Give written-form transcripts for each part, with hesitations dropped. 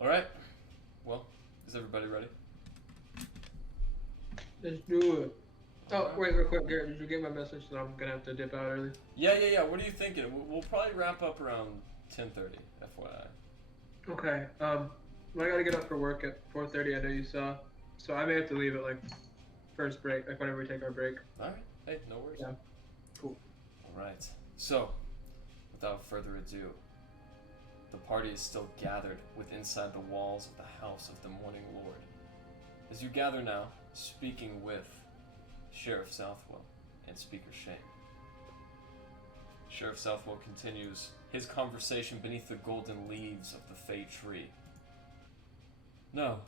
Alright. Well, is everybody ready? Let's do it. Oh, Alright. wait, real quick, Garrett, did you get my message that I'm gonna have to dip out early? Yeah. What are you thinking? We'll probably wrap up around 10:30, FYI. Okay, well, I gotta get up for work at 4:30, I know you saw. So I may have to leave at, like, first break, like, whenever we take our break. Alright. Hey, no worries. Yeah, cool. Alright. So, without further ado, the party is still gathered within inside the walls of the House of the Morning Lord. As you gather now, speaking with Sheriff Southwell and Speaker Shane. Sheriff Southwell continues his conversation beneath the golden leaves of the Fey tree. Now,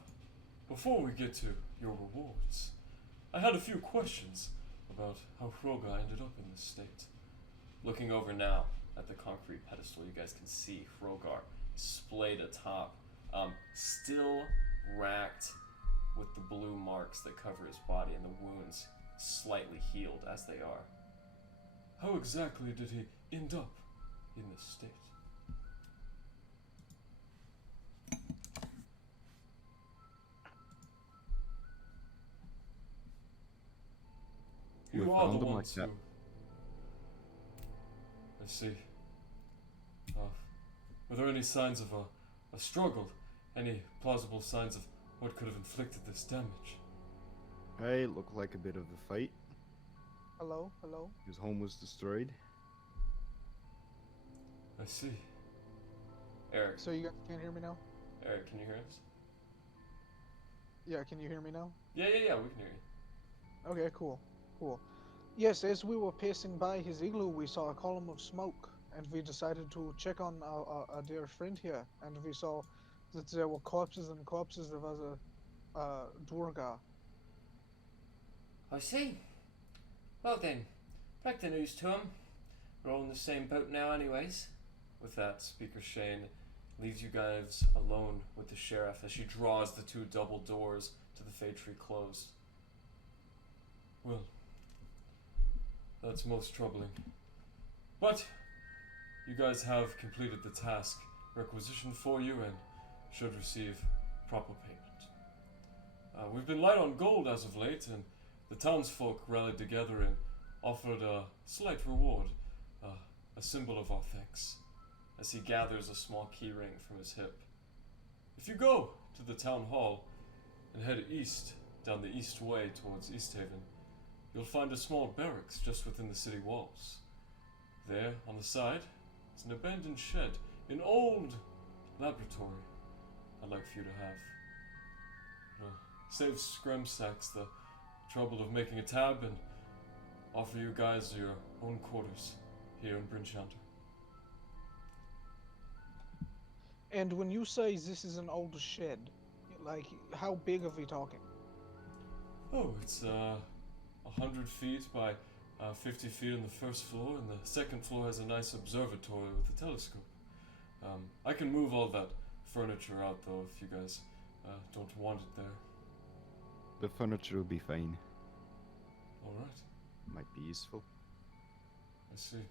before we get to your rewards, I had a few questions about how Hroga ended up in this state. Looking over now at the concrete pedestal, you guys can see Hrogar splayed atop, still racked with the blue marks that cover his body and the wounds slightly healed as they are. How exactly did he end up in this state? We You are the found him like ones who... that. I see. Were there any signs of a struggle? Any plausible signs of what could have inflicted this damage? Hey, looked like a bit of a fight. Hello? His home was destroyed. I see. Eric. So you guys can't hear me now? Eric, can you hear us? Yeah, can you hear me now? Yeah, we can hear you. Okay, cool. Yes, as we were passing by his igloo, we saw a column of smoke, and we decided to check on our dear friend here, and we saw that there were corpses and corpses of other Duergar. I see. Well then, break the news to him. We're all in the same boat now anyways. With that, Speaker Shane leaves you guys alone with the sheriff as she draws the two double doors to the Fey Tree closed. Well, that's most troubling. But you guys have completed the task requisitioned for you and should receive proper payment. We've been light on gold as of late, and the townsfolk rallied together and offered a slight reward, a symbol of our thanks, as he gathers a small keyring from his hip. If you go to the town hall and head east down the east way towards Easthaven, you'll find a small barracks just within the city walls. There, on the side, is an abandoned shed, an old laboratory I'd like for you to have. It'll save Scrumsacks the trouble of making a tab and offer you guys your own quarters here in Brinchanta. And when you say this is an old shed, like, how big are we talking? Oh, it's 100 feet by 50 feet on the first floor, and the second floor has a nice observatory with a telescope. I can move all that furniture out though if you guys don't want it there. The furniture will be fine. Alright, Might be useful. I see.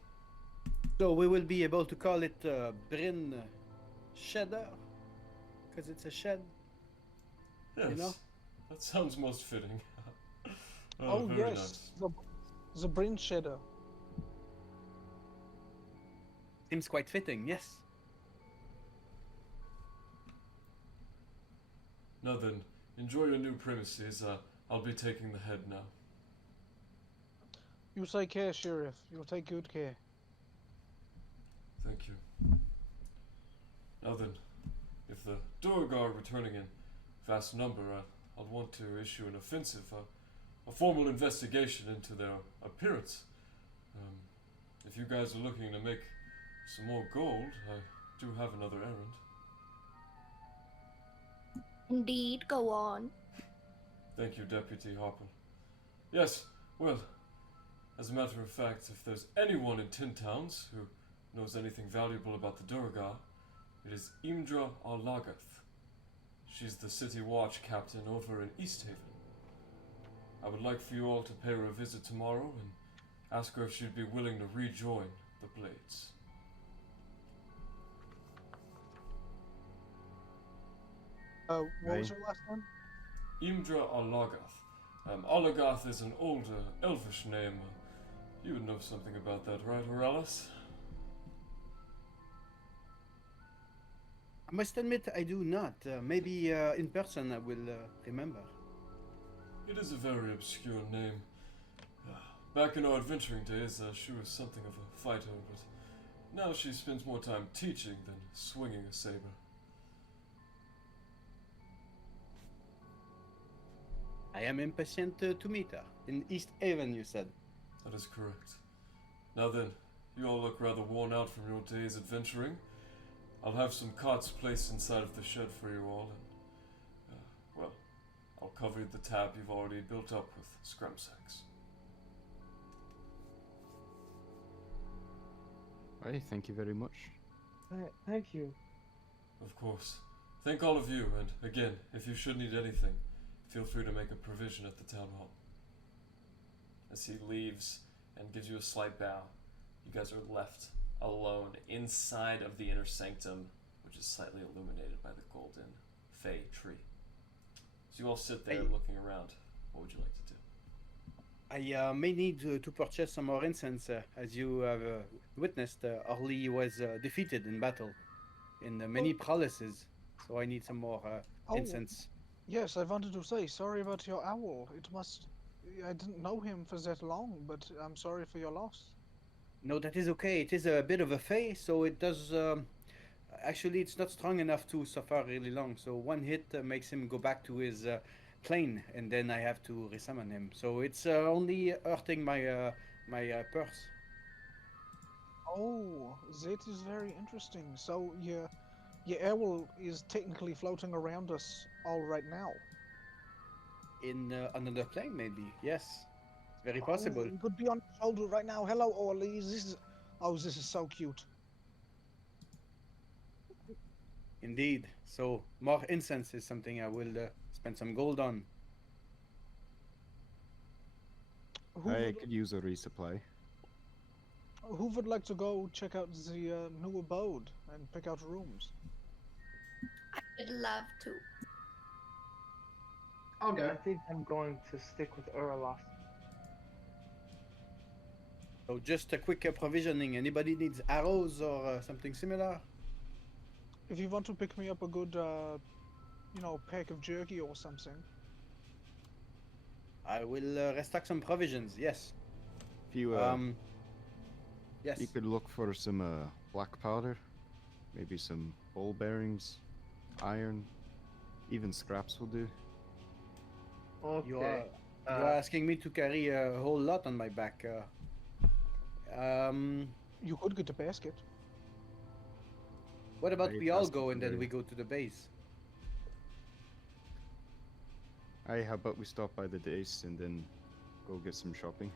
So we will be able to call it Bryn Shedder, because it's a shed. Yes, You know? that sounds most fitting. Oh very yes, nice. the Bryn Shedder. Seems quite fitting, yes. Now then, enjoy your new premises. I'll be taking the head now. You take care, Sheriff. You'll take good care. Thank you. Now then, if the Duergar returning in vast number, I'll want to issue an offensive, a formal investigation into their appearance. If you guys are looking to make some more gold, I do have another errand. Indeed, go on. Thank you, Deputy Harper. Yes, well, as a matter of fact, if there's anyone in Tin Towns who knows anything valuable about the Duergar, it is Imdra Arlaggath. She's the city watch captain over in Easthaven. I would like for you all to pay her a visit tomorrow and ask her if she'd be willing to rejoin the Blades. What was Right. your last name? Imdra Arlaggath. Arlaggath is an older, elvish name. You would know something about that, right, Aurelis? I must admit, I do not. Maybe in person I will remember. It is a very obscure name. Back in our adventuring days, she was something of a fighter, but now she spends more time teaching than swinging a saber. I am impatient to meet her. In Easthaven, you said. That is correct. Now then, you all look rather worn out from your day's adventuring. I'll have some cots placed inside of the shed for you all, and, well, I'll cover the tab you've already built up with scrum sacks. Right, thank you very much. Thank you. Of course. Thank all of you, and again, if you should need anything, feel free to make a provision at the town hall. As he leaves and gives you a slight bow, you guys are left alone inside of the inner sanctum, which is slightly illuminated by the golden fey tree. So you all sit there looking around. What would you like to do? I may need to purchase some more incense. As you have witnessed, Orly was defeated in battle in many palaces, so I need some more incense. Yes, I wanted to say sorry about your owl. I didn't know him for that long, but I'm sorry for your loss. No, that is okay. It is a bit of a fey, so it does. Actually, it's not strong enough to suffer really long. So one hit makes him go back to his plane, and then I have to resummon him. So it's only hurting my purse. Oh, that is very interesting. So your owl is technically floating around us all right now. In another plane, maybe. Yes, very possible. Oh, it could be on your shoulder right now. Hello, Orly. This is so cute. Indeed. So more incense is something I will spend some gold on. I could use a resupply. Who would like to go check out the new abode and pick out rooms? I'd love to. I'll go. I think I'm going to stick with Urlos. So just a quick provisioning. Anybody needs arrows or something similar? If you want to pick me up a good, pack of jerky or something. I will restock some provisions. Yes. If you Yes. you could look for some black powder, maybe some ball bearings, iron, even scraps will do. Okay. You are asking me to carry a whole lot on my back. You could get a basket. What about Right, we all that's go and then very- we go to the base? Aye, how about we stop by the dace and then go get some shopping?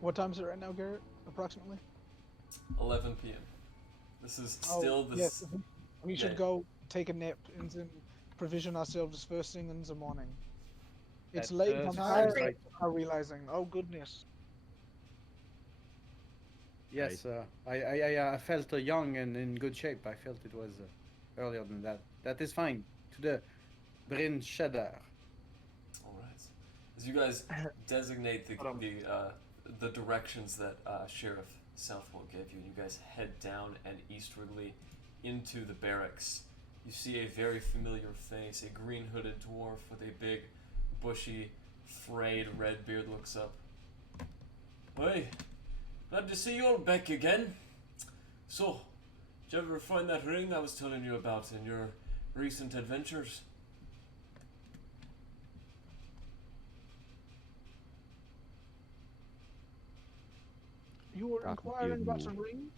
What time is it right now, Garrett? Approximately? 11 p.m. This is still the yes. We should yeah. go take a nap and then provision ourselves first thing in the morning. It's That, late. I'm sounds tired. right. I'm realizing. Oh goodness. Yes, I felt young and in good shape. I felt it was earlier than that. That is fine. To the Bryn Cheddar. All right. As you guys designate the directions that Sheriff Southwell gave you, you guys head down and eastwardly into the barracks. You see a very familiar face. A green hooded dwarf with a big, bushy, frayed red beard looks up. Hey, glad to see you all back again. So, did you ever find that ring I was telling you about in your recent adventures? You were That would be a inquiring about a move. ring?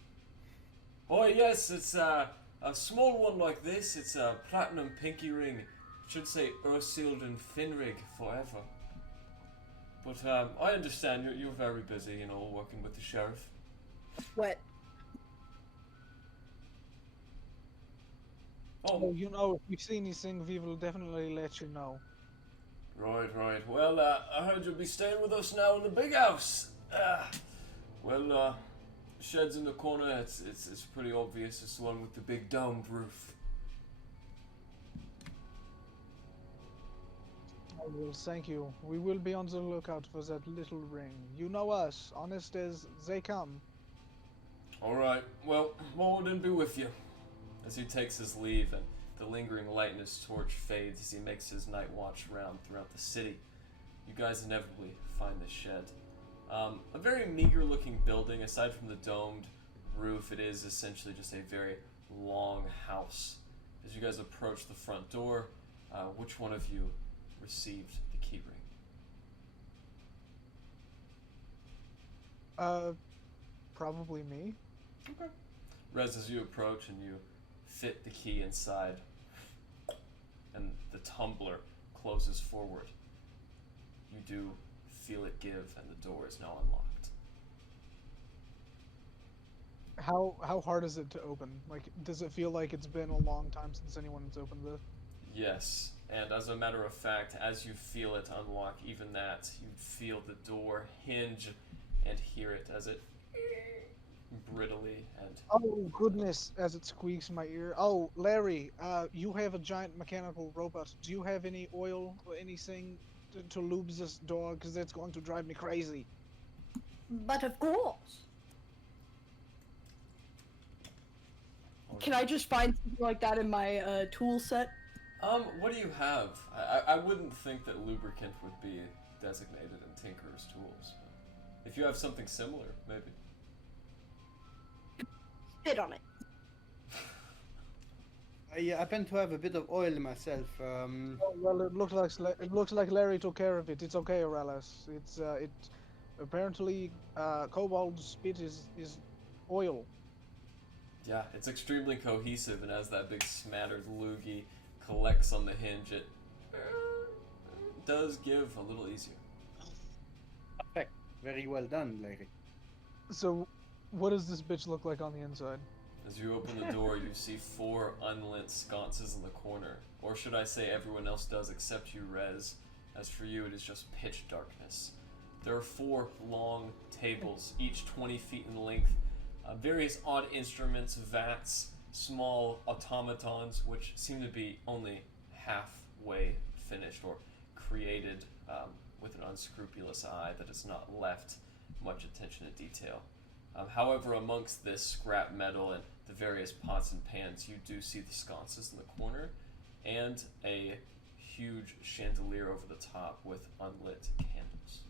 Oh yes, it's a small one like this. It's a platinum pinky ring. It should say Ursild and Finrig forever. But I understand you're very busy, working with the sheriff. What? Oh, if we've seen these things, we will definitely let you know. Right. Well, I heard you'll be staying with us now in the big house. The shed's in the corner. It's pretty obvious. It's the one with the big domed roof. Oh, well, thank you. We will be on the lookout for that little ring. You know us, honest as they come. Alright, well, Moradin be with you. As he takes his leave and the lingering light in his torch fades as he makes his night watch round throughout the city, you guys inevitably find the shed. A very meager looking building. Aside from the domed roof, it is essentially just a very long house. As you guys approach the front door, which one of you received the key ring? Probably me. Okay. Rez, as you approach and you fit the key inside, and the tumbler closes forward, you do feel it give, and the door is now unlocked. How hard is it to open? Like, does it feel like it's been a long time since anyone has opened this? Yes, and as a matter of fact, as you feel it unlock, even that, you feel the door hinge and hear it as it brittly and... Oh goodness, as it squeaks in my ear. Oh, Larry, you have a giant mechanical robot. Do you have any oil or anything to lube this door? Because that's going to drive me crazy. But of course. Can I just find something like that in my tool set? What do you have? I wouldn't think that lubricant would be designated in Tinker's tools. If you have something similar, maybe. Spit on it. I happen to have a bit of oil myself. Oh, well, it looks like Larry took care of it. It's okay, Aurelius. It's apparently kobold spit is oil. Yeah, it's extremely cohesive, and as that big smattered loogie collects on the hinge, it does give a little easier. Perfect. Very well done, Larry. So, what does this bitch look like on the inside? As you open the door, you see 4 unlit sconces in the corner. Or should I say everyone else does except you, Rez. As for you, it is just pitch darkness. There are 4 long tables, each 20 feet in length. Various odd instruments, vats, small automatons, which seem to be only halfway finished or created with an unscrupulous eye that has not left much attention to detail. However, amongst this scrap metal and the various pots and pans, you do see the sconces in the corner and a huge chandelier over the top with unlit candles.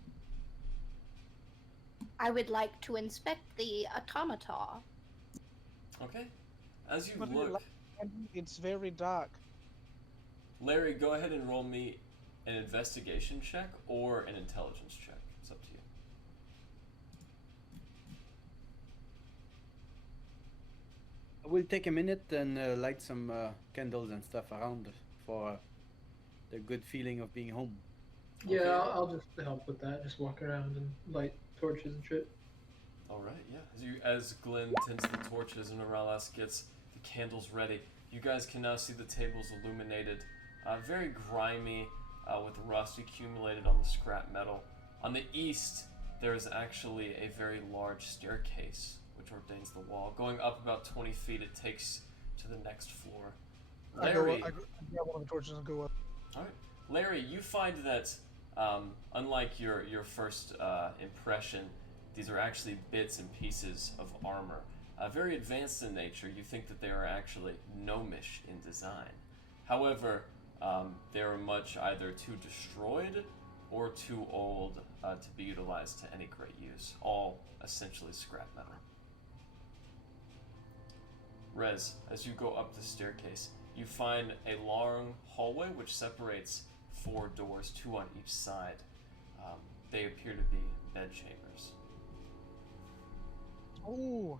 I would like to inspect the automata. Okay. As you But look, it's very dark. Larry, go ahead and roll me an investigation check or an intelligence check. It's up to you. We'll take a minute and light some candles and stuff around for the good feeling of being home. Yeah, Okay. I'll just help with that. Just walk around and light torches and shit. All right, yeah. As Glenn tends the torches and Aurelius gets the candles ready, you guys can now see the tables illuminated, very grimy, with rust accumulated on the scrap metal. On the east, there is actually a very large staircase which ordains the wall. Going up about 20 feet, it takes to the next floor. Larry, I grab one of the torches and go up. all right, Larry, you find that unlike your first impression, these are actually bits and pieces of armor. Very advanced in nature, you think that they are actually gnomish in design. However, they are much either too destroyed or too old to be utilized to any great use. All essentially scrap metal. Rez, as you go up the staircase, you find a long hallway which separates 4 doors, 2 on each side. They appear to be bed chambers. Oh,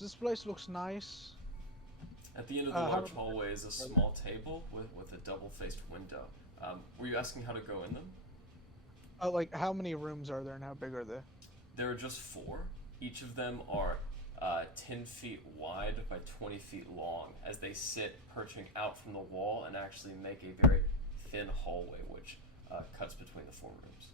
this place looks nice. At the end of the how- large hallway is a small table with a double-faced window. Were you asking how to go in them? Like, how many rooms are there and how big are they? There are just 4. Each of them are 10 feet wide by 20 feet long, as they sit perching out from the wall and actually make a very thin hallway which cuts between the 4 rooms.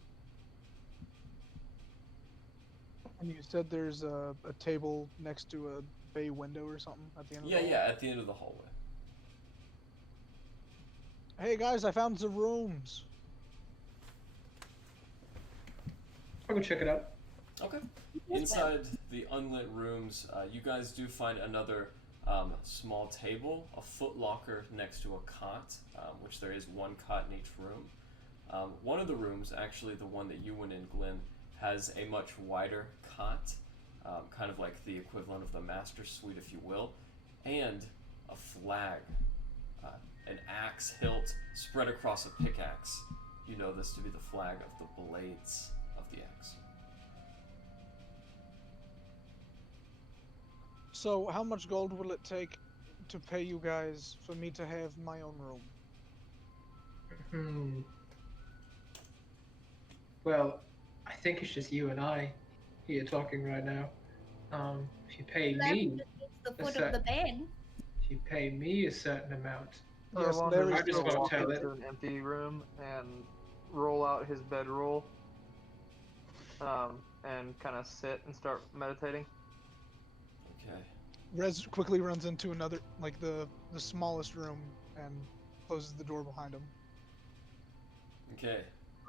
And you said there's a table next to a bay window or something at the end of the hall? Yeah, at the end of the hallway. Hey guys, I found the rooms. I'll go check it out. Okay. Inside the unlit rooms, you guys do find another small table, a foot locker next to a cot, which there is one cot in each room. One of the rooms, actually the one that you went in, Glenn, has a much wider cot, kind of like the equivalent of the master suite, if you will, and a flag, an axe hilt spread across a pickaxe. You know this to be the flag of the blades of the axe. So, how much gold will it take to pay you guys for me to have my own room? Well, I think it's just you and I here talking right now. If you pay me, the foot of the bed. if you pay me a certain amount, Yes, Erlon Larry's is I just gonna won't walk tell into it. an empty room and roll out his bedroll, and kind of sit and start meditating. Okay. Rez quickly runs into another, like the smallest room, and closes the door behind him. Okay.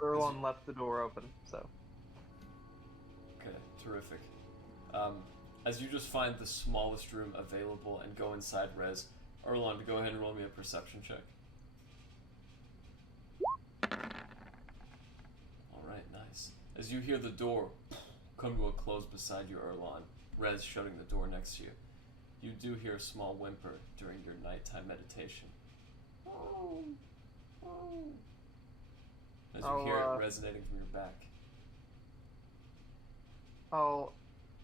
Erlon left the door open, so. Okay, terrific. As you just find the smallest room available and go inside, Rez, Erlon, go ahead and roll me a perception check. Alright, nice. As you hear the door come to a close beside you, Erlon, Rez shutting the door next to you, you do hear a small whimper during your nighttime meditation. As you hear it resonating from your back. I'll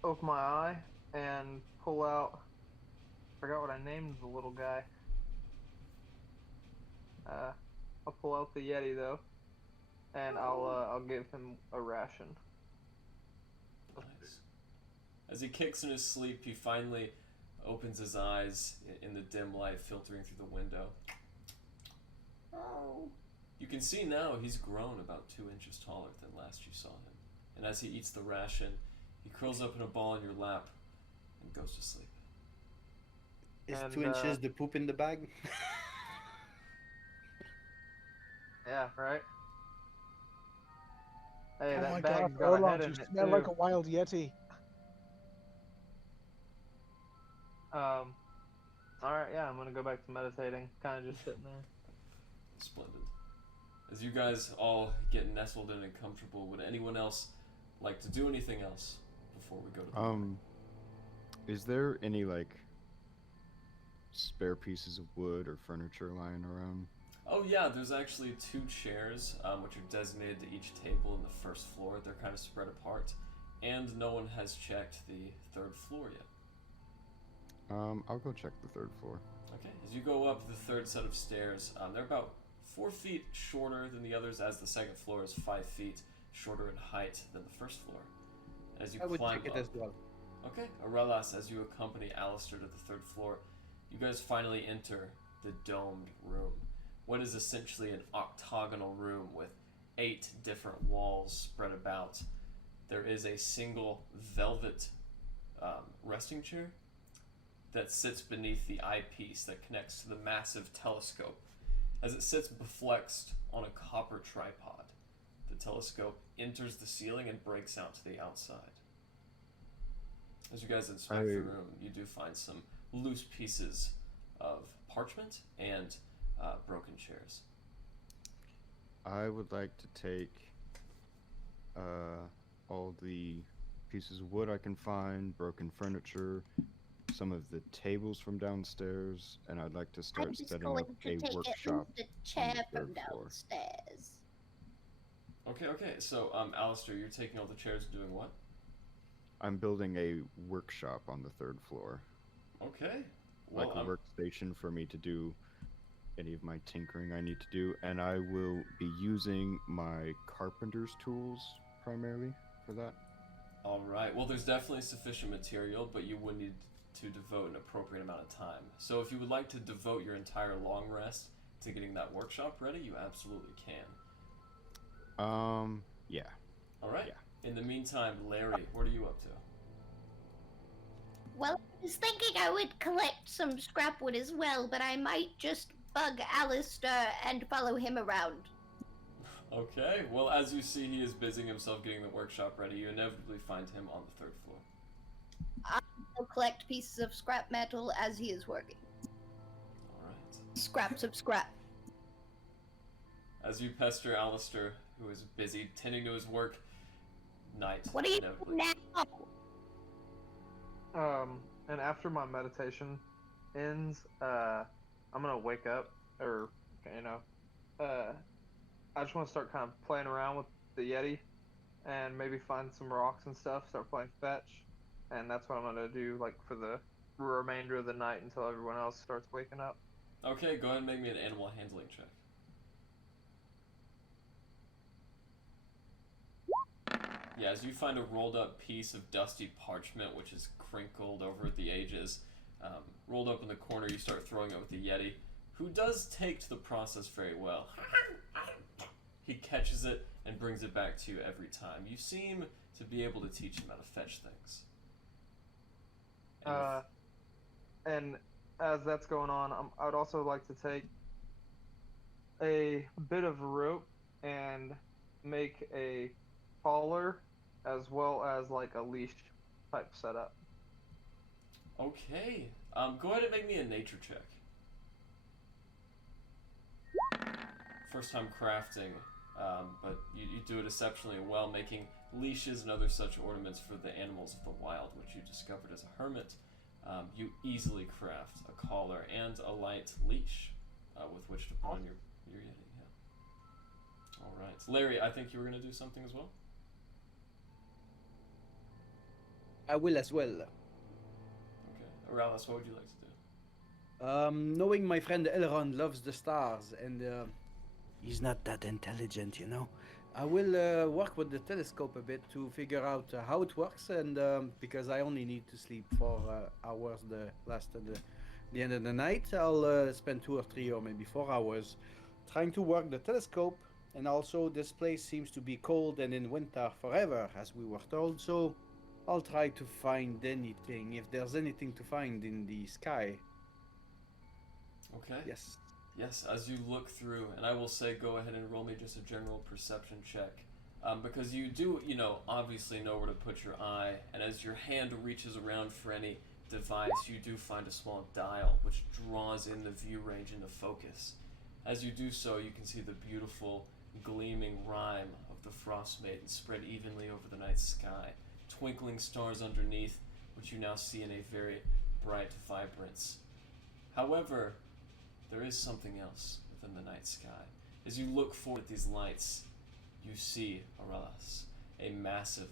open my eye and pull out. Forgot what I named the little guy. I'll pull out the Yeti though, and I'll give him a ration. Nice. As he kicks in his sleep, he finally opens his eyes in the dim light filtering through the window. You can see now he's grown about 2 inches taller than last you saw him. And as he eats the ration, he curls up in a ball in your lap and goes to sleep. Is And, 2 inches the poop in the bag? Yeah, right. Hey, Oh that my bag's god, got a Erlon, head you in it smell too. like a wild yeti. Alright, yeah, I'm gonna go back to meditating. Kinda just sitting there. Splendid. As you guys all get nestled in and comfortable, would anyone else like to do anything else before we go to bed? Is there any like spare pieces of wood or furniture lying around? Oh yeah, there's actually 2 chairs, which are designated to each table in the first floor. They're kind of spread apart, and no one has checked the 3rd floor yet. I'll go check the 3rd floor. Okay, as you go up the 3rd set of stairs, they're about 4 feet shorter than the others, as the 2nd floor is 5 feet shorter in height than the 1st floor. As you I would climb check it up, as well. Okay, Aurelas, as you accompany Alistair to the 3rd floor, you guys finally enter the domed room. What is essentially an octagonal room with 8 different walls spread about. There is a single velvet resting chair that sits beneath the eyepiece that connects to the massive telescope. As it sits beflexed on a copper tripod, the telescope enters the ceiling and breaks out to the outside. As you guys inspect the room, you do find some loose pieces of parchment and broken chairs. I would like to take all the pieces of wood I can find, broken furniture, some of the tables from downstairs, and I'd like to I'm start just setting going up to a take workshop. at least a chair the from 3rd floor. downstairs. Okay, so Alistair, you're taking all the chairs and doing what? I'm building a workshop on the 3rd floor. Okay. Well, Like a workstation for me to do any of my tinkering I need to do, and I will be using my carpenter's tools primarily for that. Alright, well there's definitely sufficient material, but you would need to devote an appropriate amount of time. So if you would like to devote your entire long rest to getting that workshop ready, you absolutely can. Yeah. Alright. Yeah. In the meantime, Larry, what are you up to? Well, I was thinking I would collect some scrap wood as well, but I might just bug Alistair and follow him around. Okay, well, as you see, he is busying himself getting the workshop ready. You inevitably find him on the 3rd floor. I'll collect pieces of scrap metal as he is working. Alright. Scraps of scrap. As you pester Alistair, who is busy tending to his work, night. What are you inevitably. doing now? And after my meditation ends, I'm gonna wake up, or I just want to start kind of playing around with the Yeti, and maybe find some rocks and stuff. Start playing fetch, and that's what I'm gonna do, like for the remainder of the night until everyone else starts waking up. Okay, go ahead and make me an animal handling check. Yeah, as you find a rolled up piece of dusty parchment which is crinkled over at the edges, rolled up in the corner, you start throwing it with the Yeti, who does take to the process very well. He catches it and brings it back to you every time. You seem to be able to teach him how to fetch things. And as that's going on, I would also like to take a bit of rope and make a collar as well as like a leash type setup. Okay, go ahead and make me a nature check. First time crafting, but you do it exceptionally well, making leashes and other such ornaments for the animals of the wild, which you discovered as a hermit. You easily craft a collar and a light leash with which to put on your Yeti. Yeah. All right, Larry, I think you were going to do something as well. I will as well. Okay, Aralis, what would you like to do? Knowing my friend Elrond loves the stars, and he's not that intelligent, you know. I will work with the telescope a bit to figure out how it works, and because I only need to sleep 4 hours the end of the night, I'll spend 2 or 3 or maybe 4 hours trying to work the telescope. And also, this place seems to be cold and in winter forever, as we were told, so I'll try to find anything, if there's anything to find in the sky. Okay. Yes. Yes, as you look through, and I will say go ahead and roll me just a general perception check. Because you do, obviously know where to put your eye, and as your hand reaches around for any device, you do find a small dial which draws in the view range into focus. As you do so, you can see the beautiful, gleaming rime of the Frost Maiden spread evenly over the night sky, twinkling stars underneath, which you now see in a very bright vibrance. However, there is something else within the night sky. As you look forward at these lights, you see Aurelis, a massive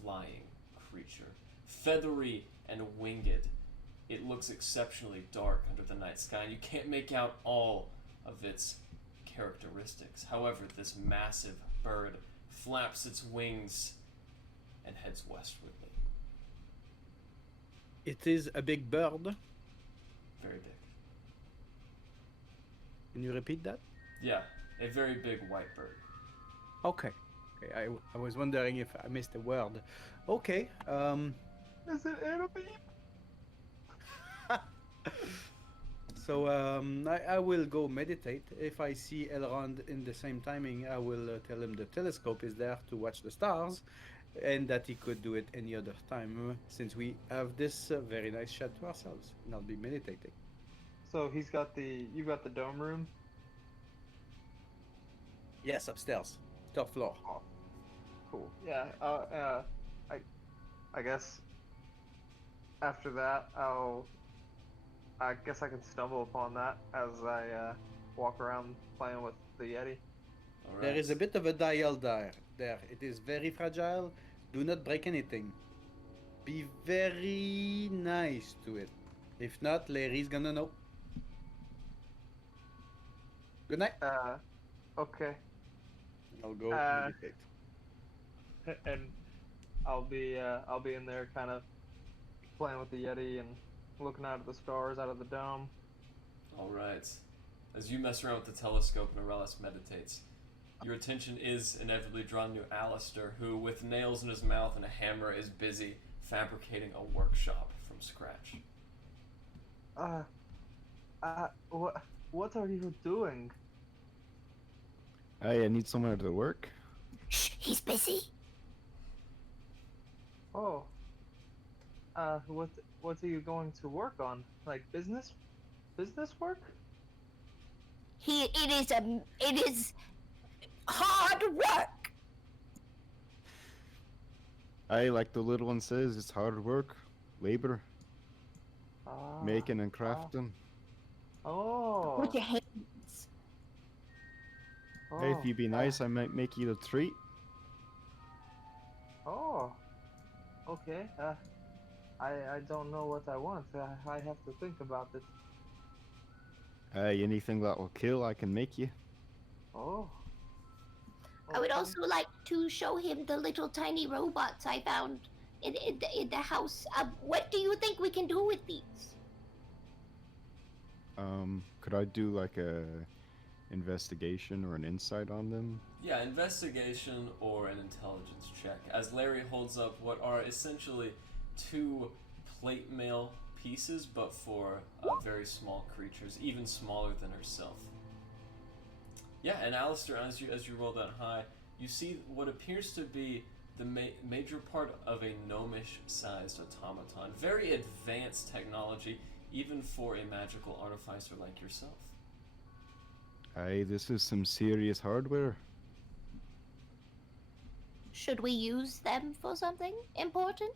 flying creature, feathery and winged. It looks exceptionally dark under the night sky, and you can't make out all of its characteristics. However, this massive bird flaps its wings and heads westwardly. It is a big bird. Very big. Can you repeat that? Yeah, a very big white bird. Okay. I was wondering if I missed a word. Okay. Is it enemy? So I will go meditate. If I see Elrond in the same timing, I will tell him the telescope is there to watch the stars, and that he could do it any other time, since we have this very nice shed to ourselves, and I'll be meditating. So you got the dome room? Yes, upstairs, top floor. Oh, cool. Yeah. I guess after that, I guess I can stumble upon that as I walk around playing with the Yeti. All right. There is a bit of a dial there. It is very fragile. Do not break anything. Be very nice to it. If not, Larry's gonna know. Good night. Okay. I'll go meditate. And I'll be in there kind of playing with the Yeti and looking out at the stars out of the dome. All right. As you mess around with the telescope and Aurelis meditates, your attention is inevitably drawn to Alistair, who, with nails in his mouth and a hammer, is busy fabricating a workshop from scratch. What are you doing? Hey, I need someone to work. Shh, he's busy. Oh. What are you going to work on? Like business work? It is hard work. Hey, like the little one says, it's hard work, labor, making and crafting. Oh. With your hands. Hey, if you be nice, I might make you a treat. Oh. Okay. I don't know what I want. I have to think about it. Hey, anything that will kill, I can make you. Oh. I would Okay. also like to show him the little tiny robots I found in the house. What do you think we can do with these? Could I do like a investigation or an insight on them? Yeah, investigation or an intelligence check. As Larry holds up what are essentially two plate mail pieces, but for very small creatures, even smaller than herself. Yeah, and Alistair, as you roll that high, you see what appears to be the major part of a gnomish-sized automaton. Very advanced technology, even for a magical artificer like yourself. Hey, this is some serious hardware. Should we use them for something important?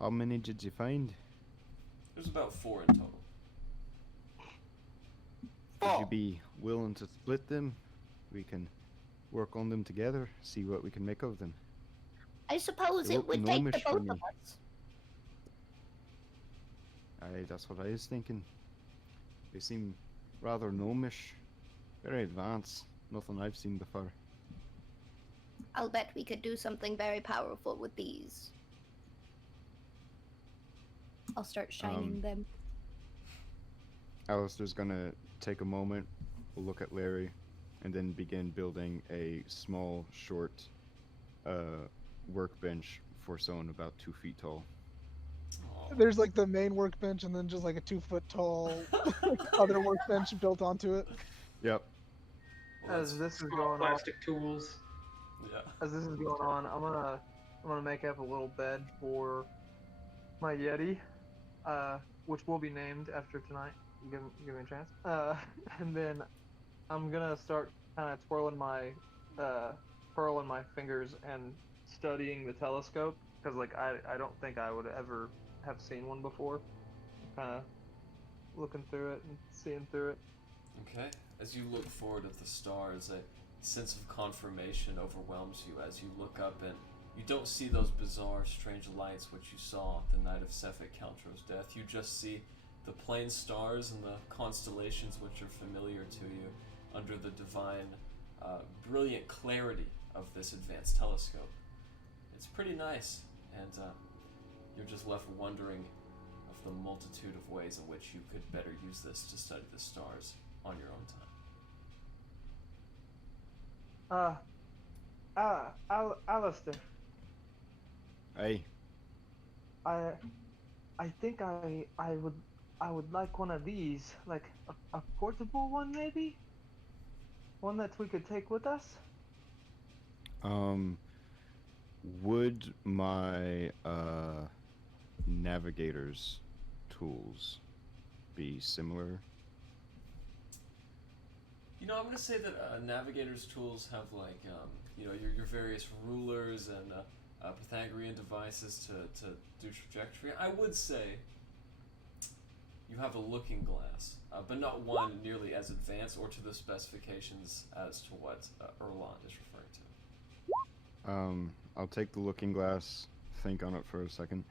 How many did you find? There's about 4 in total. Would you be willing to split them? We can work on them together, see what we can make of them. I suppose They it look would take the gnomish for both me. of us. Aye, that's what I was thinking. They seem rather gnomish, very advanced. Nothing I've seen before. I'll bet we could do something very powerful with these. I'll start shining them. Alistair's gonna take a moment, look at Larry, and then begin building a small, short workbench for someone about 2 feet tall. Aw. There's like the main workbench and then just like a 2-foot tall other workbench built onto it. Yep. Well, As this is Small going on, plastic tools. yeah. as this is going on, I'm gonna make up a little bed for my Yeti, which will be named after tonight. Give me a chance. And then I'm gonna start kind of twirling my fingers and studying the telescope because like I don't think I would ever have seen one before. Kind of looking through it and seeing through it. Okay. As you look forward at the stars, a sense of confirmation overwhelms you as you look up and you don't see those bizarre, strange lights which you saw the night of Sefik Caltro's death. You just see the plain stars and the constellations which are familiar to you under the divine, brilliant clarity of this advanced telescope. It's pretty nice, and you're just left wondering of the multitude of ways in which you could better use this to study the stars on your own time. Alistair, Hey, I think I would like one of these, like a portable one maybe? One that we could take with us? would my navigator's tools be similar? You know, I'm going to say that navigator's tools have like, your various rulers and Pythagorean devices to do trajectory. I would say you have a looking glass, but not one nearly as advanced or to the specifications as to what Erlon is referring to. I'll take the looking glass, think on it for a second.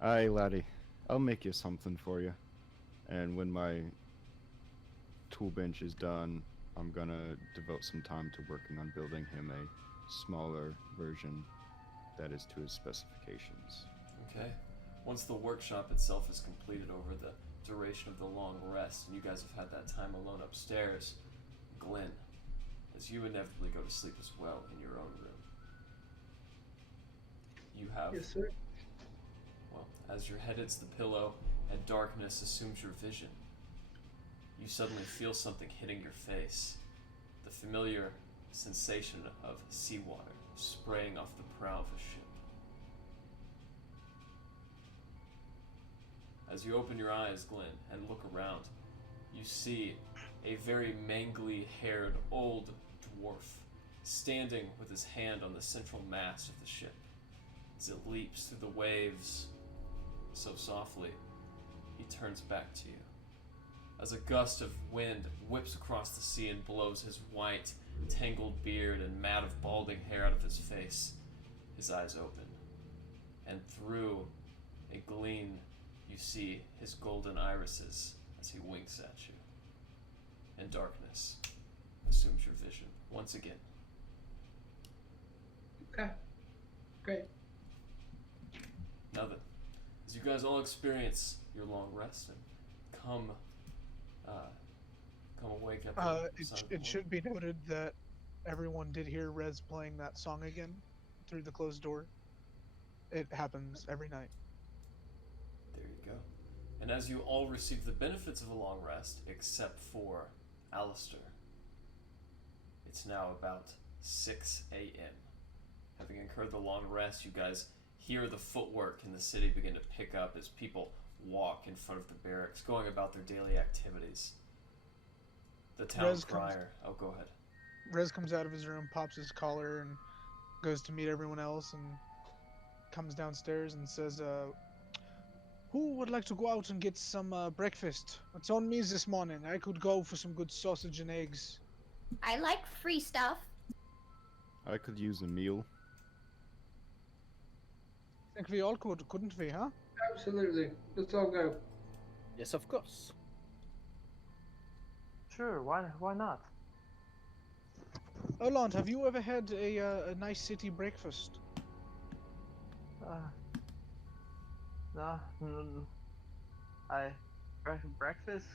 Aye, laddie, I'll make you something for you. And when my tool bench is done, I'm gonna devote some time to working on building him a smaller version that is to his specifications. Okay. Once the workshop itself is completed over the duration of the long rest, and you guys have had that time alone upstairs, Glenn, as you inevitably go to sleep as well in your own room, you have, Yes, sir. well, as your head hits the pillow and darkness assumes your vision, you suddenly feel something hitting your face. The familiar sensation of seawater spraying off the prow of a ship. As you open your eyes, Glenn, and look around, you see a very mangly-haired old dwarf standing with his hand on the central mast of the ship. As it leaps through the waves so softly, he turns back to you. As a gust of wind whips across the sea and blows his white, tangled beard and mat of balding hair out of his face, his eyes open, and through a gleam you see his golden irises as he winks at you. And darkness assumes your vision once again. Okay. Great. Now then, as you guys all experience your long rest and come awake at the side of the It should be noted that everyone did hear Rez playing that song again through the closed door. It happens every night. There you go. And as you all receive the benefits of a long rest, except for Alistair, it's now about 6 a.m. Having incurred the long rest, you guys hear the footwork in the city begin to pick up as people walk in front of the barracks, going about their daily activities. The town crier. Oh, go ahead. Rez comes out of his room, pops his collar, and goes to meet everyone else, and comes downstairs and says, who would like to go out and get some breakfast? It's on me this morning. I could go for some good sausage and eggs. I like free stuff. I could use a meal. I think we all could, couldn't we, huh? Absolutely. Let's all go. Yes, of course. Sure, why not? Erland, have you ever had a nice city breakfast? No, breakfast.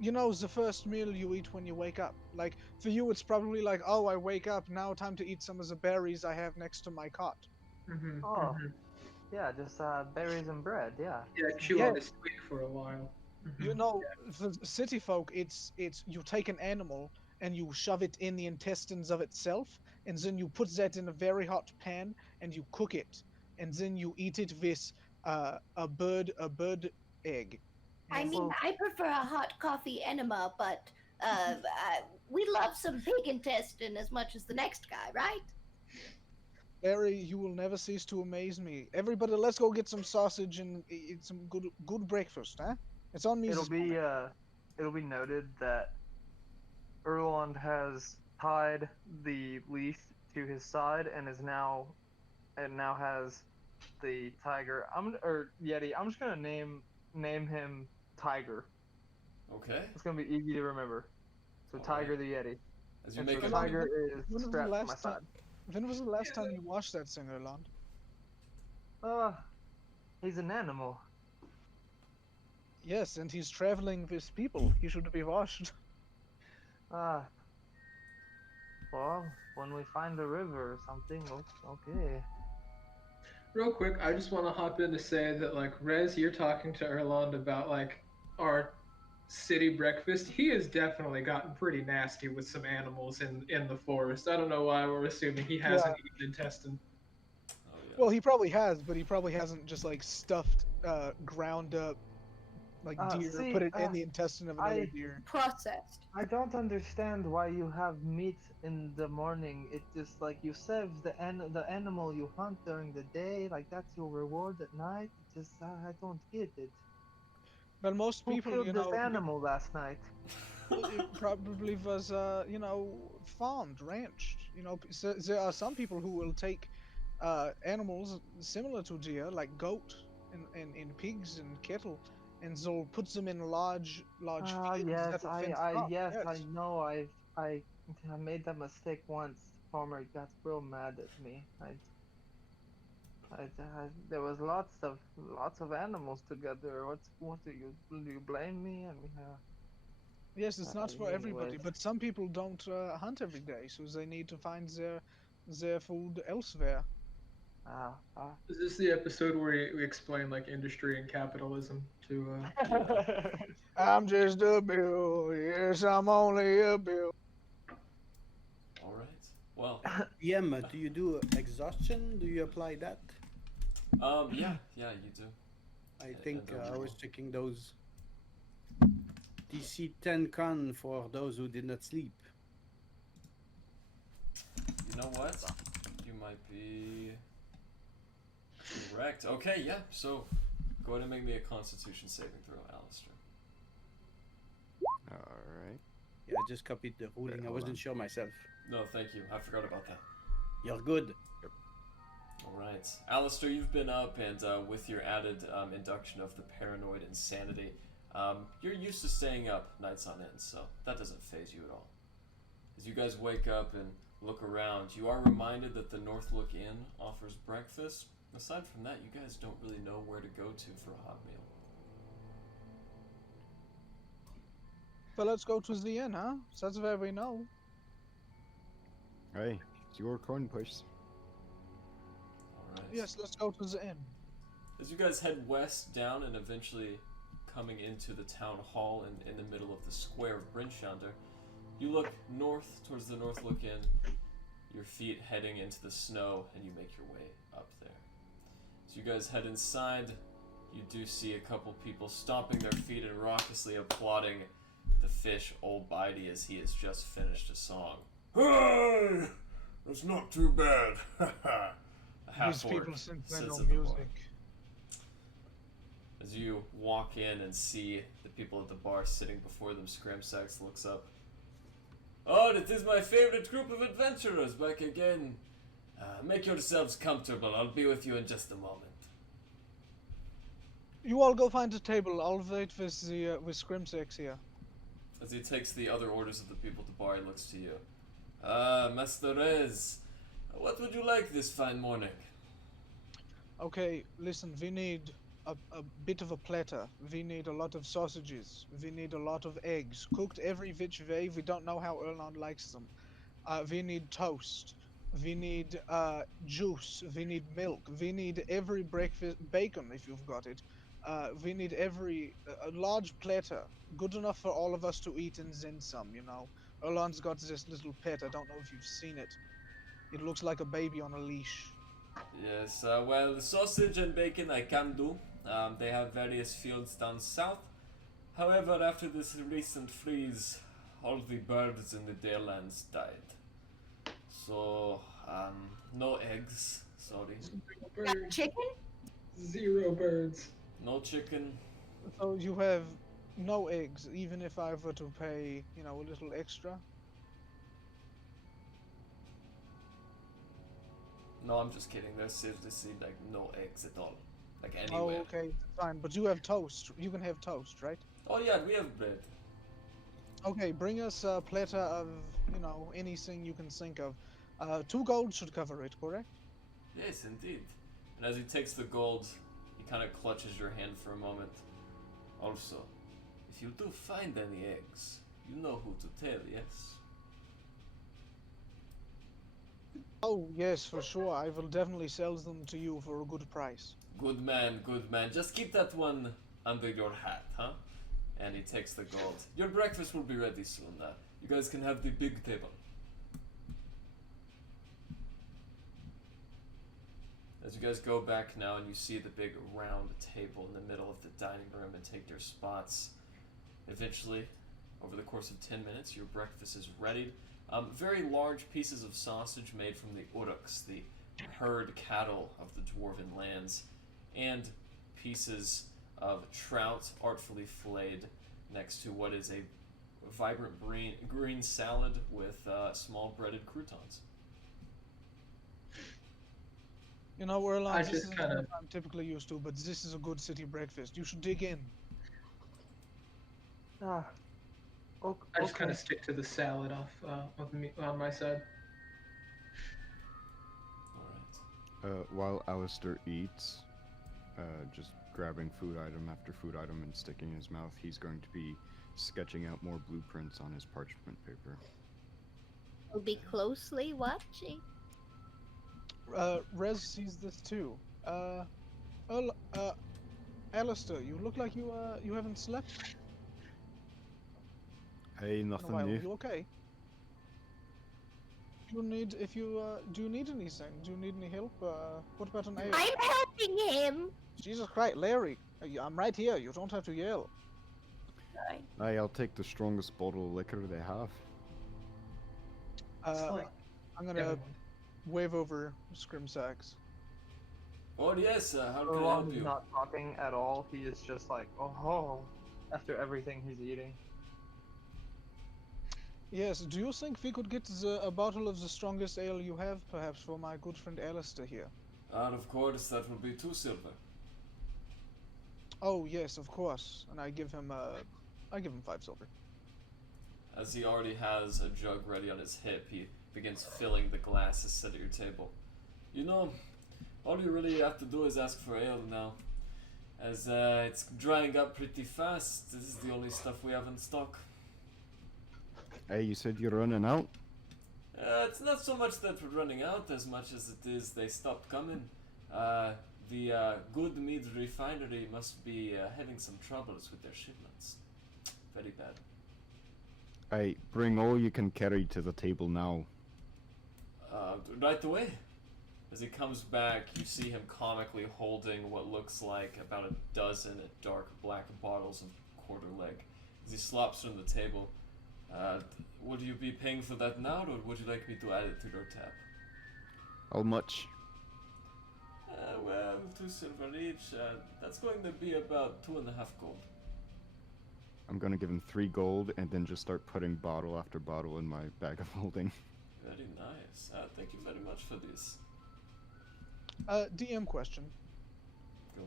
You know, the first meal you eat when you wake up. Like, for you, it's probably like, oh, I wake up, now time to eat some of the berries I have next to my cot. Mm-hmm. Oh, yeah, just berries and bread. Yeah. Yeah, chew on this twig for a while. You know, for city folk, it's you take an animal and you shove it in the intestines of itself, and then you put that in a very hot pan and you cook it, and then you eat it with a bird egg. I mean, I prefer a hot coffee enema, but we love some pig intestine as much as the next guy, right? Ferry, you will never cease to amaze me. Everybody, let's go get some sausage and eat some good breakfast, huh? It's on me. It'll be noted that Erland has tied the leash to his side and now has the tiger. Yeti. I'm just gonna name him Tiger. Okay. It's gonna be easy to remember. So All Tiger right. the Yeti. As you And make so it, Tiger is strapped to my side. When was the last time you watched that singer, Erland? He's an animal. Yes, and he's traveling with people. He should be washed. Well, when we find a river or something, okay. Real quick, I just want to hop in to say that, like, Rez, you're talking to Erland about, like, our city breakfast. He has definitely gotten pretty nasty with some animals in the forest. I don't know why we're assuming he hasn't eaten intestine. oh, yeah. Well, he probably has, but he probably hasn't just like stuffed, ground up, like deer, put it in the intestine of another deer. Processed. I don't understand why you have meat in the morning. It's just like you serve the animal you hunt during the day, like that's your reward at night. It's just I don't get it. But most people, Who killed you this know, animal last night? it probably was, you know, farmed, ranched. You know, so there are some people who will take animals similar to deer, like goat and pigs and cattle, and they'll put them in large fields Yes, that are fenced off. I know. I made that mistake once. Farmer got real mad at me. There was lots of animals together. What do you blame me? I mean, Yes, it's not for everybody, anyways. but some people don't hunt every day, so they need to find their food elsewhere. Is this the episode where we explain, like, industry and capitalism to, I'm just a bill. Yes, I'm only a bill. PM, do you do exhaustion? Do you apply that? Yeah, you do. I And think I was overall. checking those. DC 10 con for those who did not sleep. You know what? You might be correct. Okay, yeah. So, go ahead and make me a Constitution saving throw, Alistair. Alright. Yeah, I just copied the ruling. I hold wasn't on. sure myself. No, thank you. I forgot about that. You're good. All right, Alistair, you've been up, and with your added induction of the paranoid insanity, you're used to staying up nights on end, so that doesn't faze you at all. As you guys wake up and look around, you are reminded that the Northlook Inn offers breakfast. Aside from that, you guys don't really know where to go to for a hot meal. But let's go to the inn, huh? So that's where we know. Hey, it's your coin push. All right. Yes, let's go to the inn. As you guys head west down and eventually coming into the town hall in the middle of the square of Brinshonder, you look north towards the Northlook Inn, your feet heading into the snow, and you make your way up there. As you guys head inside, you do see a couple people stomping their feet and raucously applauding the fish Old Bidey as he has just finished a song. Hey! That's not too bad. A These half-orc people sing sits no at the bar. music. As you walk in and see the people at the bar sitting before them, Scramsax looks up. Oh, that is my favorite group of adventurers back again. Make yourselves comfortable. I'll be with you in just a moment. You all go find a table. I'll wait with the with Scrimsex here. As he takes the other orders of the people at the bar, he looks to you. Master Rez, what would you like this fine morning? Okay, listen. We need a bit of a platter. We need a lot of sausages. We need a lot of eggs, cooked every which way. We don't know how Erland likes them. We need toast. We need juice. We need milk. We need every breakfast bacon if you've got it. We need a large platter, good enough for all of us to eat and then some. You know, Erland's got this little pet. I don't know if you've seen it. It looks like a baby on a leash. Yes, well, sausage and bacon I can do. They have various fields down south. However, after this recent freeze, all the birds in the Dalelands died. So, no eggs, sorry. Got chicken? Zero birds. No chicken. So you have no eggs, even if I were to pay, you know, a little extra. No, I'm just kidding. There's seriously like no eggs at all. Like Oh, anywhere. okay, fine. But you have toast. You can have toast, right? Oh yeah, we have bread. Okay, bring us a platter of, you know, anything you can think of. 2 gold should cover it, correct? Yes, indeed. And as he takes the gold, he kind of clutches your hand for a moment. Also, if you do find any eggs, you know who to tell, yes? Oh, yes, for sure. I will definitely sell them to you for a good price. Good man, good man. Just keep that one under your hat, huh? And he takes the gold. Your breakfast will be ready soon. You guys can have the big table. As you guys go back now and you see the big round table in the middle of the dining room and take your spots, eventually, over the course of 10 minutes, your breakfast is ready. Very large pieces of sausage made from the uruks, the herd cattle of the dwarven lands, and pieces of trout artfully filleted next to what is a vibrant green salad with small breaded croutons. You know, Erland, I this just isn't kinda- what I'm typically used to, but this is a good city breakfast. You should dig in. Ah. I just kind of stick to the salad of me on my side. Alright. While Alistair eats, just grabbing food item after food item and sticking in his mouth, he's going to be sketching out more blueprints on his parchment paper. We'll be closely watching. Rez sees this too. Alistair, you look like you haven't slept Hey, in a nothing while. new. You okay? Do you need anything? Do you need any help? What about an ale? I'm helping him. Jesus Christ, Larry, I'm right here. You don't have to yell. Aye, I'll take the strongest bottle of liquor they have. It's like I'm gonna wave over Scrimsax. Oh yes, how can I Erlon help is you? not talking at all. He is just like, oh, after everything he's eating. Yes, do you think we could get a bottle of the strongest ale you have, perhaps, for my good friend Alistair here? And of course, that will be 2 silver. Oh yes, of course. And I give him 5 silver. As he already has a jug ready on his hip, he begins filling the glasses set at your table. You know, all you really have to do is ask for ale now. As it's drying up pretty fast, this is the only stuff we have in stock. Hey, you said you're running out? It's not so much that we're running out as much as it is they stopped coming. The good mead refinery must be having some troubles with their shipments. Very bad. Hey, bring all you can carry to the table now. Right away. As he comes back, you see him comically holding what looks like about a dozen dark black bottles of quarter leg. As he slops them on the table, would you be paying for that now, or would you like me to add it to your tab? How much? Well, 2 silver each. That's going to be about 2.5 gold. I'm gonna give him 3 gold and then just start putting bottle after bottle in my bag of holding. Very nice. Thank you very much for this. DM question. Go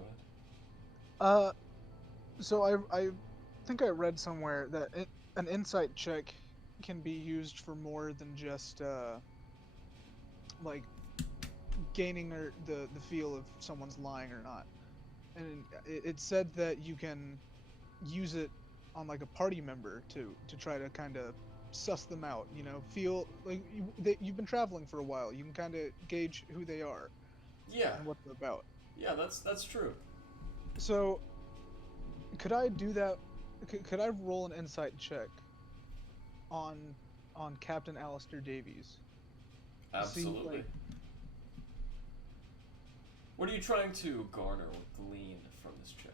ahead. So I think I read somewhere that an insight check can be used for more than just like gaining the feel of someone's lying or not. And it said that you can use it on like a party member to try to kind of suss them out, you know, feel like you've been traveling for a while. You can kind of gauge who they are Yeah, and what they're about. yeah, that's true. So, could I do that? Could I roll an insight check on Captain Alistair Davies? Absolutely. like- What are you trying to garner or glean from this check?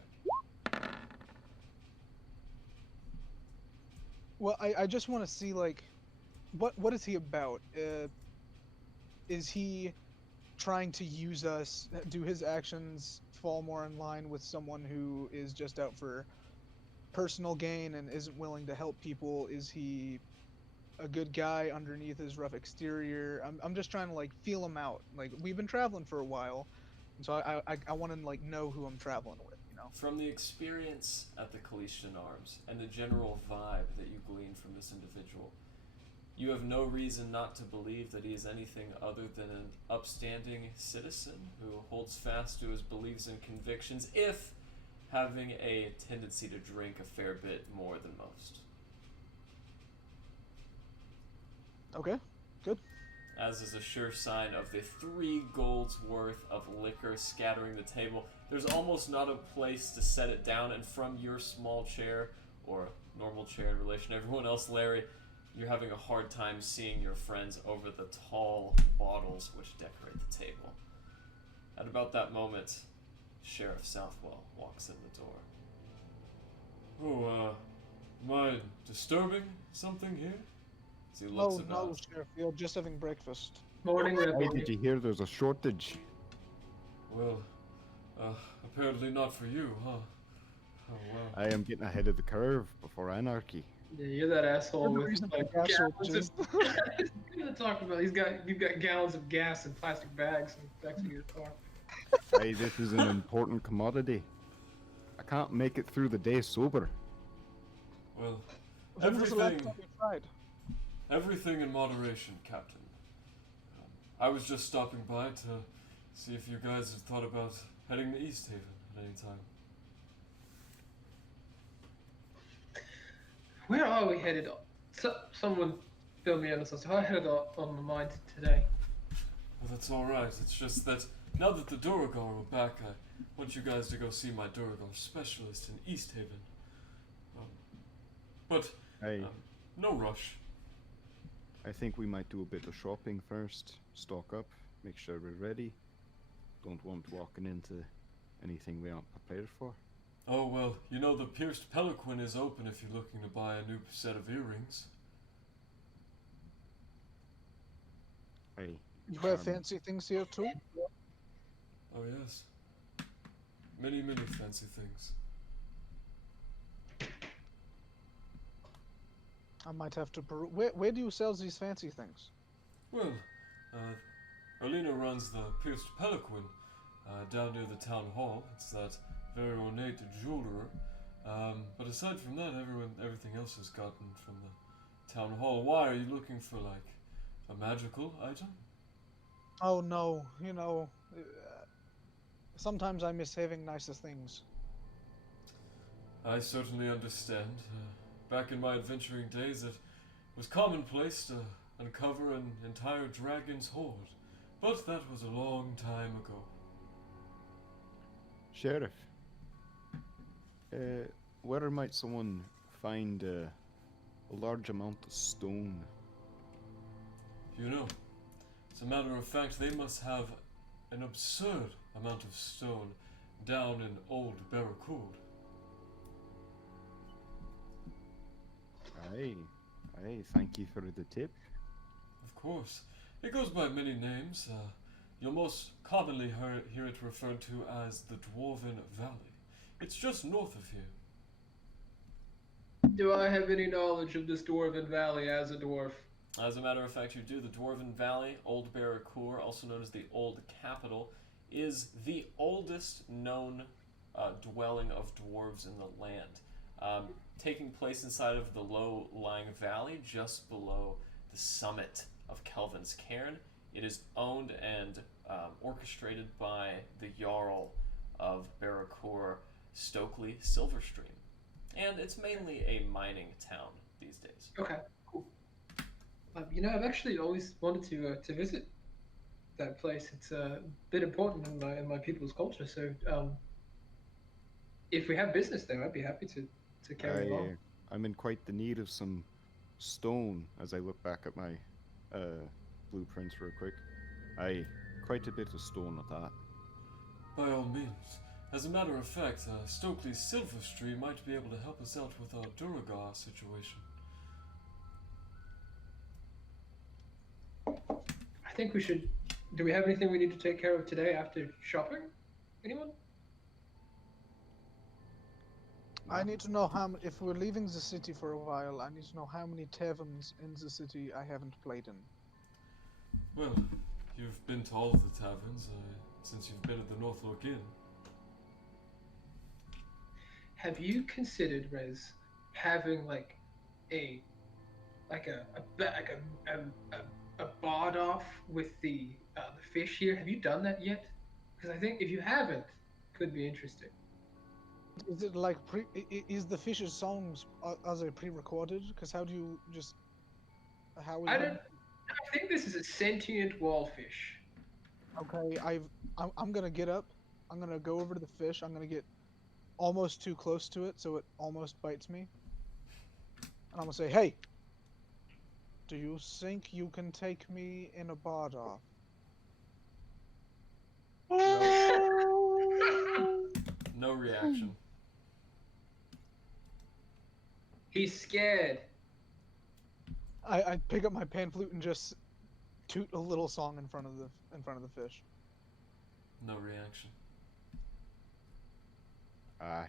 Well, I just want to see like, what is he about? Is he trying to use us? Do his actions fall more in line with someone who is just out for personal gain and isn't willing to help people? Is he a good guy underneath his rough exterior? I'm just trying to like feel him out. Like we've been traveling for a while, and so I want to like know who I'm traveling with. You know. From the experience at the Calician Arms and the general vibe that you glean from this individual, you have no reason not to believe that he is anything other than an upstanding citizen who holds fast to his beliefs and convictions, if having a tendency to drink a fair bit more than most. Okay. Good. As is a sure sign of the 3 golds worth of liquor scattering the table. There's almost not a place to set it down, and from your small chair, or normal chair in relation to everyone else, Larry, you're having a hard time seeing your friends over the tall bottles which decorate the table. At about that moment, Sheriff Southwell walks in the door. Oh, am I disturbing something here? As he looks Oh about. no, Sheriff, you're just having breakfast. Morning, Hey, Rebel. did you hear there's a shortage? Well, apparently not for you, huh? Oh, wow. I am getting ahead of the curve before anarchy. Yeah, you're that asshole You're the with reason like for gas gallons shortages. of. You're gonna talk about. You've got gallons of gas in plastic bags in the back of your car. Hey, this is an important commodity. I can't make it through the day sober. Well, When was the last everything, time you tried? everything in moderation, Captain. I was just stopping by to see if you guys have thought about heading to Easthaven at any time. Where are we headed? Someone fill me in on something. How headed on my mind today? Well, that's alright. It's just that now that the Duergar are back, I want you guys to go see my Duergar specialist in Easthaven. But Hey, no rush. I think we might do a bit of shopping first. Stock up, make sure we're ready. Don't want walking into anything we aren't prepared for. Oh, well, you know the Pierced Pelican is open if you're looking to buy a new set of earrings. Hey, You wear fancy things here too? Oh, yes. Many, many fancy things. I might have to where do you sell these fancy things? Well, Erlina runs the Pierced Pelican down near the town hall. It's that very ornate jeweler. But aside from that, everything else is gotten from the town hall. Why are you looking for like a magical item? Oh no, you know, sometimes I miss having nicer things. I certainly understand. Back in my adventuring days, it was commonplace to uncover an entire dragon's hoard. But that was a long time ago. Sheriff, where might someone find a large amount of stone? You know, as a matter of fact, they must have an absurd amount of stone down in Old Barracourt. Aye, thank you for the tip. Of course. It goes by many names. You'll most commonly hear it referred to as the Dwarven Valley. It's just north of here. Do I have any knowledge of this Dwarven Valley as a dwarf? As a matter of fact, you do. The Dwarven Valley, Old Barracourt, also known as the Old Capital, is the oldest known dwelling of dwarves in the land, taking place inside of the low-lying valley just below the summit of Kelvin's Cairn. It is owned and orchestrated by the Jarl of Barracourt, Stokely Silverstream. And it's mainly a mining town these days. Okay, cool. You know, I've actually always wanted to visit that place. It's a bit important in my people's culture. So, if we have business there, I'd be happy to carry along. I'm in quite the need of some stone as I look back at my blueprints real quick. Aye, quite a bit of stone at that. By all means. As a matter of fact, Stokely Silverstream might be able to help us out with our Duergar situation. I think we should. Do we have anything we need to take care of today after shopping? Anyone? I need to know if we're leaving the city for a while, I need to know how many taverns in the city I haven't played in. Well, you've been to all of the taverns since you've been at the Northlook Inn. Have you considered, Rez, having like a bod off with the fish here? Have you done that yet? Because I think if you haven't, it could be interesting. Is it like is the fish's songs are they pre-recorded? Because how do you just I think this is a sentient wallfish. Okay, I'm gonna get up. I'm gonna go over to the fish. I'm gonna get almost too close to it, so it almost bites me. And I'm gonna say, "Hey, do you think you can take me in a bod off?" No reaction. He's scared. I pick up my pan flute and just toot a little song in front of the fish. No reaction.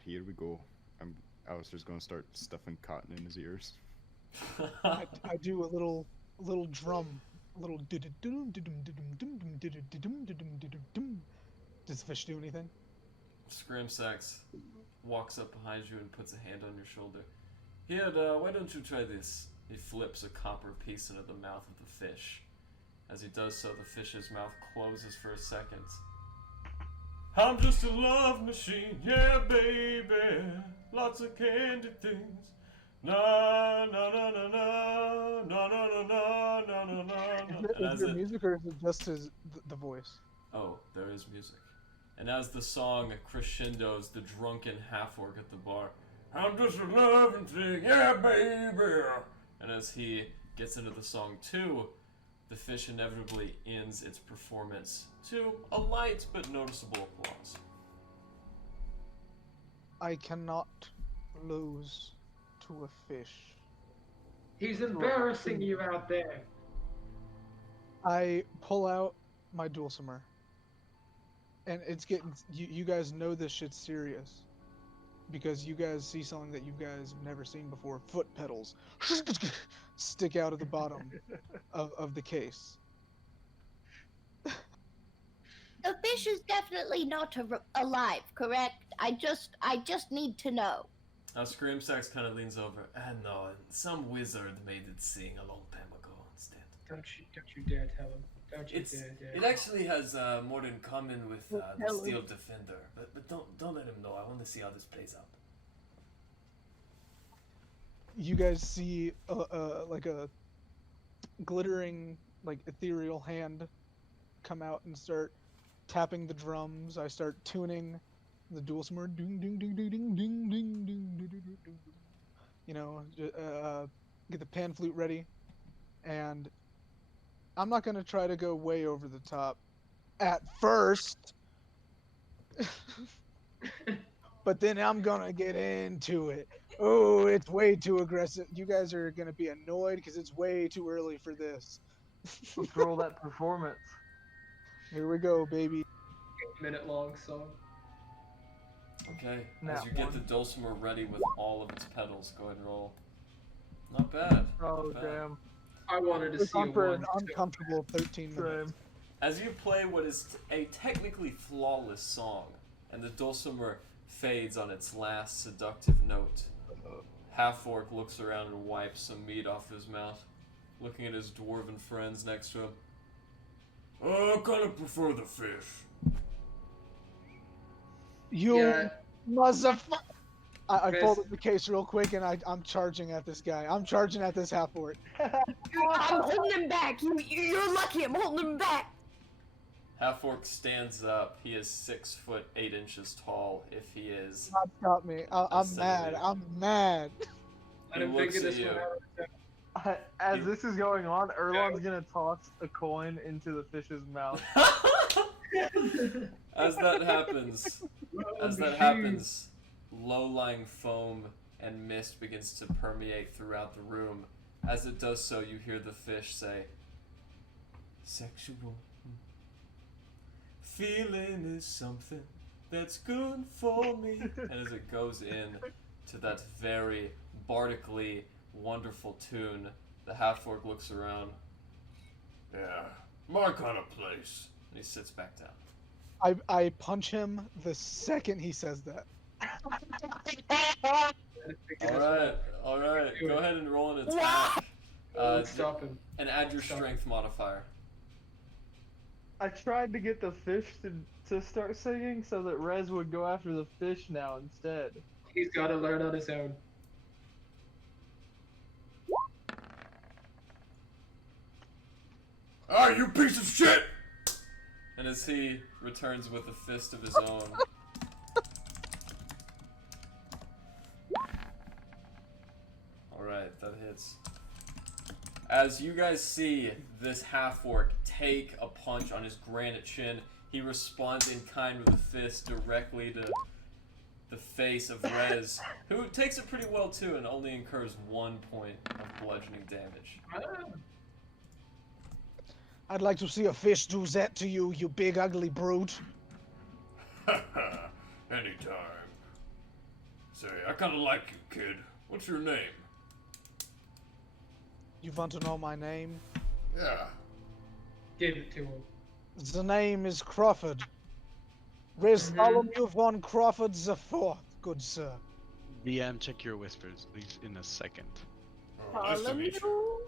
Here we go. I was just gonna start stuffing cotton in his ears. I do a little drum, a little. Does the fish do anything? Scramsax walks up behind you and puts a hand on your shoulder. Here, why don't you try this? He flips a copper piece into the mouth of the fish. As he does so, the fish's mouth closes for a second. I'm just a love machine, yeah, baby. Lots of candy things. Na na na na na na na na na na na. Is there music or is it just the voice? Oh, there is music. And as the song crescendos, the drunken half-orc at the bar, I'm just a loving thing, yeah, baby. And as he gets into the song too, the fish inevitably ends its performance to a light but noticeable applause. I cannot lose to a fish. He's embarrassing you out there. I pull out my dulcimer. And it's getting... You guys know this shit's serious. Because you guys see something that you guys have never seen before. Foot pedals stick out of the bottom of the case. The fish is definitely not alive, correct? I just need to know. Screamsax kind of leans over. No, some wizard made it sing a long time ago instead. Don't you dare tell him. Don't you dare. It actually has more in common with the Steel Defender, but don't let him know. I want to see how this plays out. You guys see like a glittering, like ethereal hand come out and start tapping the drums. I start tuning the dulcimer, ding ding ding ding ding ding ding ding ding ding. You know, get the pan flute ready, and I'm not gonna try to go way over the top at first, but then I'm gonna get into it. Oh, it's way too aggressive. You guys are gonna be annoyed because it's way too early for this. Let's roll that performance. Here we go, baby. 8-minute long song. Okay, Nat as you get one. the dulcimer ready with all of its pedals, go ahead and roll. Not bad. Oh, not bad. damn. I wanted to It's see on for one. an uncomfortable 13 minutes. Same. As you play what is a technically flawless song, and the dulcimer fades on its last seductive note, Half-Orc looks around and wipes some meat off his mouth, looking at his dwarven friends next to him. I kind of prefer the fish. You Yeah. motherfucker! I Chris. folded the case real quick and I'm charging at this guy. I'm charging at this half-orc. I'm holding him back. You're lucky. I'm holding him back. Half-Orc stands up. He is 6 foot 8 inches tall. If he is, Stop me. I'm mad. I'm mad. Let He him looks figure at this you. one out. As this is going on, Erlon's gonna toss a coin into the fish's mouth. as that happens, low-lying foam and mist begins to permeate throughout the room. As it does so, you hear the fish say, "Sexual feeling is something that's good for me." And as it goes in to that very bardically wonderful tune, the half-orc looks around. Yeah, my kind of place. And he sits back down. I punch him the second he says that. Alright. Go ahead and roll an attack. Stop him. And add your strength modifier. I tried to get the fish to start singing so that Rez would go after the fish now instead. He's got to learn on his own. Ah, you piece of shit! And as he returns with a fist of his own. Alright, that hits. As you guys see this half-orc take a punch on his granite chin, he responds in kind with a fist directly to the face of Rez, who takes it pretty well too and only incurs 1 point of bludgeoning damage. I'd like to see a fish do that to you, you big ugly brute. Anytime. Say, I kinda like you, kid. What's your name? You want to know my name? Yeah. Give it to him. The name is Crawford. Rez Bartholomew von Crawford the Fourth, good sir. DM, check your whispers, please, in a second. Oh, nice to meet you.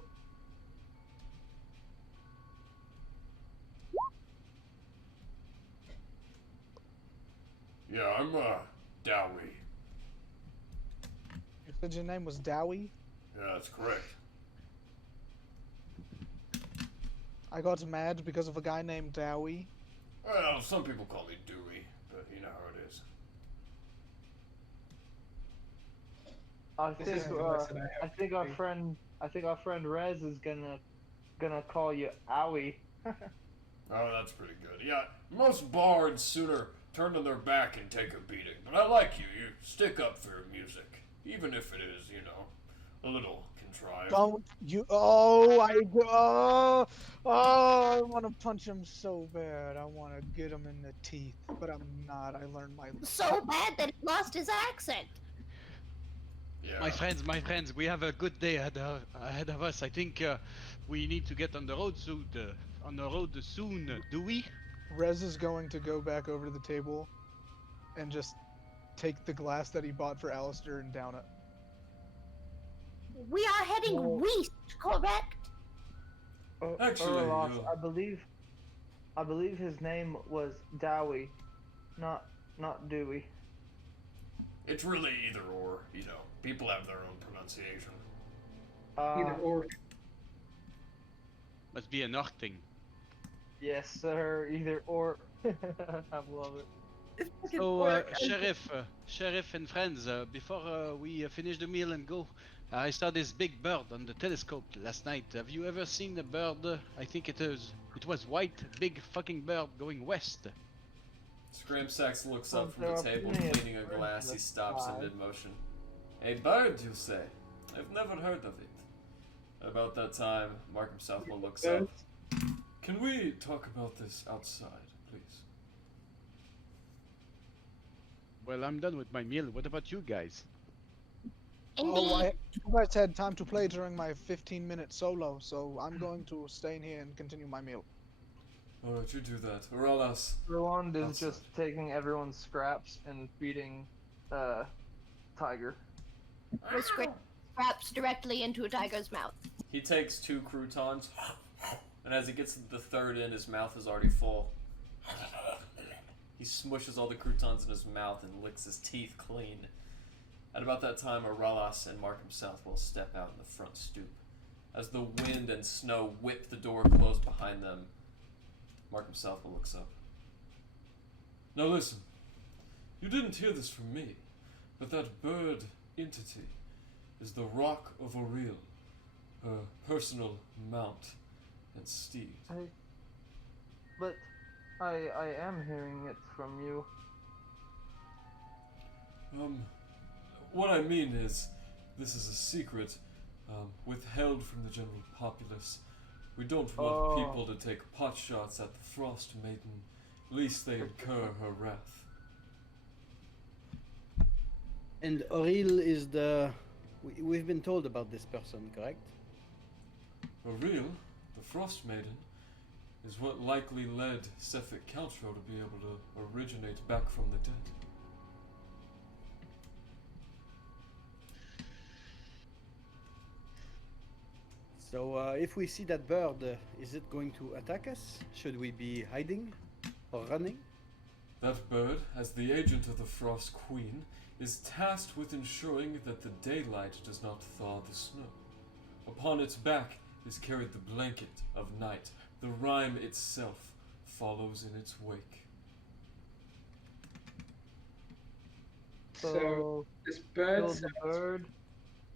Yeah, I'm, Dowie. You said your name was Dowie? Yeah, that's correct. I got mad because of a guy named Dowie. Well, some people call me Dewey, but you know how it is. I This think is the voice that I have. I think our friend I think our friend Rez is gonna call you Owie. Oh, that's pretty good. Yeah, most bards sooner turn on their back and take a beating, but I like you. You stick up for your music, even if it is, a little contrived. Don't you? Oh, I want to punch him so bad. I want to get him in the teeth, but I'm not. I learned my. So bad that he lost his accent. Yeah. My friends, we have a good day ahead of us. I think we need to get on the road soon. Do we? Rez is going to go back over to the table, and just take the glass that he bought for Alistair and down it. We are heading Well- west, correct? Actually, Urlos, I believe his name was Dowie, not Dewey. It's really either or, People have their own pronunciation. Either or. Must be a North thing. Yes, sir. Either or. I love it. So, Sheriff and friends, before we finish the meal and go, I saw this big bird on the telescope last night. Have you ever seen a bird? I think it was white, big fucking bird going west. Scramsax looks up from There the are table, plenty of cleaning a birds glass. that He stops in fly. mid-motion. A bird, you say? I've never heard of it. At about that time, Markham Southwell looks up. Can we talk about this outside, please? Well, I'm done with my meal. What about you guys? Indeed. You guys had time to play during my 15-minute solo, so I'm going to stay in here and continue my meal. Alright, you do that. Or else. Roland is Outside. just taking everyone's scraps and feeding Tiger. The scraps directly into a tiger's mouth. He takes 2 croutons, and as he gets to the third end, his mouth is already full. He smushes all the croutons in his mouth and licks his teeth clean. At about that time, Arelas and Markham Southwell step out in the front stoop. As the wind and snow whip the door closed behind them, Markham Southwell looks up. Now listen, you didn't hear this from me, but that bird entity is the Rock of Auril, her personal mount and steed. But I am hearing it from you. What I mean is, this is a secret, withheld from the general populace. We don't want people to take potshots at the Frost Maiden, lest they incur her wrath. And Auril is the... We've been told about this person, correct? Auril, the Frost Maiden, is what likely led Sefik Caltro to be able to originate back from the dead. So, if we see that bird, is it going to attack us? Should we be hiding or running? That bird, as the agent of the Frost Queen, is tasked with ensuring that the daylight does not thaw the snow. Upon its back is carried the blanket of night. The rime itself follows in its wake. So this kill bird the sounds bird,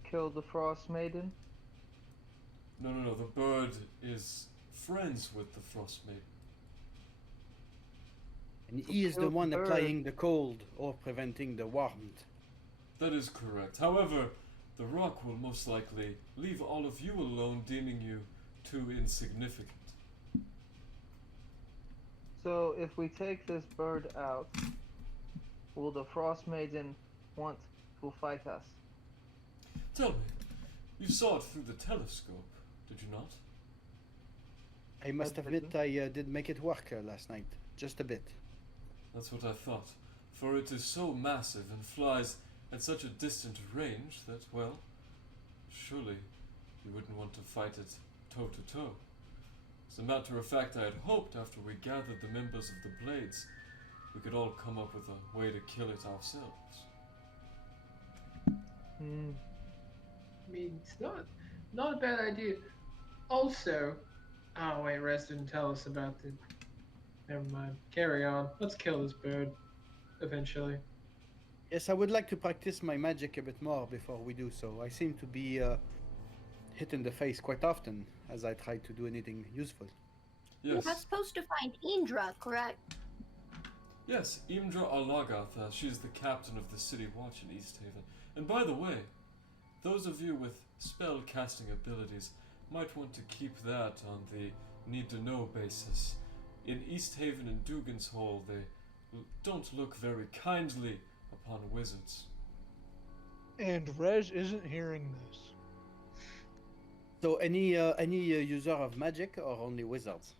kill the Frost Maiden. No, the bird is friends with the Frost Maiden. And he is the Kill the one bird. applying the cold or preventing the warmth. That is correct. However, the rock will most likely leave all of you alone, deeming you too insignificant. So if we take this bird out, will the Frost Maiden want to fight us? Tell me, you saw it through the telescope, did you not? I must admit I did make it work last night. Just a bit. That's what I thought. For it is so massive and flies at such a distant range that, well, surely you wouldn't want to fight it toe to toe. As a matter of fact, I had hoped after we gathered the members of the Blades, we could all come up with a way to kill it ourselves. I mean, it's not a bad idea. Also, oh wait, Rez didn't tell us about the. Never mind. Carry on. Let's kill this bird. Eventually. Yes, I would like to practice my magic a bit more before we do so. I seem to be hit in the face quite often as I try to do anything useful. Yes. We're supposed to find Imdra, correct? Yes, Imdra Arlaggath. She's the captain of the city watch in Easthaven. And by the way, those of you with spell casting abilities might want to keep that on the need-to-know basis. In Easthaven and Dugan's Hall, they don't look very kindly upon wizards. And Reg isn't hearing this. So any user of magic or only wizards?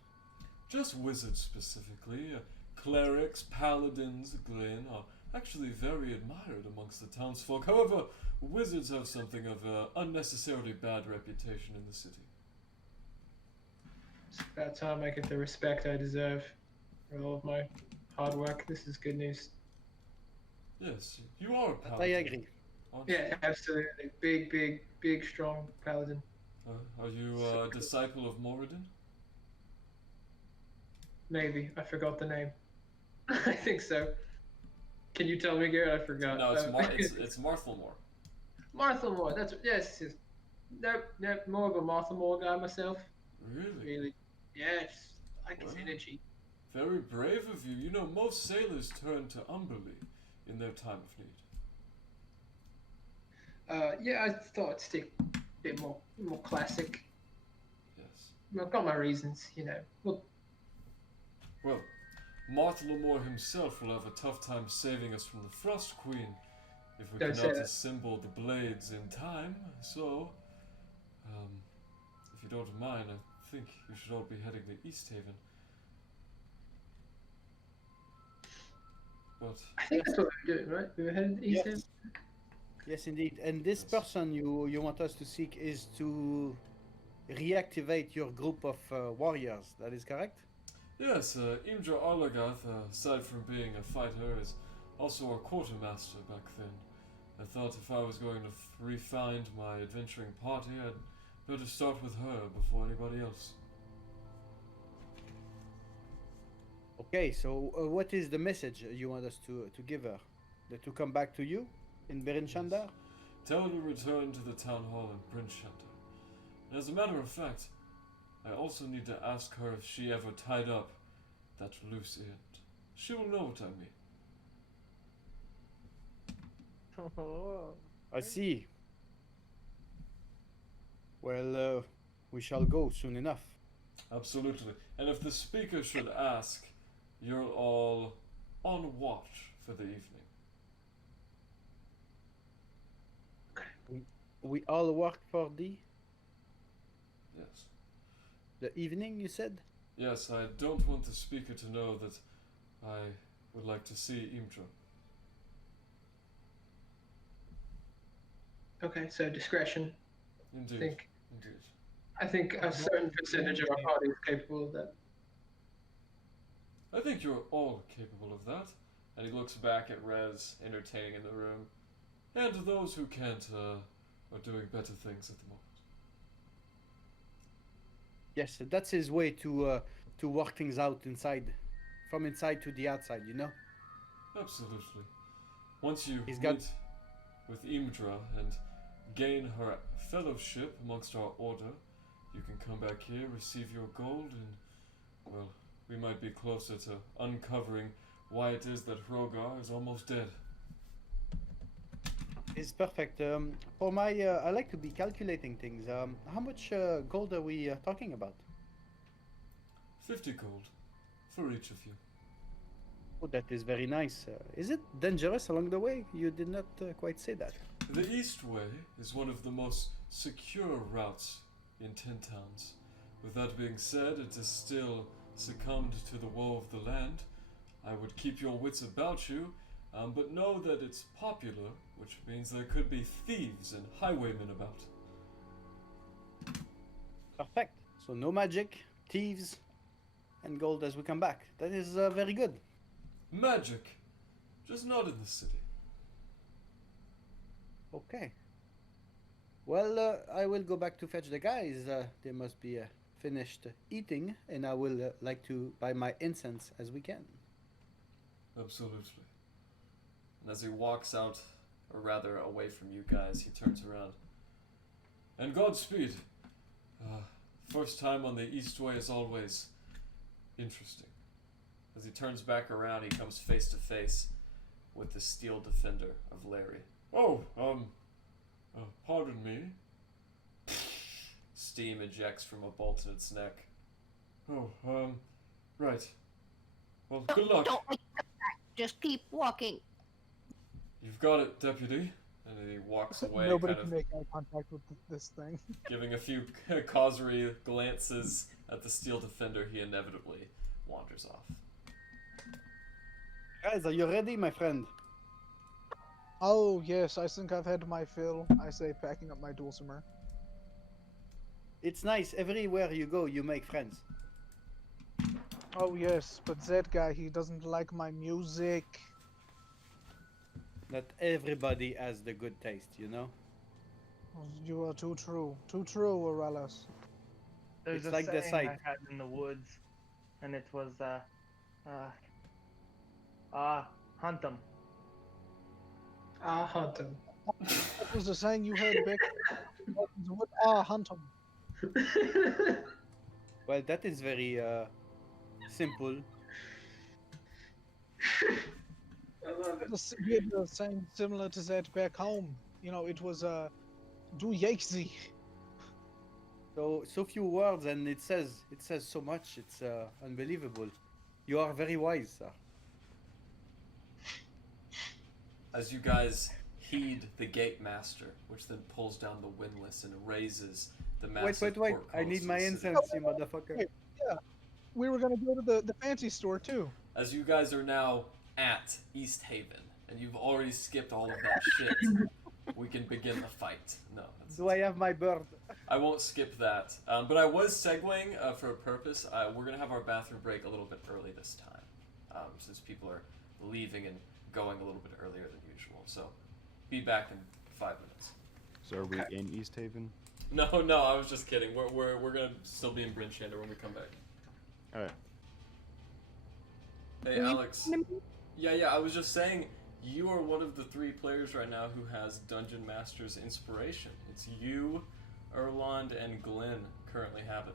Just wizards specifically. Clerics, paladins, Glyn are actually very admired amongst the townsfolk. However, wizards have something of an unnecessarily bad reputation in the city. It's about time I get the respect I deserve for all of my hard work. This is good news. Yes, you are a I paladin. agree. Aren't you? Yeah, absolutely. Big, strong paladin. Are you a disciple of Moradin? Maybe. I forgot the name. I think so. Can you tell me, Garrett? I forgot. No, it's Marthelmore. Marthelmore. That's yes. Nope. More of a Marthelmore guy myself. Really. Yes. I like his Wow. energy. Very brave of you. You know, most sailors turn to Umberlee in their time of need. Yeah, I thought I'd stick a bit more classic. Yes. I've got my reasons, you know. Well, Marthelmore himself will have a tough time saving us from the Frost Queen if we Don't say cannot that. assemble the blades in time. So, if you don't mind, I think you should all be heading to Easthaven. But I think that's what we're doing, right? We were heading to East End. Yes, indeed. And this Yes. person you want us to seek is to reactivate your group of warriors. That is correct? yes, Imdra Arlaggath, aside from being a fighter, is also our quartermaster back then. I thought if I was going to re-find my adventuring party, I'd better start with her before anybody else. Okay, so what is the message you want us to give her? That to come back to you in Berin Shandar? Tell her to return to the town hall in Brinchenter. And as a matter of fact, I also need to ask her if she ever tied up that loose end. She will know what I mean. I see. Well, we shall go soon enough. Absolutely. And if the speaker should ask, you're all on watch for the evening. We all work for Yes. the evening, you said? Yes, I don't want the speaker to know that I would like to see Imdra. Okay, so discretion. Indeed. Indeed. I think a certain percentage of our party is capable of that. I think you're all capable of that. And he looks back at Rez, entertaining in the room. And to those who can't, are doing better things at the moment. Yes, that's his way to work things out inside, from inside to the outside, you know? Absolutely. Once you He's meet got- with Imdra and gain her fellowship amongst our order, you can come back here, receive your gold, and, well, we might be closer to uncovering why it is that Hrogar is almost dead. It's perfect. For my, I like to be calculating things. How much gold are we talking about? 50 gold for each of you. Oh, that is very nice. Is it dangerous along the way? You did not quite say that. The East Way is one of the most secure routes in 10 towns. With that being said, it is still succumbed to the woe of the land. I would keep your wits about you, but know that it's popular, which means there could be thieves and highwaymen about. Perfect. So no magic, thieves, and gold as we come back. That is very good. Magic, just not in the city. Okay. Well, I will go back to fetch the guys. They must be finished eating, and I will like to buy my incense as we can. Absolutely. And as he walks out, or rather away from you guys, he turns around. And Godspeed. First time on the Eastway is always interesting. As he turns back around, he comes face to face with the steel defender of Larry. Oh, pardon me. Steam ejects from a bolt in its neck. Oh, right. Well, good luck. Don't make a back. Just keep walking. You've got it, deputy. And then he walks away, Nobody kind can of make eye contact with this thing. giving a few causerie glances at the steel defender. He inevitably wanders off. Guys, are you ready, my friend? Oh yes, I think I've had my fill. I say, packing up my dulcimer. It's nice. Everywhere you go, you make friends. Oh yes, but that guy, he doesn't like my music. Not everybody has the good taste, you know? You are too true. Too true, Aurelius. There's It's a like the saying sight. I had in the woods, and it was hunt 'em. I'll hunt him. That was the saying you heard, Beck. What hunt 'em. Well, that is very simple. I love it. We had the saying similar to that back home. You know, it was do Yaxi. So few words, and it says so much. It's unbelievable. You are very wise, sir. As you guys heed the gate master, which then pulls down the windlass and raises the massive Wait! I need my incense, you motherfucker. Wait. Yeah. We were gonna go to the fancy store too. As you guys are now at Easthaven, and you've already skipped all of that shit, we can begin the fight. No, Do I have my bird? I won't skip that. But I was segueing for a purpose. We're going to have our bathroom break a little bit early this time, since people are leaving and going a little bit earlier than usual. So, be back in 5 minutes. So are we in Easthaven? No, I was just kidding. We're going to still be in Brinchander when we come back. Alright. Hey, Alex. Yeah, I was just saying, you are one of the 3 players right now who has Dungeon Master's inspiration. It's you, Erland, and Glenn currently have it.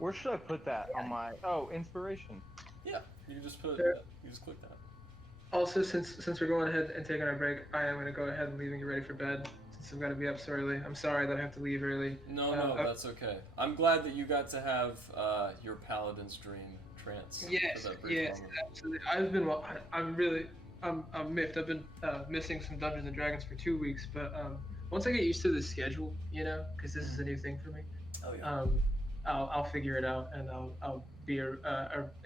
Where should I put that on my? Oh, inspiration. Yeah, you just put you just click that. Also, since we're going ahead and taking our break, I am going to go ahead and leave and get ready for bed. Since I'm going to be up so early. I'm sorry that I have to leave early. No, that's okay. I'm glad that you got to have your Paladin's Dream trance. Yes, for that brief moment. absolutely. I'm miffed. I've been missing some Dungeons and Dragons for 2 weeks, but once I get used to the schedule, you know, because this is a new thing for me, Oh yeah. I'll figure it out and I'll be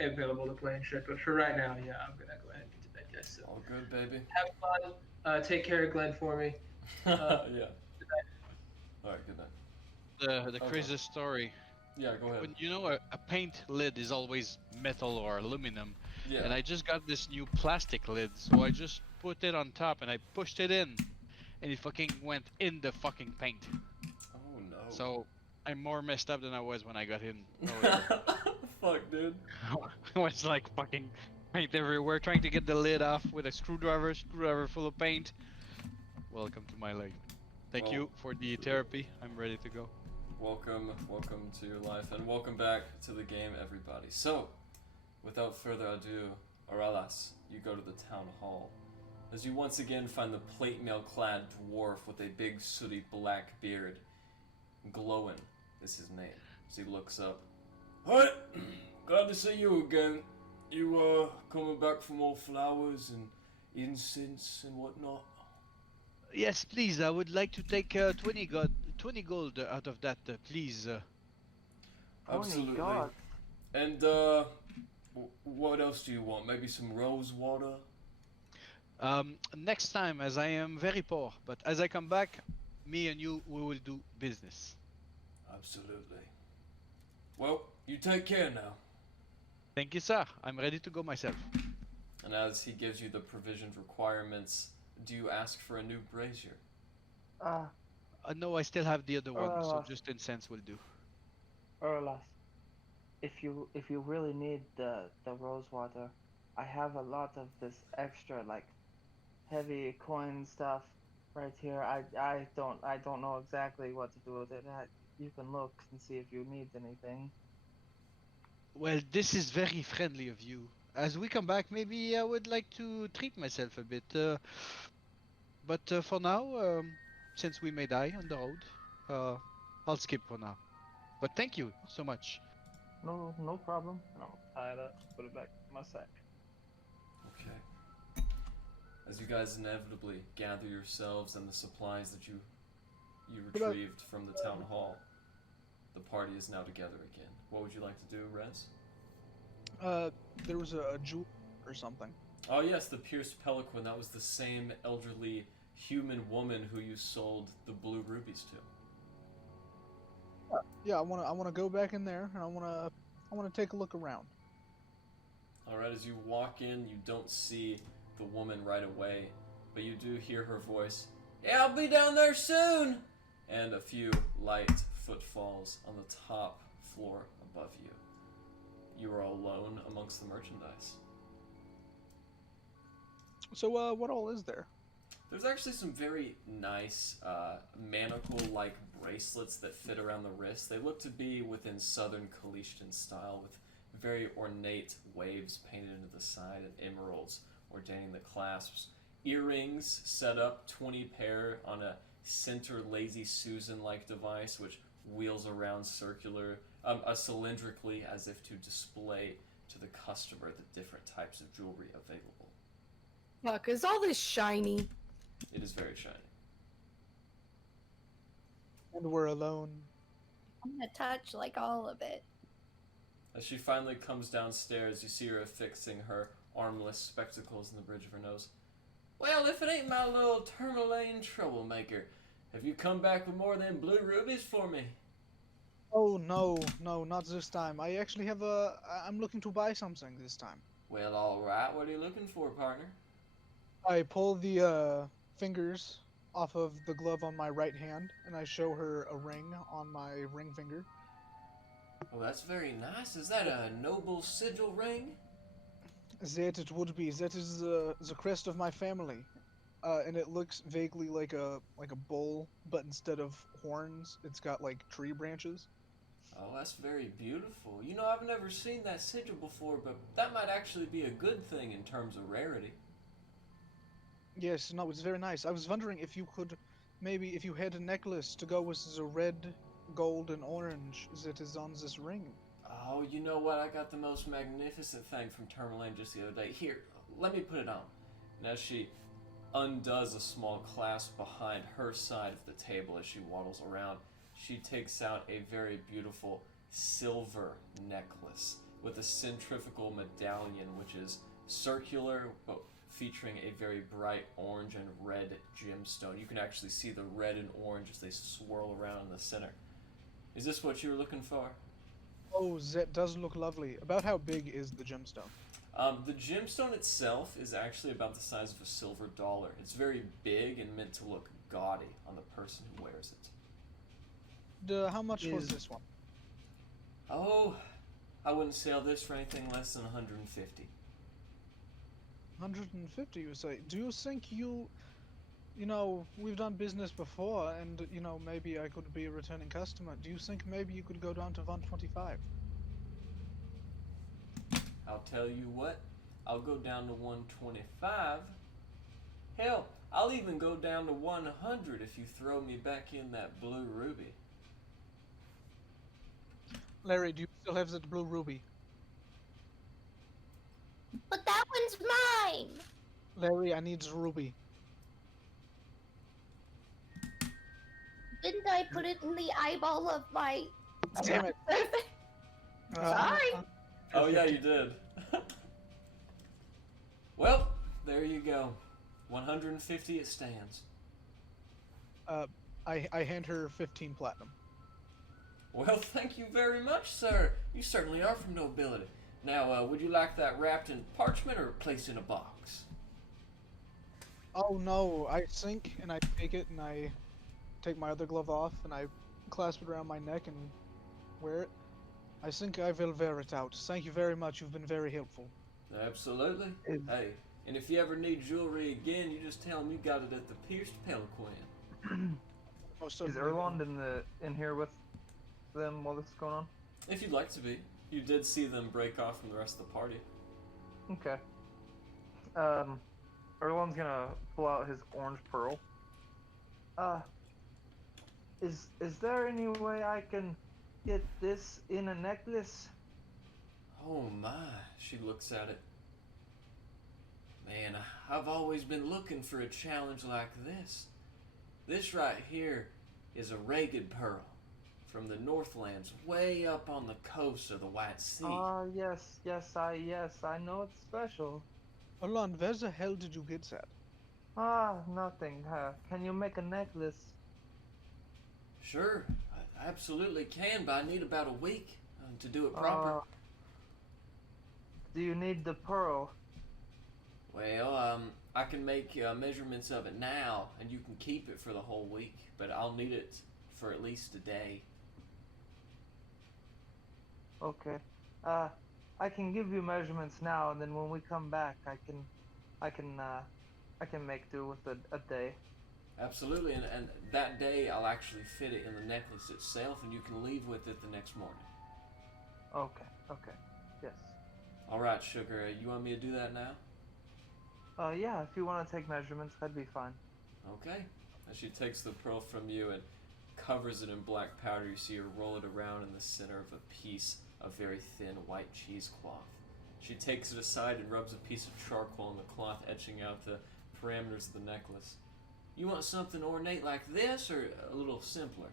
available to play and shit. But for right now, yeah, I'm gonna go ahead and get to bed, guys. So All good, baby. have fun. Take care of Glenn for me. Yeah. Good night. All right. Good night. The Okay. craziest story. Yeah. Go ahead. When you know a paint lid is always metal or aluminum, Yeah. and I just got this new plastic lid, so I just put it on top and I pushed it in, and it fucking went in the fucking paint. Oh no. So I'm more messed up than I was when I got in earlier. Fuck, dude. I was like fucking paint everywhere, trying to get the lid off with a screwdriver full of paint. Welcome to my life. Thank Well- you for the therapy. I'm ready to go. Welcome to your life, and welcome back to the game, everybody. So, without further ado, Aralas, you go to the town hall. As you once again find the plate mail-clad dwarf with a big sooty black beard. Glowin is his name. As he looks up. Hi, glad to see you again. You coming back for more flowers and incense and whatnot? Yes, please. I would like to take 20 gold out of that, please. Absolutely. God. And what else do you want? Maybe some rose water? Next time, as I am very poor, but as I come back, me and you, we will do business. Absolutely. Well, you take care now. Thank you, sir. I'm ready to go myself. And as he gives you the provisioned requirements, do you ask for a new brazier? No, I still have the other one, so Uh. just incense will do. Erlas, if you really need the rose water, I have a lot of this extra like heavy coin stuff right here. I don't know exactly what to do with it. you can look and see if you need anything. Well, this is very friendly of you. As we come back, maybe I would like to treat myself a bit. But for now, since we may die on the road, I'll skip for now. But thank you so much. No problem. And I'll tie it up, put it back in my sack. Okay. As you guys inevitably gather yourselves and the supplies that you retrieved from the town hall, the party is now together again. What would you like to do, Rez? There was a jewel or something. Oh yes, the pierced pelican. That was the same elderly human woman who you sold the blue rubies to. Yeah, I wanna go back in there and I wanna take a look around. Alright, as you walk in, you don't see the woman right away, but you do hear her voice. Yeah, I'll be down there soon! And a few light footfalls on the top floor above you. You are alone amongst the merchandise. So, what all is there? There's actually some very nice manacle-like bracelets that fit around the wrist. They look to be within Southern Kalishtan style, with very ornate waves painted into the side and emeralds ordaining the clasps. Earrings set up, 20 pair on a center Lazy Susan-like device, which wheels around cylindrically as if to display to the customer the different types of jewelry available. Fuck, is all this shiny? It is very shiny. And we're alone. I'm gonna touch like all of it. As she finally comes downstairs, you see her affixing her armless spectacles in the bridge of her nose. Well, if it ain't my little Tourmaline troublemaker, have you come back with more than blue rubies for me? Oh no, not this time. I actually have I'm looking to buy something this time. Well, alright, what are you looking for, partner? I pull the fingers off of the glove on my right hand, and I show her a ring on my ring finger. Oh, that's very nice. Is that a noble sigil ring? That it would be. That is the crest of my family, and it looks vaguely like a bull, but instead of horns, it's got like tree branches. Oh, that's very beautiful. You know, I've never seen that sigil before, but that might actually be a good thing in terms of rarity. Yes, no, it's very nice. I was wondering if you could, maybe if you had a necklace to go with the red, gold, and orange that is on this ring. Oh, you know what? I got the most magnificent thing from Tourmaline just the other day. Here, let me put it on. And as she undoes a small clasp behind her side of the table as she waddles around, she takes out a very beautiful silver necklace with a centrifugal medallion, which is circular, but featuring a very bright orange and red gemstone. You can actually see the red and orange as they swirl around in the center. Is this what you were looking for? Oh, that does look lovely. About how big is the gemstone? The gemstone itself is actually about the size of a silver dollar. It's very big and meant to look gaudy on the person who wears it. How much was this one? Oh, I wouldn't sell this for anything less than 150. 150, you say? Do you think you know, we've done business before, and, you know, maybe I could be a returning customer. Do you think maybe you could go down to 125? I'll tell you what, I'll go down to 125. Hell, I'll even go down to 100 if you throw me back in that blue ruby. Larry, do you still have that blue ruby? But that one's mine! Larry, I need the ruby. Didn't I put it in the eyeball of my... Damn it. Sorry! Oh yeah, you did. Well, there you go. 150 it stands. I hand her 15 platinum. Well, thank you very much, sir. You certainly are from nobility. Now, would you like that wrapped in parchment or placed in a box? Oh no, I think, and I take it, and I take my other glove off, and I clasp it around my neck and wear it. I think I will wear it out. Thank you very much. You've been very helpful. Absolutely. Hey, and if you ever need jewelry again, you just tell them you got it at the Pierced Pelican. Is Erlond in here with them while this is going on? If you'd like to be. You did see them break off from the rest of the party. Okay. Erlon's gonna pull out his orange pearl. Is there any way I can get this in a necklace? Oh my, she looks at it. Man, I've always been looking for a challenge like this. This right here is a ragged pearl from the Northlands, way up on the coast of the White Sea. Yes, I know it's special. Erlon, where the hell did you get that? Nothing. Can you make a necklace? Sure, I absolutely can, but I need about a week to do it proper. Do you need the pearl? Well, I can make measurements of it now, and you can keep it for the whole week, but I'll need it for at least a day. Okay. I can give you measurements now, and then when we come back, I can make do with a day. Absolutely, and that day I'll actually fit it in the necklace itself, and you can leave with it the next morning. Okay. Yes. All right, Sugar, you want me to do that now? Yeah, if you want to take measurements, that'd be fine. Okay. And she takes the pearl from you and covers it in black powder. You see her roll it around in the center of a piece of very thin white cheesecloth. She takes it aside and rubs a piece of charcoal on the cloth, etching out the parameters of the necklace. You want something ornate like this, or a little simpler?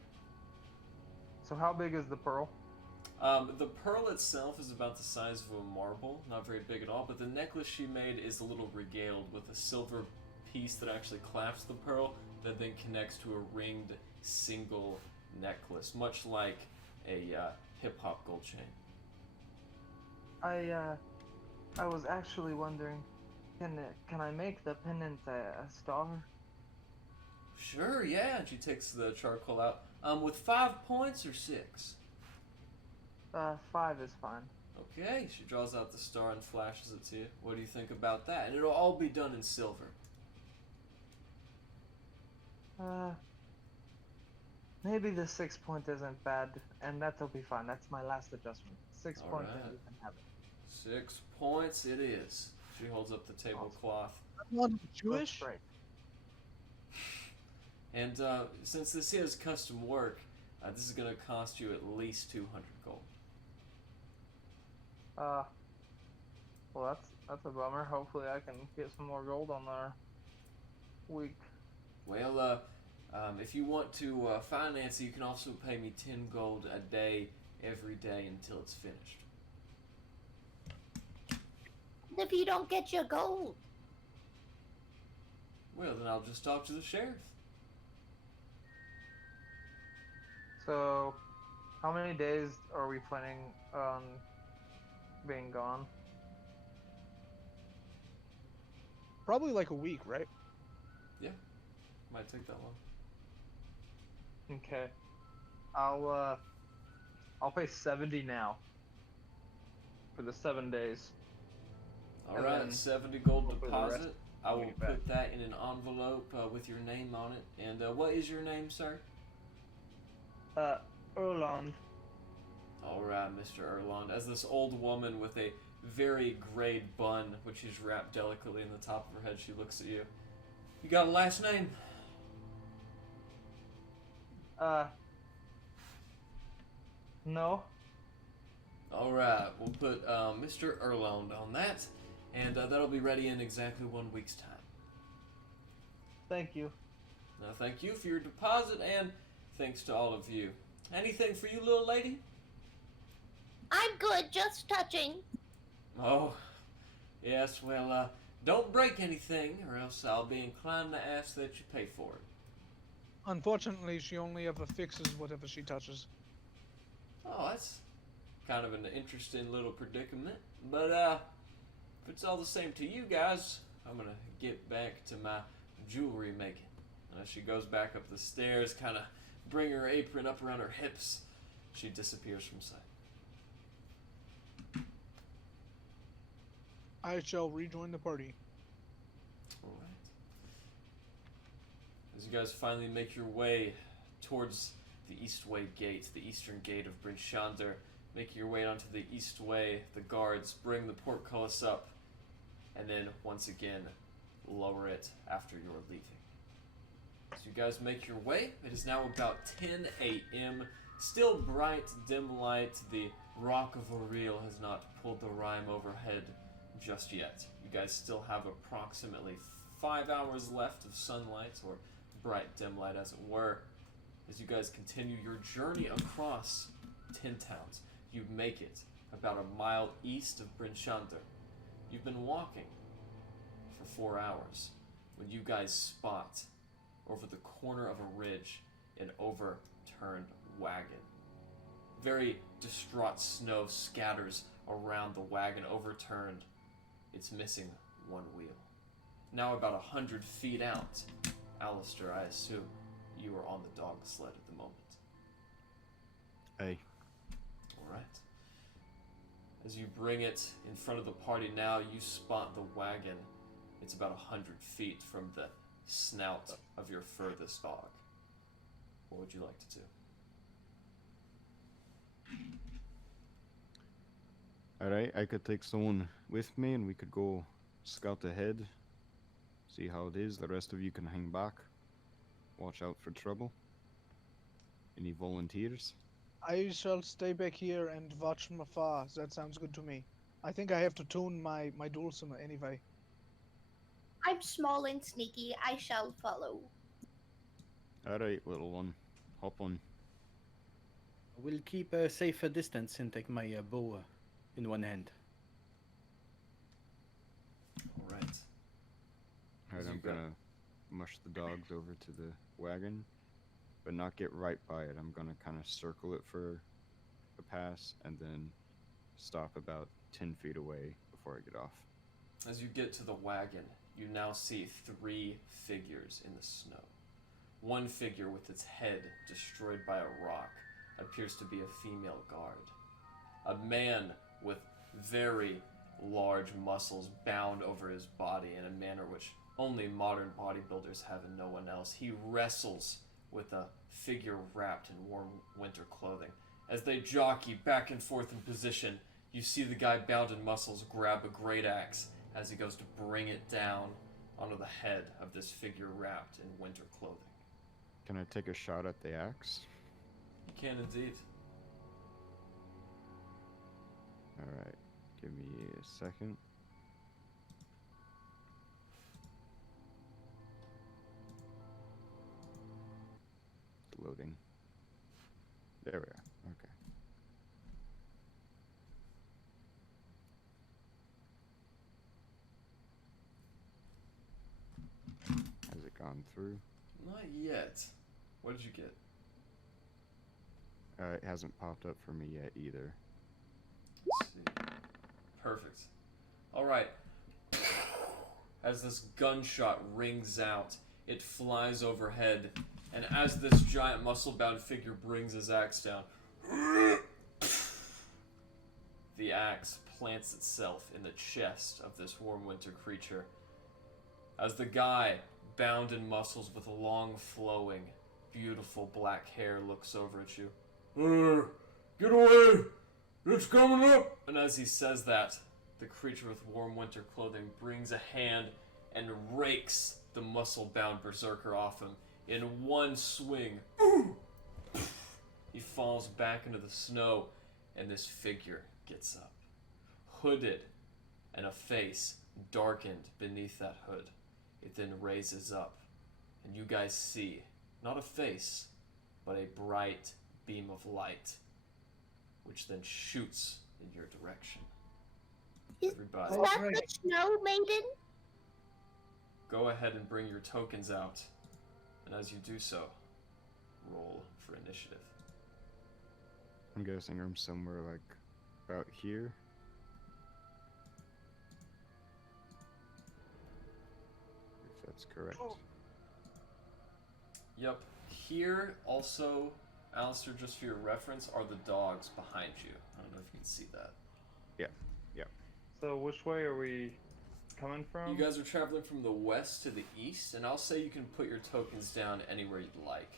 So how big is the pearl? The pearl itself is about the size of a marble, not very big at all, but the necklace she made is a little regaled with a silver piece that actually clasps the pearl that then connects to a ringed single necklace, much like a hip-hop gold chain. I was actually wondering, can I make the pendant a star? Sure, yeah. And she takes the charcoal out. With 5 points or 6? 5 is fine. Okay, she draws out the star and flashes it to you. What do you think about that? And it'll all be done in silver. Maybe the 6 point isn't bad, and that'll be fine. That's my last adjustment. 6 All point, right. and you can have it. 6 points it is. She holds up the tablecloth. Erlon, Jewish? Great. And since this is custom work, this is going to cost you at least 200 gold. Well, that's a bummer. Hopefully, I can get some more gold on our week. Well, if you want to finance it, you can also pay me 10 gold a day, every day until it's finished. If you don't get your gold, Well, then I'll just talk to the sheriff. So, how many days are we planning on being gone? Probably like a week, right? Might take that long. Okay. I'll pay 70 now. For the 7 days. All And right, then 70 gold hopefully the rest deposit. I will get back. put that in an envelope with your name on it. And what is your name, sir? Erland. All right, Mr. Erland. As this old woman with a very grayed bun, which is wrapped delicately in the top of her head, she looks at you. You got a last name? No. All right, we'll put Mr. Erland on that, and that'll be ready in exactly 1 week's time. Thank you. Now, thank you for your deposit, and thanks to all of you. Anything for you, little lady? I'm good, just touching. Oh, yes, well, don't break anything, or else I'll be inclined to ask that you pay for it. Unfortunately, she only ever fixes whatever she touches. Oh, that's kind of an interesting little predicament. But, if it's all the same to you guys, I'm gonna get back to my jewelry making. As she goes back up the stairs, kind of bring her apron up around her hips, she disappears from sight. I shall rejoin the party. Alright. As you guys finally make your way towards the Eastway Gate, the eastern gate of Bryn Shander. Making your way onto the Eastway, the guards bring the portcullis up, and then once again lower it after you're leaving. So you guys make your way. It is now about 10 a.m. Still bright, dim light. The Rock of Auril has not pulled the rime overhead just yet. You guys still have approximately 5 hours left of sunlight, or bright dim light as it were, as you guys continue your journey across 10 towns. You make it about a mile east of Bryn Shander. You've been walking for 4 hours when you guys spot over the corner of a ridge an overturned wagon. Very distraught snow scatters around the wagon overturned. It's missing one wheel. Now about 100 feet out, Alistair, I assume you are on the dog sled at the moment. Hey. Alright. As you bring it in front of the party now, you spot the wagon. It's about 100 feet from the snout of your furthest dog. What would you like to do? Alright, I could take someone with me and we could go scout ahead, see how it is. The rest of you can hang back, watch out for trouble. Any volunteers? I shall stay back here and watch from afar. That sounds good to me. I think I have to tune my dulcimer anyway. I'm small and sneaky. I shall follow. Alright, little one. Hop on. We'll keep a safer distance and take my bow in one hand. Alright. Alright, I'm gonna mush the dogs over to the wagon, but not get right by it. I'm gonna kind of circle it for a pass and then stop about 10 feet away before I get off. As you get to the wagon, you now see 3 figures in the snow. One figure with its head destroyed by a rock appears to be a female guard. A man with very large muscles bound over his body in a manner which only modern bodybuilders have and no one else. He wrestles with a figure wrapped in warm winter clothing. As they jockey back and forth in position, you see the guy bound in muscles grab a great axe as he goes to bring it down onto the head of this figure wrapped in winter clothing. Can I take a shot at the axe? You can indeed. Alright, give me a second. It's loading. There we are. Okay. Has it gone through? Not yet. What did you get? It hasn't popped up for me yet either. Let's see. Perfect. Alright. As this gunshot rings out, it flies overhead, and as this giant muscle-bound figure brings his axe down, the axe plants itself in the chest of this warm winter creature. As the guy, bound in muscles with long, flowing, beautiful black hair, looks over at you. Get away! It's coming up! And as he says that, the creature with warm winter clothing brings a hand and rakes the muscle-bound berserker off him. In one swing, he falls back into the snow, and this figure gets up. Hooded, and a face darkened beneath that hood. It then raises up, and you guys see, not a face, but a bright beam of light, which then shoots in your direction. Everybody, Is that the snow maiden? go ahead and bring your tokens out, and as you do so, roll for initiative. I'm guessing I'm somewhere like about here. If that's correct. Yep. Here, also, Alistair, just for your reference, are the dogs behind you. I don't know if you can see that. So which way are we coming from? You guys are traveling from the west to the east, and I'll say you can put your tokens down anywhere you'd like.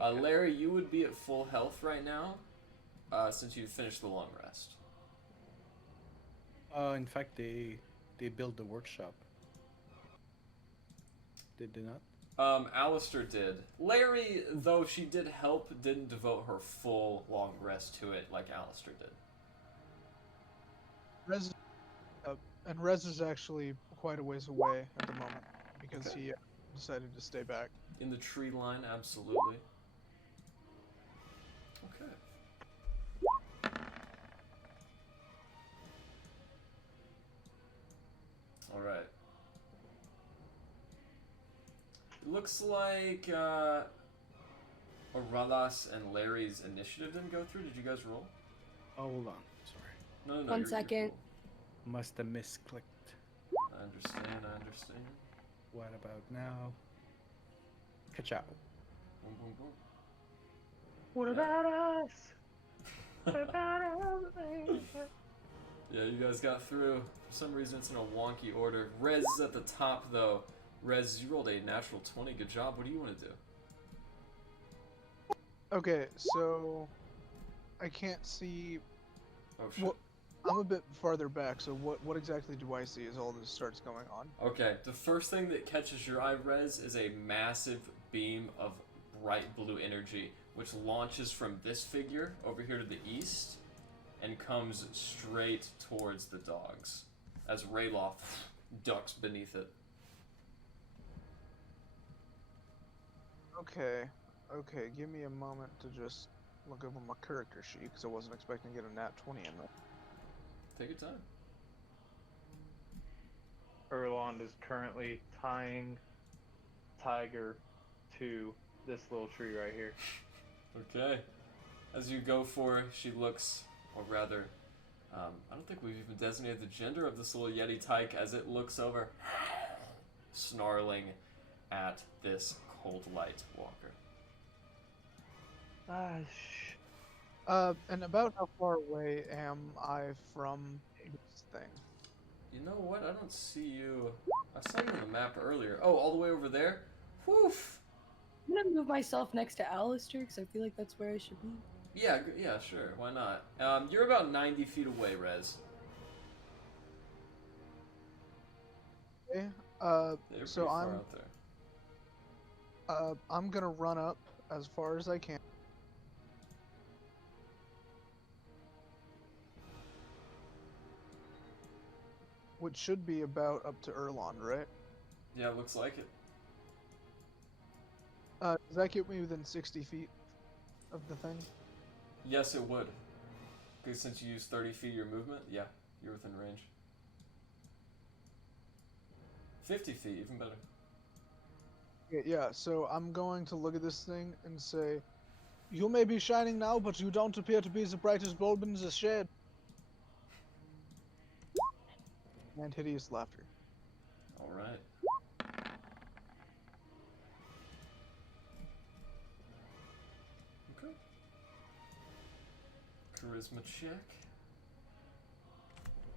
Larry, you would be at full health right now, since you finished the long rest. In fact, they built the workshop. Did they not? Alistair did. Larry, though she did help, didn't devote her full long rest to it like Alistair did. Rez is actually quite a ways away at the moment because Okay. he decided to stay back. In the tree line, absolutely. Okay. Alright. Looks like Aralas and Larry's initiative didn't go through. Did you guys roll? Oh, hold on. Sorry. No, One you're second. cool. Must have misclicked. I understand. What about now? Ka-chow. Boom, boom, boom. What about us? What about us? Yeah, you guys got through. For some reason, it's in a wonky order. Rez is at the top, though. Rez, you rolled a natural 20. Good job. What do you want to do? Okay, so I can't see. Oh, shit. Well, I'm a bit farther back, so what exactly do I see as all this starts going on? Okay, the first thing that catches your eye, Rez, is a massive beam of bright blue energy, which launches from this figure over here to the east and comes straight towards the dogs as Rayloff ducks beneath it. Okay, give me a moment to just look over my character sheet, because I wasn't expecting to get a nat 20 in there. Take your time. Erland is currently tying Tiger to this little tree right here. Okay. As you go for, she looks, or rather, I don't think we've even designated the gender of this little Yeti tyke as it looks over, snarling at this cold light walker. And about how far away am I from this thing? You know what? I don't see you. I saw you on the map earlier. Oh, all the way over there? Woof! I'm gonna move myself next to Alistair because I feel like that's where I should be. Yeah, yeah, sure. Why not? You're about 90 feet away, Rez. Okay, Yeah, you're so pretty far I'm out there. I'm gonna run up as far as I can. Which should be about up to Erland, right? Yeah, it looks like it. Does that get me within 60 feet of the thing? Yes, it would. Because since you use 30 feet of your movement, yeah, you're within range. 50 feet, even better. Yeah, so I'm going to look at this thing and say, "You may be shining now, but you don't appear to be the brightest bulb in the shed." And hideous laughter. Alright. Okay. Charisma check.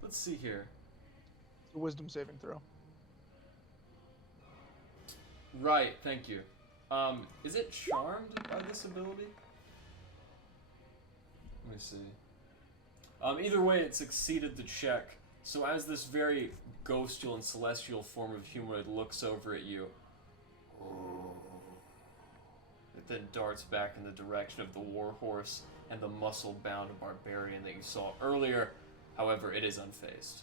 Let's see here. It's a wisdom saving throw. Right, thank you. Is it charmed by this ability? Let me see. Either way, it succeeded the check. So as this very ghostly and celestial form of humanoid looks over at you, it then darts back in the direction of the warhorse and the muscle-bound barbarian that you saw earlier. However, it is unfazed.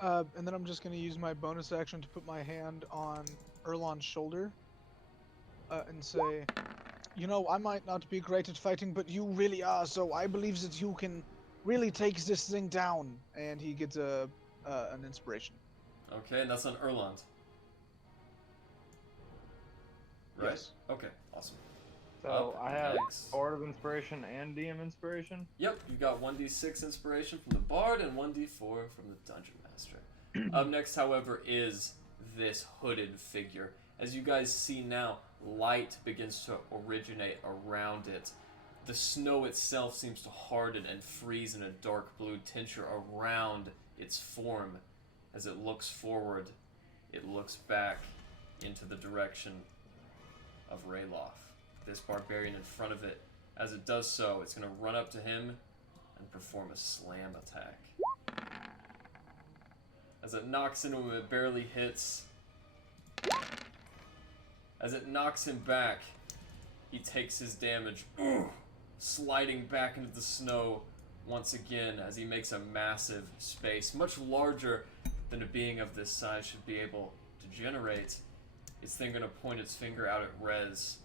And then I'm just going to use my bonus action to put my hand on Erlon's shoulder and say, "You know, I might not be great at fighting, but you really are, so I believe that you can really take this thing down." And he gets an inspiration. Okay, and that's on Erland. Right? Yes. Okay, awesome. So Up I have next. Bard of Inspiration and DM Inspiration. Yep, you got 1d6 inspiration from the Bard and 1d4 from the Dungeon Master. Up next, however, is this hooded figure. As you guys see now, light begins to originate around it. The snow itself seems to harden and freeze in a dark blue tincture around its form. As it looks forward, it looks back into the direction of Rayloff. this barbarian in front of it. As it does so, it's going to run up to him and perform a slam attack. As it knocks into him, it barely hits. As it knocks him back, he takes his damage, sliding back into the snow once again as he makes a massive space, much larger than a being of this size should be able to generate. It's then going to point its finger out at Rez,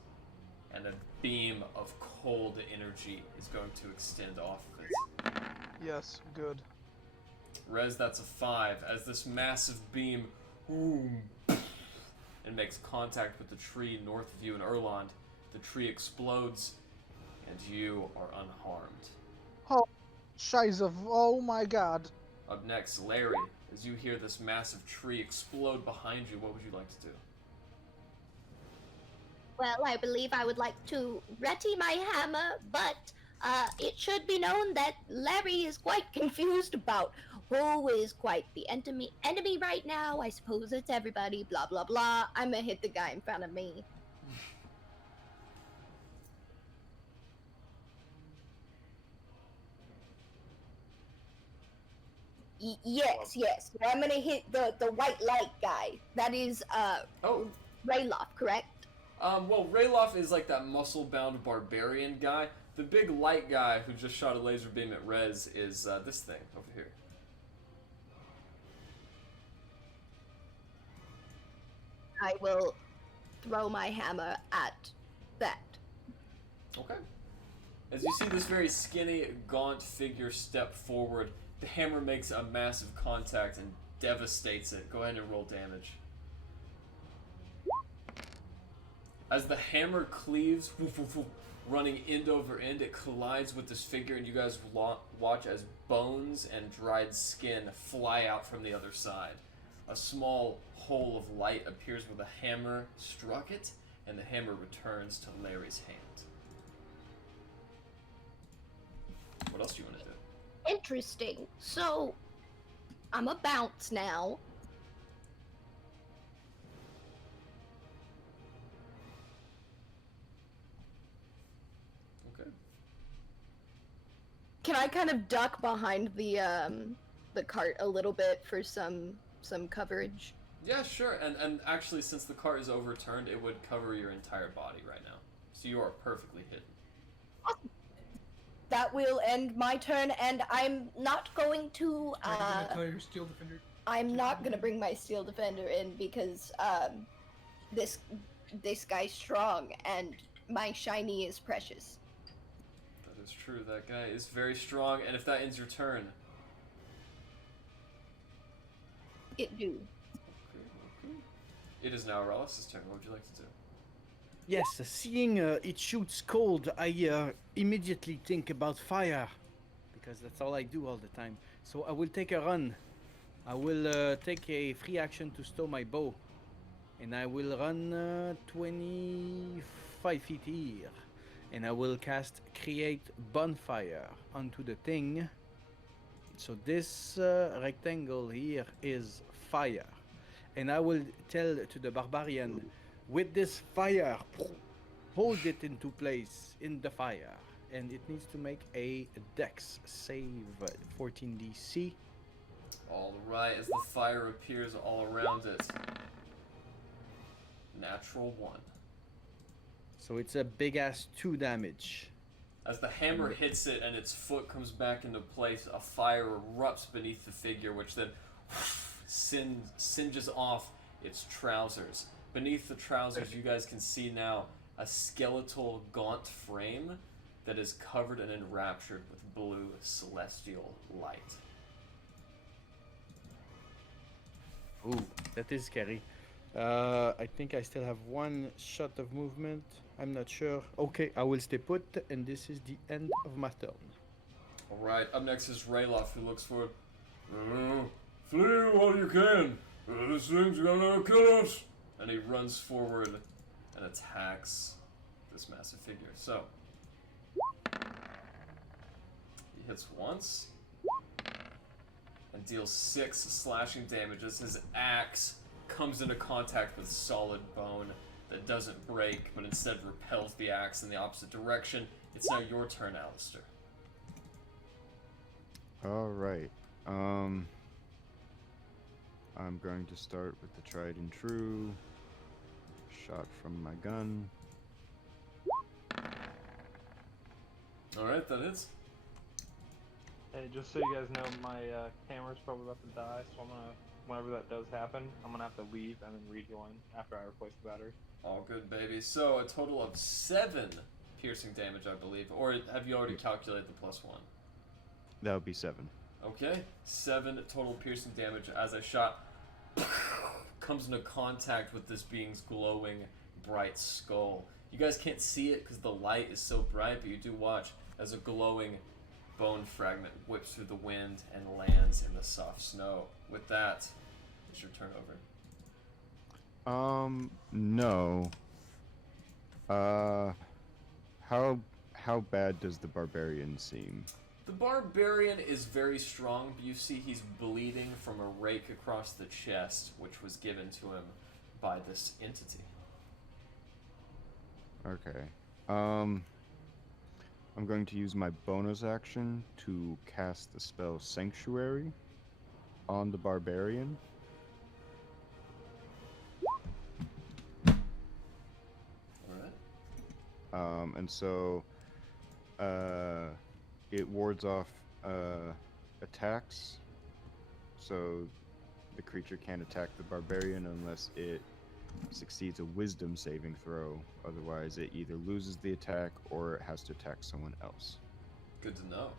and a beam of cold energy is going to extend off of it. Yes, good. Rez, that's a 5. As this massive beam and makes contact with the tree north of you in Erland, the tree explodes, and you are unharmed. Oh, Scheiße. Oh my god. Up next, Larry. As you hear this massive tree explode behind you, what would you like to do? Well, I believe I would like to ready my hammer, but it should be known that Larry is quite confused about who is quite the enemy right now. I suppose it's everybody, blah, blah, blah. I'm gonna hit the guy in front of me. Yes. So I'm gonna hit the white light guy. That is, Rayloff, correct? Well, Rayloff is like that muscle-bound barbarian guy. The big light guy who just shot a laser beam at Rez is this thing over here. I will throw my hammer at that. Okay. As you see this very skinny, gaunt figure step forward, the hammer makes a massive contact and devastates it. Go ahead and roll damage. As the hammer cleaves, running end over end, it collides with this figure, and you guys watch as bones and dried skin fly out from the other side. A small hole of light appears where the hammer struck it, and the hammer returns to Larry's hand. What else do you want to do? Interesting. So, I'm a bounce now. Okay. Can I kind of duck behind the cart a little bit for some coverage? Yeah, sure. And actually, since the cart is overturned, it would cover your entire body right now. So you are perfectly hidden. That will end my turn, and I'm not going to. Are you gonna tell your steel defender? I'm not gonna bring my steel defender in because this guy's strong, and my shiny is precious. That is true. That guy is very strong, and if that ends your turn. It do. Okay. It is now Rallis' turn. What would you like to do? Yes, seeing it shoots cold, I immediately think about fire, because that's all I do all the time. So I will take a run. I will take a free action to stow my bow, and I will run 25 feet here, and I will cast Create Bonfire onto the thing. So this rectangle here is fire, and I will tell to the barbarian, with this fire, hold it into place in the fire, and it needs to make a dex save, 14 DC. All right, as the fire appears all around it. Natural 1. So it's a big ass 2 damage. As the hammer hits it and its foot comes back into place, a fire erupts beneath the figure, which then singes off its trousers. Beneath the trousers, you guys can see now a skeletal, gaunt frame that is covered and enraptured with blue celestial light. Ooh, that is scary. I think I still have 1 shot of movement. I'm not sure. Okay, I will stay put, and this is the end of my turn. Alright, up next is Rayloff, who looks for... flee while you can! This thing's gonna kill us! And he runs forward and attacks this massive figure. So, he hits once and deals 6 slashing damage as his axe comes into contact with solid bone, that doesn't break, but instead repels the axe in the opposite direction. It's now your turn, Alistair. Alright. I'm going to start with the tried and true. Shot from my gun. Alright, that hits. Hey, just so you guys know, my camera's probably about to die, so I'm gonna, whenever that does happen, I'm gonna have to leave and then rejoin after I replace the battery. All good, baby. So, a total of 7 piercing damage, I believe. Or have you already calculated the +1? That would be 7. Okay, 7 total piercing damage as a shot comes into contact with this being's glowing, bright skull. You guys can't see it because the light is so bright, but you do watch as a glowing bone fragment whips through the wind and lands in the soft snow. With that, it's your turn over. No. How bad does the barbarian seem? The barbarian is very strong, but you see he's bleeding from a rake across the chest, which was given to him by this entity. Okay. I'm going to use my bonus action to cast the spell Sanctuary on the barbarian. Alright. And so, it wards off attacks, so the creature can't attack the barbarian unless it succeeds a wisdom saving throw. Otherwise, it either loses the attack or it has to attack someone else. Good to know.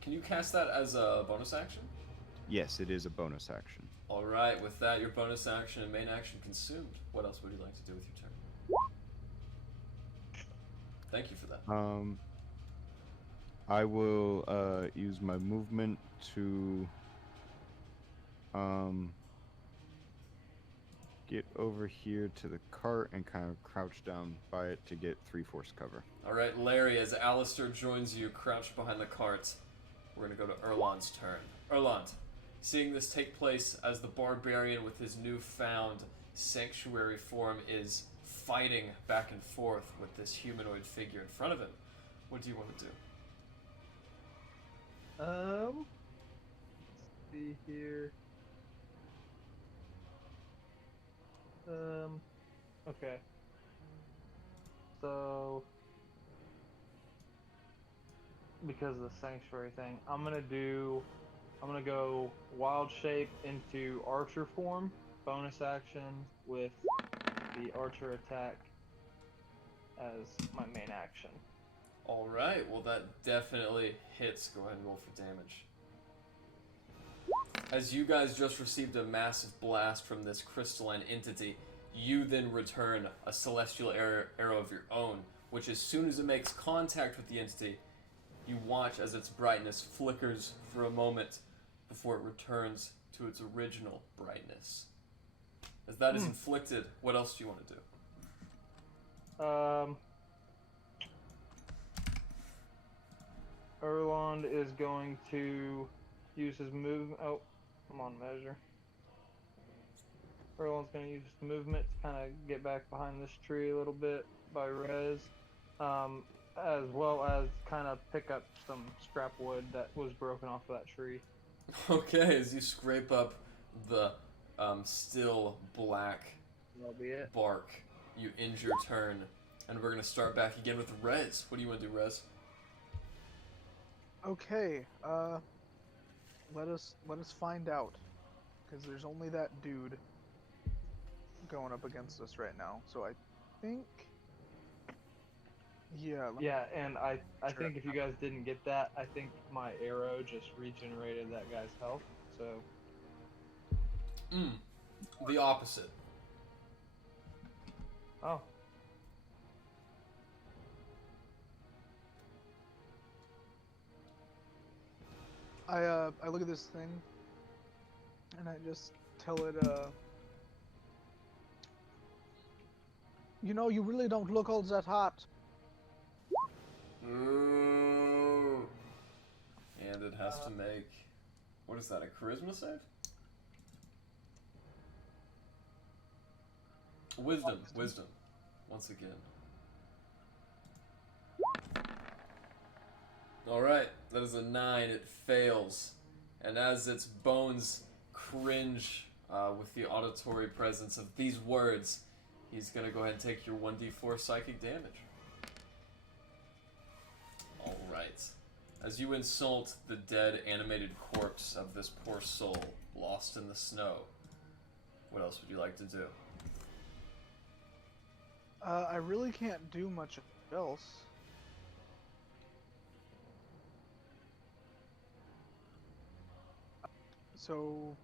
Can you cast that as a bonus action? Yes, it is a bonus action. Alright, with that, your bonus action and main action consumed. What else would you like to do with your turn? Thank you for that. I will use my movement to get over here to the cart and kind of crouch down by it to get 3/4 cover. Alright, Larry, as Alistair joins you crouched behind the cart, we're going to go to Erlon's turn. Erlon, seeing this take place as the barbarian with his newfound sanctuary form is fighting back and forth with this humanoid figure in front of him, what do you want to do? Let's see here. Okay. So, because of the sanctuary thing, I'm gonna go wild shape into archer form, bonus action with the archer attack as my main action. Alright, well that definitely hits. Go ahead and roll for damage. As you guys just received a massive blast from this crystalline entity, you then return a celestial arrow of your own, which as soon as it makes contact with the entity, you watch as its brightness flickers for a moment before it returns to its original brightness. As that is inflicted, what else do you want to do? Erlond is going to use his move. Oh, I'm on measure. Erlond's going to use his movement to kind of get back behind this tree a little bit by Rez, as well as kind of pick up some scrap wood that was broken off of that tree. Okay, as you scrape up the still black That'll be it. bark, you end your turn, and we're going to start back again with Rez. What do you want to do, Rez? Okay, let us find out, because there's only that dude going up against us right now. So I think, yeah. Yeah, and I think if you guys didn't get that, I think my arrow just regenerated that guy's health. So. The opposite. Oh. I look at this thing, and I just tell it, you know, you really don't look all that hot. Ooh. And it has to make, what is that, a charisma save? Wisdom. Once again. Alright, that is a 9. It fails. And as its bones cringe with the auditory presence of these words, he's going to go ahead and take your 1d4 psychic damage. Alright. As you insult the dead animated corpse of this poor soul lost in the snow, what else would you like to do? I really can't do much else. So,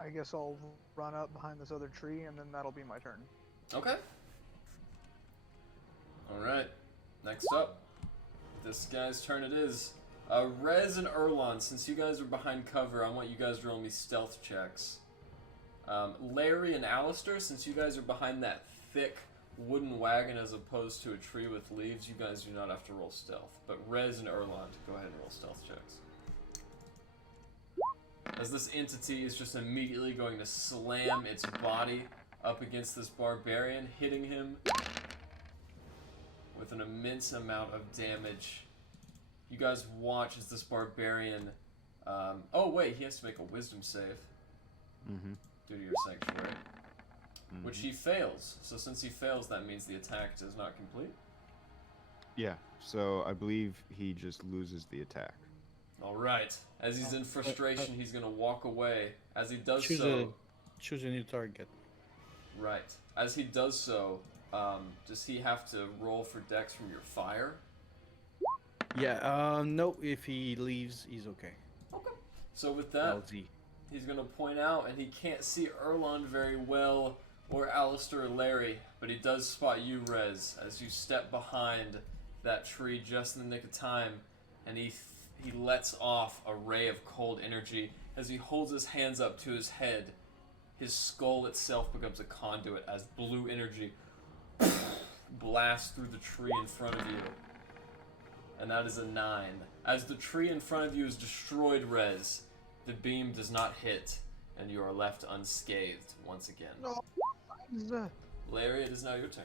I guess I'll run up behind this other tree, and then that'll be my turn. Okay. Alright. Next up. This guy's turn it is. Rez and Erlon, since you guys are behind cover, I want you guys to roll me stealth checks. Larry and Alistair, since you guys are behind that thick wooden wagon as opposed to a tree with leaves, you guys do not have to roll stealth. But Rez and Erlon, go ahead and roll stealth checks. As this entity is just immediately going to slam its body up against this barbarian, hitting him with an immense amount of damage. You guys watch as this barbarian... oh wait, he has to make a wisdom save. Due to your sanctuary. Which he fails. So since he fails, that means the attack is not complete? Yeah, so I believe he just loses the attack. Alright. As he's in frustration, he's going to walk away. As he does Choose a new target. Right. As he does so, does he have to roll for dex from your fire? Yeah, no, if he leaves, he's okay. Okay. So with that, LZ. he's going to point out, and he can't see Erlon very well, or Alistair or Larry, but he does spot you, Rez, as you step behind that tree just in the nick of time, and he lets off a ray of cold energy. As he holds his hands up to his head, his skull itself becomes a conduit as blue energy blasts through the tree in front of you. And that is a 9. As the tree in front of you is destroyed, Rez, the beam does not hit, and you are left unscathed once again. No. Larry, it is now your turn.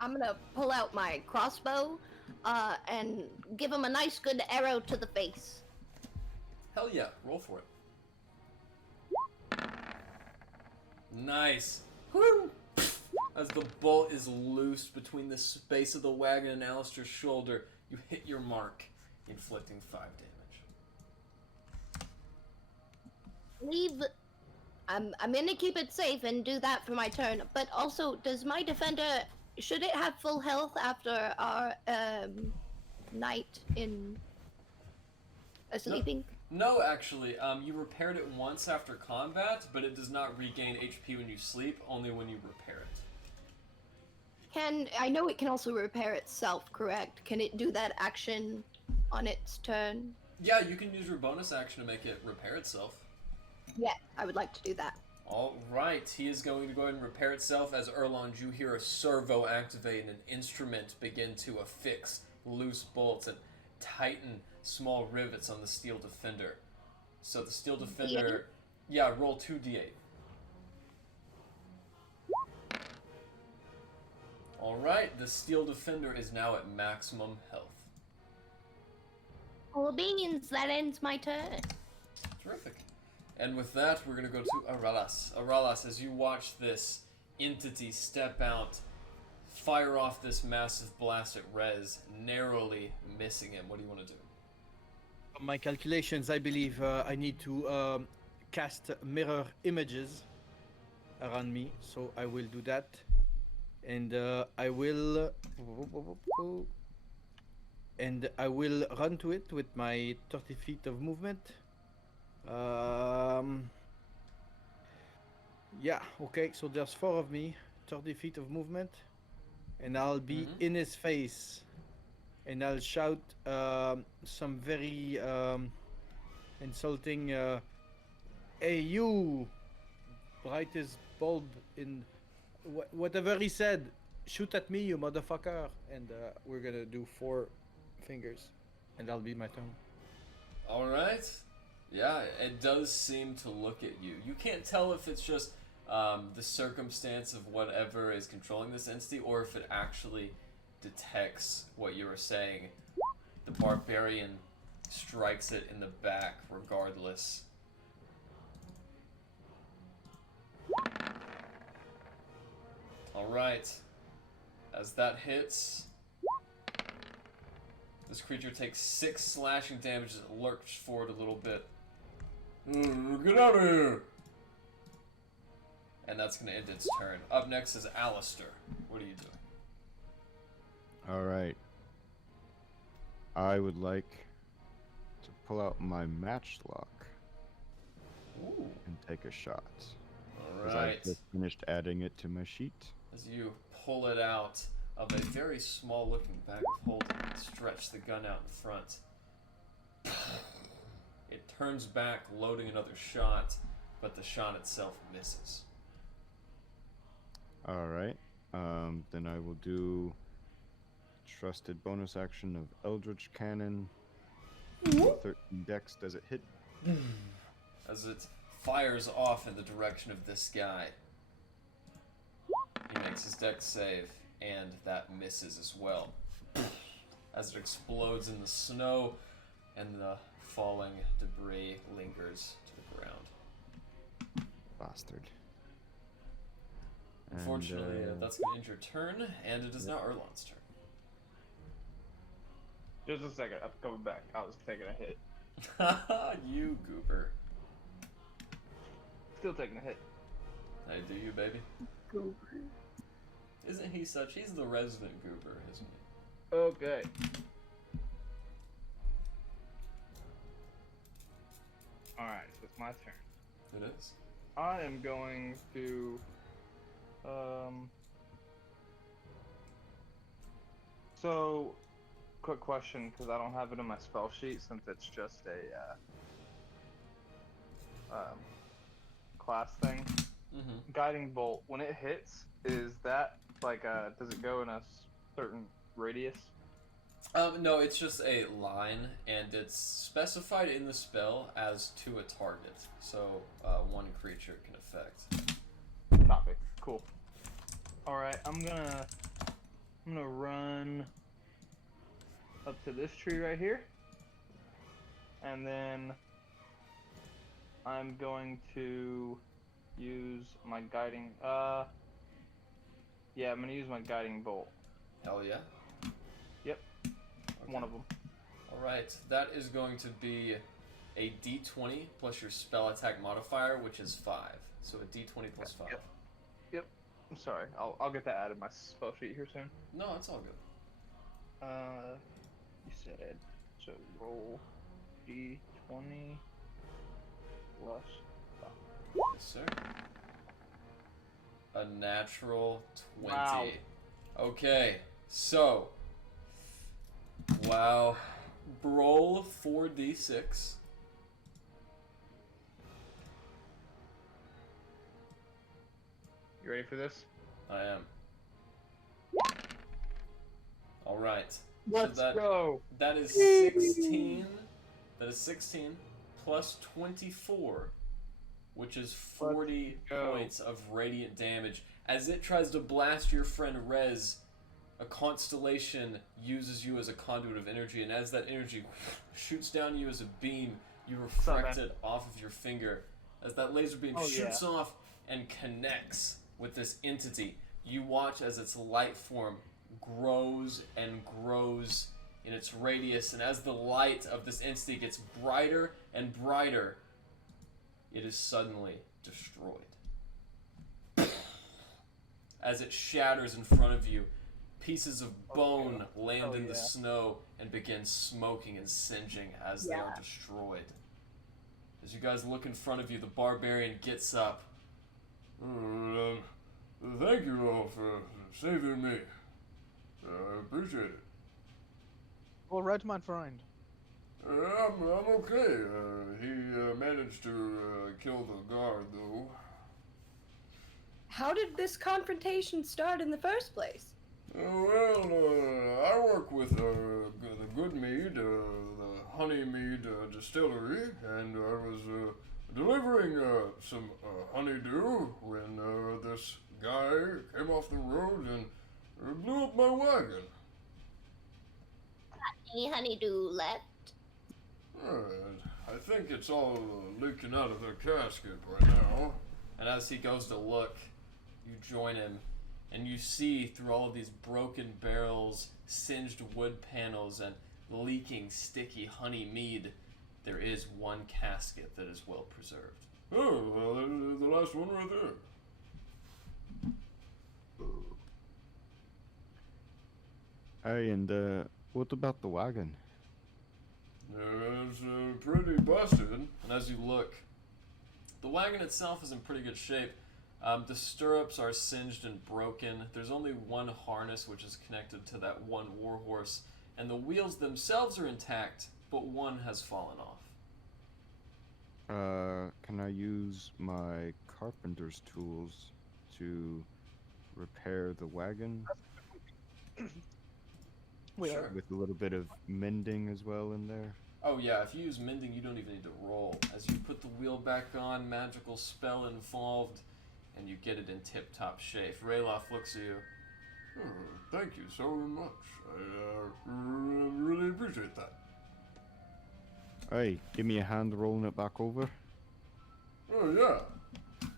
I'm gonna pull out my crossbow and give him a nice good arrow to the face. Hell yeah, roll for it. Nice. Woo! As the bolt is loosed between the space of the wagon and Alistair's shoulder, you hit your mark, inflicting 5 damage. I'm gonna keep it safe and do that for my turn. But also, does my defender, should it have full health after our night in sleeping? No, actually, you repaired it once after combat, but it does not regain HP when you sleep, only when you repair it. I know it can also repair itself, correct? Can it do that action on its turn? Yeah, you can use your bonus action to make it repair itself. Yeah, I would like to do that. Alright, he is going to go ahead and repair itself as Erlon, you hear a servo activate and an instrument begin to affix loose bolts and tighten small rivets on the steel defender. So the steel defender... Yeah, roll 2d8. Alright, the steel defender is now at maximum health. Well, beans, that ends my turn. Terrific. And with that, we're going to go to Aralas. Aralas, as you watch this entity step out, fire off this massive blast at Rez, narrowly missing him. What do you want to do? My calculations, I believe I need to cast mirror images around me, so I will do that. And I will run to it with my 30 feet of movement. Yeah, okay, so there's 4 of me, 30 feet of movement, and I'll be in his face, and I'll shout some very insulting, hey you, brightest bulb in whatever he said, shoot at me, you motherfucker. And we're gonna do 4 fingers, and that'll be my turn. Alright. Yeah, it does seem to look at you. You can't tell if it's just the circumstance of whatever is controlling this entity, or if it actually detects what you were saying. The barbarian strikes it in the back regardless. Alright. As that hits, this creature takes 6 slashing damage as it lurks forward a little bit. Get out of here! And that's going to end its turn. Up next is Alistair. What are you doing? Alright. I would like to pull out my matchlock Ooh. and take a shot. Because Alright. I just finished adding it to my sheet. As you pull it out of a very small looking bag of holding and stretch the gun out in front. It turns back, loading another shot, but the shot itself misses. Alright. Then I will do trusted bonus action of Eldritch Cannon. 13 dex. Does it hit? As it fires off in the direction of this guy. He makes his dex save, and that misses as well. As it explodes in the snow, and the falling debris lingers to the ground. Bastard. Unfortunately, that's going to end your turn, and it is now Erlon's turn. Just a second, I'm coming back. I was taking a hit. You goober. Still taking a hit. Hey, do you, baby? Goober. Isn't he such? He's the resident goober, isn't he? Okay. Alright, so it's my turn. It is. I am going to so quick question, because I don't have it in my spell sheet since it's just a class thing. Mm-hmm. Guiding bolt, when it hits, is that like does it go in a certain radius? No, it's just a line, and it's specified in the spell as to a target. So, one creature can affect. Copy. Cool. Alright, I'm gonna run up to this tree right here. And then I'm going to use my guiding yeah, I'm gonna use my guiding bolt. Hell yeah. Yep. Okay. One of them. Alright, that is going to be a d20 plus your spell attack modifier, which is 5. So a d20 plus 5. Yep. I'm sorry. I'll get that added to my spell sheet here soon. No, it's all good. You said so. Roll d20 plus 5. Yes, sir. A natural 20. Wow. Okay, so. Wow. Roll 4d6. You ready for this? I am. Alright. Let's go. That is 16. That is 16 plus 24, which is 40 points of radiant damage. As it tries to blast your friend Rez, a constellation uses you as a conduit of energy, and as that energy shoots down you as a beam, you refract it off of your finger. As that laser beam shoots off and connects with this entity, you watch as its light form grows and grows in its radius, and as the light of this entity gets brighter and brighter, it is suddenly destroyed. As it shatters in front of you, pieces of bone land in the snow and begin smoking and singeing as they are destroyed. As you guys look in front of you, the barbarian gets up. Thank you all for saving me. I appreciate it. All right, my friend. I'm okay. He managed to kill the guard, though. How did this confrontation start in the first place? I work with the Good Mead, the Honey Mead distillery, and I was delivering some honeydew when this guy came off the road and blew up my wagon. Any honeydew left? I think it's all leaking out of the casket right now. And as he goes to look, you join him, and you see through all of these broken barrels, singed wood panels, and leaking sticky honey mead, there is one casket that is well preserved. Oh, well, the last one right there. Hey, and what about the wagon? It's pretty busted. And as you look, the wagon itself is in pretty good shape. The stirrups are singed and broken. There's only one harness which is connected to that one warhorse, and the wheels themselves are intact, but one has fallen off. Can I use my carpenter's tools to repair the wagon? Sure. With a little bit of mending as well in there? Oh yeah, if you use mending, you don't even need to roll. As you put the wheel back on, magical spell involved, and you get it in tip-top shape. Rayloff looks at you. Oh, thank you so much. I really appreciate that. Hey, give me a hand rolling it back over. Oh, yeah.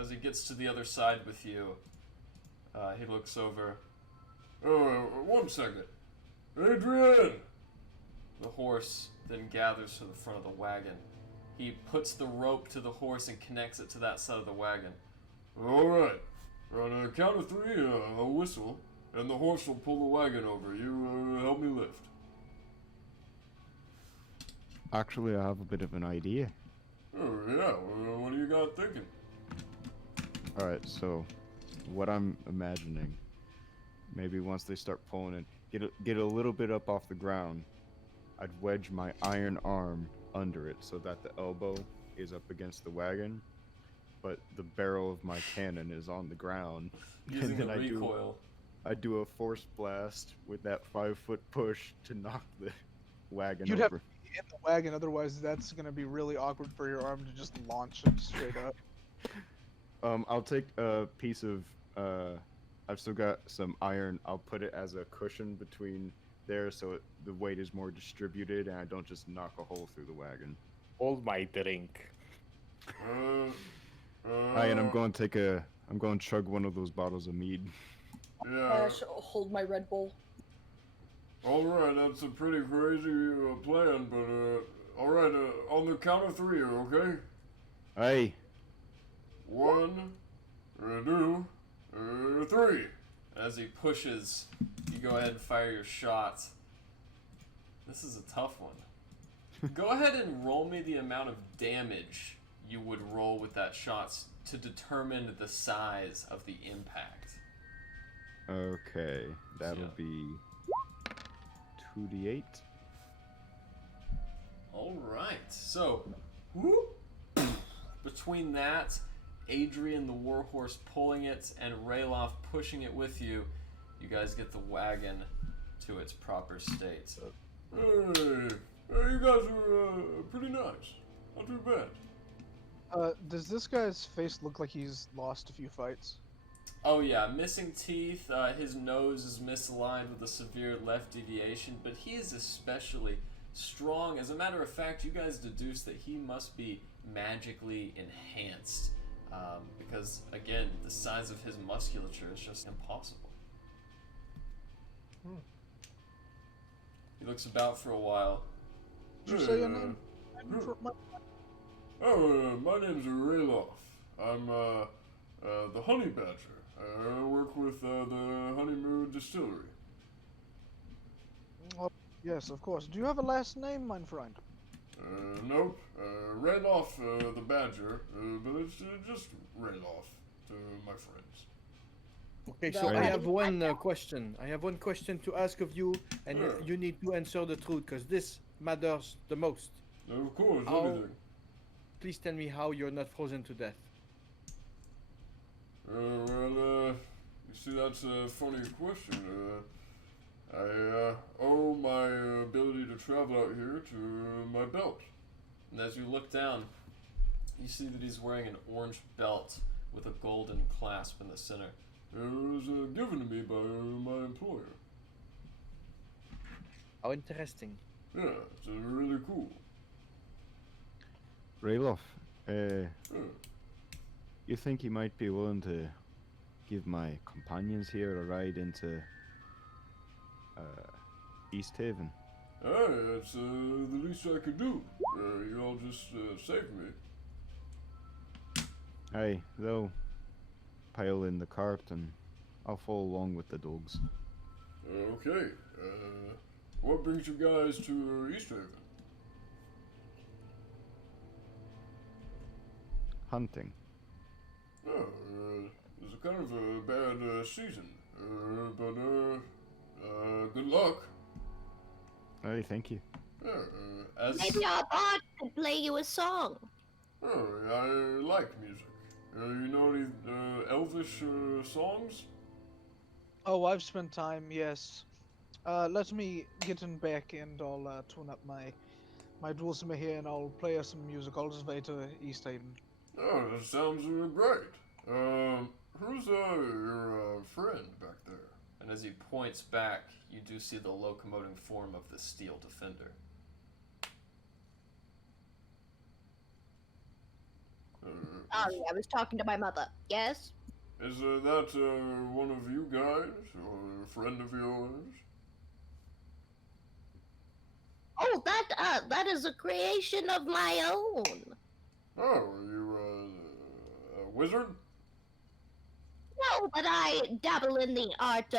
As he gets to the other side with you, he looks over. Oh, 1 second. Adrian! The horse then gathers to the front of the wagon. He puts the rope to the horse and connects it to that side of the wagon. Alright. On a count of 3, I'll whistle, and the horse will pull the wagon over. You help me lift. Actually, I have a bit of an idea. Oh, yeah. What do you got thinking? Alright, so what I'm imagining, maybe once they start pulling it, get a little bit up off the ground, I'd wedge my iron arm under it so that the elbow is up against the wagon, but the barrel of my cannon is on the ground. Using and the then recoil. I do a force blast with that 5-foot push to knock the wagon You'd have over. to be in the wagon, otherwise that's gonna be really awkward for your arm to just launch it straight up. I'll take a piece of, I've still got some iron. I'll put it as a cushion between there so the weight is more distributed and I don't just knock a hole through the wagon. All my drink. Aye, and I'm going to chug one of those bottles of mead. Yeah. Hold my Red Bull. Alright, that's a pretty crazy plan, but, alright, on the count of 3, okay? Aye. 1, 2, 3. As he pushes, you go ahead and fire your shot. This is a tough one. Go ahead and roll me the amount of damage you would roll with that shot to determine the size of the impact. Okay, that'll be 2d8. Alright, so whoop, between that, Adrian the warhorse pulling it, and Rayloff pushing it with you, you guys get the wagon to its proper state. Hey, you guys are pretty nice. Not too bad. Does this guy's face look like he's lost a few fights? Oh yeah, missing teeth, his nose is misaligned with a severe left deviation, but he is especially strong. As a matter of fact, you guys deduce that he must be magically enhanced. Because, again, the size of his musculature is just impossible. He looks about for a while. Did you say your name? Oh, my name's Rayloff. I'm the Honey Badger. I work with the Honeymoon Distillery. Oh, yes, of course. Do you have a last name, my friend? Nope. Rayloff the Badger, but it's just Rayloff to my friends. Okay, so I have one question. I have one question to ask of you, and Yeah. you need to answer the truth, because this matters the most. Of course, How- anything. Please tell me how you're not frozen to death. You see, that's a funny question. I owe my ability to travel out here to my belt. And as you look down, You see that he's wearing an orange belt with a golden clasp in the center. It was given to me by my employer. How interesting. Yeah, it's really cool. Rayloff, Yeah. you think you might be willing to give my companions here a ride into Easthaven? Hey, that's the least I could do. You all just saved me. Aye, they'll pile in the cart and I'll follow along with the dogs. Okay. What brings you guys to Easthaven? Hunting. Oh, it's a kind of a bad season. But good luck. Aye, thank you. Yeah, As Maybe our bard could play you a song. oh, I like music. You know any Elvish songs? Oh, I've spent time, yes. Let me get in back and I'll tune up my dulcimer here and I'll play us some music all the way to Easthaven. Oh, that sounds great. Who's your friend back there? and as he points back, you do see the locomoting form of the steel defender. Sorry, I was talking to my mother. Yes? Is that one of you guys, or a friend of yours? Oh, that is a creation of my own. Oh, are you a wizard? No, but I dabble in the art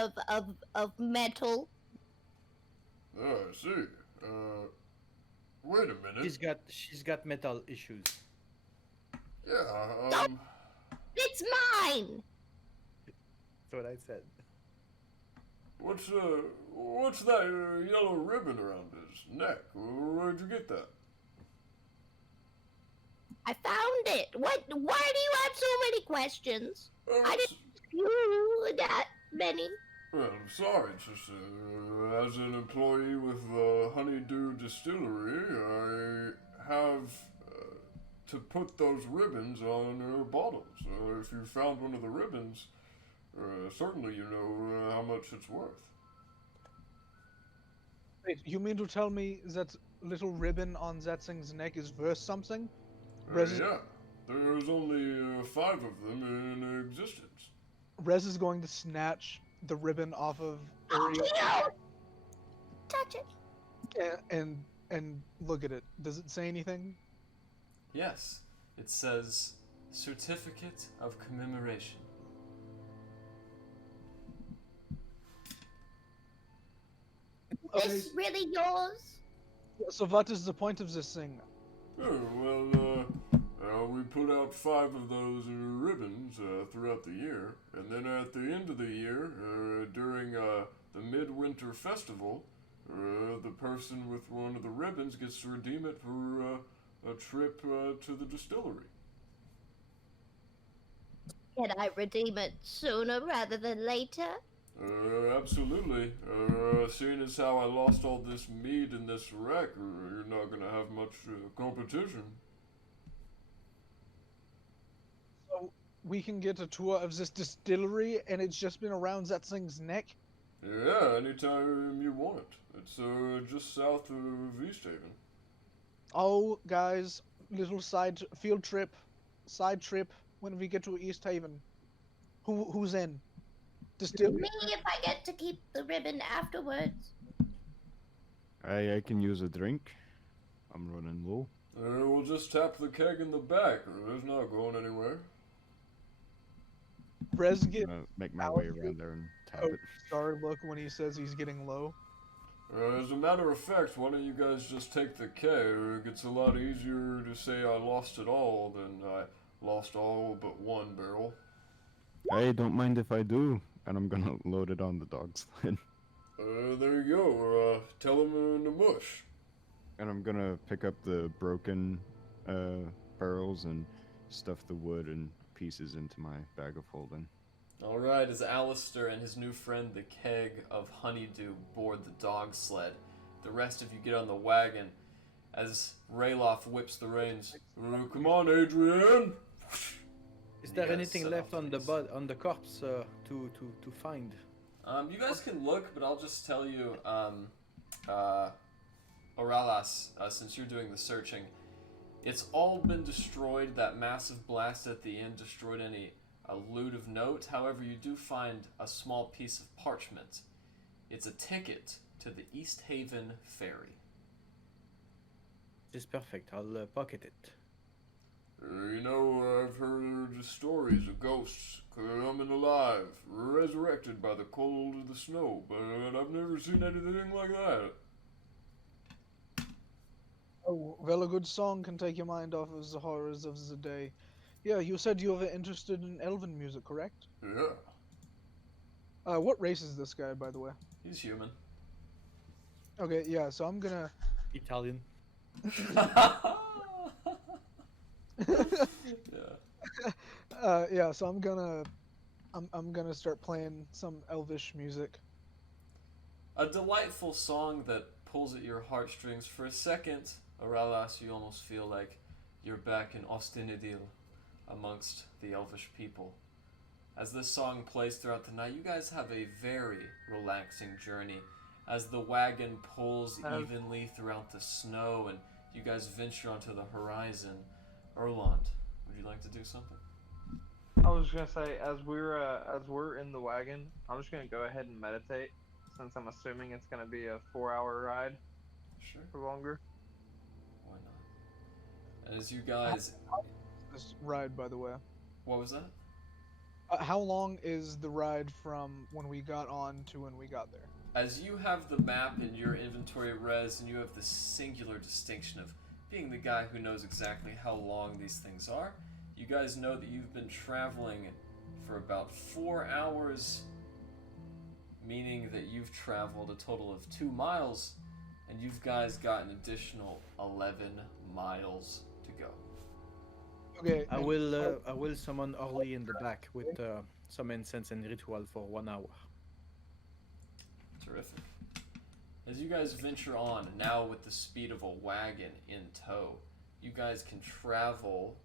of metal. Oh, I see. Wait a minute. She's got mental issues. Yeah, Don't- It's mine. That's what I said. what's that yellow ribbon around his neck? Where'd you get that? I found it. What? Why do you have so many questions? Oh, I it's- didn't ask you that many. Well, I'm sorry, it's just, as an employee with the Honeydew Distillery, I have to put those ribbons on bottles. If you found one of the ribbons, certainly you know how much it's worth. Wait, you mean to tell me that little ribbon on that thing's neck is worth something? Yeah, there's only 5 of them in existence. Rez is going to snatch the ribbon off of Oh, Ariel no! Touch it. and look at it. Does it say anything? Yes, it says Certificate of Commemoration. Okay. This really yours? So what is the point of this thing? Oh, well, we put out 5 of those ribbons throughout the year, and then at the end of the year, during the Midwinter Festival, the person with one of the ribbons gets to redeem it for a trip to the distillery. Can I redeem it sooner rather than later? Absolutely. Seeing as how I lost all this mead in this wreck, you're not gonna have much competition. So we can get a tour of this distillery, and it's just been around that thing's neck. Yeah, anytime you want. It's just south of Easthaven. Oh, guys, little side trip when we get to Easthaven. Who's in? Distillery. Me if I get to keep the ribbon afterwards. I can use a drink. I'm running low. We'll just tap the keg in the back. It's not going anywhere. Rez I'm get gonna make my way around there and tap a it. star look when he says he's getting low. As a matter of fact, why don't you guys just take the keg? It gets a lot easier to say I lost it all than I lost all but 1 barrel. I don't mind if I do, and I'm gonna load it on the dog's sled. There you go. Tell him in the mush. And I'm gonna pick up the broken barrels and stuff the wood and pieces into my bag of holding. Alright, as Alistair and his new friend, the keg of honeydew, board the dog sled, the rest of you get on the wagon. as Rayloff whips the reins. Come on, Adrian! Is And there you guys anything set left off on the pace. on the corpse to find? You guys can look, but I'll just tell you, Oralas, since you're doing the searching, it's all been destroyed. That massive blast at the end destroyed any loot of note. However, you do find a small piece of parchment. It's a ticket to the Easthaven Ferry. It's perfect. I'll pocket it. I've heard stories of ghosts coming alive, resurrected by the cold of the snow, but I've never seen anything like that. Oh, well, a good song can take your mind off of the horrors of the day. Yeah, you said you were interested in elven music, correct? Yeah. What race is this guy, by the way? He's human. Okay, yeah, so I'm gonna... Italian. yeah, so I'm gonna start playing some elvish music. A delightful song that pulls at your heartstrings. For a second, Aralas, you almost feel like you're back in Ostinidil amongst the elvish people. As this song plays throughout the night, you guys have a very relaxing journey as the wagon pulls evenly throughout the snow and you guys venture onto the horizon. Erland, would you like to do something? I was gonna say, as we're in the wagon, I'm just gonna go ahead and meditate, since I'm assuming it's gonna be a 4-hour ride. Sure. Or longer. Why not? And as you guys... This ride, by the way. What was that? How long is the ride from when we got on to when we got there? As you have the map in your inventory, Rez, and you have the singular distinction of being the guy who knows exactly how long these things are, you guys know that you've been traveling for about 4 hours, meaning that you've traveled a total of 2 miles, and you've guys got an additional 11 miles to go. Okay. I will summon Orly in the back with some incense and ritual for 1 hour. Terrific. As you guys venture on, now with the speed of a wagon in tow, you guys can travel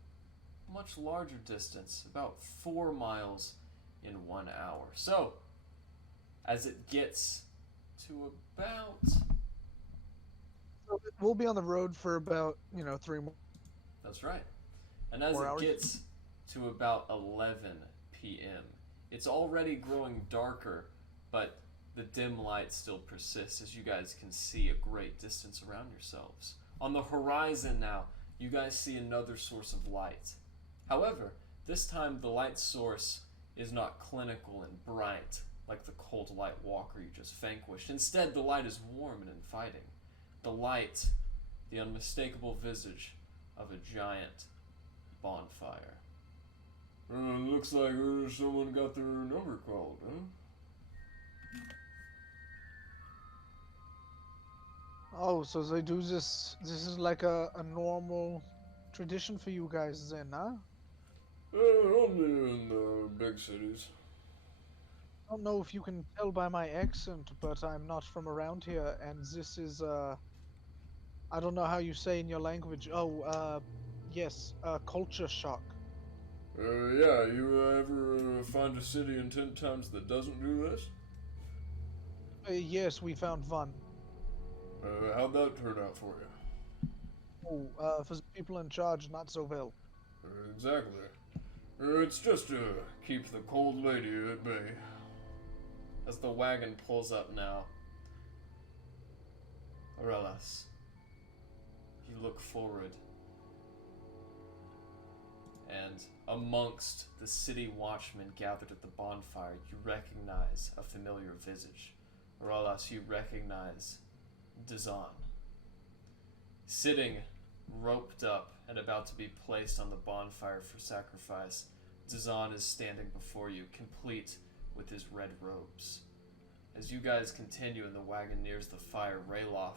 a much larger distance, about 4 miles in 1 hour. So, as it gets to about... We'll be on the road for about, 3 more. That's right. And as 4 it hours? gets to about 11 p.m., it's already growing darker, but the dim light still persists as you guys can see a great distance around yourselves. On the horizon now, you guys see another source of light. However, this time the light source is not clinical and bright like the cold light walker you just vanquished. Instead, the light is warm and inviting. The light, the unmistakable visage of a giant bonfire. Looks like someone got their number called, huh? Oh, so they do this. This is like a normal tradition for you guys then, huh? Only in the big cities. I don't know if you can tell by my accent, but I'm not from around here, and this is, I don't know how you say in your language. Oh, yes, culture shock. Yeah, you ever find a city in 10 towns that doesn't do this? Yes, we found one. How'd that turn out for you? Oh, for the people in charge, not so well. Exactly. It's just to keep the cold lady at bay. As the wagon pulls up now, Aurelis, you look forward, and amongst the city watchmen gathered at the bonfire, you recognize a familiar visage. Aurelis, you recognize Dazan. Sitting roped up and about to be placed on the bonfire for sacrifice, Dazan is standing before you, complete with his red robes. As you guys continue and the wagon nears the fire, Rayloff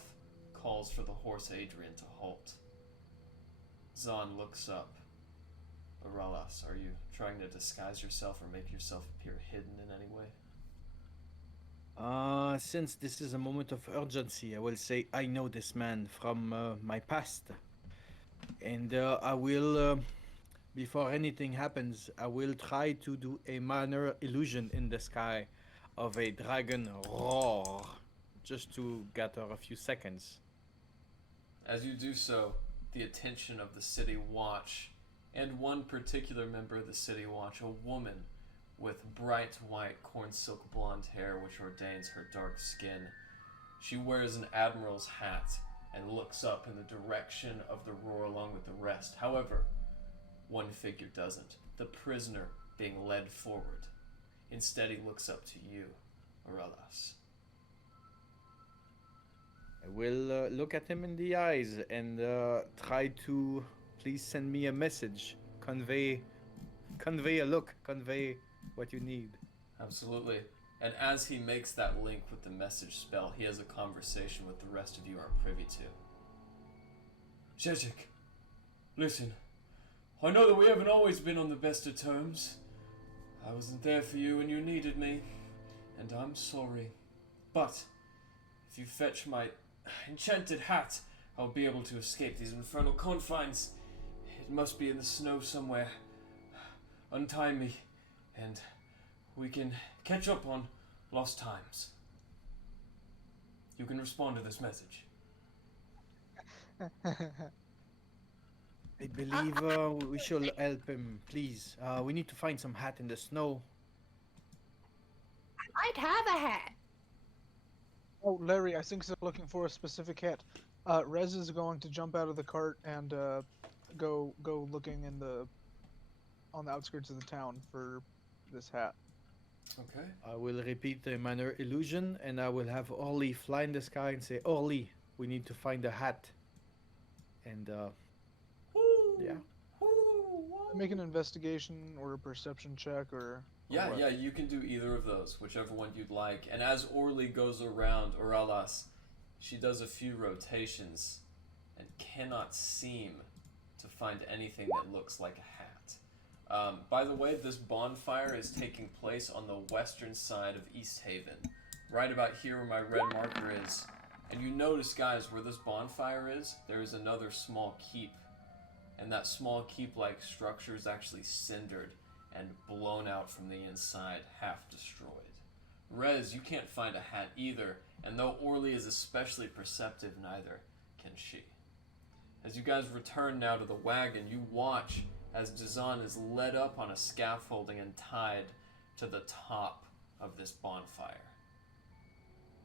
calls for the horse Adrian to halt. Zahn looks up. Aralas, are you trying to disguise yourself or make yourself appear hidden in any way? Since this is a moment of urgency, I will say I know this man from my past. And I will, before anything happens, I will try to do a minor illusion in the sky of a dragon roar, just to gather a few seconds. As you do so, the attention of the City Watch, and one particular member of the City Watch, a woman with bright white corn silk blonde hair which ordains her dark skin. She wears an admiral's hat and looks up in the direction of the roar along with the rest. However, one figure doesn't, the prisoner being led forward. Instead, he looks up to you, Aralas. I will look at him in the eyes and try to please send me a message. Convey a look. Convey what you need. Absolutely. And as he makes that link with the message spell, he has a conversation with the rest of you are privy to. Zezek, listen. I know that we haven't always been on the best of terms. I wasn't there for you when you needed me, and I'm sorry. But if you fetch my enchanted hat, I'll be able to escape these infernal confines. It must be in the snow somewhere. Untie me, and we can catch up on lost times. You can respond to this message. I believe we should help him, please. We need to find some hat in the snow. I'd have a hat. Oh, Larry, I think they're looking for a specific hat. Rez is going to jump out of the cart and go looking on the outskirts of the town for this hat. Okay. I will repeat a minor illusion, and I will have Orly fly in the sky and say, Orly, we need to find a hat. And, yeah. Make an investigation or a perception check or... Yeah, you can do either of those, whichever one you'd like. And as Orly goes around Oralas, she does a few rotations and cannot seem to find anything that looks like a hat. By the way, this bonfire is taking place on the western side of Easthaven, right about here where my red marker is. And you notice, guys, where this bonfire is, there is another small keep. And that small keep-like structure is actually cindered and blown out from the inside, half destroyed. Rez, you can't find a hat either, and though Orly is especially perceptive, neither can she. As you guys return now to the wagon, you watch as Dazan is led up on a scaffolding and tied to the top of this bonfire.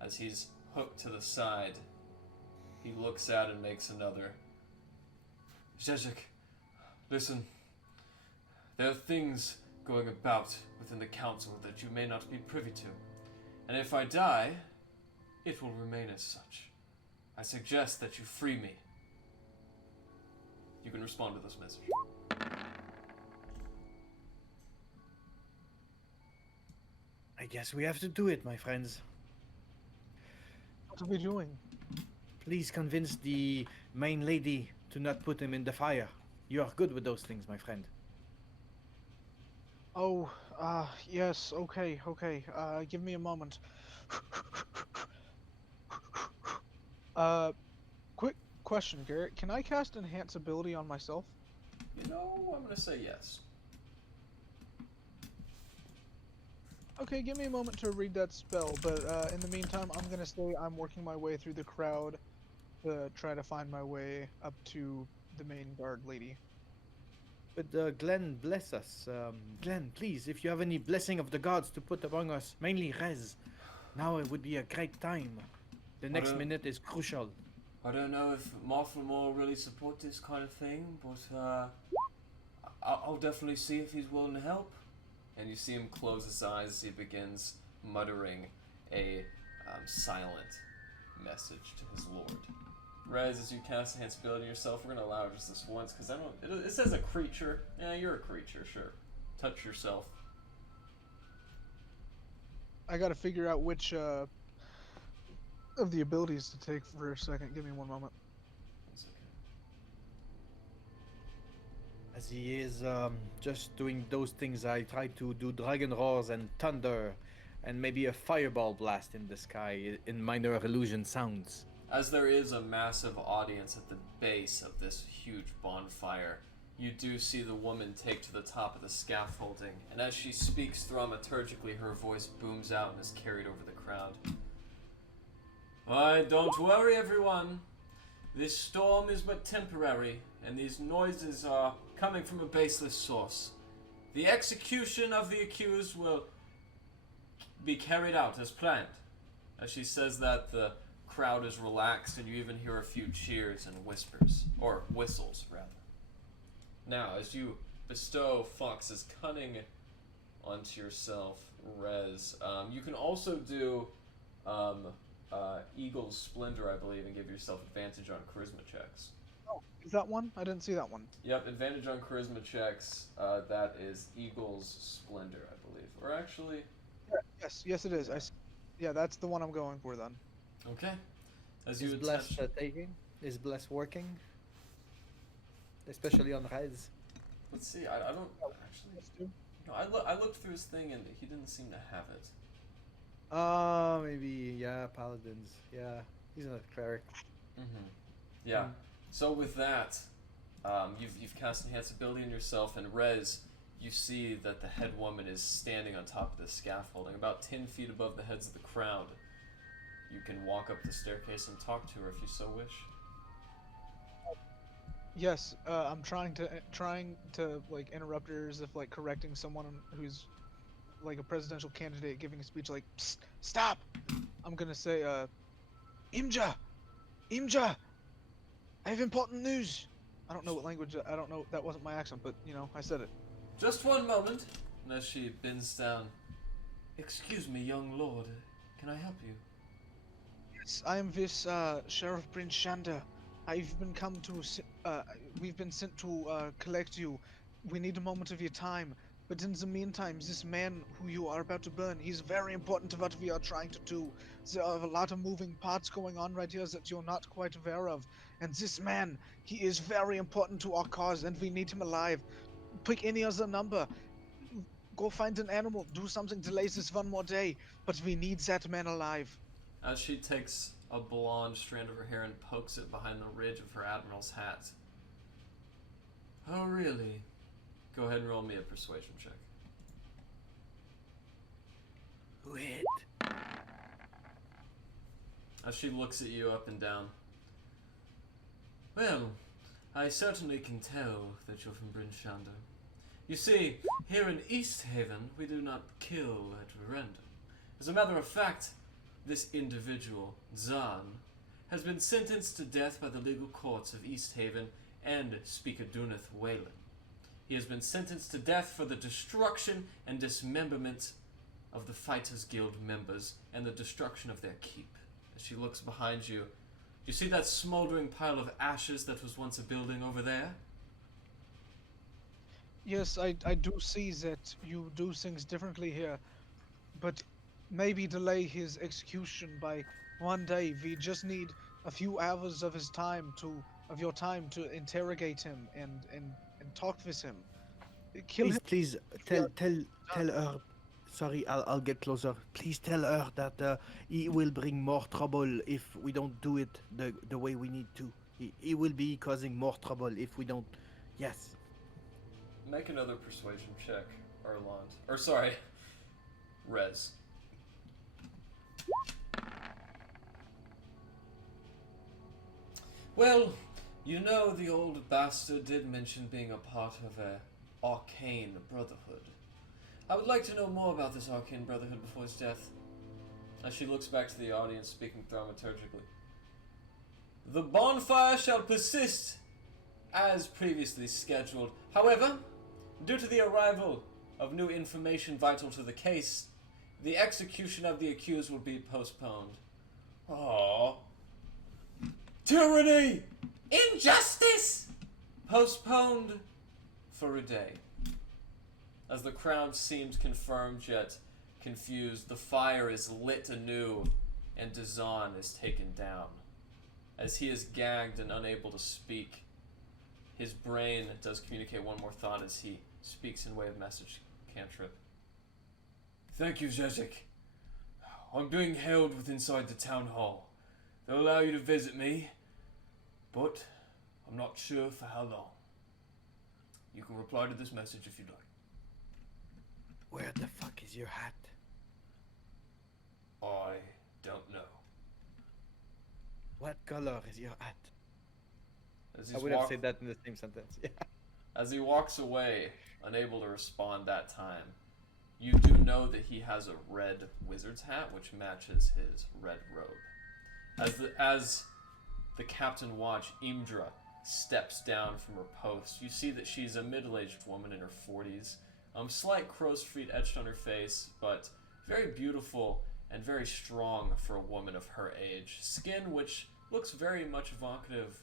As he's hooked to the side, he looks out and makes another. Zezek, listen. There are things going about within the council that you may not be privy to. And if I die, it will remain as such. I suggest that you free me. You can respond to this message. I guess we have to do it, my friends. What are we doing? Please convince the main lady to not put him in the fire. You are good with those things, my friend. Oh, yes, okay. Give me a moment. Quick question, Garrett. Can I cast Enhance ability on myself? You know, I'm gonna say yes. Okay, give me a moment to read that spell, but in the meantime, I'm gonna say I'm working my way through the crowd to try to find my way up to the main guard lady. But Glenn, bless us. Glenn, please, if you have any blessing of the gods to put among us, mainly Rez, now it would be a great time. The next minute is crucial. I don't know if Marflamore really support this kind of thing, but I'll definitely see if he's willing to help. And you see him close his eyes as he begins muttering a silent message to his lord. Rez, as you cast Enhance ability yourself, we're gonna allow it just this once because I don't. It says a creature. Yeah, you're a creature, sure. Touch yourself. I gotta figure out which of the abilities to take for a second. Give me one moment. That's okay. As he is just doing those things, I try to do dragon roars and thunder and maybe a fireball blast in the sky in minor illusion sounds. As there is a massive audience at the base of this huge bonfire, you do see the woman take to the top of the scaffolding, and as she speaks thaumaturgically, her voice booms out and is carried over the crowd. Why, don't worry, everyone. This storm is but temporary, and these noises are coming from a baseless source. The execution of the accused will be carried out as planned. As she says that, the crowd is relaxed, and you even hear a few cheers and whispers, or whistles, rather. Now, as you bestow Fox's cunning onto yourself, Rez, you can also do Eagle's Splendor, I believe, and give yourself advantage on charisma checks. Oh, is that one? I didn't see that one. Yep, advantage on charisma checks. That is Eagle's Splendor, I believe. Or actually... Yes, it is. Yeah, that's the one I'm going for then. Okay. As Is you Bless attach... taking? Is Bless working? Especially on Rez. Let's see, I don't... Actually... No, I looked through his thing and he didn't seem to have it. Maybe, yeah, Paladins. Yeah, he's not a cleric. Mm-hmm. Yeah. So with that, you've cast Enhance Ability on yourself, and Rez, you see that the head woman is standing on top of the scaffolding, about 10 feet above the heads of the crowd. You can walk up the staircase and talk to her if you so wish. Yes, I'm trying to like interrupt her as if like correcting someone who's like a presidential candidate giving a speech, like, "Psst, stop! I'm gonna say, Imdra! Imdra! I have important news!" I don't know what language, I don't know, that wasn't my accent, but, you know, I said it. Just one moment. And as she bends down, excuse me, young lord, can I help you? Yes, I am this, Sheriff Prince Shanda. We've been sent to, collect you. We need a moment of your time. But in the meantime, this man who you are about to burn, he's very important to what we are trying to do. There are a lot of moving parts going on right here that you're not quite aware of. And this man, he is very important to our cause, and we need him alive. Pick any other number. Go find an animal. Do something to delay this one more day. But we need that man alive. As she takes a blonde strand of her hair and pokes it behind the ridge of her admiral's hat. Oh, really? Go ahead and roll me a persuasion check. Wait. As she looks at you up and down. Well, I certainly can tell that you're from Bryn Shander. You see, here in Easthaven, we do not kill at random. As a matter of fact, this individual, Zahn, has been sentenced to death by the legal courts of Easthaven and Speaker Duneth Whalen. He has been sentenced to death for the destruction and dismemberment of the Fighters Guild members and the destruction of their keep. As she looks behind you, you see that smoldering pile of ashes that was once a building over there? Yes, I do see that you do things differently here. But maybe delay his execution by one day. We just need a few hours of your time to interrogate him and talk with him. Kill him. Please, tell her. Sorry, I'll get closer. Please tell her that he will bring more trouble if we don't do it the way we need to. He will be causing more trouble if we don't. Yes. Make another persuasion check, Erland. Or sorry, Rez. Well, you know the old bastard did mention being a part of a arcane brotherhood. I would like to know more about this arcane brotherhood before his death. As she looks back to the audience, speaking thaumaturgically. The bonfire shall persist as previously scheduled. However, due to the arrival of new information vital to the case, the execution of the accused will be postponed. Aww. Tyranny! Injustice! Postponed for a day. As the crowd seems confirmed yet confused, the fire is lit anew and Dazan is taken down. As he is gagged and unable to speak, his brain does communicate one more thought as he speaks in way of message cantrip. Thank you, Zezek. I'm being held within inside the town hall. They'll allow you to visit me, but I'm not sure for how long. You can reply to this message if you'd like. Where the fuck is your hat? I don't know. What color is your hat? As I he's would have said that in the same sentence. Yeah. As he walks away, unable to respond that time, you do know that he has a red wizard's hat, which matches his red robe. As the captain watch, Imdra, steps down from her post, you see that she's a middle-aged woman in her 40s. Slight crow's feet etched on her face, but very beautiful and very strong for a woman of her age. Skin which looks very much evocative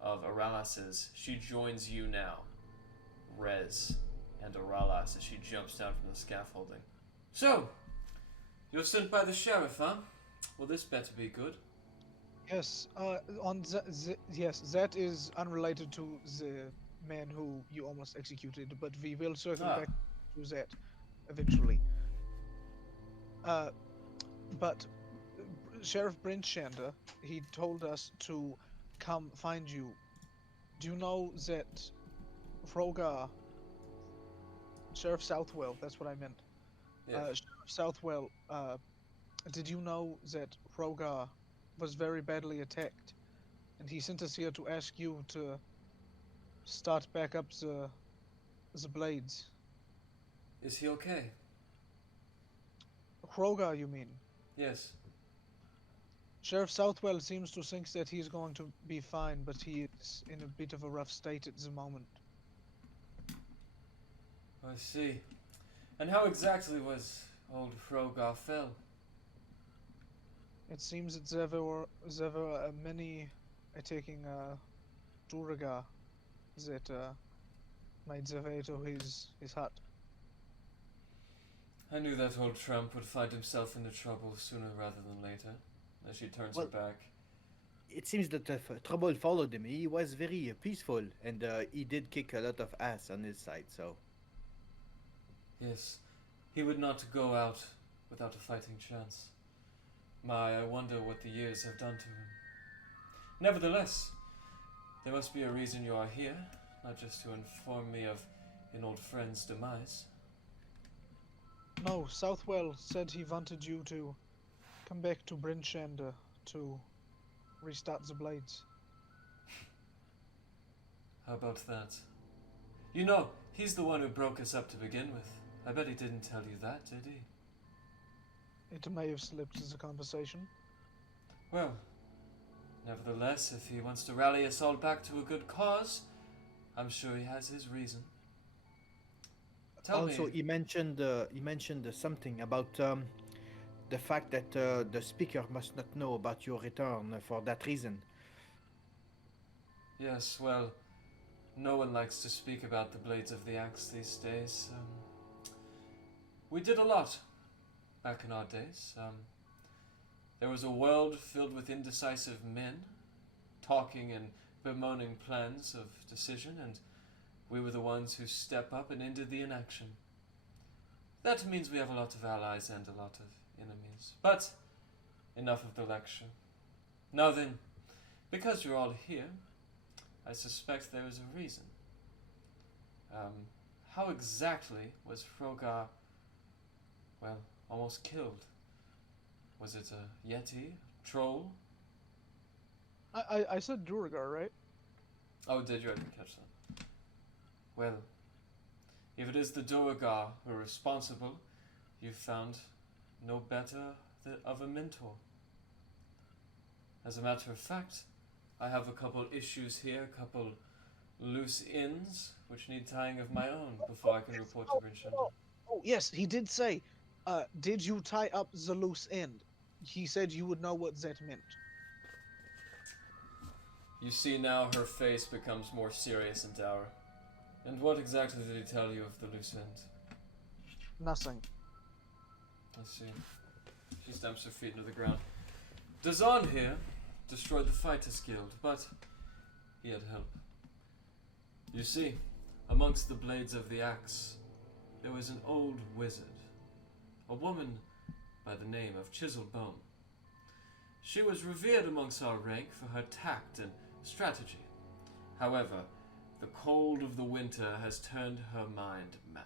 of Aralas's. She joins you now, Rez, and Aralas as she jumps down from the scaffolding. So, you're sent by the sheriff, huh? Well, this better be good. Yes, yes, that is unrelated to the man who you almost executed, but we will circle back to that eventually. But Sheriff Brinchander, he told us to come find you. Do you know that Frogar, Sheriff Southwell, that's what I meant. Yeah. Sheriff Southwell, did you know that Frogar was very badly attacked? And he sent us here to ask you to start back up the blades. Is he okay? Krogar, you mean? Yes. Sheriff Southwell seems to think that he's going to be fine, but he is in a bit of a rough state at the moment. I see. And how exactly was old Frogar fell? It seems that there were many attacking Duergar that made their way to his hut. I knew that old tramp would find himself into trouble sooner rather than later, as she turns her back. It seems that trouble followed him. He was very peaceful, and he did kick a lot of ass on his side, so... Yes, he would not go out without a fighting chance. I wonder what the years have done to him. Nevertheless, there must be a reason you are here, not just to inform me of an old friend's demise. No, Southwell said he wanted you to come back to Brinchander to restart the blades. How about that? You know, he's the one who broke us up to begin with. I bet he didn't tell you that, did he? It may have slipped as a conversation. Well, nevertheless, if he wants to rally us all back to a good cause, I'm sure he has his reason. Tell me. Also, he mentioned something about the fact that the speaker must not know about your return for that reason. Yes, well, no one likes to speak about the blades of the axe these days. We did a lot back in our days. There was a world filled with indecisive men, talking and bemoaning plans of decision, and we were the ones who step up and ended the inaction. That means we have a lot of allies and a lot of enemies. But enough of the lecture. Now then, because you're all here, I suspect there is a reason. How exactly was Frogar, well, almost killed? Was it a yeti? Troll? I said Duergar, right? Oh, did you? I didn't catch that. Well, if it is the Duergar who are responsible, you've found no better of a mentor. As a matter of fact, I have a couple issues here, a couple loose ends, which need tying of my own before I can report to Brinchander. Oh, yes, he did say, did you tie up the loose end? He said you would know what that meant. You see now her face becomes more serious and dour. And what exactly did he tell you of the loose end? Nothing. I see. She stamps her feet into the ground. Dazan here destroyed the Fighters Guild, but he had help. You see, amongst the blades of the axe, there was an old wizard, a woman by the name of Chiselbone. She was revered amongst our rank for her tact and strategy. However, the cold of the winter has turned her mind mad.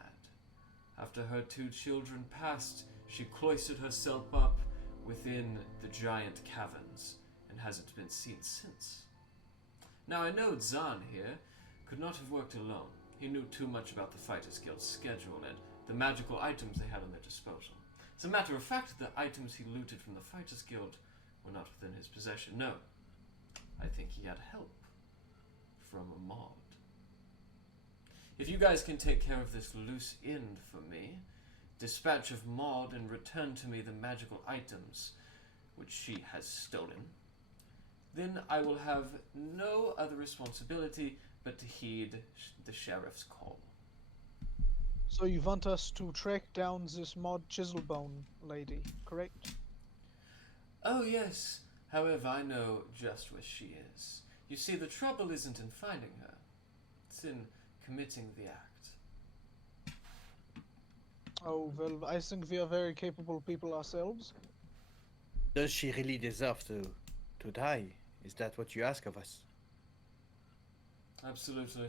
After her 2 children passed, she cloistered herself up within the giant caverns, and hasn't been seen since. Now I know Zahn here could not have worked alone. He knew too much about the Fighters Guild's schedule and the magical items they had on their disposal. As a matter of fact, the items he looted from the Fighters Guild were not within his possession. No, I think he had help from a mod. If you guys can take care of this loose end for me, dispatch of Maud and return to me the magical items which she has stolen, then I will have no other responsibility but to heed the sheriff's call. So you want us to track down this Maud Chiselbone lady, correct? Oh yes, however I know just where she is. You see, the trouble isn't in finding her, it's in committing the act. Oh, well, I think we are very capable people ourselves. Does she really deserve to die? Is that what you ask of us? Absolutely.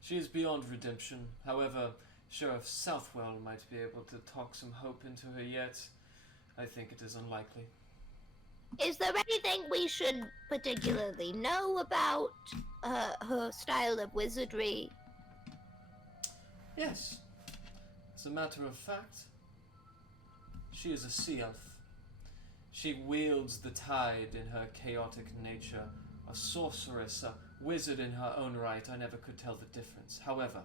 She is beyond redemption. However, Sheriff Southwell might be able to talk some hope into her yet. I think it is unlikely. Is there anything we should particularly know about her style of wizardry? Yes. As a matter of fact, she is a sea elf. She wields the tide in her chaotic nature, a sorceress, a wizard in her own right. I never could tell the difference. However,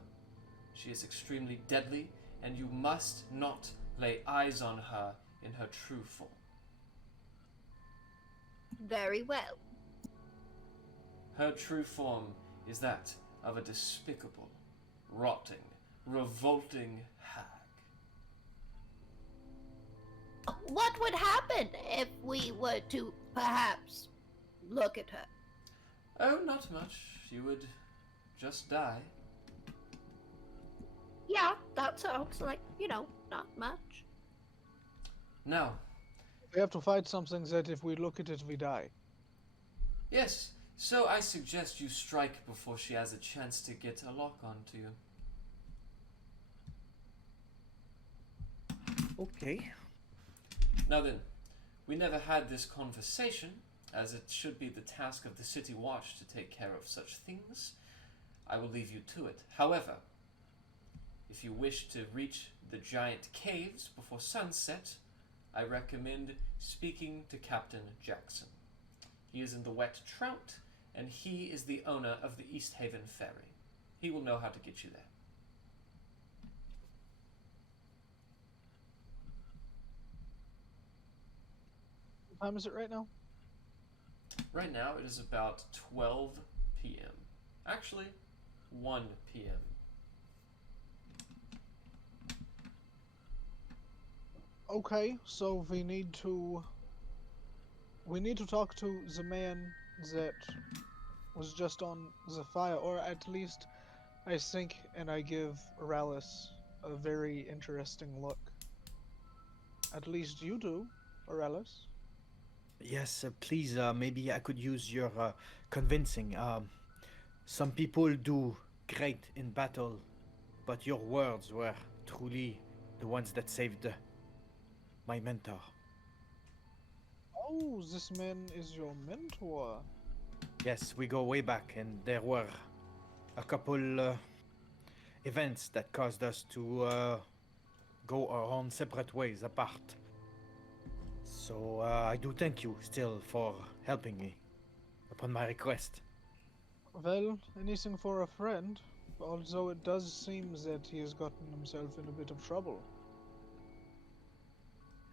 she is extremely deadly, and you must not lay eyes on her in her true form. Very well. Her true form is that of a despicable, rotting, revolting hag. What would happen if we were to perhaps look at her? Oh, not much. You would just die. Yeah, that sounds like, not much. Now, We have to fight something that if we look at it, we die. yes, so I suggest you strike before she has a chance to get a lock onto you. Okay. Now then, we never had this conversation, as it should be the task of the City Watch to take care of such things. I will leave you to it. However, if you wish to reach the giant caves before sunset, I recommend speaking to Captain Jackson. He is in the Wet Trout, and he is the owner of the Easthaven Ferry. He will know how to get you there. What time is it right now? Right now it is about 12 p.m. Actually, 1 p.m. Okay, so we need to talk to the man that was just on the fire, or at least I think, and I give Oralis a very interesting look. At least you do, Oralis. Yes, please, maybe I could use your convincing. Some people do great in battle, but your words were truly the ones that saved my mentor. Oh, this man is your mentor. Yes, we go way back, and there were a couple events that caused us to go our own separate ways apart. So I do thank you still for helping me upon my request. Well, anything for a friend, although it does seem that he has gotten himself in a bit of trouble.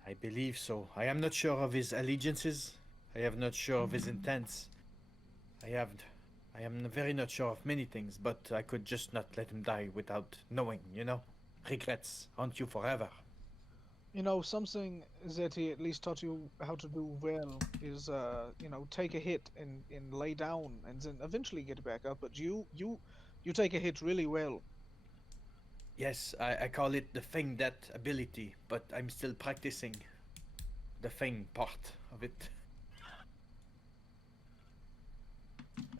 I believe so. I am not sure of his allegiances. I am not sure of his intents. I am very not sure of many things, but I could just not let him die without knowing, Regrets haunt you forever. Something that he at least taught you how to do well is, take a hit and lay down and then eventually get back up. But you take a hit really well. Yes, I call it the Feng that ability, but I'm still practicing. the fang part of it.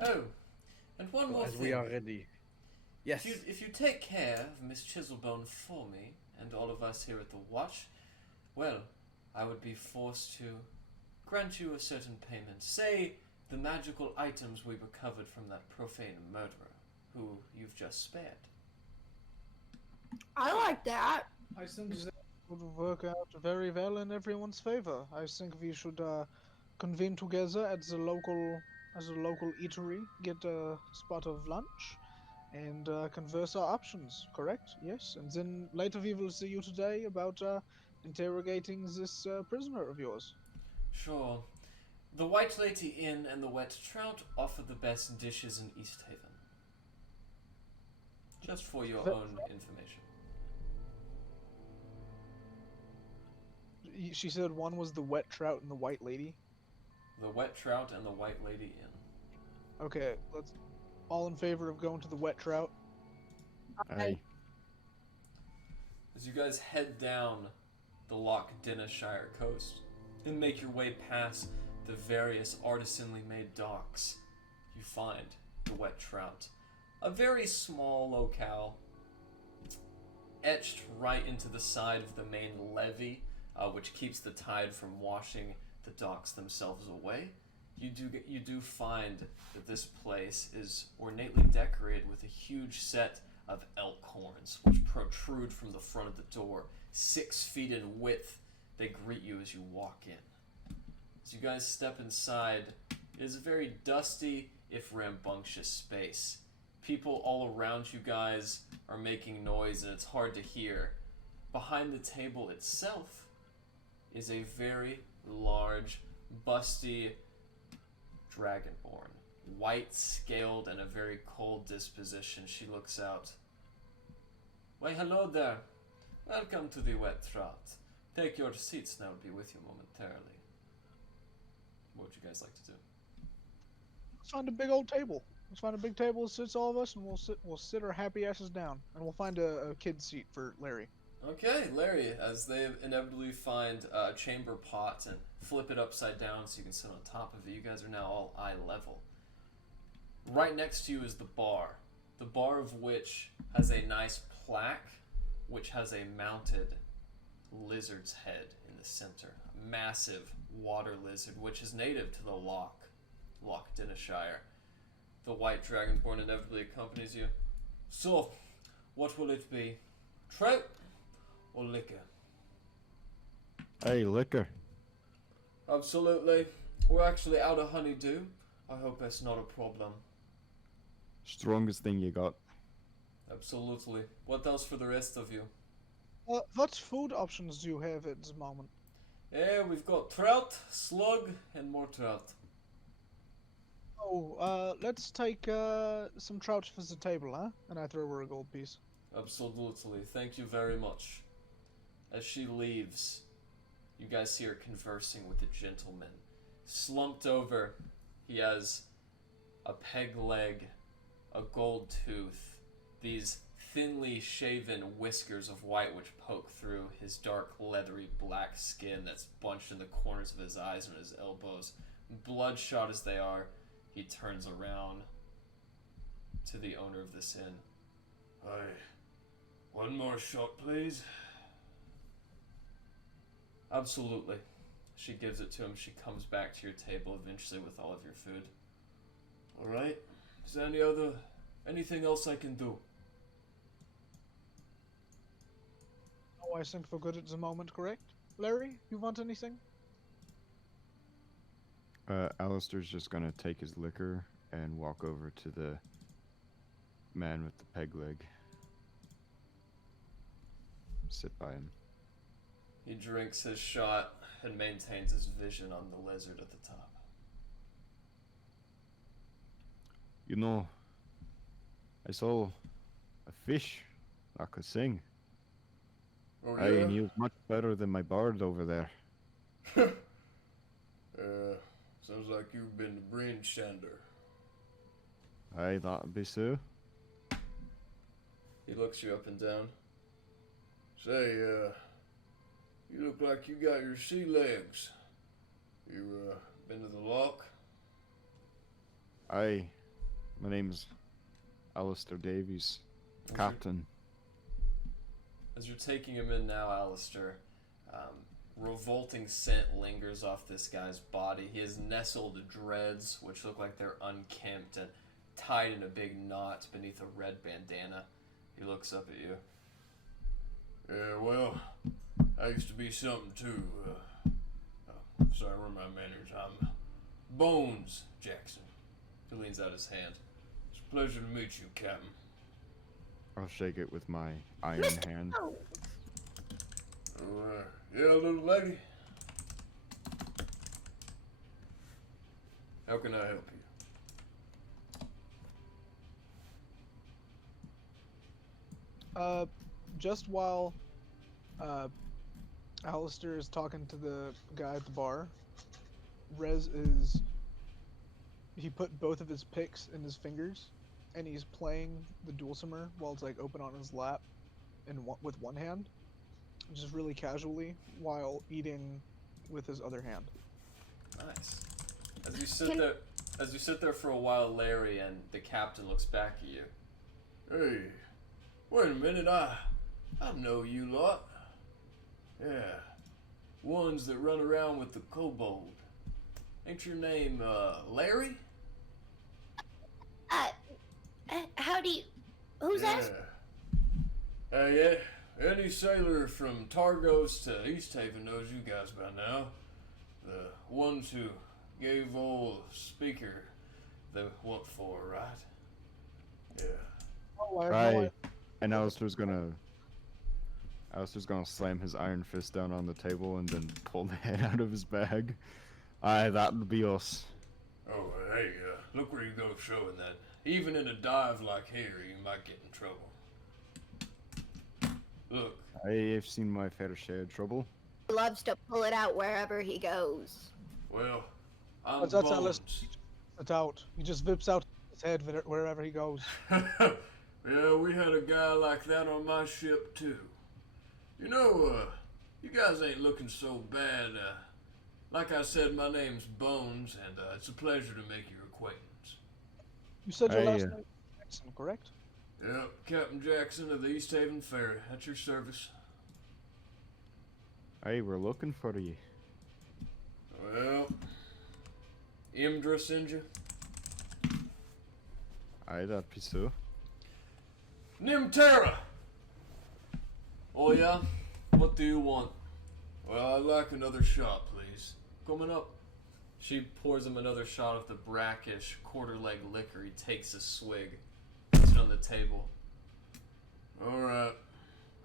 Oh, and one more As thing. we are ready. Yes. If you take care of Miss Chiselbone for me and all of us here at the Watch, well, I would be forced to grant you a certain payment. Say the magical items we recovered from that profane murderer, who you've just spared. I like that. I think that would work out very well in everyone's favor. I think we should convene together at the local eatery, get a spot of lunch, and converse our options. Correct? Yes. And then later we will see you today about interrogating this prisoner of yours. Sure. The White Lady Inn and the Wet Trout offer the best dishes in Easthaven. Just for your own information. She said one was the wet trout and the white lady. The Wet Trout and the White Lady Inn. Okay, let's all in favor of going to the wet trout. Aye. As you guys head down the Loch Dineshire coast and make your way past the various artisanally made docks, you find the Wet Trout. A very small locale, etched right into the side of the main levee, which keeps the tide from washing the docks themselves away. You do find that this place is ornately decorated with a huge set of elk horns, which protrude from the front of the door, 6 feet in width. They greet you as you walk in. As you guys step inside, it is a very dusty, if rambunctious space. People all around you guys are making noise and it's hard to hear. Behind the table itself is a very large, busty dragonborn. White, scaled, and a very cold disposition. She looks out. Why, hello there. Welcome to the Wet Trout. Take your seats and I will be with you momentarily. What would you guys like to do? Let's find a big old table. Let's find a big table that sits all of us, and we'll sit our happy asses down, and we'll find a kid's seat for Larry. Okay, Larry, as they inevitably find a chamber pot and flip it upside down so you can sit on top of it. You guys are now all eye level. Right next to you is the bar of which has a nice plaque, which has a mounted lizard's head in the center. A massive water lizard, which is native to the Loch Dineshire. The white dragonborn inevitably accompanies you. So, what will it be? Trout or liquor? Hey, liquor. Absolutely. We're actually out of honeydew. I hope that's not a problem. Strongest thing you got. Absolutely. What else for the rest of you? What food options do you have at the moment? We've got trout, slug, and more trout. Oh, let's take some trout for the table, huh? And I throw her a gold piece. Absolutely. Thank you very much. As she leaves, you guys see her conversing with a gentleman. Slumped over, he has a peg leg, a gold tooth, these thinly shaven whiskers of white which poke through his dark, leathery black skin that's bunched in the corners of his eyes and his elbows. Bloodshot as they are, he turns around to the owner of this inn. Aye. One more shot, please. Absolutely. She gives it to him. She comes back to your table eventually with all of your food. Alright. Is there anything else I can do? Oh, I think we're good at the moment, correct? Larry, you want anything? Alistair's just gonna take his liquor and walk over to the man with the peg leg. Sit by him. He drinks his shot and maintains his vision on the lizard at the top. You know, I saw a fish that could sing. Oh, Aye, and he yeah? was much better than my bard over there. Sounds like you've been the brain shander. Aye, that'd be so. He looks you up and down. Say, You look like you got your sea legs. You, been to the lock? Aye. My name's Alistair Davies. Captain. As you're taking him in now, Alistair, revolting scent lingers off this guy's body. He has nestled dreads, which look like they're unkempt and tied in a big knot beneath a red bandana. He looks up at you. Yeah, well, I used to be something too. Sorry, where are my manners? I'm Bones Jackson. He leans out his hand. It's a pleasure to meet you, Captain. I'll shake it with my iron hand. Oh, yeah, little lady. How can I help you? Just while Alistair is talking to the guy at the bar, he put both of his picks in his fingers, and he's playing the dulcimer while it's like open on his lap, with one hand, just really casually, while eating with his other hand. Nice. As you sit there for a while, Larry and the captain looks back at you. Hey, wait a minute, I know you lot. Yeah, ones that run around with the kobold. Ain't your name, Larry? How do you... Who's that? Yeah, any sailor from Targos to Easthaven knows you guys by now. The ones who gave old Speaker the what for, right? Yeah. Oh, I have no Right. And Alistair's gonna slam his iron fist down on the table and then pull the head out of his bag. Aye, that'll be us. Oh, hey, look where you go showing that. Even in a dive like here, you might get in trouble. Look. I've seen my fair share of trouble. He loves to pull it out wherever he goes. Well, I'm That's Bones. Alistair. It's out. He just whips out his head wherever he goes. Yeah, we had a guy like that on my ship, too. You know, you guys ain't looking so bad. Like I said, my name's Bones, and it's a pleasure to make your acquaintance. You said your last name was Jackson, correct? Yeah, Captain Jackson of the Easthaven Ferry. At your service. Aye, we're looking for you. Well, Imdra send you? Aye, that'd be so. Nimtera! Oh yeah? What do you want? Well, I'd like another shot, please. Coming up. She pours him another shot of the brackish, quarter-leg liquor. He takes a swig. Puts it on the table. Alright.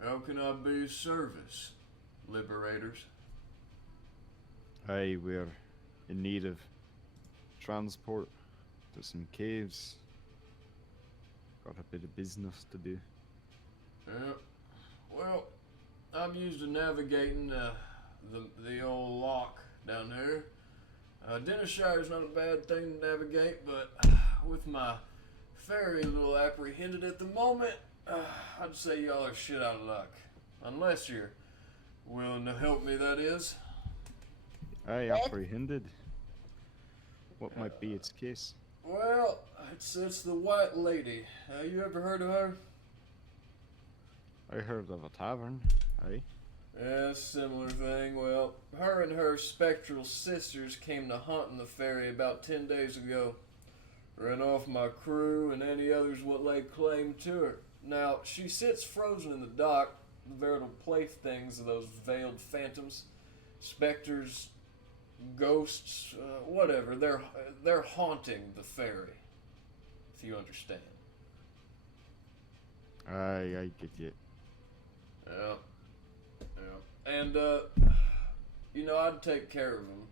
How can I be of service, liberators? Aye, we're in need of transport to some caves. Got a bit of business to do. Yeah. Well, I'm used to navigating the old lock down there. Dennishire's not a bad thing to navigate, but with my ferry a little apprehended at the moment, I'd say y'all are shit out of luck. Unless you're willing to help me, that is. Aye, apprehended. What might be its case? Well, it's the White Lady. You ever heard of her? I heard of a tavern. Aye. Yeah, similar thing. Well, her and her spectral sisters came to hunting the ferry about 10 days ago. Ran off my crew and any others what laid claim to her. Now, she sits frozen in the dock, the veritable playthings of those veiled phantoms. Specters, ghosts, whatever. They're haunting the ferry, if you understand. Aye, I get you. Yeah. And, you know, I'd take care of them.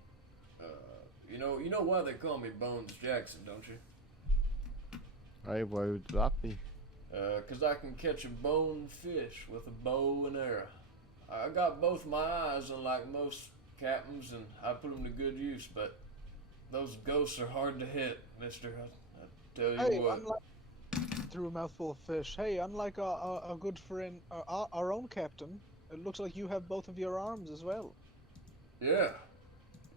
You know why they call me Bones Jackson, don't you? Aye, why would that be? 'Cause I can catch a bone fish with a bow and arrow. I got both my eyes, unlike most captains, and I put them to good use, but those ghosts are hard to hit, mister. I tell you Hey, what. through a mouthful of fish. Hey, unlike our good friend, our own captain, It looks like you have both of your arms as well. Yeah.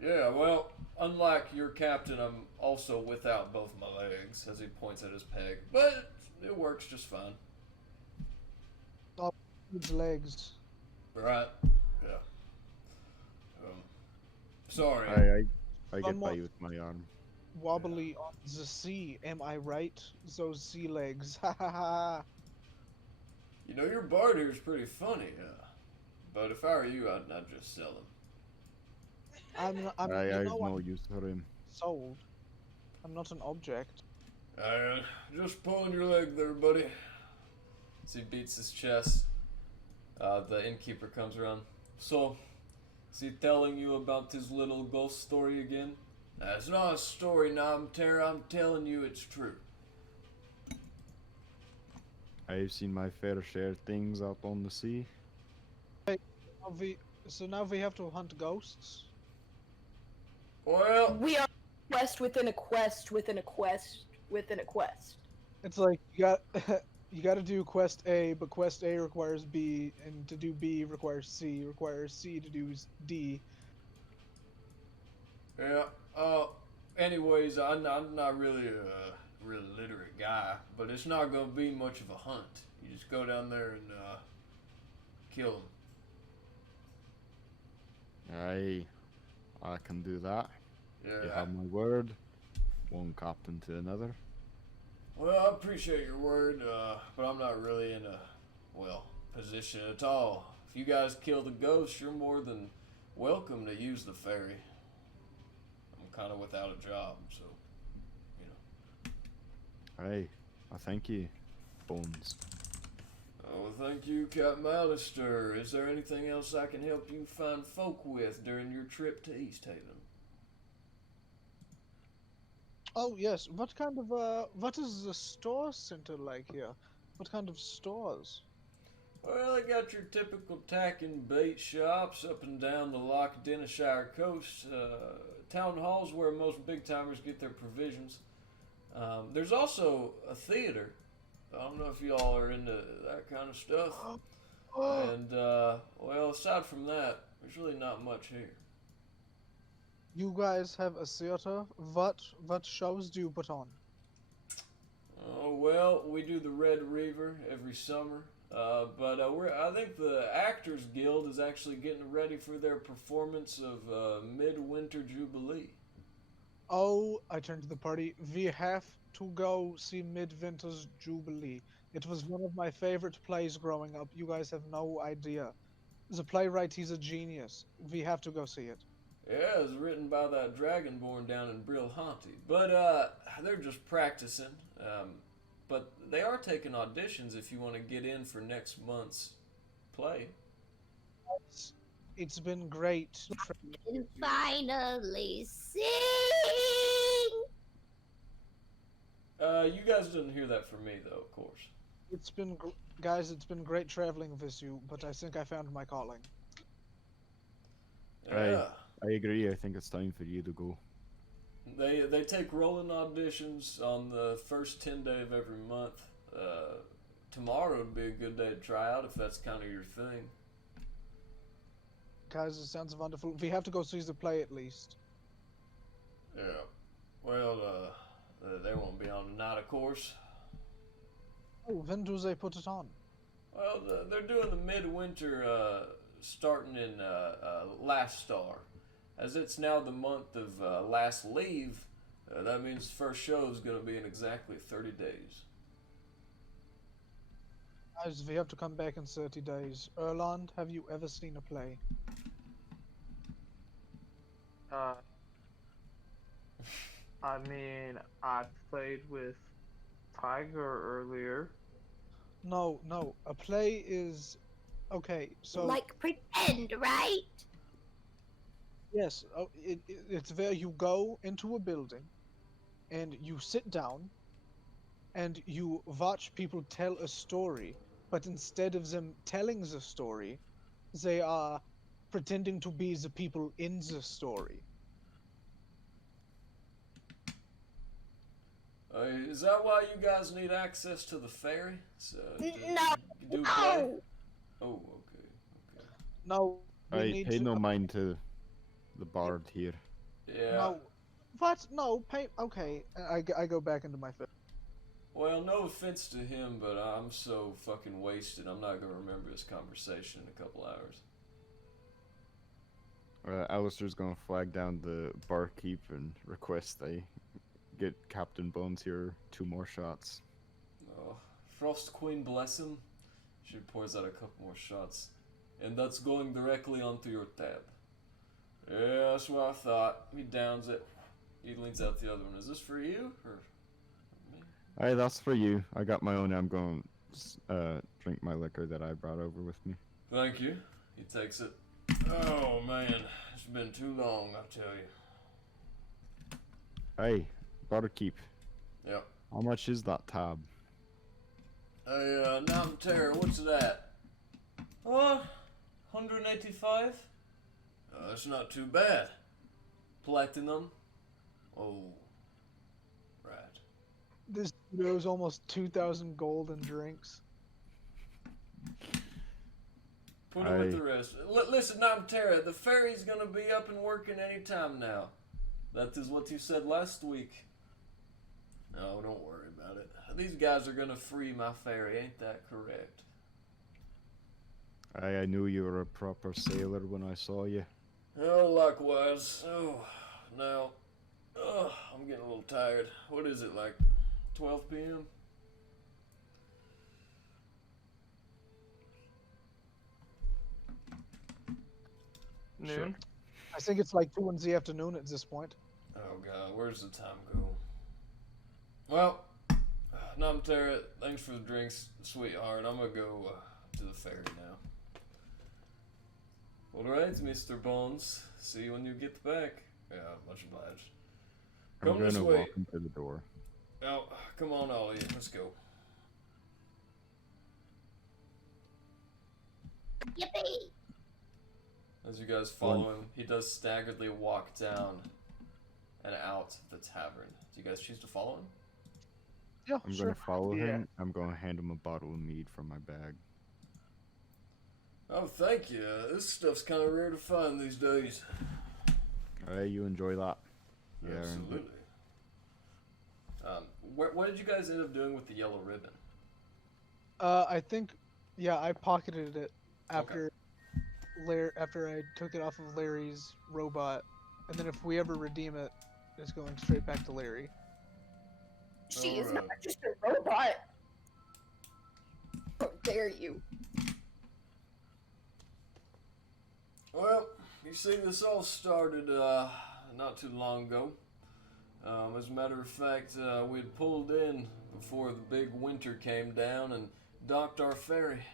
Yeah, well, unlike your captain, I'm also without both my legs, as he points at his peg. But it works just fine. Oh, his legs. Right? Yeah. Sorry. I get Somewhat by with my arm. wobbly on the sea, am I right? Those sea legs. Ha ha ha. You know, your barter's pretty funny, but if I were you, I'd just sell them. I'm I you have know, no I'm use for him. sold. I'm not an object. Just pulling your leg there, buddy. As he beats his chest, the innkeeper comes around. So, is he telling you about his little ghost story again? It's not a story, Namter. I'm telling you it's true. I've seen my fair share of things out on the sea. So now we have to hunt ghosts? Well, We are a quest within a quest within a quest within a quest. It's like you got to do quest A, but quest A requires B, and to do B requires C to do D. yeah. Anyways, I'm not really a really literate guy, but it's not gonna be much of a hunt. You just go down there and kill them. I can do that. Yeah. You have my word. One captain to another. Well, I appreciate your word, but I'm not really in a, position at all. If you guys kill the ghost, you're more than welcome to use the ferry. I'm kind of without a job, so, I thank you, Bones. Oh, thank you, Captain Alistair. Is there anything else I can help you find folk with during your trip to Easthaven? Oh yes, what is the store center like here? What kind of stores? Well, they got your typical tack and bait shops up and down the Loch Denishire coast. Town halls where most big timers get their provisions. There's also a theater. I don't know if y'all are into that kind of stuff. And, aside from that, there's really not much here. You guys have a theater? What shows do you put on? Oh, well, we do the Red Reaver every summer. I think the Actors Guild is actually getting ready for their performance of Midwinter Jubilee. Oh, I turned to the party. We have to go see Midwinter's Jubilee. It was one of my favorite plays growing up. You guys have no idea. The playwright, he's a genius. We have to go see it. Yeah, it was written by that Dragonborn down in Brilhanti. But they're just practicing. But they are taking auditions if you want to get in for next month's play. It's been great. And finally sing. You guys didn't hear that from me, though, of course. Guys, it's been great traveling with you, but I think I found my calling. Yeah. I agree. I think it's time for you to go. They take rolling auditions on the first 10 day of every month. Tomorrow would be a good day to try out if that's kind of your thing. Guys, it sounds wonderful. We have to go see the play at least. Yeah. Well, they won't be on tonight, of course. Oh, when do they put it on? Well, they're doing the midwinter starting in Last Star. As it's now the month of Last Leave, that means the first show is going to be in exactly 30 days. Guys, we have to come back in 30 days. Erland, have you ever seen a play? I mean, I played with Tiger earlier. No. A play is... Okay, so... Like pretend, right? Yes, it's where you go into a building, and you sit down, and you watch people tell a story, but instead of them telling the story, they are pretending to be the people in the story. Is that why you guys need access to the ferry? No. do play? No. Oh, okay. No, we I need pay to. no mind to the bard here. Yeah. No. What? No, pay. Okay, I go back into my fit. Well, no offense to him, but I'm so fucking wasted. I'm not gonna remember this conversation in a couple hours. Alistair's gonna flag down the barkeep and request they get Captain Bones here 2 more shots. Oh, Frost Queen bless him. She pours out a couple more shots. And that's going directly onto your tab. Yeah, that's what I thought. He downs it. He leans out the other one. Is this for you? Or me? Hey, that's for you. I got my own. I'm going to drink my liquor that I brought over with me. Thank you. He takes it. Oh, man. It's been too long, I tell you. Hey, barkeep. Yep. How much is that tab? Hey, Nam Terror, what's that? Oh, 185? That's not too bad. Platinum? Oh, right. This owes almost 2,000 gold in drinks. Put it with the rest. Listen, Nam Terror, the ferry's gonna be up and working any time now. That is what you said last week. No, don't worry about it. These guys are gonna free my ferry, ain't that correct? I knew you were a proper sailor when I saw you. Oh, likewise. Oh, now, I'm getting a little tired. What is it, like 12 p.m.? Noon. Sure. I think it's like 2 in the afternoon at this point. Oh god, where's the time go? Well, Namtara, thanks for the drinks, sweetheart. I'm gonna go to the ferry now. Alright, Mr. Bones. See you when you get back. Yeah, much obliged. I'm Come this gonna way. walk him to the door. Oh, come on, all of you. Let's go. Yippee! As you guys follow him, he does staggeredly walk down and out the tavern. Do you guys choose to follow him? Yeah, I'm sure. gonna follow Yeah. him. I'm gonna hand him a bottle of mead from my bag. Oh, thank you. This stuff's kind of rare to find these days. Alright, you enjoy that. Yeah, Absolutely. What did you guys end up doing with the yellow ribbon? I think, yeah, I pocketed it after after I took it off of Larry's robot, and then if we ever redeem it, it's going straight back to Larry. She is Alright. not just a robot. How dare you? Well, you see, this all started not too long ago. As a matter of fact, we'd pulled in before the big winter came down and docked our ferry.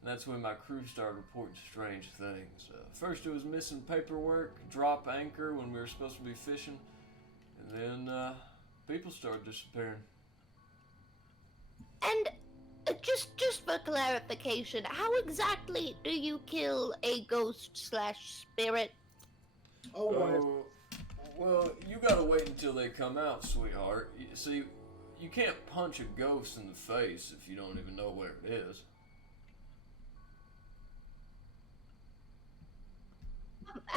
And that's when my crew started reporting strange things. First it was missing paperwork, drop anchor when we were supposed to be fishing, and then people started disappearing. And just for clarification, how exactly do you kill a ghost/spirit? Oh, well, you gotta wait until they come out, sweetheart. See, you can't punch a ghost in the face if you don't even know where it is.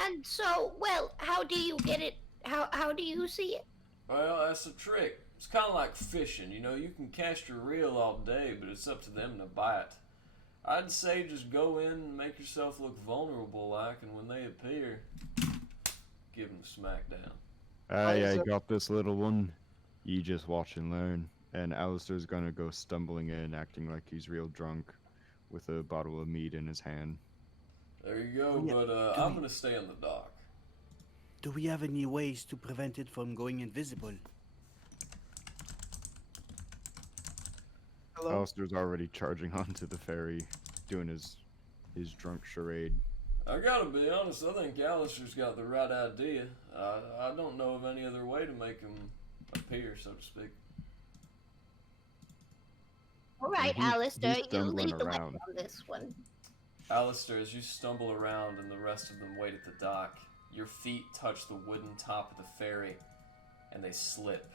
And so, well, how do you get it? How do you see it? Well, that's the trick. It's kind of like fishing, you know. You can cast your reel all day, but it's up to them to bite. I'd say just go in and make yourself look vulnerable like, and when they appear, give them a smack down. I got this little one. You just watch and learn. And Alistair's gonna go stumbling in, acting like he's real drunk, with a bottle of mead in his hand. There you go, Oh, yeah. but I'm gonna stay on the dock. Do we have any ways to prevent it from going invisible? Hello? Alistair's already charging onto the ferry, doing his drunk charade. I gotta be honest, I think Alistair's got the right idea. I don't know of any other way to make him appear, so to speak. All right, he's Alistair, you stumbling lead the way around. on this one. Alistair, as you stumble around and the rest of them wait at the dock, your feet touch the wooden top of the ferry, and they slip.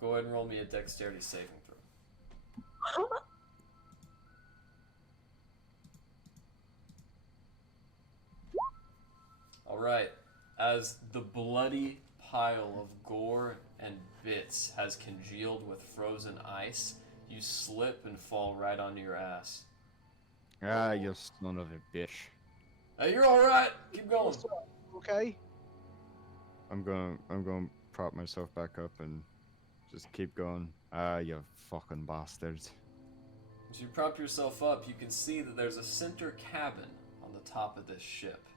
Go ahead and roll me a dexterity saving throw. Alright, as the bloody pile of gore and bits has congealed with frozen ice, you slip and fall right onto your ass. Ah, you son of a bitch. Hey, you're alright! Keep going! Okay. I'm going to prop myself back up and just keep going. Ah, you fucking bastards. As you prop yourself up, you can see that there's a center cabin on the top of this ship.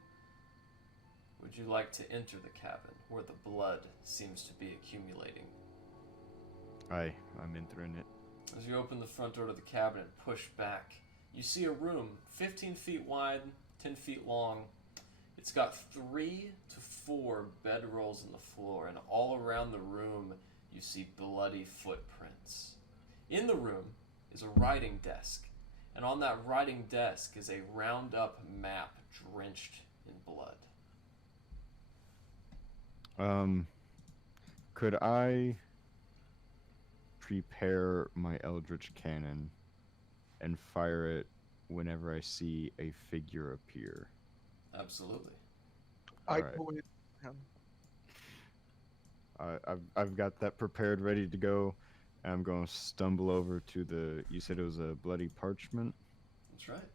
Would you like to enter the cabin where the blood seems to be accumulating? Aye, I'm entering it. As you open the front door to the cabin and push back, you see a room 15 feet wide, 10 feet long. It's got 3 to 4 bedrolls on the floor, and all around the room you see bloody footprints. In the room is a writing desk, and on that writing desk is a round-up map drenched in blood. Could I prepare my Eldritch Cannon and fire it whenever I see a figure appear? Absolutely. Alright. I've got that prepared, ready to go. I'm going to stumble over to the... You said it was a bloody parchment? That's right.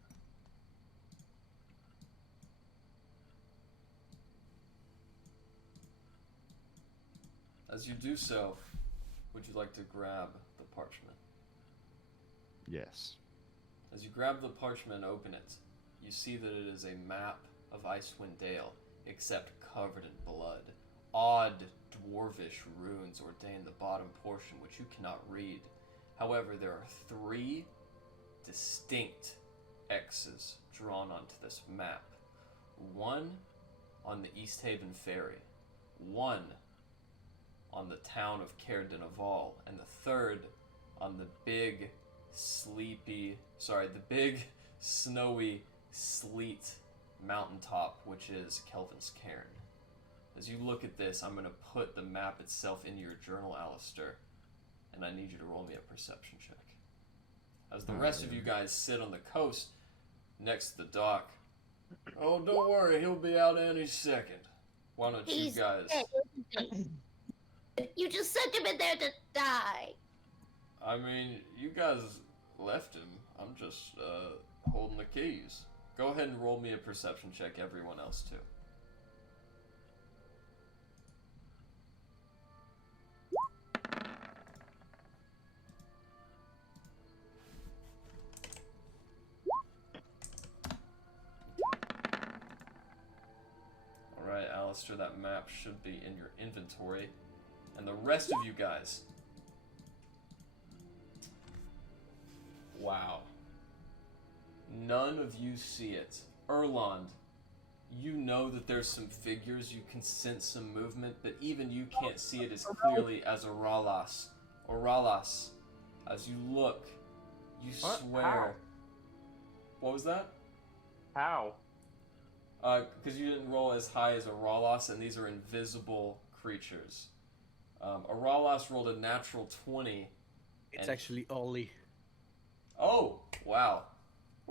As you do so, would you like to grab the parchment? Yes. As you grab the parchment and open it, you see that it is a map of Icewind Dale, except covered in blood. Odd dwarvish runes ordain the bottom portion, which you cannot read. However, there are 3 distinct X's drawn onto this map. One on the Easthaven Ferry, one on the town of Caer Dineval, and the third on the big, snowy sleet mountaintop, which is Kelvin's Cairn. As you look at this, I'm going to put the map itself into your journal, Alistair, and I need you to roll me a perception check. As the rest of you guys sit on the coast next to the dock. Oh, don't worry, he'll be out any second. Why don't you guys... You just sent him in there to die. I mean, you guys left him. I'm just holding the keys. Go ahead and roll me a perception check, everyone else too. Alright, Alistair, that map should be in your inventory. And the rest of you guys. Wow. None of you see it. Erland, you know that there's some figures, you can sense some movement, but even you can't see it as clearly as Oralas. Oralas, as you look, you swear. How? What was that? How? Because you didn't roll as high as Oralas, and these are invisible creatures. Aralas rolled a natural 20. It's actually Ollie. Oh, wow.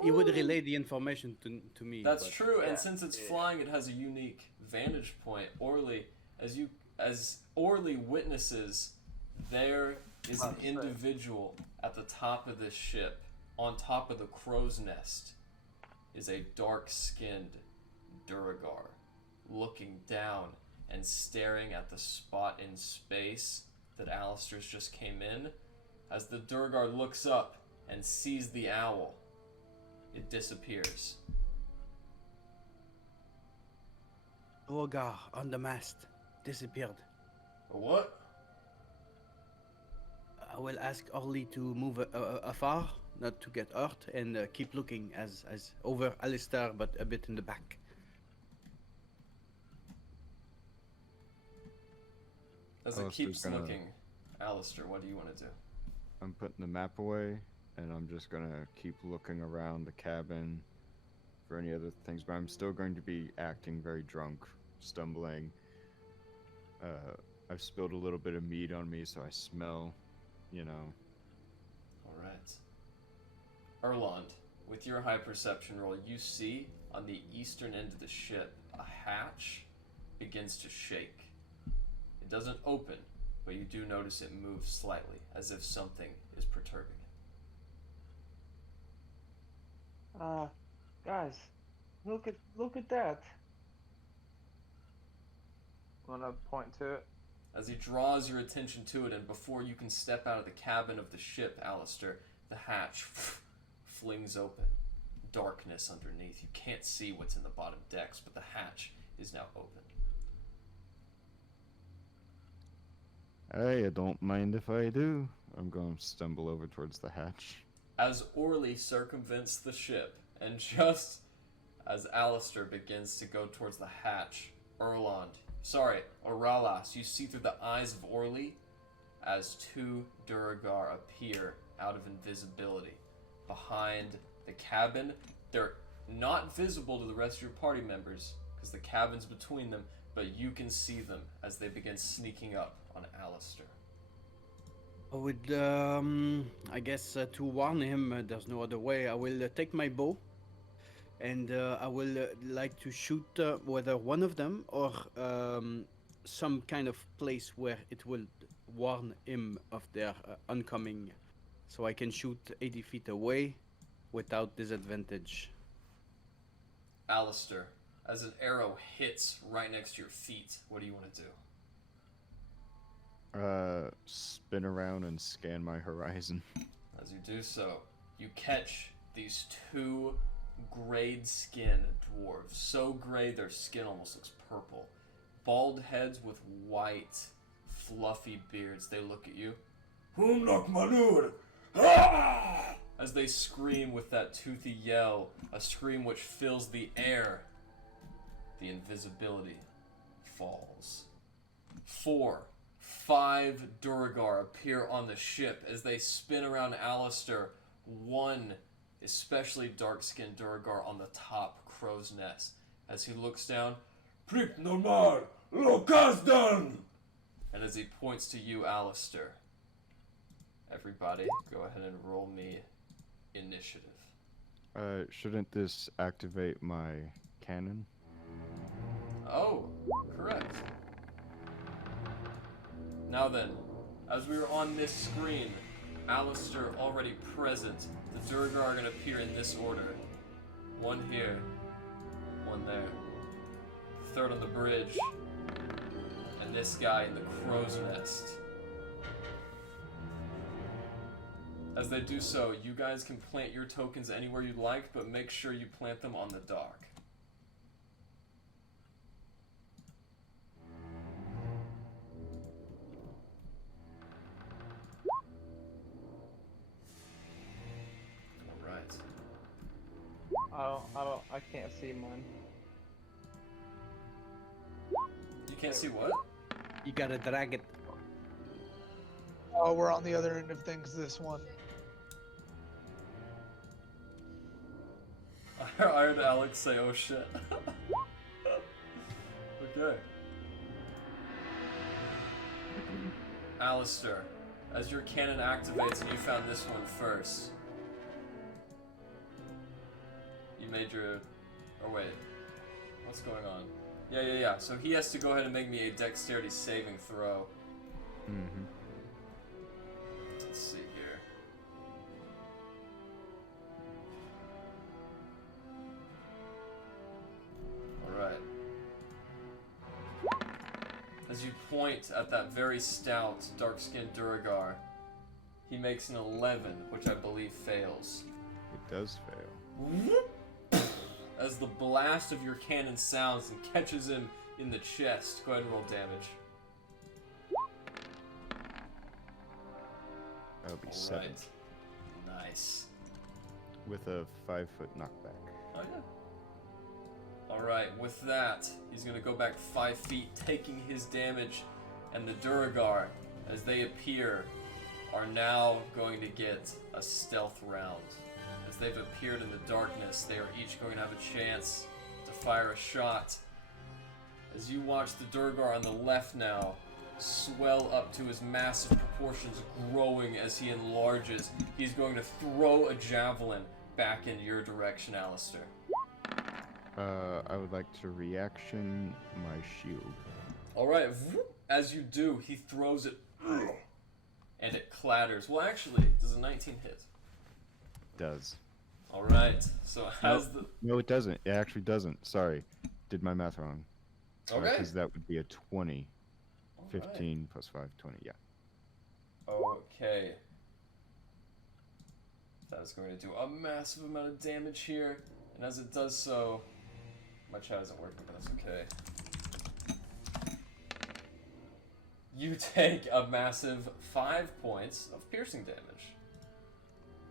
He would relay the information to me. That's true, and since it's flying, it has a unique vantage point. Orly, as Orly witnesses, there is an individual at the top of this ship. On top of the crow's nest is a dark-skinned Duergar, looking down and staring at the spot in space that Alistair's just came in. As the Duergar looks up and sees the owl, it disappears. Duergar on the mast disappeared. A what? I will ask Orly to move afar, not to get hurt, and keep looking as over Alistair, but a bit in the back. As it keeps looking, Alistair, what do you want to do? I'm putting the map away, and I'm just gonna keep looking around the cabin for any other things, but I'm still going to be acting very drunk, stumbling. I've spilled a little bit of meat on me, so I smell, you know. Alright. Erland, with your high perception roll, you see on the eastern end of the ship a hatch begins to shake. It doesn't open, but you do notice it moves slightly, as if something is perturbing it. Guys, look at that. I'm gonna point to it. As he draws your attention to it, and before you can step out of the cabin of the ship, Alistair, the hatch flings open. Darkness underneath. You can't see what's in the bottom decks, but the hatch is now open. I don't mind if I do. I'm going to stumble over towards the hatch. As Orly circumvents the ship, and just as Alistair begins to go towards the hatch, Aralas, you see through the eyes of Orly as two Duergar appear out of invisibility behind the cabin. They're not visible to the rest of your party members because the cabin's between them, but you can see them as they begin sneaking up on Alistair. I would, I guess, to warn him, there's no other way. I will take my bow, and I will like to shoot whether one of them or some kind of place where it will warn him of their oncoming, so I can shoot 80 feet away without disadvantage. Alistair, as an arrow hits right next to your feet, what do you want to do? Spin around and scan my horizon. As you do so, you catch these two grayed skin dwarves. So gray their skin almost looks purple. Bald heads with white, fluffy beards. They look at you. As they scream with that toothy yell, a scream which fills the air. The invisibility falls. 5 Duergar appear on the ship as they spin around Alistair. One especially dark-skinned Duergar on the top crow's nest. As he looks down, Prick normal, Lokasdan! And as he points to you, Alistair, everybody, go ahead and roll me initiative. Shouldn't this activate my cannon? Oh, correct. Now then, as we are on this screen, Alistair already present, the Duergar are going to appear in this order. One here, one there. The third on the bridge, and this guy in the crow's nest. As they do so, you guys can plant your tokens anywhere you'd like, but make sure you plant them on the dock. I can't see mine. You can't see what? You gotta drag it. Oh, we're on the other end of things this one. I heard Alex say, oh shit. Okay. Alistair, as your cannon activates and you found this one first. You made your... Oh wait. What's going on? Yeah. So he has to go ahead and make me a dexterity saving throw. Mm-hmm. Let's see here. Alright. As you point at that very stout, dark-skinned Duergar, he makes an 11, which I believe fails. It does fail. As the blast of your cannon sounds and catches him in the chest. Go ahead and roll damage. That'll be 7. Right. Nice. With a 5-foot knockback. Oh yeah. Alright, with that, he's gonna go back 5 feet, taking his damage, and the Duergar, as they appear, are now going to get a stealth round. As they've appeared in the darkness, they are each going to have a chance to fire a shot. As you watch the Duergar on the left now swell up to his massive proportions, growing as he enlarges, he's going to throw a javelin back in your direction, Alistair. I would like to reaction my shield. All right. As you do, he throws it, and it clatters. Well, actually, does a 19 hit? Does. All right. So as the No, it doesn't. It actually doesn't. Sorry, did my math wrong. okay. Because that would be a 20. All 15 plus 5, 20. Yeah. right. Okay. That is going to do a massive amount of damage here, and as it does so, my chat isn't working, but that's okay. You take a massive 5 points of piercing damage.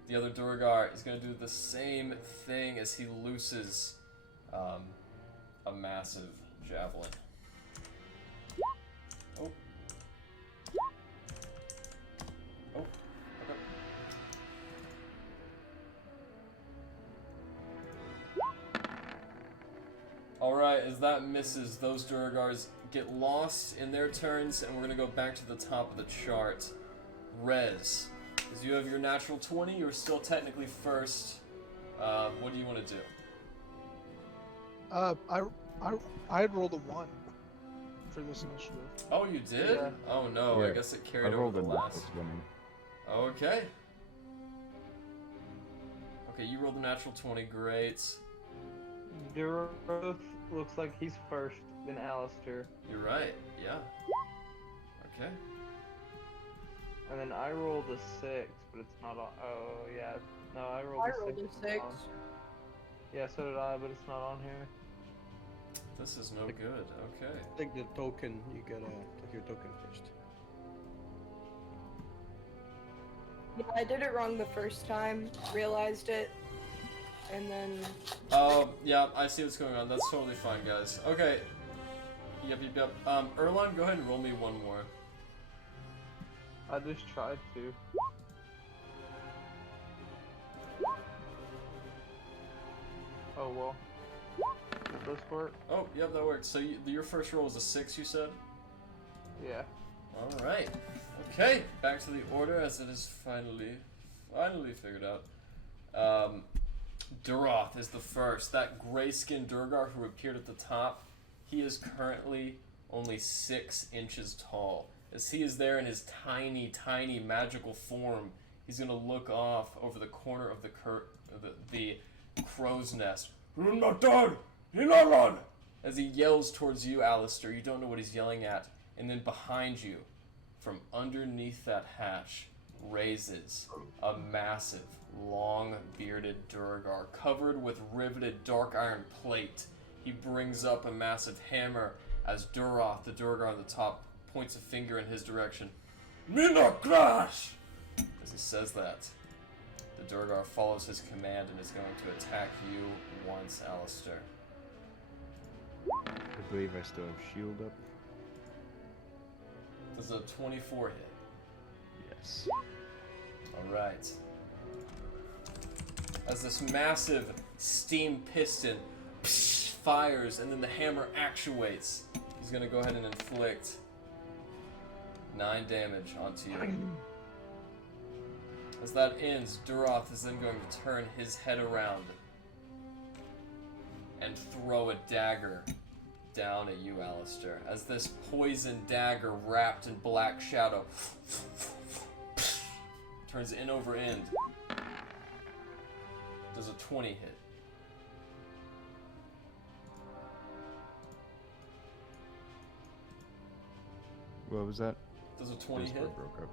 The other Duergar is going to do the same thing as he looses a massive javelin. Oh. Oh. Okay. Alright, as that misses, those Duergars get lost in their turns, and we're going to go back to the top of the chart. Rez, as you have your natural 20, you're still technically first. What do you want to do? I rolled a 1 for this initiative. Oh, you did? Yeah. Oh no, I Yeah, guess it I carried over rolled the a last. 20. Okay. Okay, you rolled a natural 20, great. Duergar looks like he's first, then Alistair. You're right, yeah. Okay. And then I rolled a 6, but it's not on. Oh, yeah. No, I rolled I a 6. rolled a it's not 6. on. Yeah, so did I, but it's not on here. This is no good, okay. Take the token. You gotta take your token first. Yeah, I did it wrong the first time, realized it, and then Yeah, I see what's going on. That's totally fine, guys. Okay. Yep. Erlon, go ahead and roll me one more. I just tried to. Oh, well. Does this work? Oh, yep, that works. So your first roll was a 6, you said? Yeah. Alright. Okay, back to the order as it is finally figured out. Duroth is the first. That gray-skinned Duergar who appeared at the top, he is currently only 6 inches tall. As he is there in his tiny, tiny magical form, he's gonna look off over the corner of the crow's nest. You're not done! You're not run! As he yells towards you, Alistair, you don't know what he's yelling at. And then behind you, from underneath that hatch, raises a massive, long-bearded Duergar, covered with riveted dark iron plate. He brings up a massive hammer as Duroth, the Duergar on the top, points a finger in his direction. Mina crash! As he says that, the Duergar follows his command and is going to attack you once, Alistair. I believe I still have shield up. Does a 24 hit? Yes. Alright. As this massive steam piston fires and then the hammer actuates, he's going to go ahead and inflict 9 damage onto you. As that ends, Duroth is then going to turn his head around and throw a dagger down at you, Alistair. As this poison dagger wrapped in black shadow turns in over end. Does a 20 hit? What was that? Does a 20 Discord hit? broke up.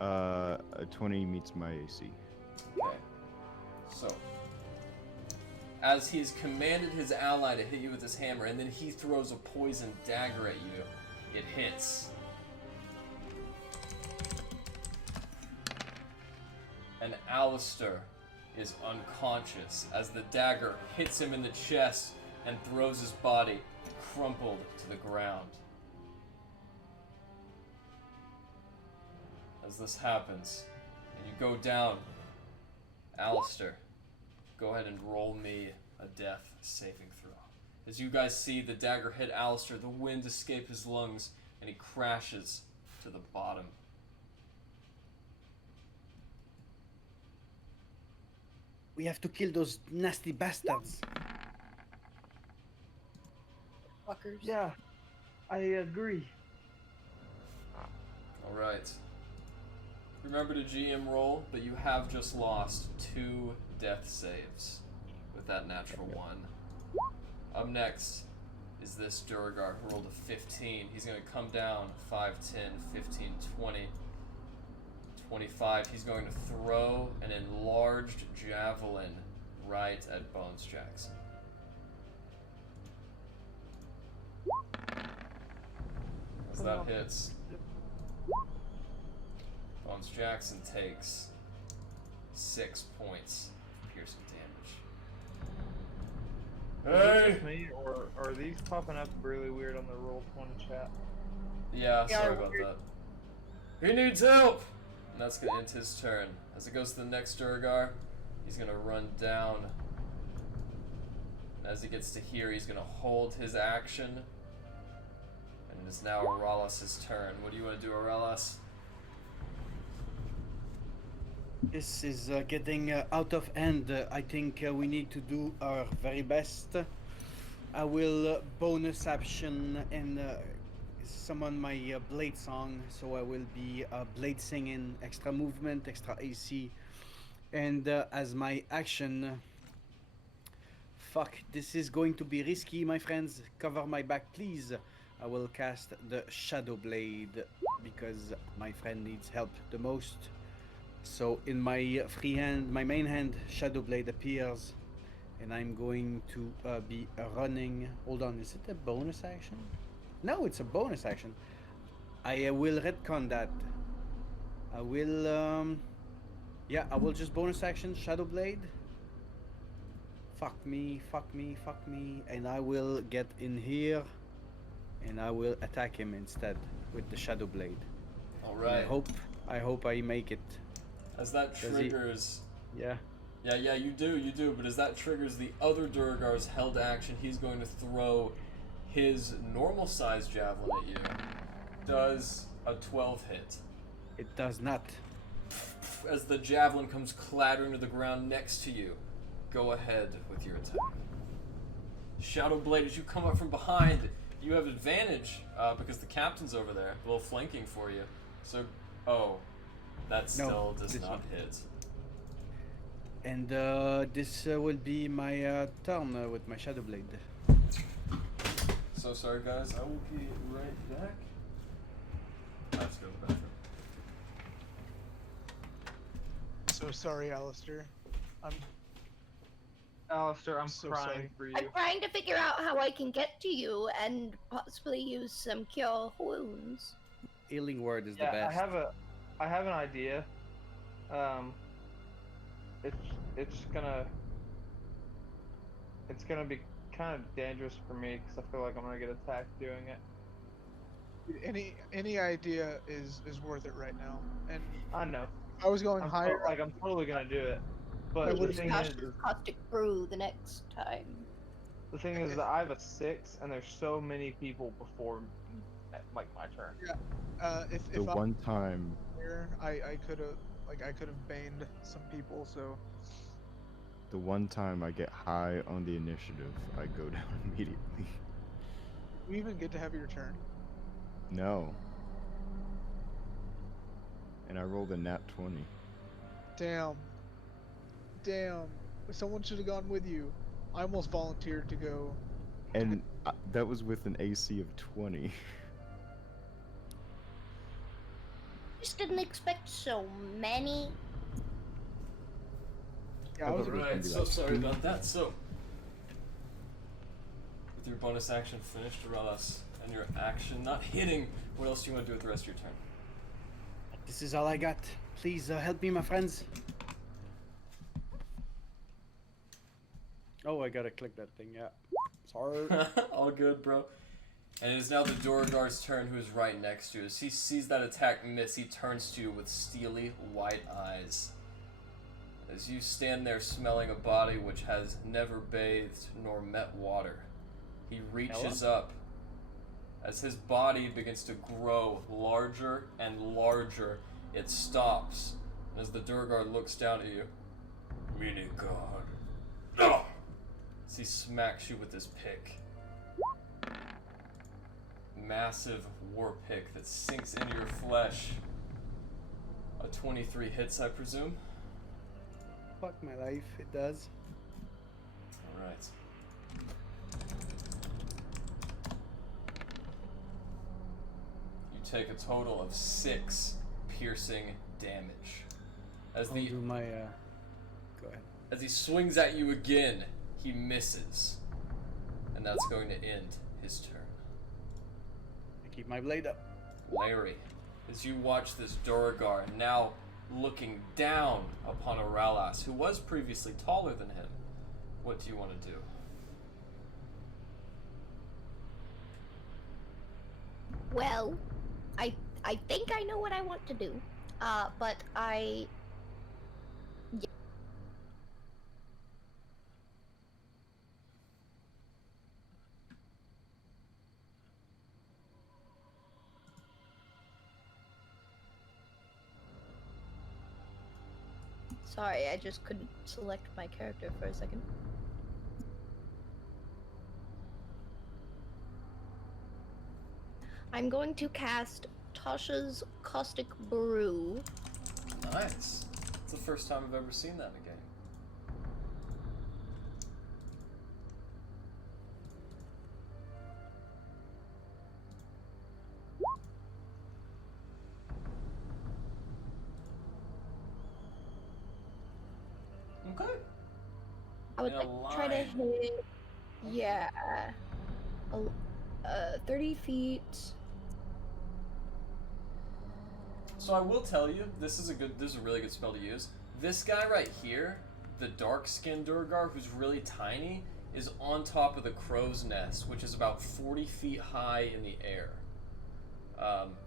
A 20 meets my AC. Okay. So, as he's commanded his ally to hit you with his hammer, and then he throws a poison dagger at you, it hits. And Alistair is unconscious as the dagger hits him in the chest and throws his body crumpled to the ground. As this happens, and you go down, Alistair, go ahead and roll me a death saving throw. As you guys see the dagger hit Alistair, the wind escape his lungs, and he crashes to the bottom. We have to kill those nasty bastards. Fuckers. Yeah, I agree. Alright. Remember to GM roll, but you have just lost 2 death saves with that natural 1. Up next is this Duergar who rolled a 15. He's going to come down 5, 10, 15, 20, 25. He's going to throw an enlarged javelin right at Bones Jackson. As that hits, Bones Jackson takes 6 points of piercing damage. Is it Hey! just me, or are these popping up really weird on the Roll20 chat? Yeah, Yeah, sorry about that. He needs help! And that's gonna end his turn. As it goes to the next Duergar, he's gonna run down. And as he gets to here, he's gonna hold his action. And it is now Aralas' turn. What do you want to do, Aralas? This is getting out of hand. I think we need to do our very best. I will bonus action and summon my blade song, so I will be blade singing, extra movement, extra AC, and as my action. Fuck, this is going to be risky, my friends. Cover my back, please. I will cast the Shadow Blade because my friend needs help the most. So in my free hand, my main hand, Shadow Blade appears, and I'm going to be running. Hold on, is it a bonus action? No, it's a bonus action. I will retcon that. I will, yeah, I will just bonus action Shadow Blade. Fuck me, fuck me, fuck me, and I will get in here, and I will attack him instead with the Shadow Blade. All right. I hope I make it. As that triggers... Yeah. Yeah, you do, but as that triggers the other Duergar's held action, he's going to throw his normal size javelin at you. Does a 12 hit? It does not. As the javelin comes clattering to the ground next to you, go ahead with your attack. Shadow Blade, as you come up from behind, you have advantage because the captain's over there, a little flanking for you. So, that still does not hit. And this will be my turn with my Shadow Blade. So sorry, guys. I will be right back. I have to go to the bathroom. So sorry, Alistair. Alistair, I'm So crying sorry. for you. I'm trying to figure out how I can get to you and possibly use some cure wounds. Healing word is Yeah, the best. I have an idea. It's gonna be kind of dangerous for me because I feel like I'm gonna get attacked doing it. Any idea is worth it right now. And I know. if I was going higher, I'm totally gonna do it. I But the would've thing Gosh, is, this caustic brew the next time. that I have a 6, and there's so many people before, like my turn. if The I one time, here, I could have baned some people. So the one time I get high on the initiative, I go down immediately. we even get to have your turn. No. And I rolled a nat 20. Damn. Someone should have gone with you. I almost volunteered to go. And that was with an AC of 20. Just didn't expect so many. Yeah, I was Alright, so sorry about that. So, with your bonus action finished, Aralas, and your action not hitting, what else do you want to do with the rest of your turn? This is all I got. Please help me, my friends. Oh, I gotta click that thing, yeah. Sorry. All good, bro. And it is now the Duergar's turn, who is right next to you. As he sees that attack miss, he turns to you with steely white eyes. As you stand there smelling a body which has never bathed nor met water, he reaches up. As his body begins to grow larger and larger, it stops. And as the Duergar looks down at you, mini god. Ugh! As he smacks you with his pick. Massive war pick that sinks into your flesh. A 23 hits, I presume? Fuck my life, it does. Alright. You take a total of 6 piercing damage. As I'll the do my, go ahead. As he swings at you again, he misses. And that's going to end his turn. I keep my blade up. Larry, as you watch this Duergar now looking down upon Aralas, who was previously taller than him, what do you want to do? Well, I think I know what I want to do. But I. Yeah. Sorry, I just couldn't select my character for a second. I'm going to cast Tasha's Caustic Brew. Nice. It's the first time I've ever seen that in a game. Okay. I would In a like to try to line. hit. Yeah. 30 feet. So I will tell you, this is a really good spell to use. This guy right here, the dark-skinned Duergar, who's really tiny, is on top of the crow's nest, which is about 40 feet high in the air.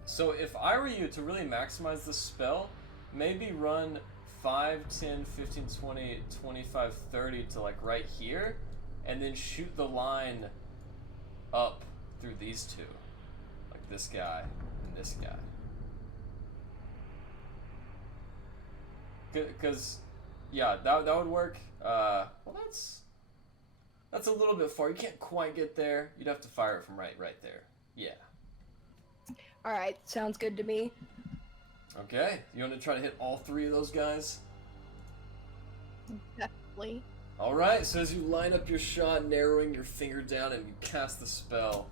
So if I were you to really maximize this spell, maybe run 5, 10, 15, 20, 25, 30 to like right here, and then shoot the line up through these two. Like this guy and this guy. Because, yeah, that would work. Well, that's a little bit far. You can't quite get there. You'd have to fire it from right there. Yeah. Alright, sounds good to me. Okay, you want to try to hit all 3 of those guys? Definitely. Alright, so as you line up your shot, narrowing your finger down, and you cast the spell,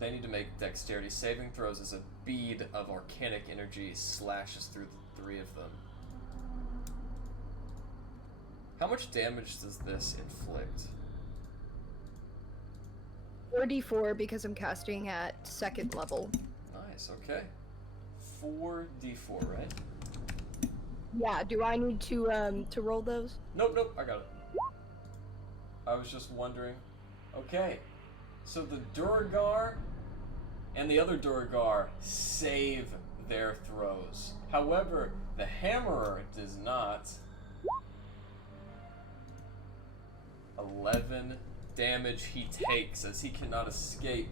they need to make dexterity saving throws as a bead of arcanic energy slashes through the 3 of them. How much damage does this inflict? 4d4 because I'm casting at 2nd level. Nice, okay. 4d4, right? Yeah, do I need to roll those? Nope, I got it. I was just wondering. Okay, so the Duergar and the other Duergar save their throws. However, the Hammerer does not. 11 damage he takes as he cannot escape.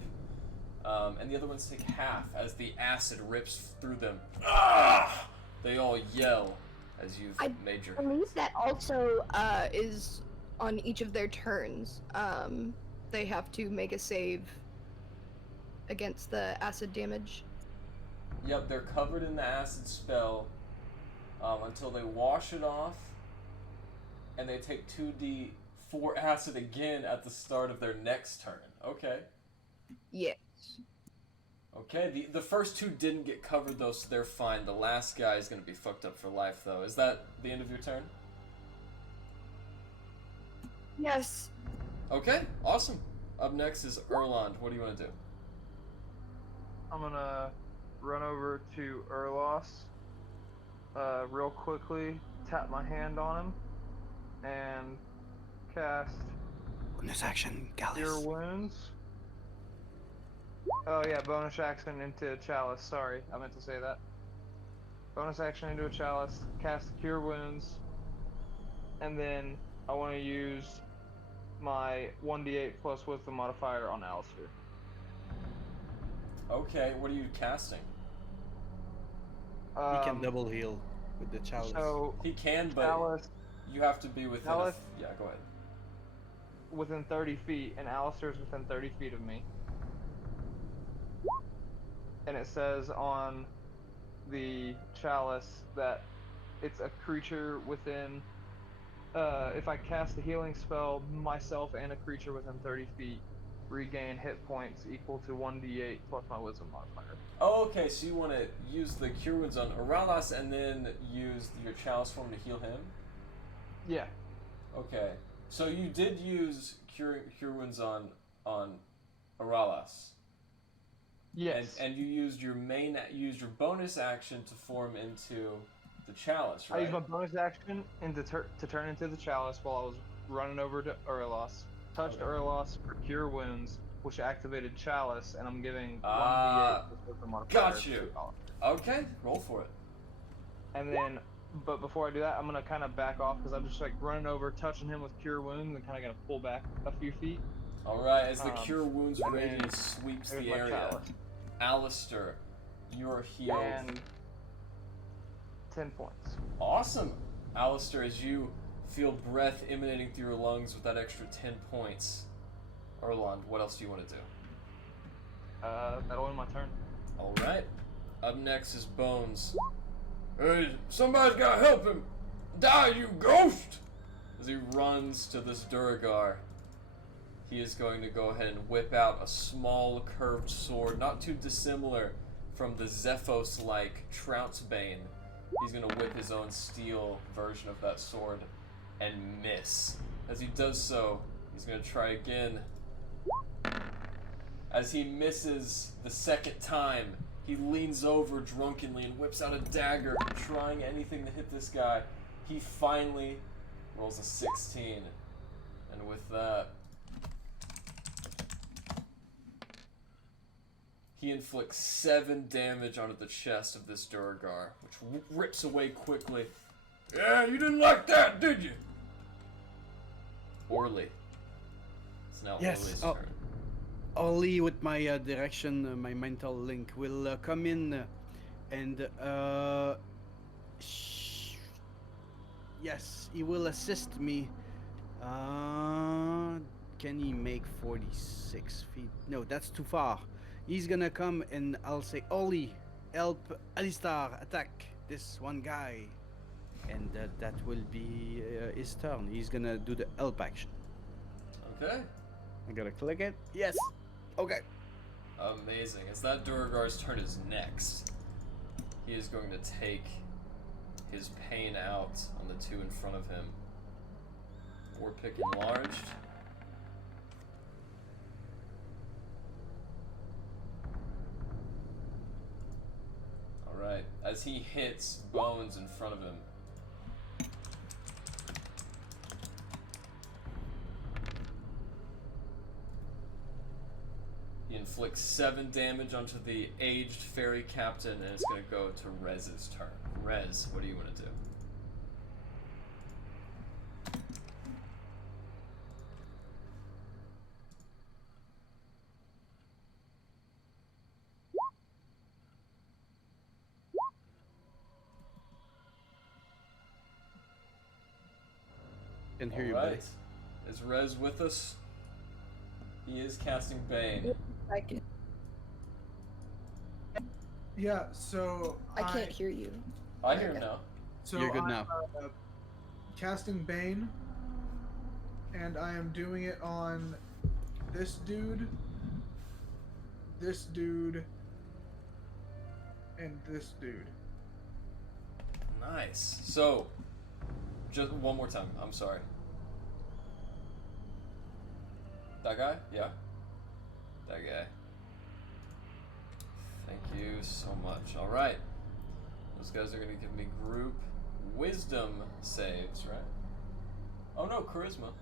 And the other ones take half as the acid rips through them. Ah! They all yell as you've made your... I believe that also is on each of their turns. They have to make a save against the acid damage. Yep, they're covered in the acid spell until they wash it off, and they take 2d4 acid again at the start of their next turn. Okay. Yes. Okay, the first 2 didn't get covered though, so they're fine. The last guy is going to be fucked up for life though. Is that the end of your turn? Yes. Okay, awesome. Up next is Erland. What do you want to do? I'm gonna run over to Erlos real quickly, tap my hand on him, and cast Bonus action, Cure Gallus. Wounds. Oh yeah, bonus action into Chalice. Sorry, I meant to say that. Bonus action into a Chalice, cast Cure Wounds, and then I want to use my 1d8 plus Wisdom modifier on Alistair. Okay, what are you casting? He can double heal with the chalice. So He can, but Chalice You have to be within. Alice? Yeah, go ahead. Within 30 feet, and Alistair's within 30 feet of me. And it says on the chalice that it's a creature within. If I cast a healing spell, myself and a creature within 30 feet regain hit points equal to 1d8 plus my wisdom modifier. Oh, okay. So you want to use the cure wounds on Aralas and then use your chalice form to heal him? Yeah. Okay. So you did use cure wounds on Aralas. Yes. And you used your bonus action to form into the chalice, right? I used my bonus action to turn into the chalice while I was running over to Urlos. Touched Urlos for cure wounds, which activated chalice, and I'm giving 1d8 plus wisdom modifier. Got you. Okay, roll for it. And then, but before I do that, I'm gonna kind of back off because I'm just like running over, touching him with cure wounds, and kind of gonna pull back a few feet. All right, as the cure wounds radiance sweeps the area, chalice. Alistair, you're healed. And 10 points. Awesome, Alistair, as you feel breath emanating through your lungs with that extra 10 points. Erland, what else do you want to do? That'll end my turn. All right. Up next is Bones. Hey, somebody's gotta help him! Die, you ghost! As he runs to this Duergar, he is going to go ahead and whip out a small curved sword, not too dissimilar from the Zephos-like Troutsbane. He's going to whip his own steel version of that sword and miss. As he does so, he's going to try again. As he misses the second time, he leans over drunkenly and whips out a dagger, trying anything to hit this guy. He finally rolls a 16. And with that, he inflicts 7 damage onto the chest of this Duergar, which rips away quickly. Yeah, you didn't like that, did you? Orly. It's now Yes, Orly's oh. turn. Ollie, with my direction, my mental link, will come in and yes, he will assist me. Can he make 46 feet? No, that's too far. He's gonna come and I'll say, Ollie, help Alistar attack this one guy. And that will be his turn. He's gonna do the help action. Okay. I gotta click it. Yes. Okay. Amazing. As that Duergar's turn is next, he is going to take his pain out on the 2 in front of him. War pick enlarged. Alright, as he hits Bones in front of him, he inflicts 7 damage onto the aged Ferry captain, and it's going to go to Rez's turn. Rez, what do you want to do? Can hear you, buddy. Alright. Is Rez with us? He is casting Bane. I can. Yeah, so I can't hear you. I hear him now. So You're good I'm, now. Casting Bane, and I am doing it on this dude, and this dude. Nice. So, just one more time. I'm sorry. That guy? Yeah. That guy. Thank you so much. All right. Those guys are going to give me group wisdom saves, right? Oh no, charisma.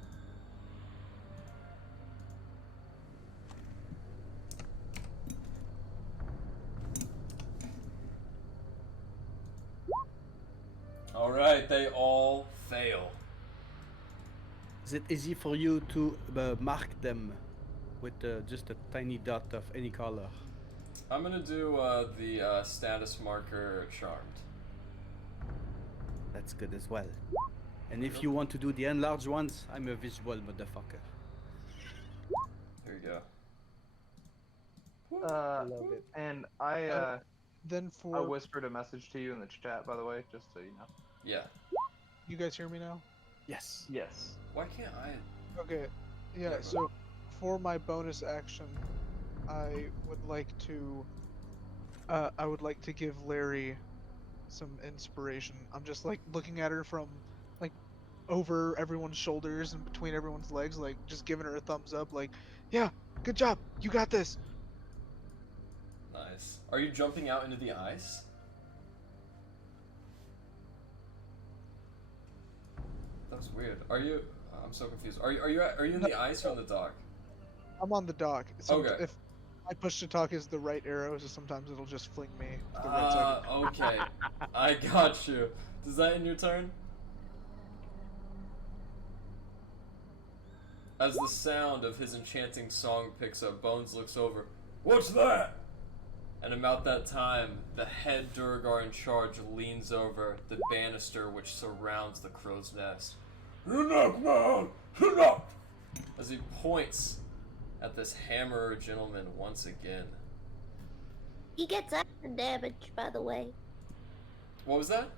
All right, they all fail. Is it easy for you to mark them with just a tiny dot of any color? I'm gonna do the status marker charmed. That's good as well. And if you want to do the enlarged ones, I'm a visual motherfucker. There you go. Love it. And I Then I for whispered a message to you in the chat, by the way, just so you know. Yeah. you guys hear me now? Yes. Yes. Why can't I? Okay. Yeah. Yeah, So for my bonus action, I would like to give Larry some inspiration. I'm just like looking at her from like over everyone's shoulders and between everyone's legs, like just giving her a thumbs up, like, yeah, good job, you got this. Nice. Are you jumping out into the ice? That was weird. Are you? I'm so confused. Are you in the ice or on the dock? I'm on the dock. Okay. If I push to talk is the right arrow, so sometimes it'll just fling me to the right side. Okay. I got you. Does that end your turn? As the sound of his enchanting song picks up, Bones looks over. What's that? And about that time, the head Duergar in charge leans over the banister which surrounds the crow's nest. Enough, man! Enough! As he points at this hammerer gentleman once again. He gets acid damage, by the way. What was that?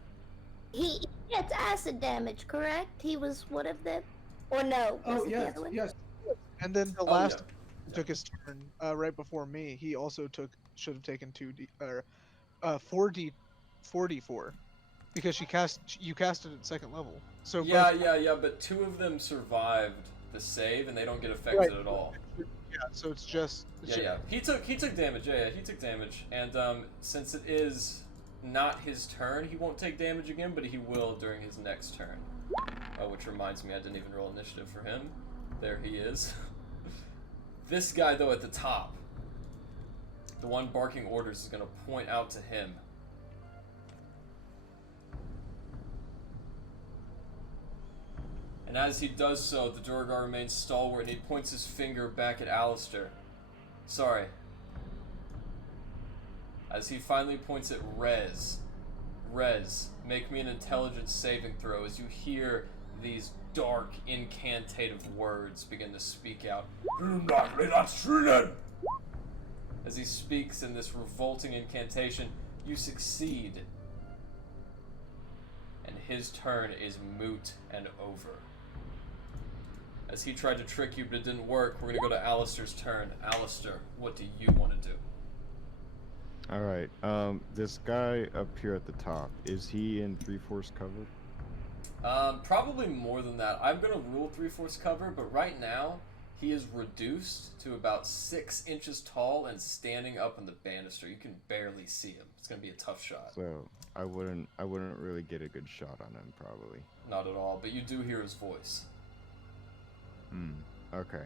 He gets acid damage, correct? He was one of them? Or no? Was Oh, it the yes, other one? yes. And then the Oh, last yeah. took his turn right before me. He also should have taken 4d4 because you casted at second level. So Yeah, but two of them survived the save and they don't get affected at all. Yeah, so it's just Yeah. He took damage. Yeah, he took damage. And since it is not his turn, he won't take damage again, but he will during his next turn. Which reminds me, I didn't even roll initiative for him. There he is. This guy, though, at the top, the one barking orders, is going to point out to him. And as he does so, the Duergar remains stalwart, and he points his finger back at Alistair. Sorry. As he finally points at Rez. Rez, make me an intelligence saving throw as you hear these dark, incantative words begin to speak out. Do not let us treated! As he speaks in this revolting incantation, you succeed. And his turn is moot and over. As he tried to trick you, but it didn't work, we're gonna go to Alistair's turn. Alistair, what do you want to do? Alright, this guy up here at the top, is he in 3/4 cover? Probably more than that. I'm gonna rule 3/4 cover, but right now, he is reduced to about 6 inches tall and standing up on the banister. You can barely see him. It's gonna be a tough shot. So, I wouldn't really get a good shot on him, probably. Not at all, but you do hear his voice. Okay.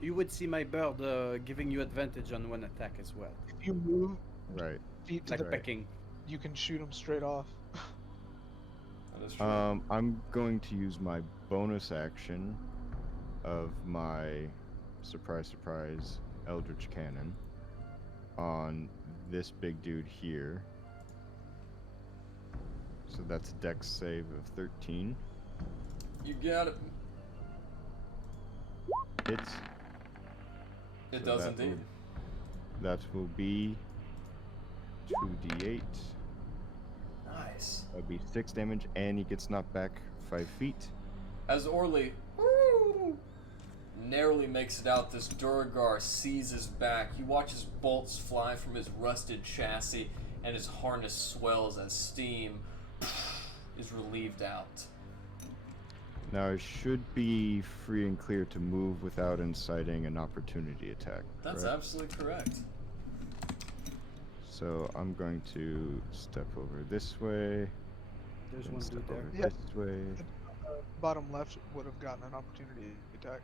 You would see my bird giving you advantage on one attack as well. if you move Right. feet to Like the pecking. you can shoot him straight off. That is true. I'm going to use my bonus action of my surprise Eldritch Cannon on this big dude here. So that's a dex save of 13. You got it. Hits. It So does that indeed. That will be 2d8. Nice. That'll be 6 damage, and he gets knocked back 5 feet. As Orly narrowly makes it out, this Duergar seizes back. You watch his bolts fly from his rusted chassis, and his harness swells as steam is relieved out. Now, it should be free and clear to move without inciting an opportunity attack. That's correct? absolutely correct. So I'm going to step over this way. There's and one step dude there. over Yeah. this way. Bottom left would have gotten an opportunity attack.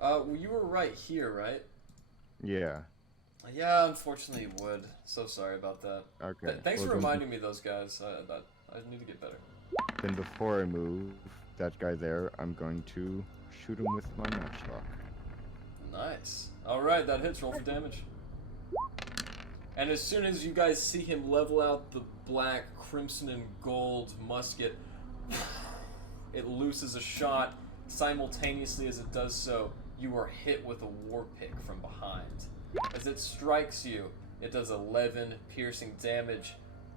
Well, you were right here, right? Yeah. Yeah, unfortunately you would. So sorry about that. Okay. Thanks well, for then- reminding me, those guys. I need to get better. Then before I move, that guy there, I'm going to shoot him with my matchlock. Nice. Alright, that hits. Roll for damage. And as soon as you guys see him level out the black, crimson, and gold musket, it looses a shot. Simultaneously as it does so, you are hit with a war pick from behind. As it strikes you, it does 11 piercing damage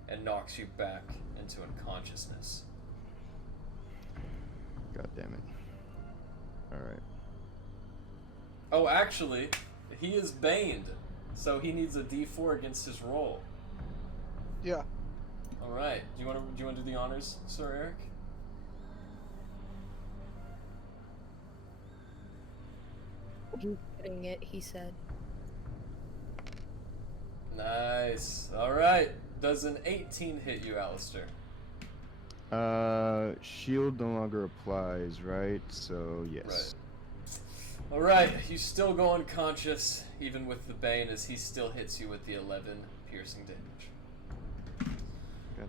and knocks you back into unconsciousness. God damn it. Alright. Oh, actually, he is baned, so he needs a D4 against his roll. Yeah. All right. Do you want to do the honors, Sir Eric? He's getting it, he said. Nice. All right. Does an 18 hit you, Alistair? Shield no longer applies, right? So, yes. Right. All right. You still go unconscious, even with the Bane, as he still hits you with the 11 piercing damage. Okay.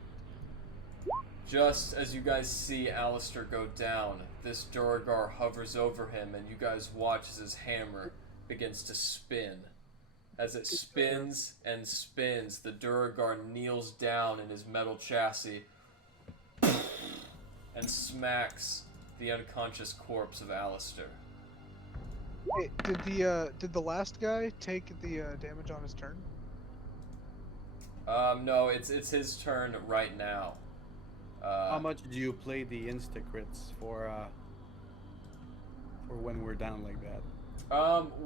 Just as you guys see Alistair go down, this Duergar hovers over him, and you guys watch as his hammer begins to spin. As it spins and spins, the Duergar kneels down in his metal chassis and smacks the unconscious corpse of Alistair. Wait, did the last guy take the damage on his turn? No, it's his turn right now. How much do you play the insta crits for when we're down like that?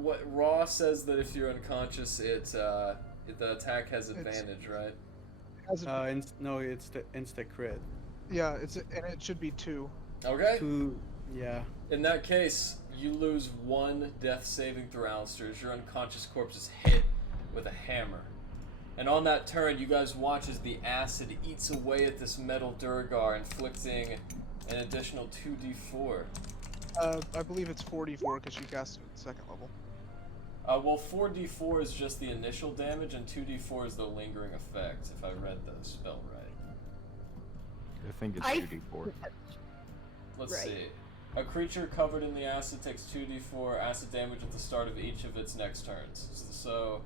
What Raw says that if you're unconscious, the attack has advantage, right? No, it's the insta crit. Yeah, and it should be 2. Okay. 2, yeah. In that case, you lose 1 death saving throw, Alistair, as your unconscious corpse is hit with a hammer. And on that turn, you guys watch as the acid eats away at this metal Duergar, inflicting an additional 2d4. I believe it's 4d4 because you cast it at 2nd level. Well, 4d4 is just the initial damage, and 2d4 is the lingering effect, if I read the spell right. I think it's 2d4. Let's Right. see. A creature covered in the acid takes 2d4 acid damage at the start of each of its next turns. So,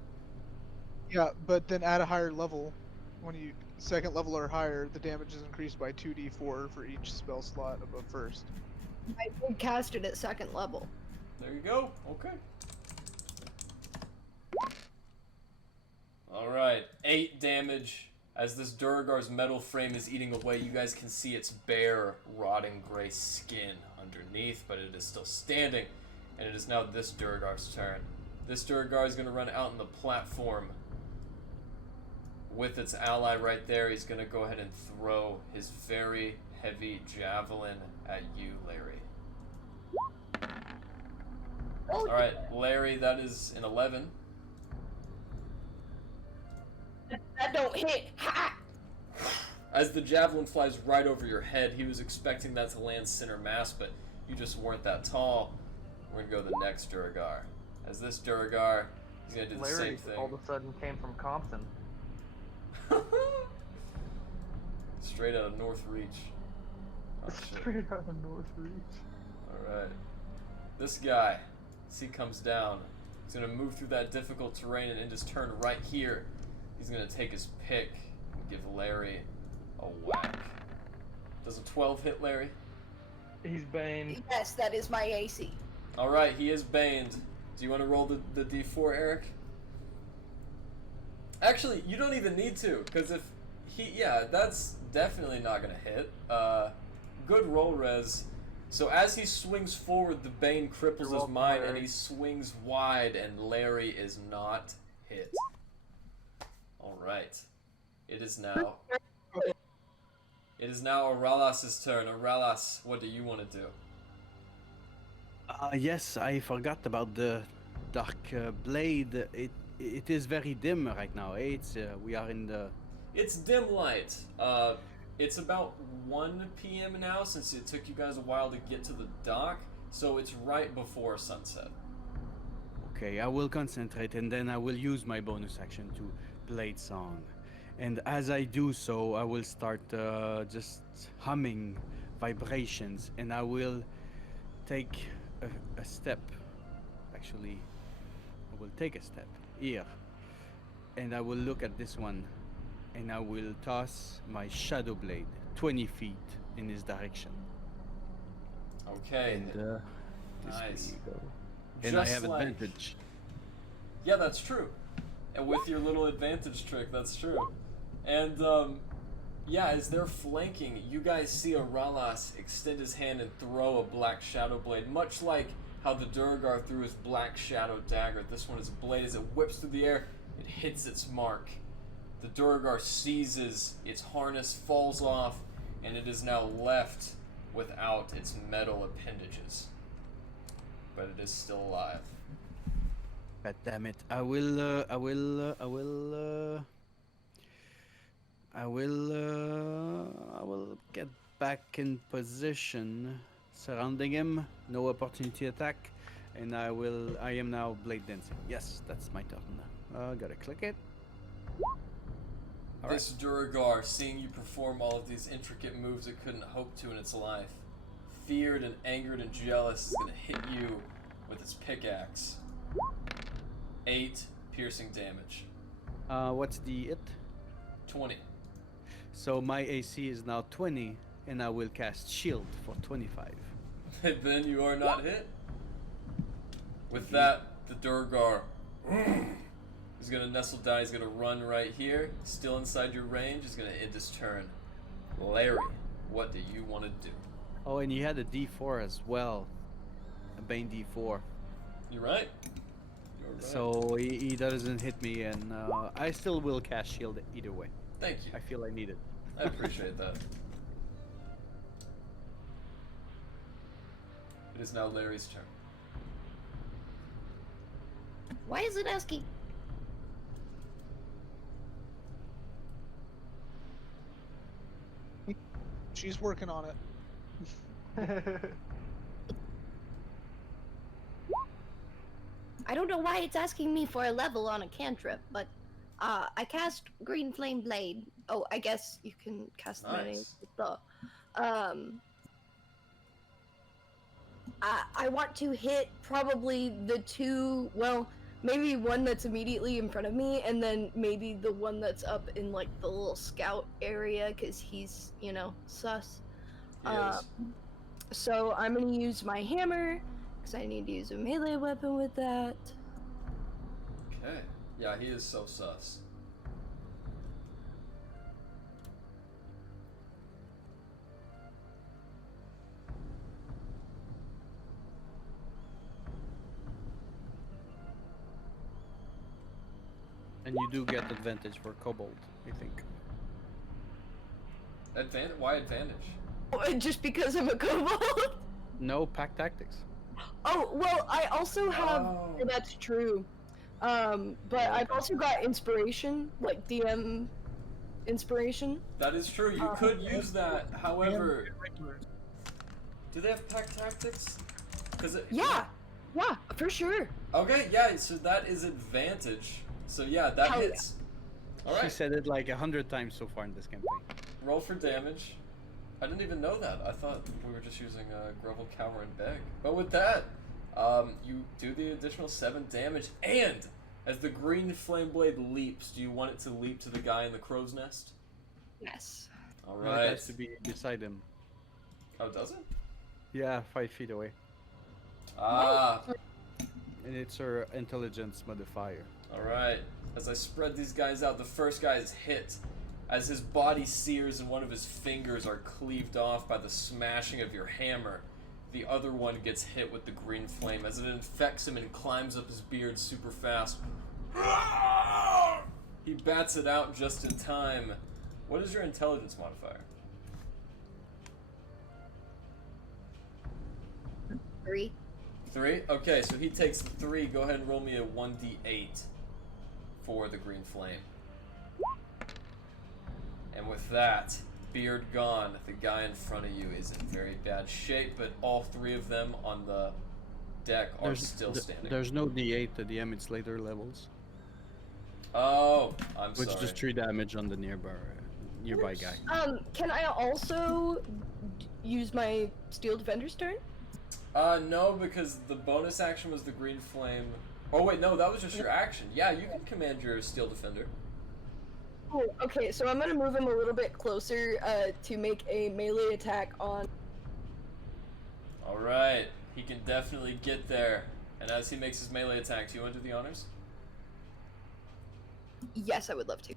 Yeah, but then at a higher level, when you 2nd level or higher, the damage is increased by 2d4 for each spell slot above first. I did cast it at 2nd level. there you go. Okay. Alright, 8 damage. As this Duergar's metal frame is eating away, you guys can see its bare, rotting gray skin underneath, but it is still standing, and it is now this Duergar's turn. This Duergar is going to run out on the platform with its ally right there. He's going to go ahead and throw his very heavy javelin at you, Larry. Alright, Larry, that is an 11. That don't hit. Ha! As the javelin flies right over your head, he was expecting that to land center mass, but you just weren't that tall. We're gonna go to the next Duergar. As this Duergar, he's gonna do the Larry same thing. all of a sudden came from Compton. Straight out of North Reach. Oh, shit. Straight out of North Reach. Alright. This guy, as he comes down, he's gonna move through that difficult terrain and end his turn right here. He's gonna take his pick and give Larry a whack. Does a 12 hit Larry? He's Bane. Yes, that is my AC. Alright, he is baned. Do you want to roll the d4, Eric? Actually, you don't even need to, because if yeah, that's definitely not gonna hit. Good roll, Rez. So as he swings forward, the Bane cripples his mind, and he swings wide, and Larry is not hit. Alright. It is now Aralas's turn. Aralas, what do you want to do? Yes, I forgot about the dark blade. It is very dim right now. It's we are in the. It's dim light. It's about 1 p.m. now, since it took you guys a while to get to the dock. So it's right before sunset. Okay, I will concentrate, and then I will use my bonus action to blade song. And as I do so, I will start just humming vibrations, and I will take a step. Actually, I will take a step here. and I will look at this one, and I will toss my shadow blade 20 feet in his direction. Okay. And this Nice. way you go. And I Just have like- advantage. Yeah, that's true. And with your little advantage trick, that's true. And yeah, as they're flanking, you guys see Aralas extend his hand and throw a black shadow blade, much like how the Duergar threw his black shadow dagger. This one is a blade. As it whips through the air, it hits its mark. The Duergar seizes, its harness falls off, and it is now left without its metal appendages. But it is still alive. God damn it! I will get back in position, surrounding him. No opportunity attack, and I am now blade dancing. Yes, that's my turn. Gotta click it. All This Duergar, seeing you perform all of these intricate moves it couldn't hope to in its life, feared and angered and jealous, is going to hit you with its pickaxe. 8 piercing damage. What's the it? 20. So my AC is now 20, and I will cast shield for 25. Then you are not hit. With that, the Duergar is going to nestle down. He's going to run right here. Still inside your range. He's going to end his turn. Larry, what do you want to do? Oh, and he had a D4 as well. A Bane D4. You're right. You're right. So he doesn't hit me, and I still will cast shield either way. Thank you. I feel I need it. I appreciate that. It is now Larry's turn. Why is it asking? She's working on it. I don't know why it's asking me for a level on a cantrip, but I cast Green Flame Blade. Oh, I guess you can cast them Nice. with the I want to hit probably the two, well, maybe one that's immediately in front of me, and then maybe the one that's up in like the little scout area, because he's, you know, sus. He is. So I'm gonna use my hammer, because I need to use a melee weapon with that. Okay. Yeah, he is so sus. And you do get advantage for kobold, I think. Why advantage? Just because I'm a kobold? No, pack tactics. Oh, well, I also have, that's true. But I've also got inspiration, like DM inspiration. That is true. You could use that. However, do they have pack tactics? Yeah, for sure. Okay, yeah. So that is advantage. So yeah, that Hell hits. All She right. said it like 100 times so far in this campaign. Roll for damage. I didn't even know that. I thought we were just using Grovel, Cower, and Beg. But with that, you do the additional 7 damage, and as the green flame blade leaps, do you want it to leap to the guy in the crow's nest? Yes. All No, right. it has to be beside him. Oh, does it? Yeah, 5 feet away. Ah. And it's her intelligence modifier. Alright, as I spread these guys out, the first guy is hit. As his body sears and one of his fingers are cleaved off by the smashing of your hammer, the other one gets hit with the green flame as it infects him and climbs up his beard super fast. He bats it out just in time. What is your intelligence modifier? 3. 3? Okay, so he takes 3. Go ahead and roll me a 1d8 for the green flame. And with that, beard gone, the guy in front of you is in very bad shape, but all 3 of them on the deck are still standing. There's no D8 to DM, it's later levels. Oh, I'm Which sorry. does 3 damage on the nearby guy. Can I also use my Steel Defender's turn? No, because the bonus action was the green flame Oh wait, no, that was just your action. Yeah, you can command your steel defender. Oh, okay, so I'm gonna move him a little bit closer to make a melee attack on. Alright, he can definitely get there. And as he makes his melee attack, do you want to do the honors? Yes, I would love to.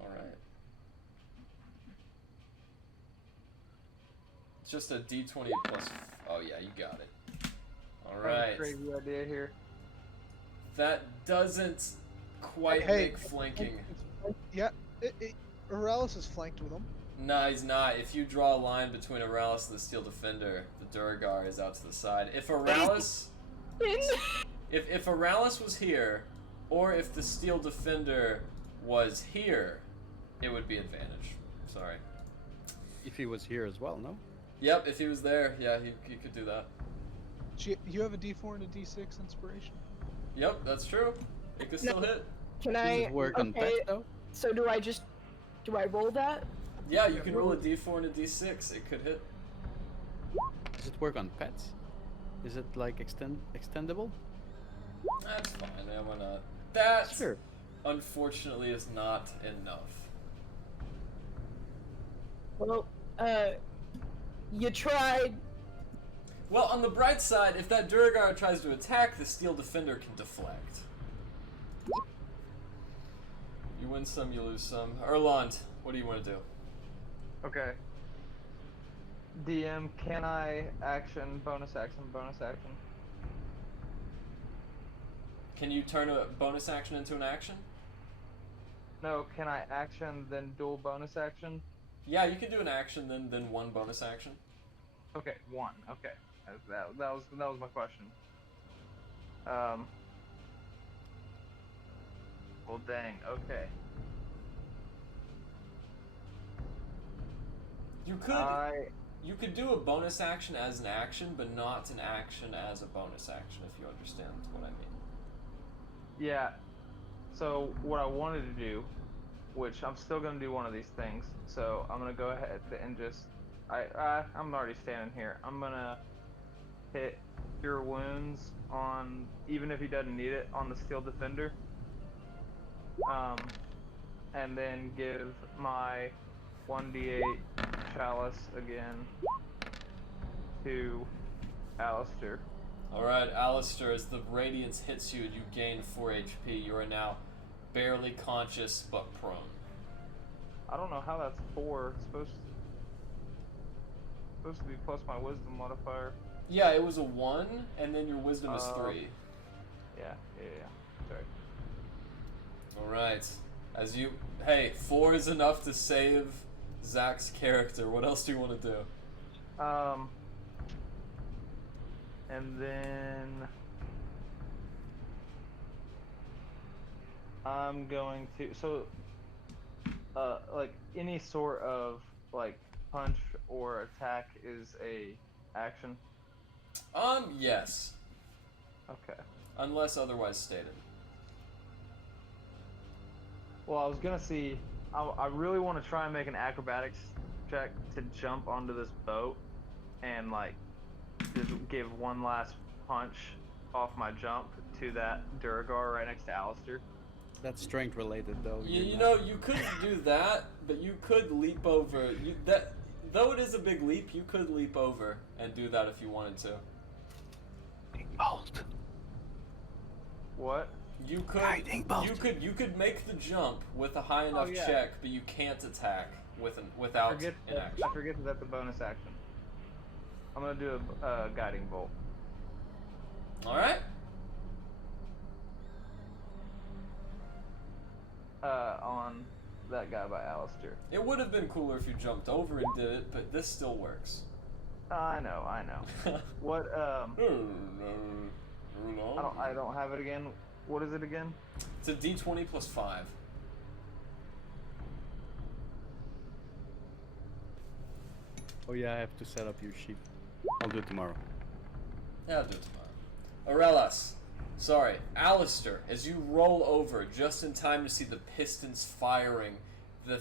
Alright. It's just a d20 plus. Oh, yeah, you got it. Alright. Crazy idea here. That doesn't quite Hey, make flanking. Yeah, Aralis is flanked with him. No, he's not. If you draw a line between Aralis and the steel defender, the Duergar is out to the side. If Aralis. If Aralis was here, or if the steel defender was here, it would be advantage. Sorry. If he was here as well, no? Yep, if he was there, yeah, he could do that. You have a D4 and a D6 inspiration. Yep, that's true. It could still hit. Can Does I? it work on pets, though? So do I roll that? Yeah, you can roll a d4 and a d6. It could hit. Does it work on pets? Is it like extendable? That's fine, yeah, why not? That, Sure. unfortunately, is not enough. Well, you tried. Well, on the bright side, if that Duergar tries to attack, the steel defender can deflect. You win some, you lose some. Erland, what do you want to do? Okay. DM, can I action, bonus action? Can you turn a bonus action into an action? No, can I action, then dual bonus action? Yeah, you can do an action, then one bonus action. Okay, one. Okay, that was my question. Well, dang. Okay. You could do a bonus action as an action, but not an action as a bonus action, if you understand what I mean. Yeah. So what I wanted to do, which I'm still gonna do one of these things. So I'm gonna go ahead and just, I'm already standing here. I'm gonna hit Cure Wounds on, even if he doesn't need it, on the Steel Defender. And then give my 1d8 Chalice again to Alistair. Alright, Alistair, as the Radiance hits you and you gain 4 HP, you are now barely conscious but prone. I don't know how that's 4. It's supposed to be plus my Wisdom modifier. Yeah, it was a 1, and then your Wisdom is 3. Yeah. Sorry. Alright. As you... Hey, 4 is enough to save Zach's character. What else do you want to do? And then I'm going to, so like any sort of like punch or attack is a action. Yes. Okay. Unless otherwise stated. Well, I was gonna see, I really want to try and make an acrobatics check to jump onto this boat and like just give one last punch off my jump to that Duergar right next to Alistair. That's strength related, though. You know, you could do that, but you could leap over. Though it is a big leap, you could leap over and do that if you wanted to. Bolt. What? You could make the jump with a high enough check, but you can't attack without an action. I forget that that's a bonus action. I'm gonna do a guiding bolt. All right. On that guy by Alistair. It would have been cooler if you jumped over and did it, but this still works. I know. What? I don't have it again. What is it again? It's a D20 plus 5. Oh yeah, I have to set up your sheet. I'll do it tomorrow. Yeah, I'll do it tomorrow. Aurelis. Sorry, Alistair, as you roll over just in time to see the pistons firing, the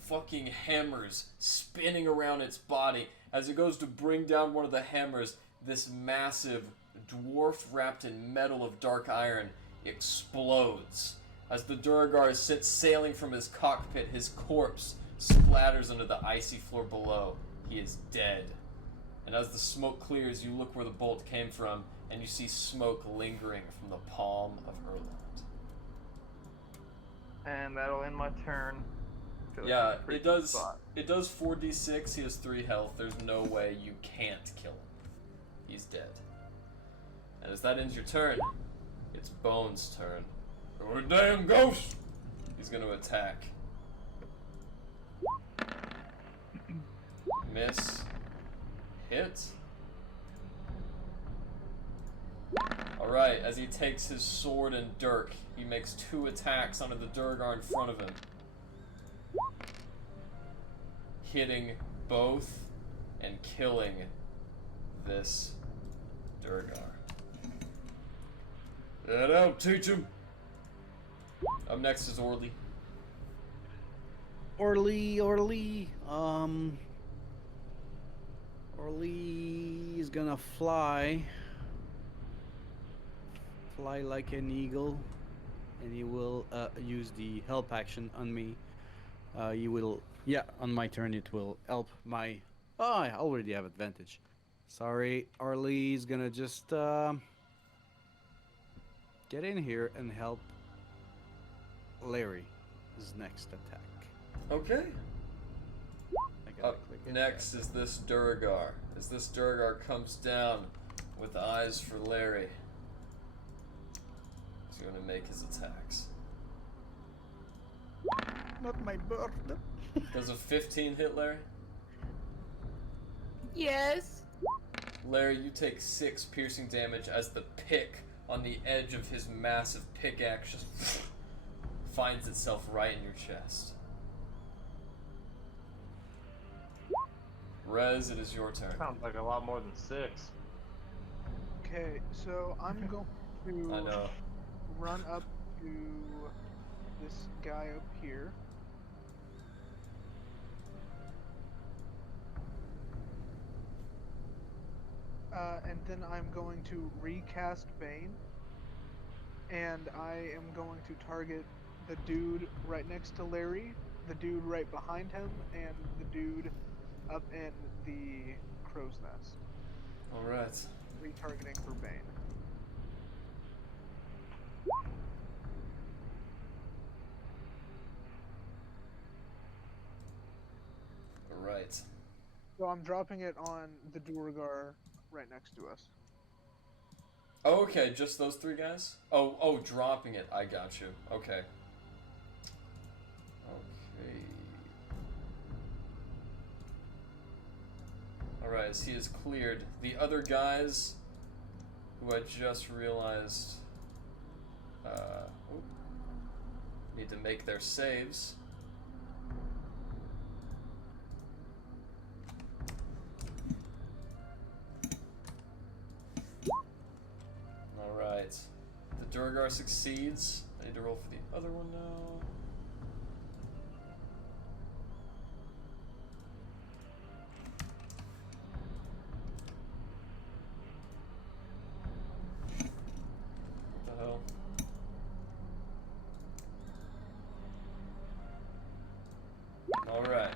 fucking hammers spinning around its body, as it goes to bring down one of the hammers, this massive dwarf wrapped in metal of dark iron explodes. As the Duergar sits sailing from his cockpit, his corpse splatters onto the icy floor below. He is dead. And as the smoke clears, you look where the bolt came from, and you see smoke lingering from the palm of Erland. And that'll end my turn. Feel like Yeah, I'm in a pretty it good does. spot. It does 4d6. He has 3 health. There's no way you can't kill him. He's dead. And as that ends your turn, it's Bones' turn. You're a damn ghost! He's gonna attack. Miss. Hit. Alright, as he takes his sword and dirk, he makes 2 attacks onto the Duergar in front of him. Hitting both and killing this Duergar. That'll teach him. Up next is Orly. Orly is gonna fly like an eagle, and he will use the help action on me. He will, yeah, on my turn it will help my. Oh, I already have advantage. Sorry, Orly is gonna just get in here and help Larry. His next attack. Okay. I gotta Up click it. next is this Duergar. As this Duergar comes down with eyes for Larry, he's going to make his attacks. Not my bird. Does a 15 hit, Larry? Yes. Larry, you take 6 piercing damage as the pick on the edge of his massive pickaxe just finds itself right in your chest. Rez, it is your turn. Sounds like a lot more than 6. Okay, so I'm going I to know. run up to this guy up here. And then I'm going to recast Bane. And I am going to target the dude right next to Larry, the dude right behind him, and the dude up in the crow's nest. Alright. Retargeting for Bane. Alright. So I'm dropping it on the Duergar right next to us. Oh, okay, just those 3 guys? Oh, dropping it. I got you. Okay. Okay. Alright, as he is cleared, the other guys who I just realized need to make their saves. Alright. The Duergar succeeds. I need to roll for the other one now. What the hell? Alright.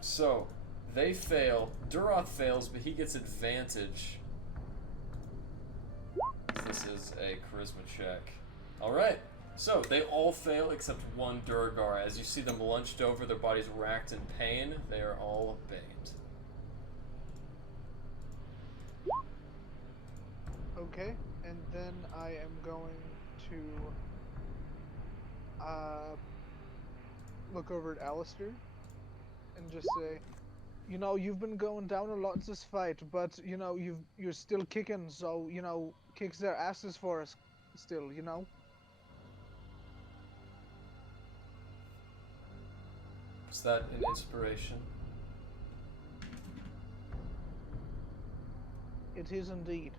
So, they fail. Duroth fails, but he gets advantage. This is a charisma check. Alright, so they all fail except one Duergar. As you see them lunched over, their bodies racked in pain, they are all baned. Okay, and then I am going to look over at Alistair and just say, you know, you've been going down a lot in this fight, but you know, you're still kicking, so you know, kicks their asses for us still, you know. Is that an inspiration? It is indeed.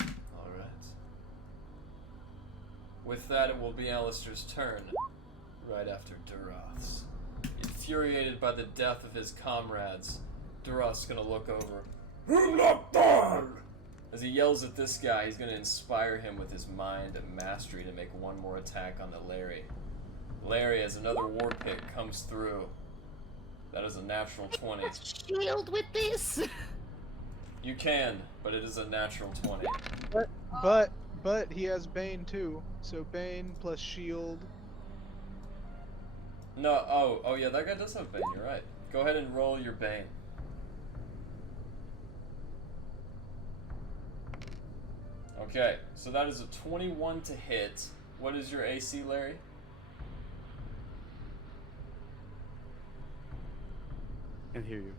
Alright. With that, it will be Alistair's turn, right after Duroth's. Infuriated by the death of his comrades, Duroth's gonna look over. I'm not done! As he yells at this guy, he's going to inspire him with his mind and mastery to make one more attack on the Larry. Larry, as another war pick comes through, that is a natural 20. Shield with this. You can, but it is a natural 20. But he has Bane too. So Bane plus shield. No, oh yeah, that guy does have Bane, you're right. Go ahead and roll your Bane. Okay, so that is a 21 to hit. What is your AC, Larry? Can hear you.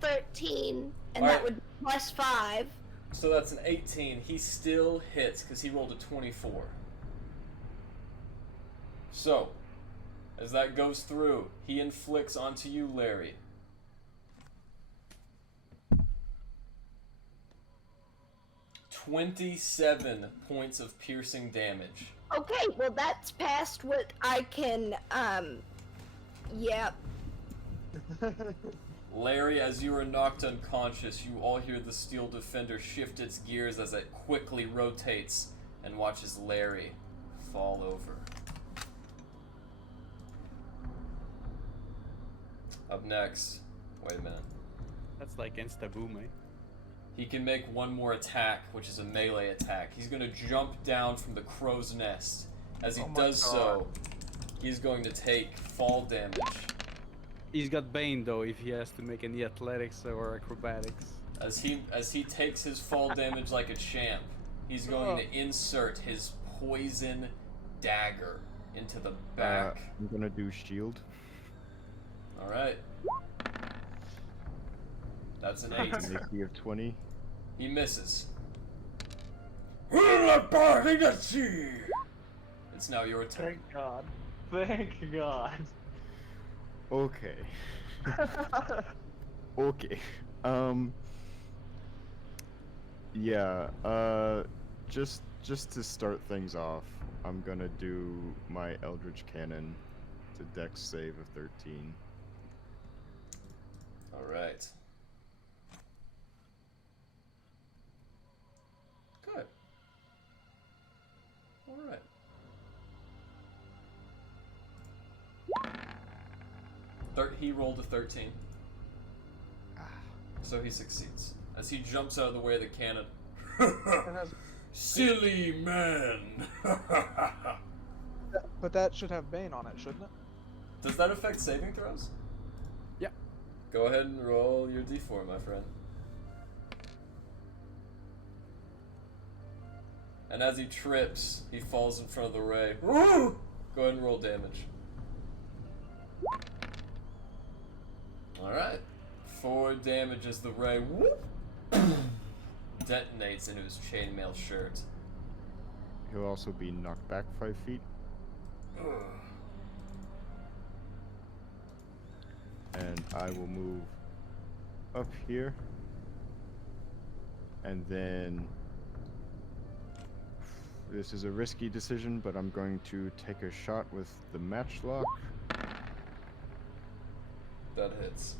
13, and All that right. would be plus 5. So that's an 18. He still hits because he rolled a 24. So, as that goes through, he inflicts onto you, Larry. "27 points of piercing damage. Okay, well that's past what I can, yeah. Larry, as you are knocked unconscious, you all hear the steel defender shift its gears as it quickly rotates and watches Larry fall over. Up next, wait a minute. That's like insta-boom, eh? He can make one more attack, which is a melee attack. He's going to jump down from the crow's nest. As he does so, he's going to take fall damage. He's got Bane though, if he has to make any athletics or acrobatics. As he takes his fall damage like a champ, he's going to insert his poison dagger into the back. I'm gonna do shield. Alright. That's an 8. AC of 20. He misses. It's now your turn. Thank God. Thank God. Okay. Okay. Yeah, just to start things off, I'm gonna do my Eldritch Cannon to Dex save of 13. Alright. Good. Alright. He rolled a 13. So he succeeds. As he jumps out of the way of the cannon. Silly man! But that should have Bane on it, shouldn't it? Does that affect saving throws? Yeah. Go ahead and roll your d4, my friend. And as he trips, he falls in front of the ray. Go ahead and roll damage. Alright. 4 damage as the ray detonates into his chainmail shirt. He'll also be knocked back 5 feet. And I will move up here. And then... This is a risky decision, but I'm going to take a shot with the matchlock. That hits.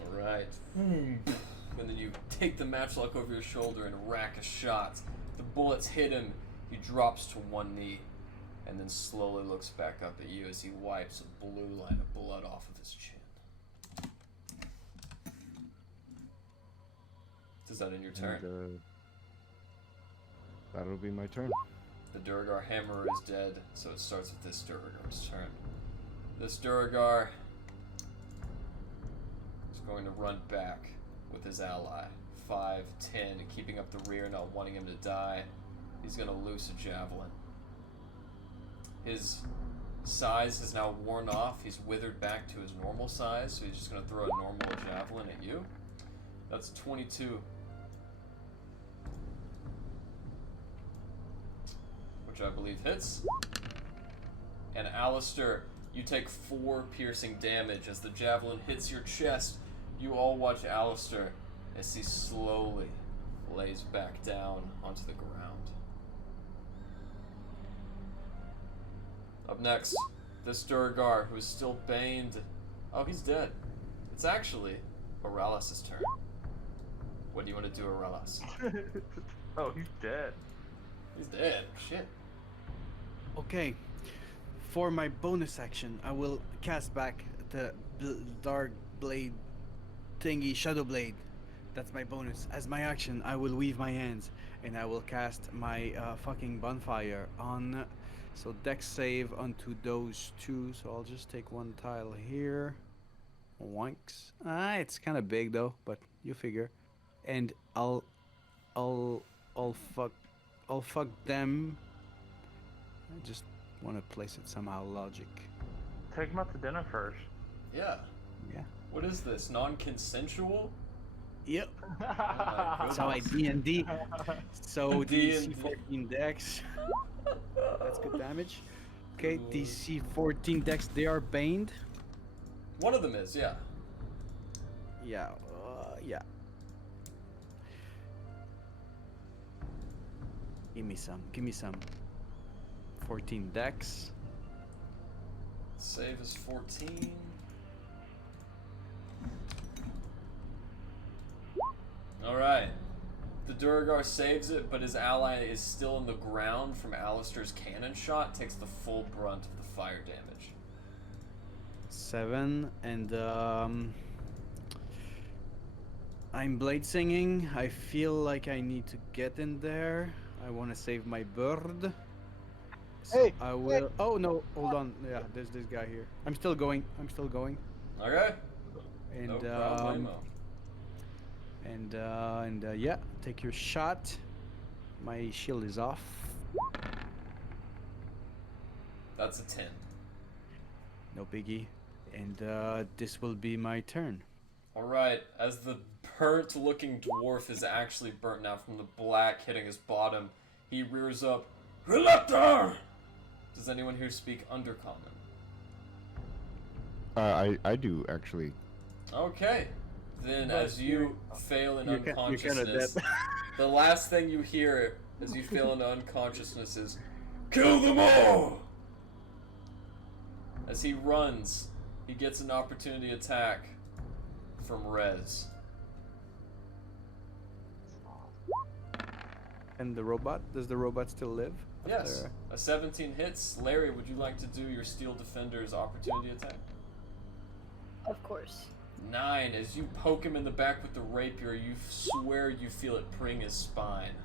Alright. And then you take the matchlock over your shoulder and rack a shot. The bullets hit him. He drops to one knee and then slowly looks back up at you as he wipes a blue line of blood off of his chin. Does that end your turn? And, that'll be my turn. The Duergar hammer is dead, so it starts with this Duergar's turn. This Duergar is going to run back with his ally. 5, 10, keeping up the rear, not wanting him to die. He's going to loose a javelin. His size has now worn off. He's withered back to his normal size, so he's just going to throw a normal javelin at you. That's 22. Which I believe hits. And Alistair, you take 4 piercing damage as the javelin hits your chest. You all watch Alistair as he slowly lays back down onto the ground. Up next, this Duergar, who is still baned. Oh, he's dead. It's actually Aurelius' turn. What do you want to do, Aurelius? Oh, he's dead. He's dead. Shit. Okay. For my bonus action, I will cast back the dark blade thingy, shadow blade. That's my bonus. As my action, I will weave my hands and I will cast my fucking bonfire on. So dex save onto those two. So I'll just take one tile here. Wanks. It's kind of big though, but you figure. And I'll fuck them. I just want to place it somehow logic. Take him out to dinner first. Yeah. Yeah. What is this? Non-consensual? Yep. Oh That's how I D&D. So D&D. DC 14 dex. That's good damage. Okay, DC 14 dex. They are baned. One of them is, yeah. Yeah. Yeah. Give me some. Give me some. 14 dex. Save is 14. Alright. The Duergar saves it, but his ally is still in the ground from Alistair's cannon shot, takes the full brunt of the fire damage. 7 and I'm blade singing. I feel like I need to get in there. I want to save my bird. So Hey, I will. Oh no, hold on. Yeah, there's this guy here. I'm still going. Okay. And No problemo. Yeah, take your shot. My shield is off. That's a 10. No biggie. And this will be my turn. Alright, as the burnt looking dwarf is actually burnt now from the black hitting his bottom, he rears up. Relector! Does anyone here speak Undercommon? I do actually. Okay. Then as you fail in you're kinda unconsciousness, dead. the last thing you hear as you fail into unconsciousness is, "Kill them all!" As he runs, he gets an opportunity attack from Rez. And the robot? Does the robot still live? Yes, a 17 hits. Larry, would you like to do your Steel Defender's opportunity attack? Of course. 9. As you poke him in the back with the rapier, you swear you feel it pring his spine.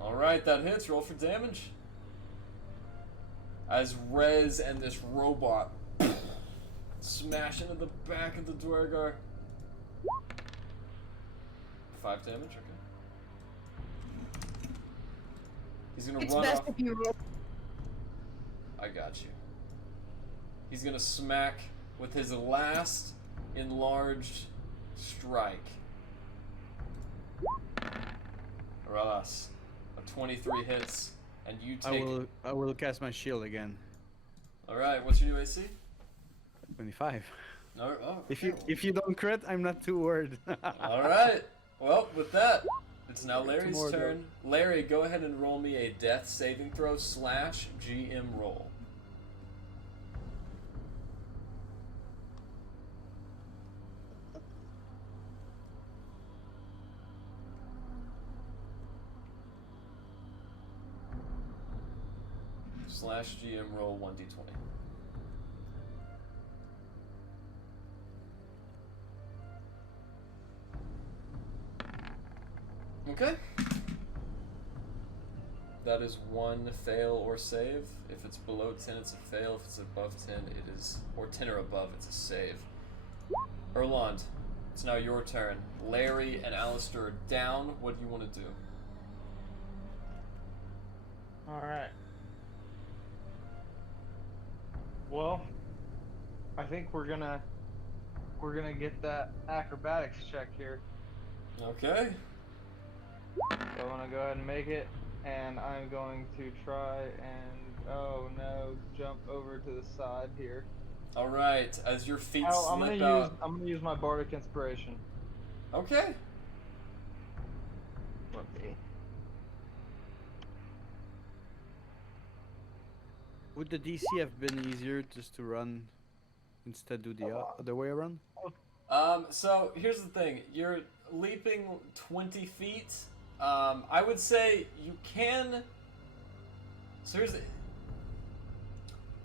Alright, that hits. Roll for damage. As Rez and this robot smash into the back of the Duergar. 5 damage, okay. He's gonna It's run best off. if you roll. I got you. He's gonna smack with his last enlarged strike. Aurelius, a 23 hits, and you take. I will cast my shield again. All right, what's your new AC? 25. No, oh, If you don't crit, I'm not too worried. All right. Well, with that, it's now Larry's more, turn. Larry, go ahead and roll me a death saving throw / GM roll. / GM roll 1d20. Okay. That is 1 fail or save. If it's below 10, it's a fail. If it's above 10, it is, or 10 or above, it's a save. Erland, it's now your turn. Larry and Alistair are down. What do you want to do? Alright. Well, I think we're gonna get that acrobatics check here. Okay. So I'm gonna go ahead and make it, and I'm going to try and, oh no, jump over to the side here. All right. As your feet I'm slip gonna out. I'm gonna use my bardic inspiration. Okay. Let's see. Would the DC have been easier just to run instead do the other way around? So here's the thing. You're leaping 20 feet. I would say you can... So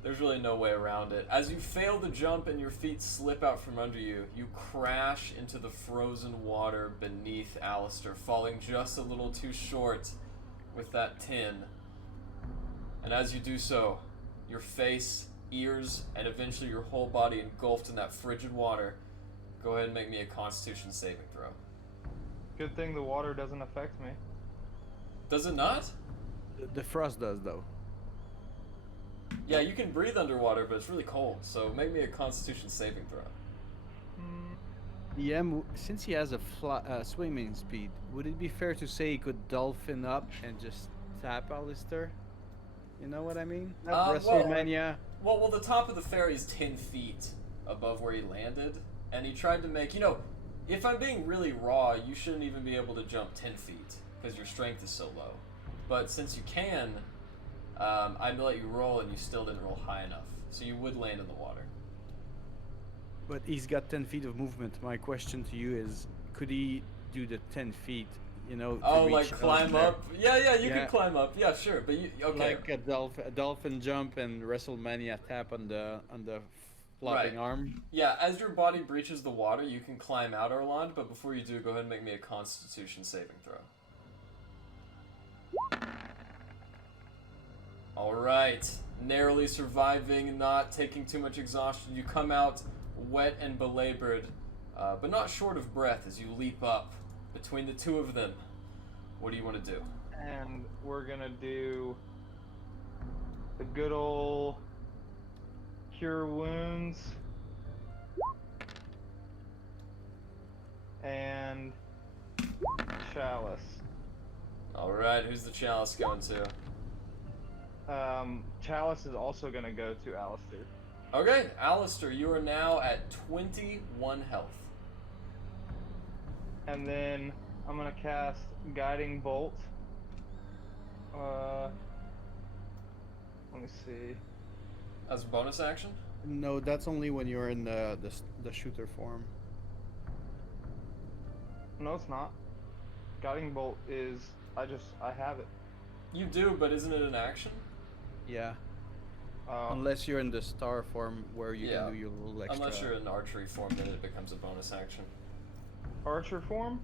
there's really no way around it. As you fail to jump and your feet slip out from under you, you crash into the frozen water beneath Alistair, falling just a little too short with that tin. And as you do so, your face, ears, and eventually your whole body engulfed in that frigid water. Go ahead and make me a Constitution saving throw. Good thing the water doesn't affect me. Does it not? The frost does, though. Yeah, you can breathe underwater, but it's really cold, so make me a Constitution saving throw. Since he has a swimming speed, would it be fair to say he could dolphin up and just tap Alistair? You know what I mean? WrestleMania. Well, the top of the ferry is 10 feet above where he landed, and he tried to make, if I'm being really raw, you shouldn't even be able to jump 10 feet, because your strength is so low. But since you can, I'd let you roll, and you still didn't roll high enough, so you would land in the water. But he's got 10 feet of movement. My question to you is, could he do the 10 feet, Oh, like climb up? Yeah, you can climb up. Yeah, sure, but okay. Like a dolphin jump and WrestleMania tap on the flopping arm. Yeah, as your body breaches the water, you can climb out, Arland, but before you do, go ahead and make me a Constitution saving throw. Alright, narrowly surviving, not taking too much exhaustion, you come out wet and belabored, but not short of breath as you leap up between the two of them. What do you want to do? And we're gonna do the good old cure wounds and chalice. Alright, who's the chalice going to? Chalice is also gonna go to Alistair. Okay, Alistair, you are now at 21 health. And then I'm gonna cast Guiding Bolt. Let me see. As a bonus action? No, that's only when you're in the shooter form. No, it's not. Guiding Bolt is I have it. You do, but isn't it an action? Yeah. Unless you're in the star form where you can do your little extra. Unless you're in archery form, then it becomes a bonus action. Archer form?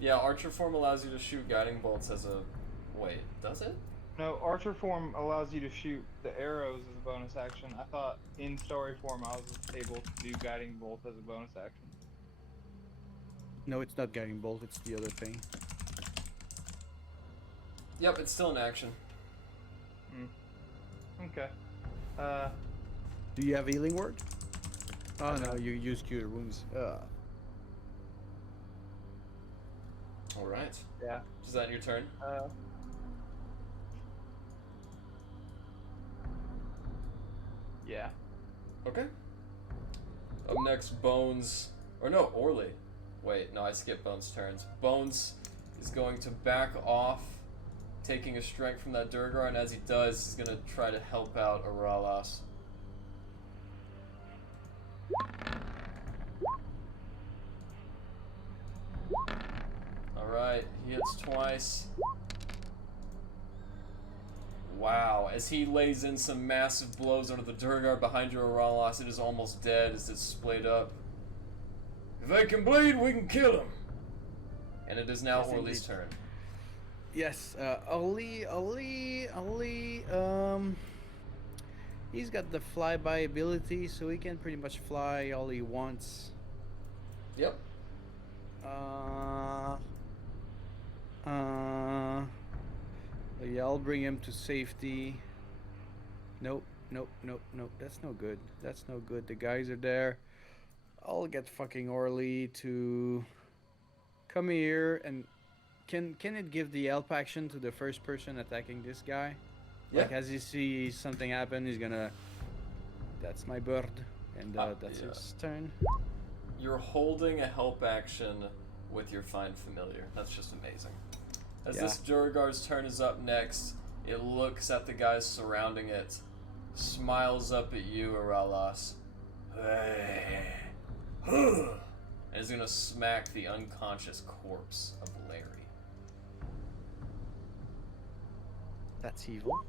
Yeah, archer form allows you to shoot guiding bolts as a... Wait, does it? No, archer form allows you to shoot the arrows as a bonus action. I thought in story form I was able to do guiding bolt as a bonus action. No, it's not guiding bolt, it's the other thing. Yep, it's still an action. Okay. Do you have healing word? Oh no, you use cure wounds. Alright. Yeah. Is that your turn? Yeah. Okay. Up next, Bones... Or no, Orly. Wait, no, I skipped Bones' turns. Bones is going to back off, taking a strength from that Duergar, and as he does, he's going to try to help out Aralas. Alright, he hits twice. Wow, as he lays in some massive blows under the Duergar behind you, Aralas, it is almost dead as it's splayed up. If they can bleed, we can kill him! And it is now Yes, Orly's indeed. turn. Yes, Oli, he's got the flyby ability, so he can pretty much fly all he wants. Yep. Yeah, I'll bring him to safety. Nope, that's no good. That's no good. The guys are there. I'll get fucking Orly to come here and can it give the help action to the first person attacking this guy? Yeah. Like as he sees something happen, he's gonna. That's my bird, and that's yeah. his turn. You're holding a help action with your Find Familiar. That's just amazing. As this Duergar's turn is up next, it looks at the guys surrounding it, smiles up at you, Aralas. And is gonna smack the unconscious corpse of Larry. That's evil.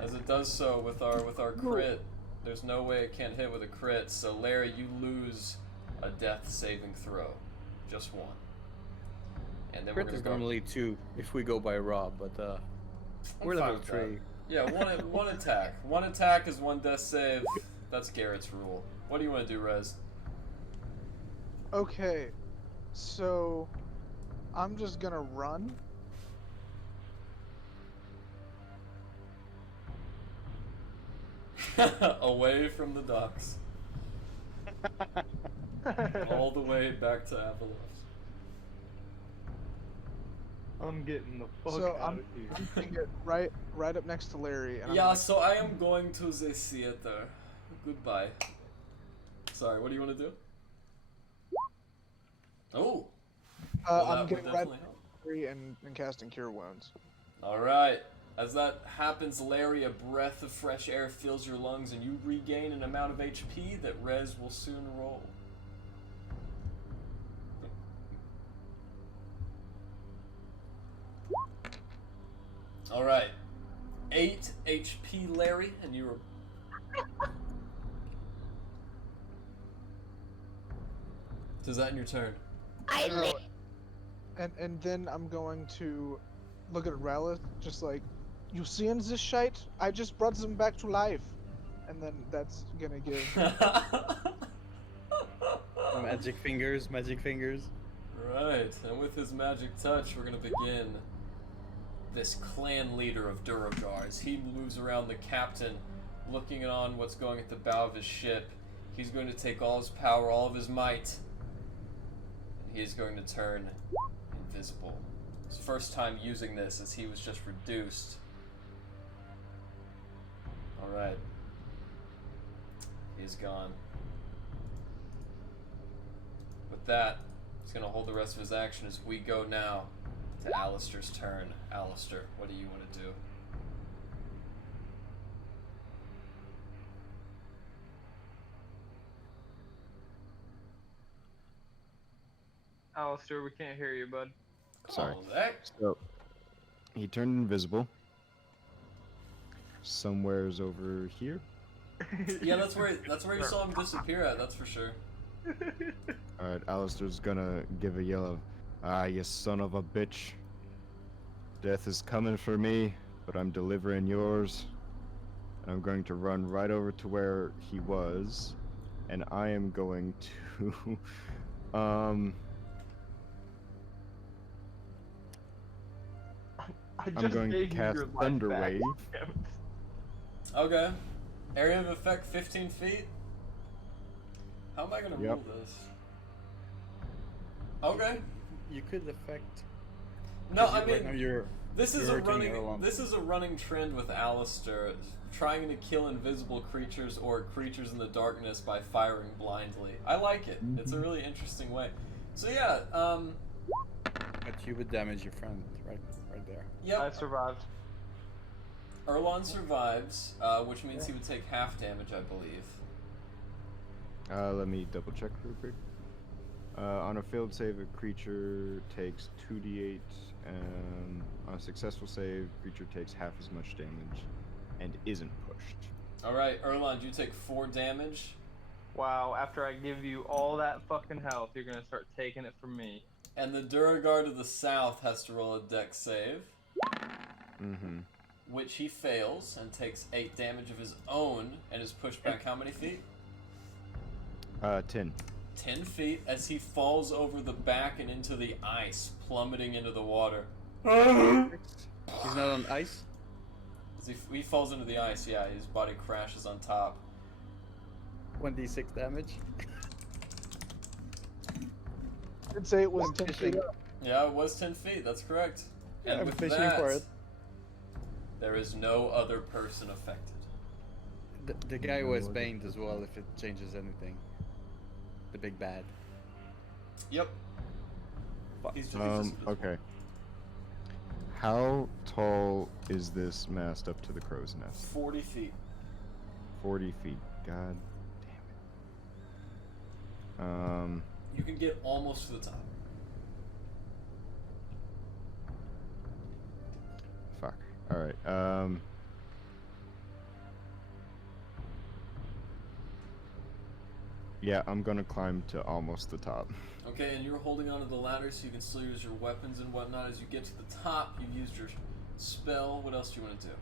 As it does so with our crit, there's no way it can't hit with a crit, so Larry, you lose a death saving throw. Just one. And then Crit we're gonna is go. normally 2 if we go by raw, but I'm we're fine level with 3. that. Yeah, one attack. One attack is 1 death save. That's Garrett's rule. What do you want to do, Rez? Okay, so I'm just gonna run. Away from the docks. All the way back to Avalos. I'm getting the fuck So out I'm of here. gonna get right up next to Larry. And I'm Yeah, gonna- so I am going to the theater. Goodbye. Sorry, what do you want to do? Oh! Well, I'm that getting would right definitely up help. to Larry and casting Cure Wounds. Alright. As that happens, Larry, a breath of fresh air fills your lungs and you regain an amount of HP that Rez will soon roll. Alright. 8 HP, Larry, and you are... Does that in your turn? I No, live. and then I'm going to look at Relic, just like, you seeing this shite? I just brought them back to life. And then that's gonna give... Magic fingers, magic fingers. Right, and with his magic touch, we're gonna begin this clan leader of Duergar. As he moves around the captain, looking on what's going at the bow of his ship, he's going to take all his power, all of his might, and he is going to turn invisible. His first time using this, as he was just reduced. Alright. He's gone. With that, he's going to hold the rest of his action as we go now to Alistair's turn. Alistair, what do you want to do? Alistair, we can't hear you, bud. Sorry. Oh, that- So, he turned invisible. Somewhere's over here. Yeah, that's where you saw him disappear at, that's for sure. Alright, Alistair's gonna give a yell of, "Ah, you son of a bitch. Death is coming for me, but I'm delivering yours." And I'm going to run right over to where he was, and I am going to, I just I'm going to gave you cast your life Thunder back. Wave. Damn it. Okay. Area of effect 15 feet? How am I gonna Yep. rule this? Okay. You could affect. No, 'cause I right mean, now you're this is you're a hurting Erlon. this is a running trend with Alistair, trying to kill invisible creatures or creatures in the darkness by firing blindly. I like it. It's a really interesting way. So yeah, But you would damage your friend, right there. I yep. survived. Erlon survives, which means he would take half damage, I believe. Let me double check real quick. On a failed save, a creature takes 2d8, and on a successful save, creature takes half as much damage and isn't pushed. All right, Erlon, do you take 4 damage? Wow, after I give you all that fucking health, you're gonna start taking it from me. And the Duergar to the south has to roll a dex save, Mm-hmm. which he fails and takes 8 damage of his own and is pushed back how many feet? 10. 10 feet as he falls over the back and into the ice, plummeting into the water. He's not on ice. As he falls into the ice, yeah, his body crashes on top. 1d6 damage. I'd say it was I'm 10 fishing. feet up. Yeah, it was 10 feet, that's correct. And I'm with fishing that, for it. there is no other person affected. The guy was baned as well, if it changes anything. The big bad. Yep. He's just invisible. Okay. How tall is this mast up to the crow's nest? 40 feet. 40 feet. God damn it. You can get almost to the top. Fuck. Alright, yeah, I'm gonna climb to almost the top. Okay, and you're holding onto the ladder so you can still use your weapons and whatnot. As you get to the top, you've used your spell. What else do you want to do?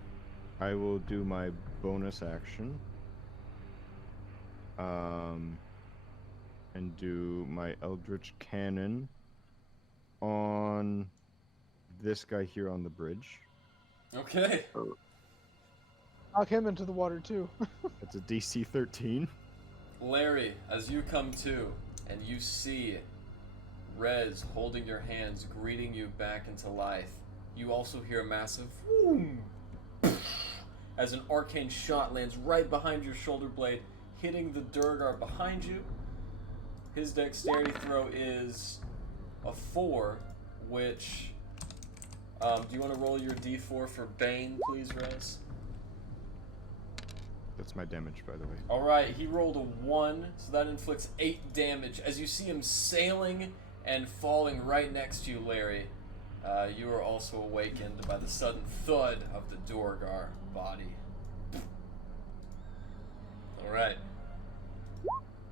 I will do my bonus action. And do my Eldritch Cannon on this guy here on the bridge. Okay. Knock him into the water too. That's a DC 13. Larry, as you come to, and you see Rez holding your hands, greeting you back into life, you also hear a massive boom as an arcane shot lands right behind your shoulder blade, hitting the Duergar behind you. His dexterity throw is a 4, which, do you want to roll your d4 for Bane, please, Rez? That's my damage, by the way. Alright, he rolled a 1, so that inflicts 8 damage. As you see him sailing and falling right next to you, Larry, you are also awakened by the sudden thud of the Duergar body. Alright.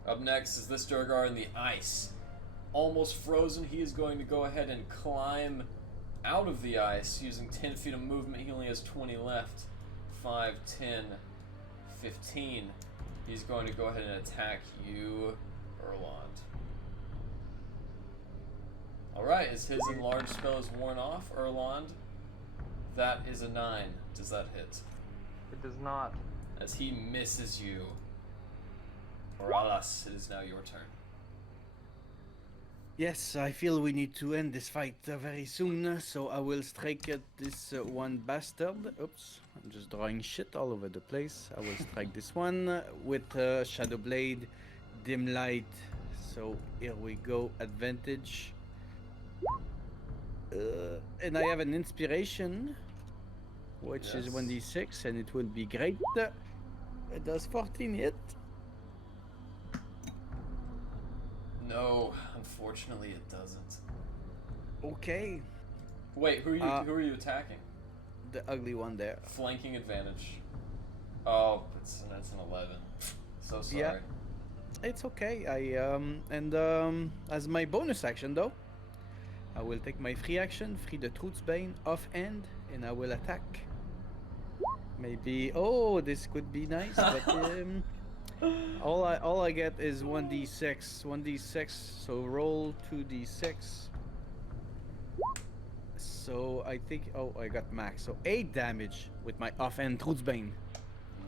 Up next is this Duergar in the ice. Almost frozen, he is going to go ahead and climb out of the ice using 10 feet of movement. He only has 20 left. 5, 10, 15. He's going to go ahead and attack you, Erland. Alright, as his enlarged spell is worn off, Erland, that is a 9. Does that hit? It does not. As he misses you. Moralas, it is now your turn. Yes, I feel we need to end this fight very soon, so I will strike at this one bastard. Oops, I'm just drawing shit all over the place. I will strike this one with Shadow Blade, Dim Light. So here we go, advantage. And I have an inspiration, which is 1d6, and it will be great. It does 14 hit. No, unfortunately it doesn't. Okay. Wait, who are you attacking? The ugly one there. Flanking advantage. Oh, that's an 11. So sorry. Yeah. It's okay. As my bonus action though, I will take my free action, free the Truthsbane offhand, and I will attack. Maybe this could be nice, but all I get is 1d6, so roll 2d6. So I think I got max, so 8 damage with my offhand Truthsbane.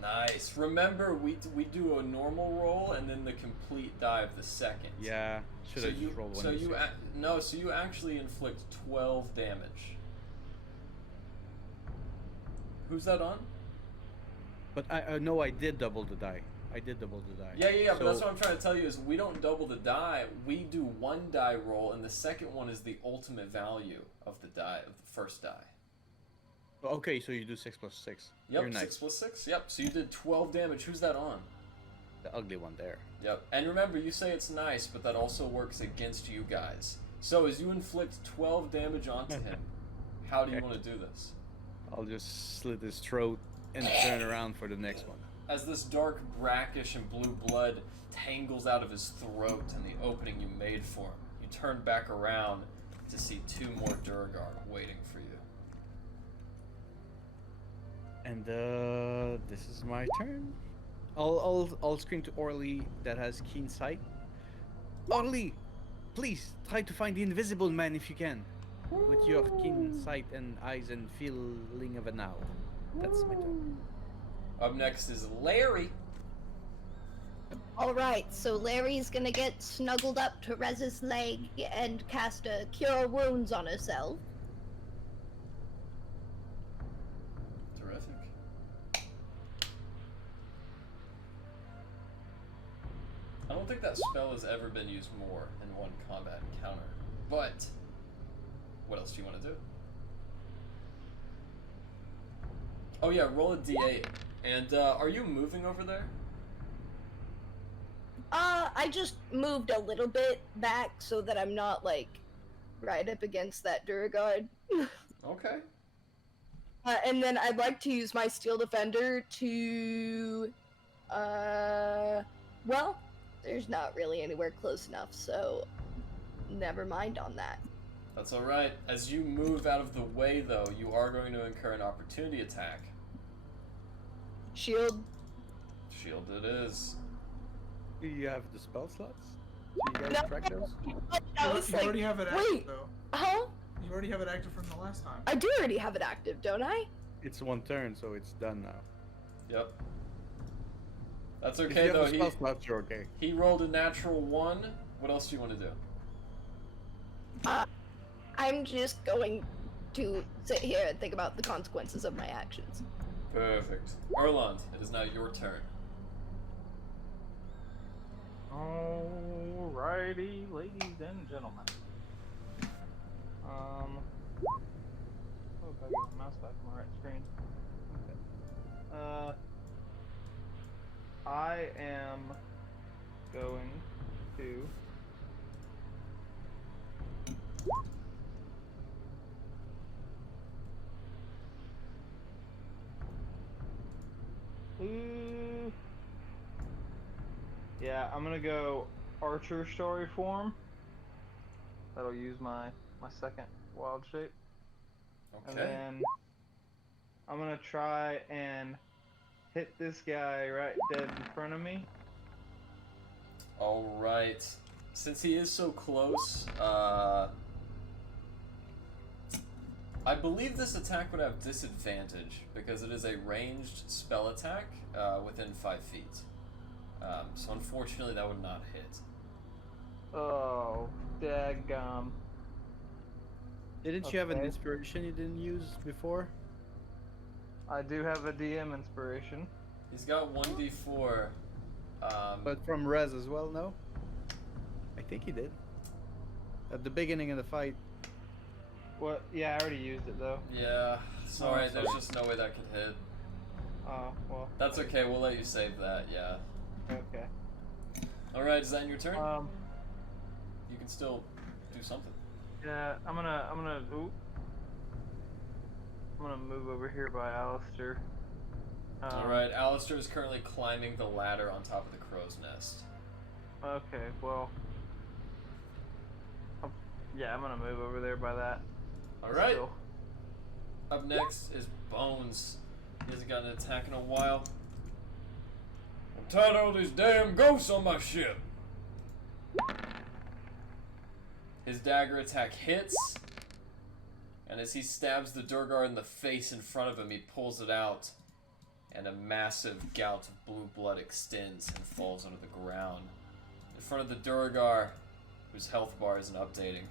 Nice. Remember, we do a normal roll and then the complete die of the second. Yeah. Should I just roll 1d6? So you actually inflict 12 damage. Who's that on? But I know I did double the die. Yeah, but that's what I'm trying to tell you is we don't double the die. We do 1 die roll, and the second one is the ultimate value of the die, of the first die. Okay, so you do 6 plus 6. Yep, You're 6 nice. plus 6. Yep, so you did 12 damage. Who's that on? The ugly one there. Yep, and remember, you say it's nice, but that also works against you guys. So as you inflict 12 damage onto him, how do you want to do this? I'll just slit his throat and turn around for the next one. As this dark brackish and blue blood tangles out of his throat in the opening you made for him, you turn back around to see 2 more Duergar waiting for you. And this is my turn. I'll scream to Orly that has keen sight. Orly, please try to find the invisible man if you can, with your keen sight and eyes and feeling of an owl. That's my turn. Up next is Larry. Alright, so Larry's gonna get snuggled up to Rez's leg and cast a Cure Wounds on herself. Terrific. I don't think that spell has ever been used more in one combat encounter, but what else do you want to do? Oh yeah, roll a d8. And are you moving over there? I just moved a little bit back so that I'm not like right up against that Duergar. Okay. And then I'd like to use my Steel Defender to, well, there's not really anywhere close enough, so never mind on that. That's alright. As you move out of the way, though, you are going to incur an opportunity attack. Shield. Shield it is. Do you have the spell slots? Do you guys track those? I was You like, already have it active, wait, though. huh? You already have it active from the last time. I do already have it active, don't I? It's one turn, so it's done now. Yep. That's If okay, you though. have the spell slots, you're okay. He rolled a natural 1. What else do you want to do? I'm just going to sit here and think about the consequences of my actions. Perfect. Erland, it is now your turn. Alrighty, ladies and gentlemen. Oh, gotta get my mouse back on the right screen. Okay. I am going to yeah, I'm gonna go Archer Story form. That'll use my second wild shape. And Okay. then I'm gonna try and hit this guy right dead in front of me. Alright. Since he is so close, I believe this attack would have disadvantage because it is a ranged spell attack within 5 feet. So unfortunately that would not hit. Oh, daggum. Didn't you have an Okay. inspiration you didn't use before? I do have a DM inspiration. He's got 1d4. But from Rez as well, no? I think he did. At the beginning of the fight. What? Yeah, I already used it though. Yeah, sorry, Oh, there's sorry. just no way that could hit. Oh, well. That's okay, we'll let you save that, yeah. Okay. Alright, is that your turn? Um, You can still do something. yeah, I'm gonna move over here by Alistair. Alright, Alistair is currently climbing the ladder on top of the crow's nest. Okay, well. Yeah, I'm gonna move over there by that. Alright. Still. Up next is Bones. He hasn't got an attack in a while. I'm tired of all these damn ghosts on my ship. His dagger attack hits, and as he stabs the Duergar in the face in front of him, he pulls it out, and a massive gout of blue blood extends and falls onto the ground. In front of the Duergar, whose health bar isn't updating,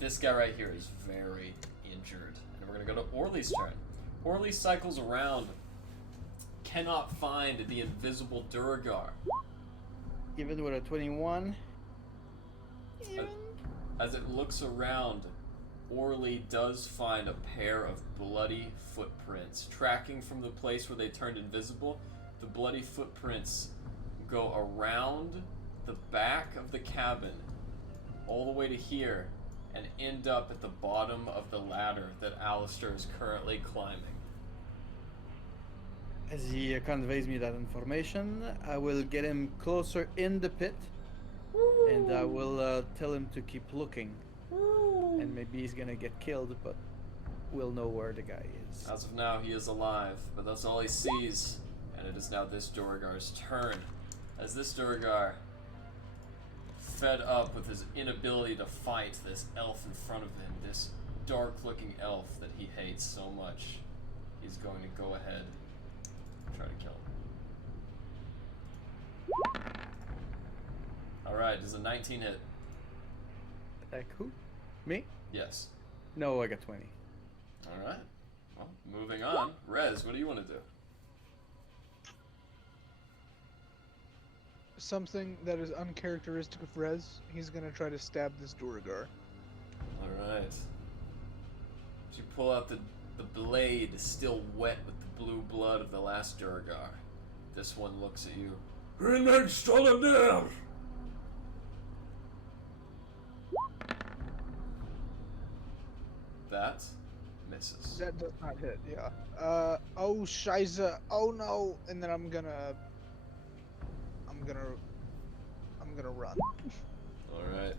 this guy right here is very injured. And we're gonna go to Orly's turn. Orly cycles around, cannot find the invisible Duergar. Even with a 21. As it looks around, Orly does find a pair of bloody footprints. Tracking from the place where they turned invisible, the bloody footprints go around the back of the cabin, all the way to here, and end up at the bottom of the ladder that Alistair is currently climbing. As he conveys me that information, I will get him closer in the pit, and I will tell him to keep looking. And maybe he's gonna get killed, but we'll know where the guy is. As of now, he is alive, but that's all he sees, and it is now this Duergar's turn. As this Duergar, fed up with his inability to fight this elf in front of him, this dark-looking elf that he hates so much, he's going to go ahead and try to kill him. Alright, does a 19 hit? Attack who? Me? Yes. No, I got 20. Alright. Well, moving on. Rez, what do you want to do? Something that is uncharacteristic of Rez, he's gonna try to stab this Duergar. Alright. You pull out the The blade is still wet with the blue blood of the last Duergar. This one looks at you. Remain stolen there! That misses. That does not hit, yeah. Oh, Shiza. Oh no. And then I'm gonna run. Alright.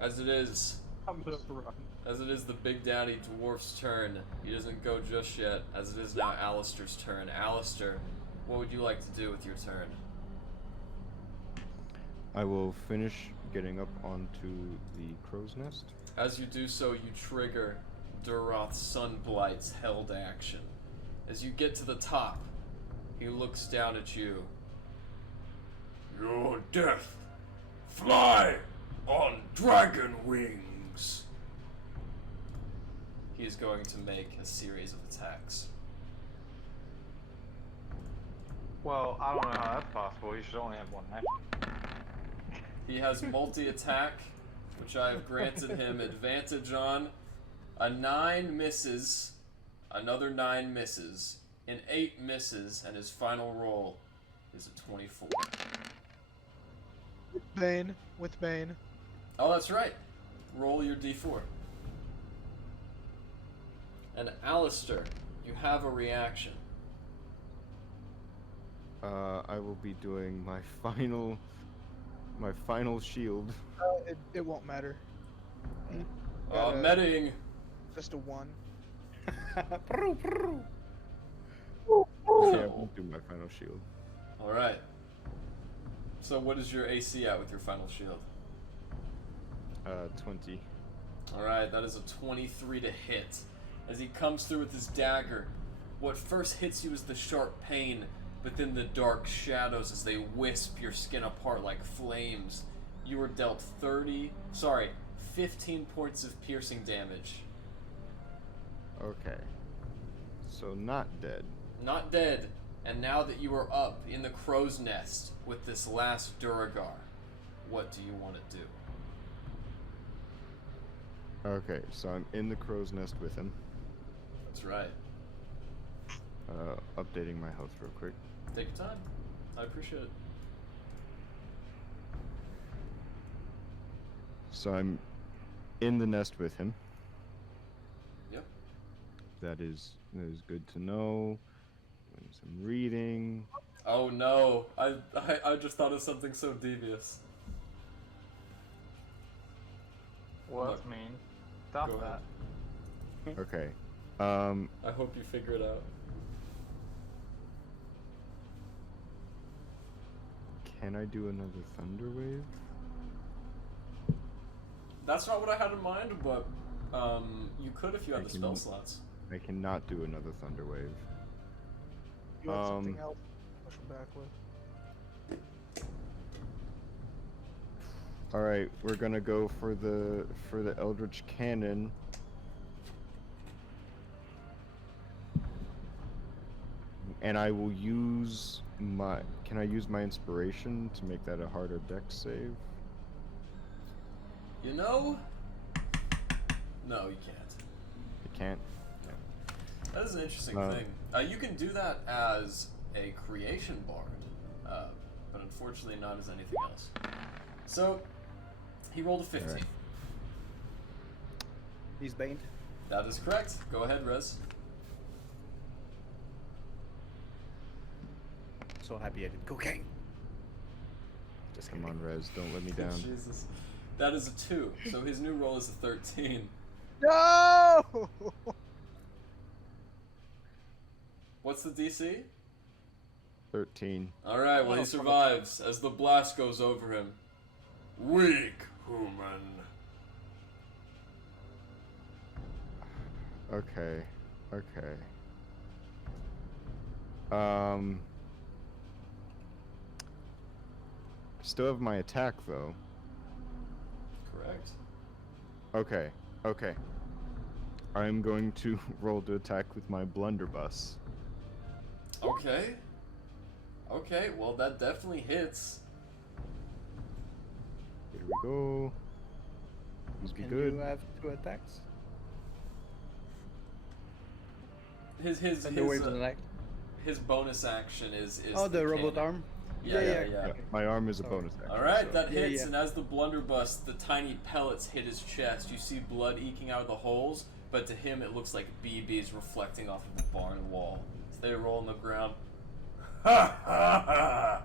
As it is I'm just run. As it is the Big Daddy Dwarf's turn, he doesn't go just yet, as it is now Alistair's turn. Alistair, what would you like to do with your turn? I will finish getting up onto the crow's nest. As you do so, you trigger Duroth's Sunblight's held action. As you get to the top, he looks down at you. Your death! Fly on dragon wings! He is going to make a series of attacks. Well, I don't know how that's possible. You should only have one action. He has multi-attack, which I have granted him advantage on. A 9 misses, another 9 misses, an 8 misses, and his final roll is a 24. With Bane. Oh, that's right. Roll your d4. And Alistair, you have a reaction. I will be doing my final shield. It won't matter. Meting. Just a 1. Yeah, I won't do my final shield. Alright. So what is your AC at with your final shield? 20. Alright, that is a 23 to hit. As he comes through with his dagger, what first hits you is the sharp pain, but then the dark shadows as they wisp your skin apart like flames. You were dealt 15 points of piercing damage. Okay. So not dead. Not dead, and now that you are up in the crow's nest with this last Duergar, what do you want to do? Okay, so I'm in the crow's nest with him. That's right. Updating my health real quick. Take your time. I appreciate it. So I'm in the nest with him. Yep. That is good to know. Doing some reading. Oh no, I just thought of something so devious. Well, that's mean. Stop Go that. ahead. Okay. I hope you figure it out. Can I do another thunder wave? That's not what I had in mind, but you could if you had the spell can- slots. I cannot do another thunder wave. You have something else to push him back with. All right, we're gonna go for the Eldritch Cannon. And I will use my. Can I use my inspiration to make that a harder dex save? You know? No, you can't. I can't. That is an interesting thing. You can do that as a creation bard, but unfortunately not as anything else. So, he rolled a 15. Alright. He's baned. That is correct. Go ahead, Rez. So happy I did cocaine. Just Come kidding. on, Rez, don't let me down. Jesus. That is a 2, so his new roll is a 13. No! What's the DC? 13. Alright, well, he survives as the blast goes over him. Weak human. Okay. Okay. Still have my attack though. Correct. Okay. Okay. I'm going to roll to attack with my blunderbuss. Okay. Okay, well, that definitely hits. Here we go. Please be Can good. you have 2 attacks? his And the wave of the night. his bonus action is Oh, the robot cannon. arm. Yeah. My arm is a Sorry. bonus action. All right, so- that hits, yeah. and as the blunderbuss, the tiny pellets hit his chest. You see blood eking out of the holes, but to him it looks like BBs reflecting off of the barn wall. So they roll on the ground. Ha ha ha!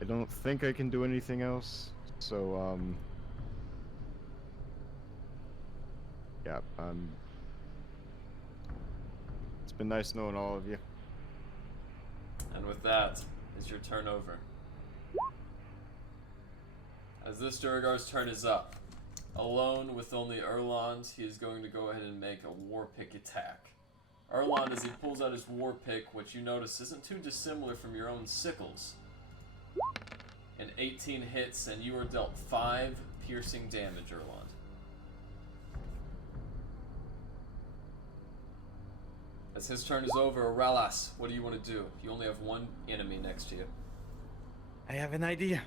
I don't think I can do anything else. So yeah, it's been nice knowing all of you. And with that, is your turn over. As this Duergar's turn is up, alone with only Erland, he is going to go ahead and make a war pick attack. Erland, as he pulls out his war pick, which you notice isn't too dissimilar from your own sickles. An 18 hits, and you are dealt 5 piercing damage, Erland. As his turn is over, Ralas, what do you want to do? You only have one enemy next to you. I have an idea.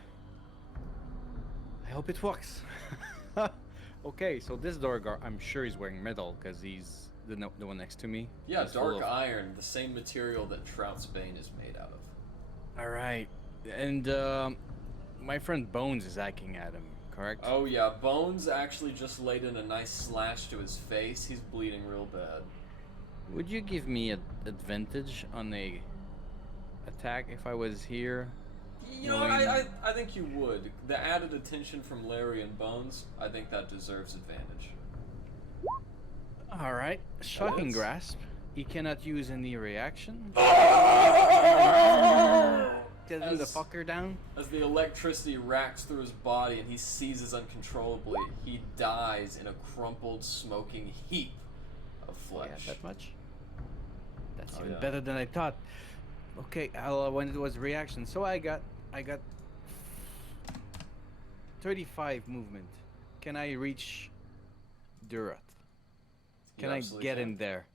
I hope it works. Okay, so this Duergar, I'm sure he's wearing metal because he's the one next to me. Yeah, He's full dark of- iron, the same material that Trout's Bane is made out of. All right, and my friend Bones is hacking at him, correct? Oh yeah, Bones actually just laid in a nice slash to his face. He's bleeding real bad. Would you give me an advantage on a attack if I was here? You know what, I think you would. The added attention from Larry and Bones, I think that deserves advantage. All right, shocking hits. grasp. He cannot use any reaction. Getting the As- fucker down. As the electricity racks through his body and he seizes uncontrollably, he dies in a crumpled, smoking heap of Yeah, flesh. that much. That's Oh, even yeah. better than I thought. Okay, when it was reaction, so I got 35 movement. Can I reach Durat? Can I absolutely get can. in there?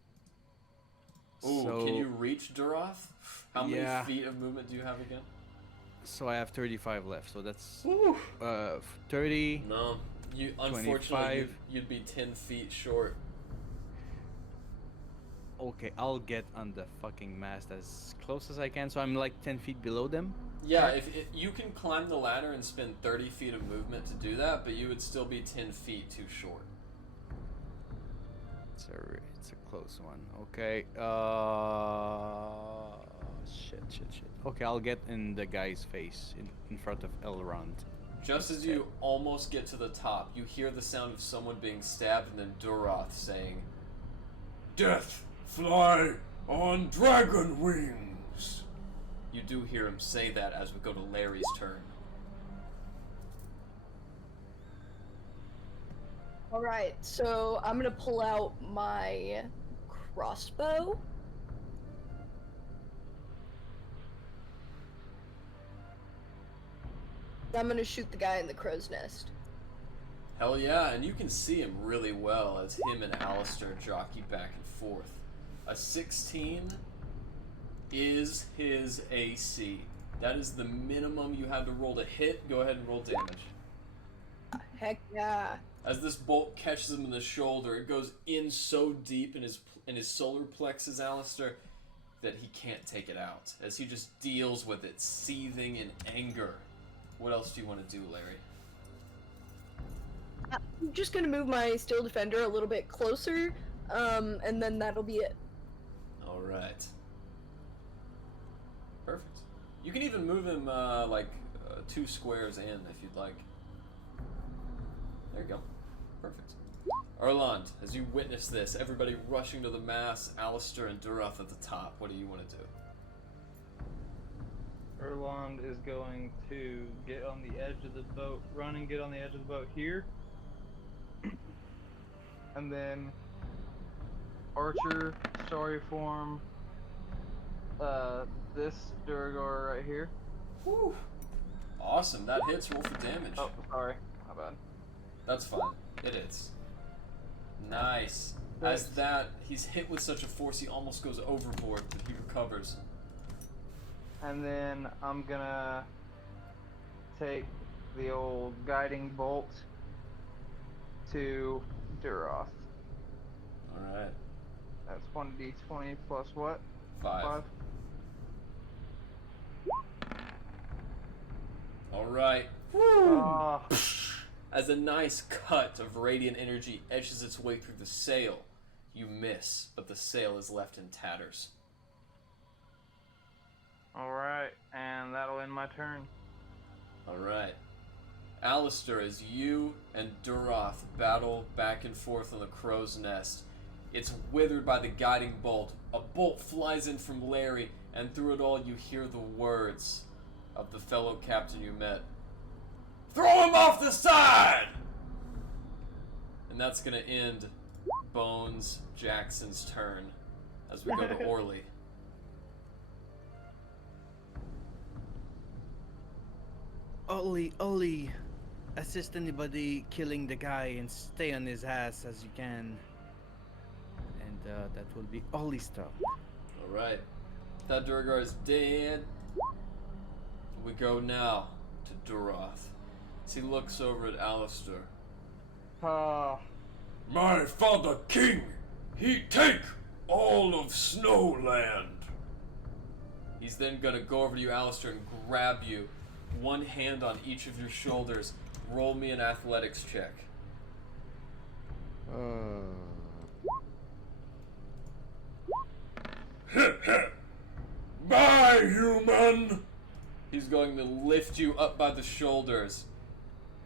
Ooh, So- can you reach Duroth? How many Yeah. feet of movement do you have again? So I have 35 left. So that's Woo. 30. No, you unfortunately 25. you'd be 10 feet short. Okay, I'll get on the fucking mast as close as I can. So I'm like 10 feet below them. Yeah, if you can climb the ladder and spend 30 feet of movement to do that, but you would still be 10 feet too short. It's a close one. Okay. Shit. Okay, I'll get in the guy's face in front of Elrond. Just as you almost get to the top, you hear the sound of someone being stabbed and then Duroth saying, "Death fly on dragon wings." You do hear him say that as we go to Larry's turn. All right, so I'm gonna pull out my crossbow. I'm gonna shoot the guy in the crow's nest. Hell yeah, and you can see him really well as him and Alistair jockey back and forth. A 16 is his AC. That is the minimum you had to roll to hit. Go ahead and roll damage. Heck yeah. As this bolt catches him in the shoulder, it goes in so deep in his solar plexus, Alistair, that he can't take it out. As he just deals with it, seething in anger. What else do you want to do, Larry? I'm just gonna move my steel defender a little bit closer, and then that'll be it. All right. Perfect. You can even move him 2 squares in if you'd like. There you go. Perfect. Erland, as you witness this, everybody rushing to the mass, Alistair and Duroth at the top. What do you want to do? Erland is going to get on the edge of the boat, run and get on the edge of the boat here. And then Archer, Starry Form, this Duergar right here. Woo! Awesome, that hits. Roll for damage. Oh, sorry, my bad. That's fine. It hits. Nice. As that, he's hit with such a force he almost goes overboard, but he recovers. And then I'm gonna take the old guiding bolt to Duroth. Alright. That's 1d20 plus what? 5. Alright. Ah, As a nice cut of radiant energy edges its way through the sail, you miss, but the sail is left in tatters. alright, and that'll end my turn. Alright. Alistair, as you and Duroth battle back and forth on the crow's nest, it's withered by the guiding bolt. A bolt flies in from Larry, and through it all you hear the words of the fellow captain you met. Throw him off the side! And that's gonna end Bones Jackson's turn as we go to Orly. Oli, assist anybody killing the guy and stay on his ass as you can. And that will be Oli's turn. Alright. That Duergar is dead. We go now to Duroth. As he looks over at Alistair. My father king, he take all of Snowland. He's then gonna go over to you, Alistair, and grab you. One hand on each of your shoulders. Roll me an athletics check. Bye, human. He's going to lift you up by the shoulders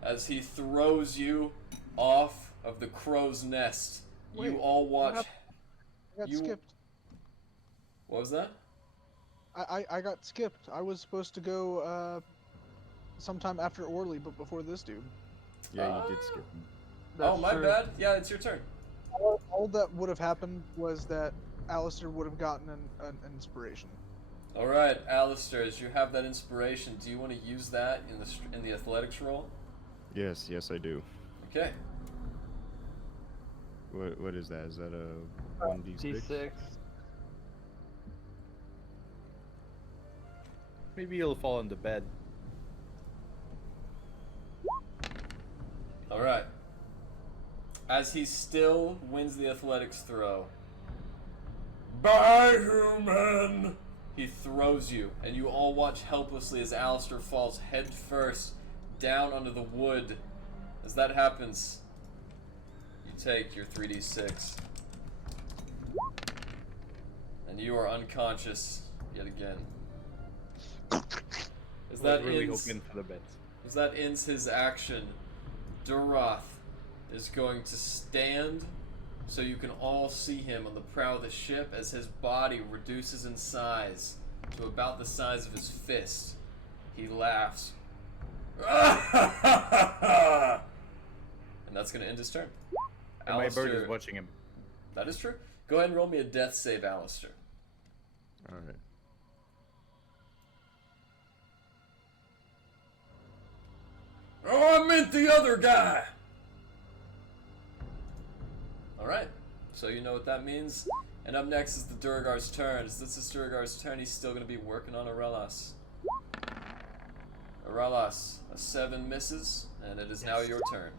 as he throws you off of the crow's nest. Wait, you all watch. I got you- skipped. What was that? I got skipped. I was supposed to go sometime after Orly, but before this dude. Yeah, you did skip him. Oh, my true. bad. Yeah, it's your turn. All that would have happened was that Alistair would have gotten an inspiration. All right, Alistair, as you have that inspiration, do you want to use that in the athletics roll? Yes, I do. Okay. What is that? Is that a 1d6? D6. Maybe he'll fall on the bed. All right. As he still wins the athletics throw, Bye, human. he throws you, and you all watch helplessly as Alistair falls head first down onto the wood. As that happens, you take your 3d6. And you are unconscious yet again. As that really ends, open for the bed. as that ends his action, Duroth is going to stand so you can all see him on the prow of the ship as his body reduces in size to about the size of his fist. He laughs. And that's going to end his turn. And my bird Alistair- is watching him. That is true. Go ahead and roll me a death save, Alistair. Alright. Oh, I meant the other guy. Alright, so you know what that means. And up next is the Duergar's turn. As this is Duergar's turn, he's still going to be working on Arelas. Arelas, a 7 misses, and it is now your turn.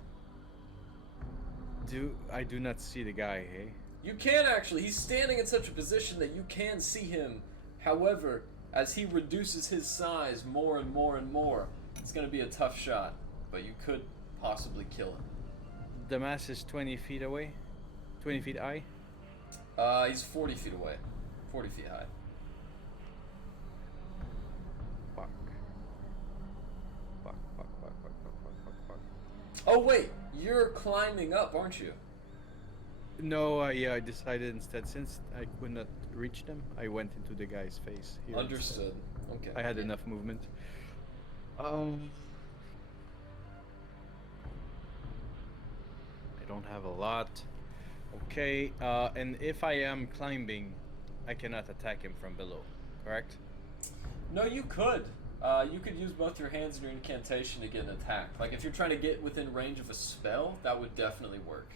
I do not see the guy, hey? You can actually. He's standing in such a position that you can see him. However, as he reduces his size more and more and more, it's going to be a tough shot. But you could possibly kill him. The mass is 20 feet away? 20 feet high? He's 40 feet away. 40 feet high. Fuck. Fuck. Oh wait, you're climbing up, aren't you? No, yeah, I decided instead, since I could not reach them, I went into the guy's face. Here Understood. instead. Okay. I had enough movement. I don't have a lot. Okay, and if I am climbing, I cannot attack him from below, correct? No, you could. You could use both your hands and your incantation to get an attack. Like if you're trying to get within range of a spell, that would definitely work.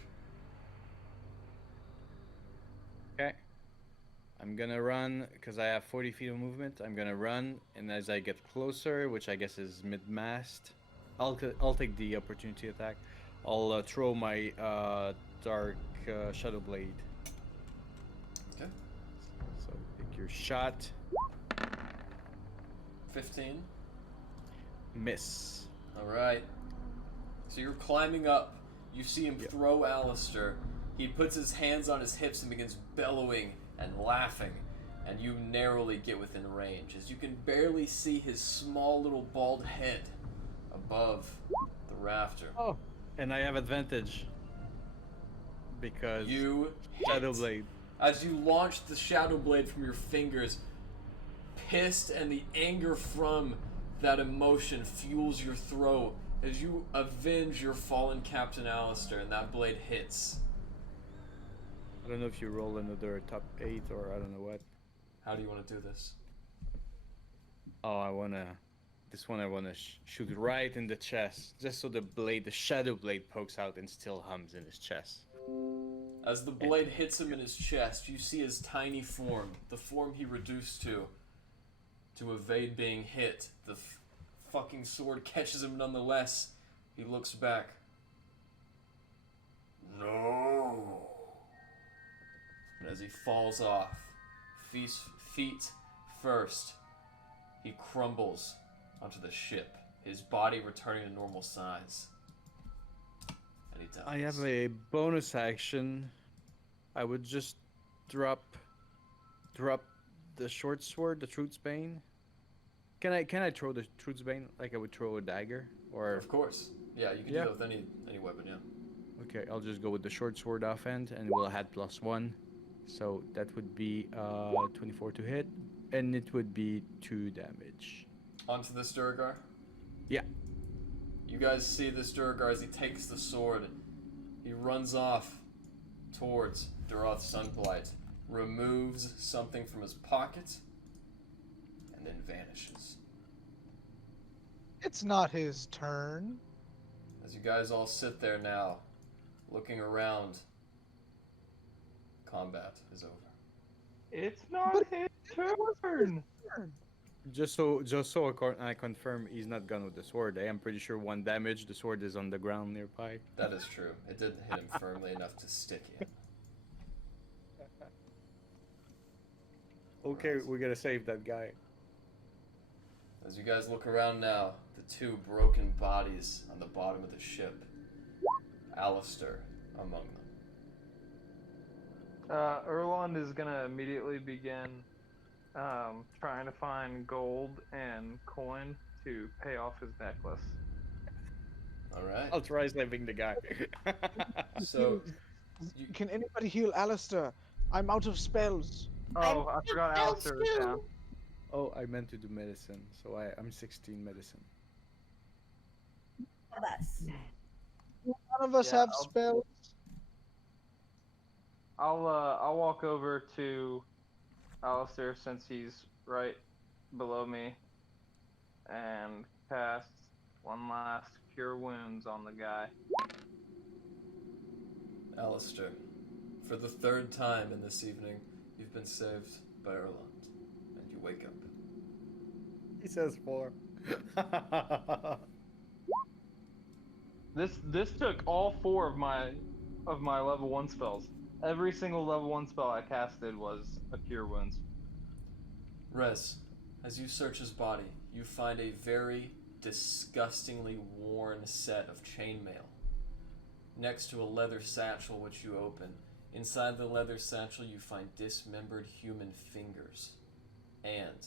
Okay. I'm gonna run, because I have 40 feet of movement. I'm gonna run, and as I get closer, which I guess is mid-mast, I'll take the opportunity attack. I'll throw my dark shadow blade. Okay. So pick your shot. 15. Miss. Alright. So you're climbing up. You see him throw Alistair. He puts his hands on his hips and begins bellowing and laughing. And you narrowly get within range, as you can barely see his small little bald head above the rafter. Oh, and I have advantage. Because You Shadow hit. Blade. As you launch the Shadow Blade from your fingers, pissed and the anger from that emotion fuels your throw as you avenge your fallen Captain Alistair, and that blade hits. I don't know if you roll another top 8 or I don't know what. How do you want to do this? Oh, I wanna. This one I wanna shoot right in the chest, just so the blade, the shadow blade, pokes out and still hums in his chest. As the blade hits him in his chest, you see his tiny form, the form he reduced to evade being hit. The fucking sword catches him nonetheless. He looks back. No. And as he falls off, feet first, he crumbles onto the ship, his body returning to normal size. And he dies. I have a bonus action. I would just drop the short sword, the Truth's Bane. Can I throw the Truth's Bane like I would throw a dagger? Or Of course. Yeah, you can do that with any weapon, yeah. okay, I'll just go with the short sword offhand, and we'll add +1. So that would be 24 to hit, and it would be 2 damage. Onto this Duergar? Yeah. You guys see this Duergar as he takes the sword. He runs off towards Duroth Sunblight, removes something from his pocket, and then vanishes. It's not his turn. As you guys all sit there now, looking around, combat is over. It's not his turn. Just so I confirm, he's not gone with the sword. I am pretty sure 1 damage. The sword is on the ground nearby. That is true. It did hit him firmly enough to stick him. Okay, we gotta save that guy. As you guys look around now, the 2 broken bodies on the bottom of the ship. Alistair among them. Erland is gonna immediately begin trying to find gold and coin to pay off his necklace. Alright. I'll try saving the guy. So, Can anybody heal Alistair? I'm out of spells. Oh, I forgot Alistair was down. Oh, I meant to do medicine, so I'm 16 medicine. Of us. None of us Yeah, have spells. I'll walk over to Alistair since he's right below me and cast one last cure wounds on the guy. Alistair, for the 3rd time in this evening, you've been saved by Erland, and you wake up. He says 4. This took all 4 of my level 1 spells. Every single level 1 spell I casted was a cure wounds. Rez, as you search his body, you find a very disgustingly worn set of chainmail. Next to a leather satchel which you open. Inside the leather satchel you find dismembered human fingers and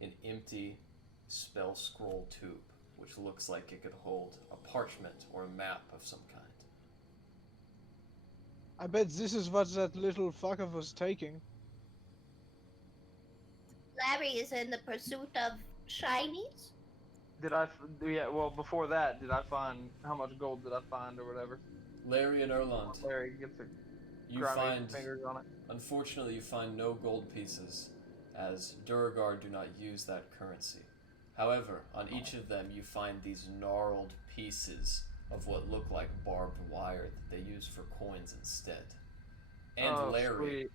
an empty spell scroll tube which looks like it could hold a parchment or a map of some kind. I bet this is what that little fucker was taking. Larry is in the pursuit of shinies. Yeah, well, before that, did I find, how much gold did I find or whatever? Larry and Erland, Larry gets a you grimy find, fingers on it. unfortunately you find no gold pieces, as Duergar do not use that currency. However, on each of them you find these gnarled pieces of what look like barbed wire that they use for coins instead. And Oh, Larry, sweet.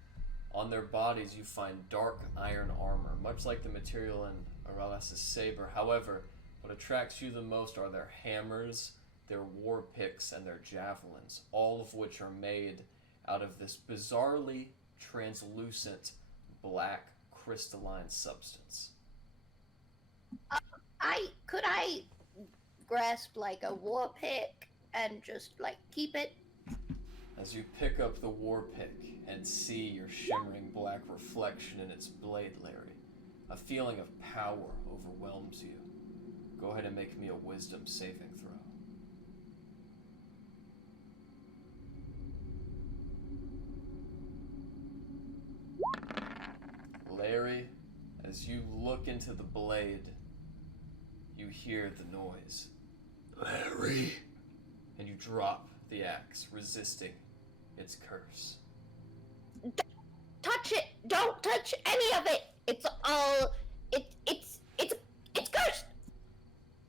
on their bodies you find dark iron armor, much like the material in Aralas's saber. However, what attracts you the most are their hammers, their war picks and their javelins, all of which are made out of this bizarrely translucent black crystalline substance. Could I grasp like a war pick and just like keep it? As you pick up the war pick and see your shimmering black reflection in its blade, Larry, a feeling of power overwhelms you. Go ahead and make me a wisdom saving throw. Larry, as you look into the blade, you hear the noise. Larry! And you drop the axe, resisting its curse. Touch it! Don't touch any of it! It's all... It's cursed!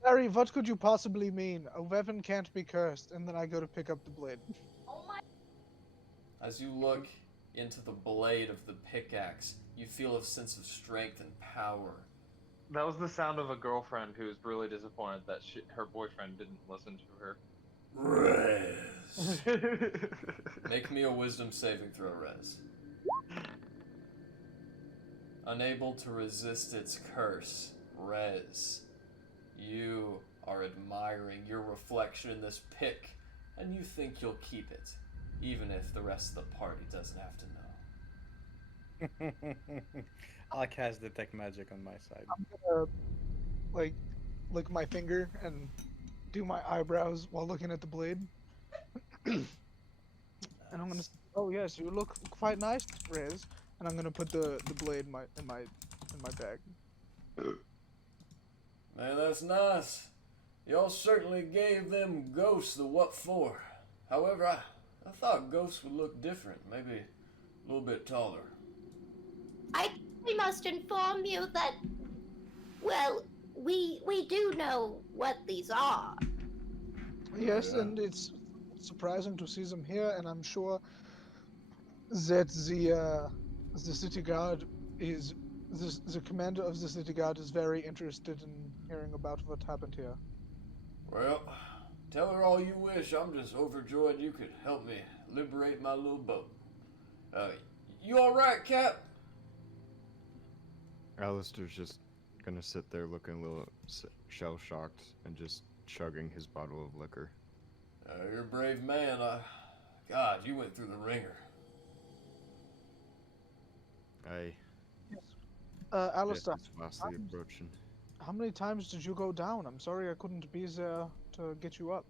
Harry, what could you possibly mean? A weapon can't be cursed, and then I go to pick up the blade. Oh my... As you look into the blade of the pickaxe, you feel a sense of strength and power. That was the sound of a girlfriend who's really disappointed that her boyfriend didn't listen to her. Rez! Make me a wisdom saving throw, Rez. Unable to resist its curse, Rez, you are admiring your reflection in this pick, and you think you'll keep it, even if the rest of the party doesn't have to know. I'll cast detect magic on my side. I'm gonna, like, lick my finger and do my eyebrows while looking at the blade. And I'm gonna say, oh yes, you look quite nice, Riz. And I'm gonna put the blade in my bag. Man, that's nice. Y'all certainly gave them ghosts the what for. However, I thought ghosts would look different, maybe a little bit taller. We must inform you that, well, we do know what these are. Yes, Yeah. and it's surprising to see them here, and I'm sure that the city guard is the commander of the city guard is very interested in hearing about what happened here. Well, tell her all you wish. I'm just overjoyed you could help me liberate my little boat. You all right, Cap? Alistair's just gonna sit there looking a little shell-shocked and just chugging his bottle of liquor. You're a brave man. God, you went through the ringer. Alistair, It's fastly approaching. how many times did you go down? I'm sorry I couldn't be there to get you up.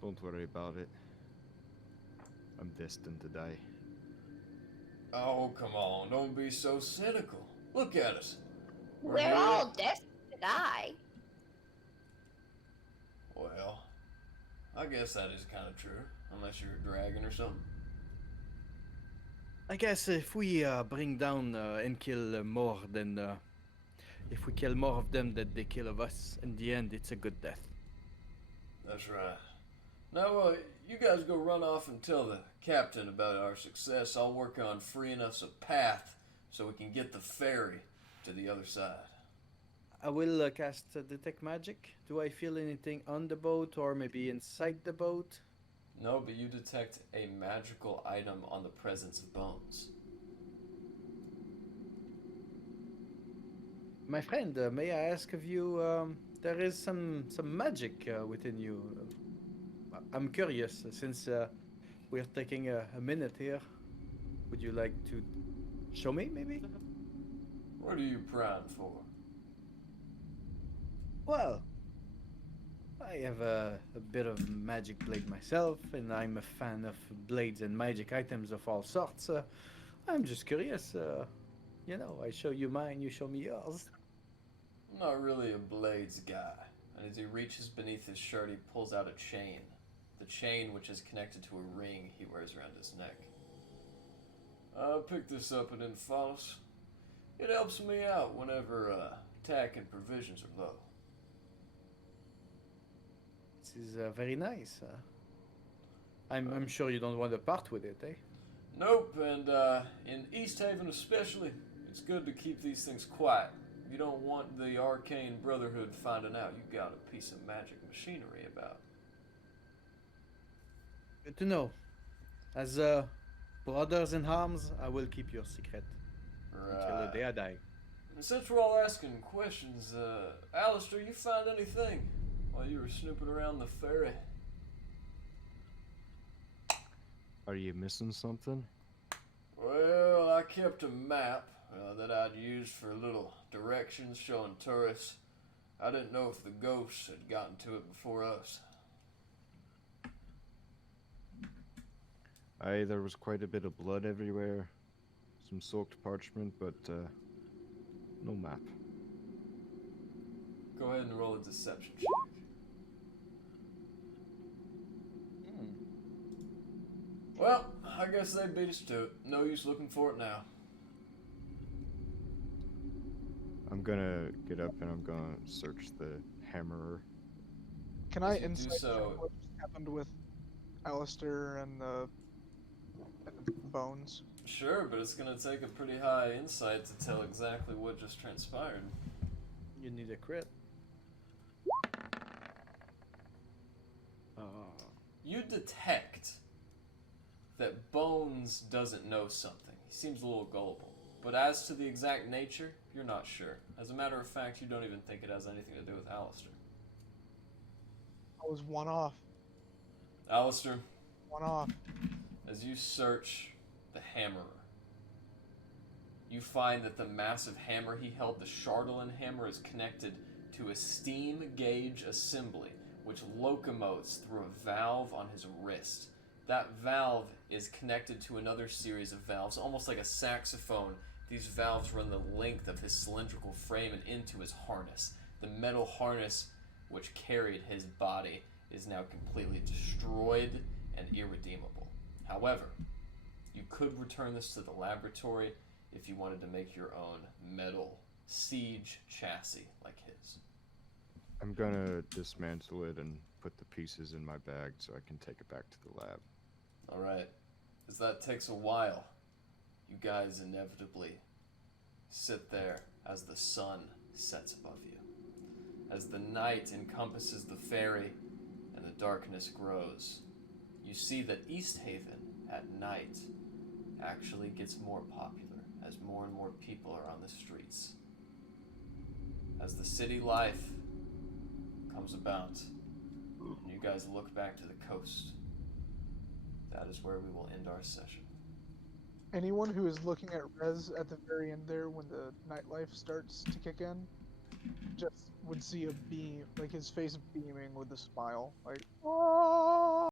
Don't worry about it. I'm destined to die. Oh, come on. Don't be so cynical. Look at us. We're all destined to die. Well, I guess that is kind of true. Unless you're a dragon or something. I guess if we bring down and kill more than... if we kill more of them than they kill of us, in the end it's a good death. That's right. Now, you guys go run off and tell the captain about our success. I'll work on freeing us a path so we can get the ferry to the other side. I will cast detect magic. Do I feel anything on the boat or maybe inside the boat? No, but you detect a magical item on the presence of bones. My friend, may I ask of you, there is some magic within you. I'm curious, since we're taking a minute here. Would you like to show me, maybe? What are you prying for? Well, I have a bit of magic blade myself, and I'm a fan of blades and magic items of all sorts. I'm just curious. You know, I show you mine, you show me yours. I'm not really a blades guy. And as he reaches beneath his shirt, he pulls out a chain. The chain which is connected to a ring he wears around his neck. I picked this up at Infalos. It helps me out whenever tack and provisions are low. This is very nice. I'm sure you don't want to part with it, eh? Nope, and in Easthaven especially, it's good to keep these things quiet. you don't want the Arcane Brotherhood finding out you got a piece of magic machinery about. Good to know. As brothers in arms, I will keep your secret until the day I die. And since we're all asking questions, Alistair, you find anything while you were snooping around the ferry? Are you missing something? Well, I kept a map that I'd use for little directions showing tourists. I didn't know if the ghosts had gotten to it before us. There was quite a bit of blood everywhere, some soaked parchment, but no map. Go ahead and roll a deception check. Well, I guess they beat us to it. No use looking for it now. I'm gonna get up and I'm gonna search the hammerer. Can I As you do insight so- what just happened with Alistair and the bones? Sure, but it's gonna take a pretty high insight to tell exactly what just transpired. You need a crit. You detect that Bones doesn't know something. He seems a little gullible. But as to the exact nature, you're not sure. As a matter of fact, you don't even think it has anything to do with Alistair. I was one off. Alistair, One off. as you search the hammerer, you find that the massive hammer he held, the Chardolin hammer, is connected to a steam gauge assembly, which locomotes through a valve on his wrist. That valve is connected to another series of valves, almost like a saxophone. These valves run the length of his cylindrical frame and into his harness. The metal harness which carried his body is now completely destroyed and irredeemable. However, you could return this to the laboratory if you wanted to make your own metal siege chassis like his. I'm gonna dismantle it and put the pieces in my bag so I can take it back to the lab. Alright, as that takes a while, you guys inevitably sit there as the sun sets above you. As the night encompasses the ferry and the darkness grows, you see that Easthaven at night actually gets more popular as more and more people are on the streets. As the city life comes about, and you guys look back to the coast, that is where we will end our session. Anyone who is looking at Rez at the very end there when the nightlife starts to kick in, just would see a beam, like his face beaming with a smile, like, oh.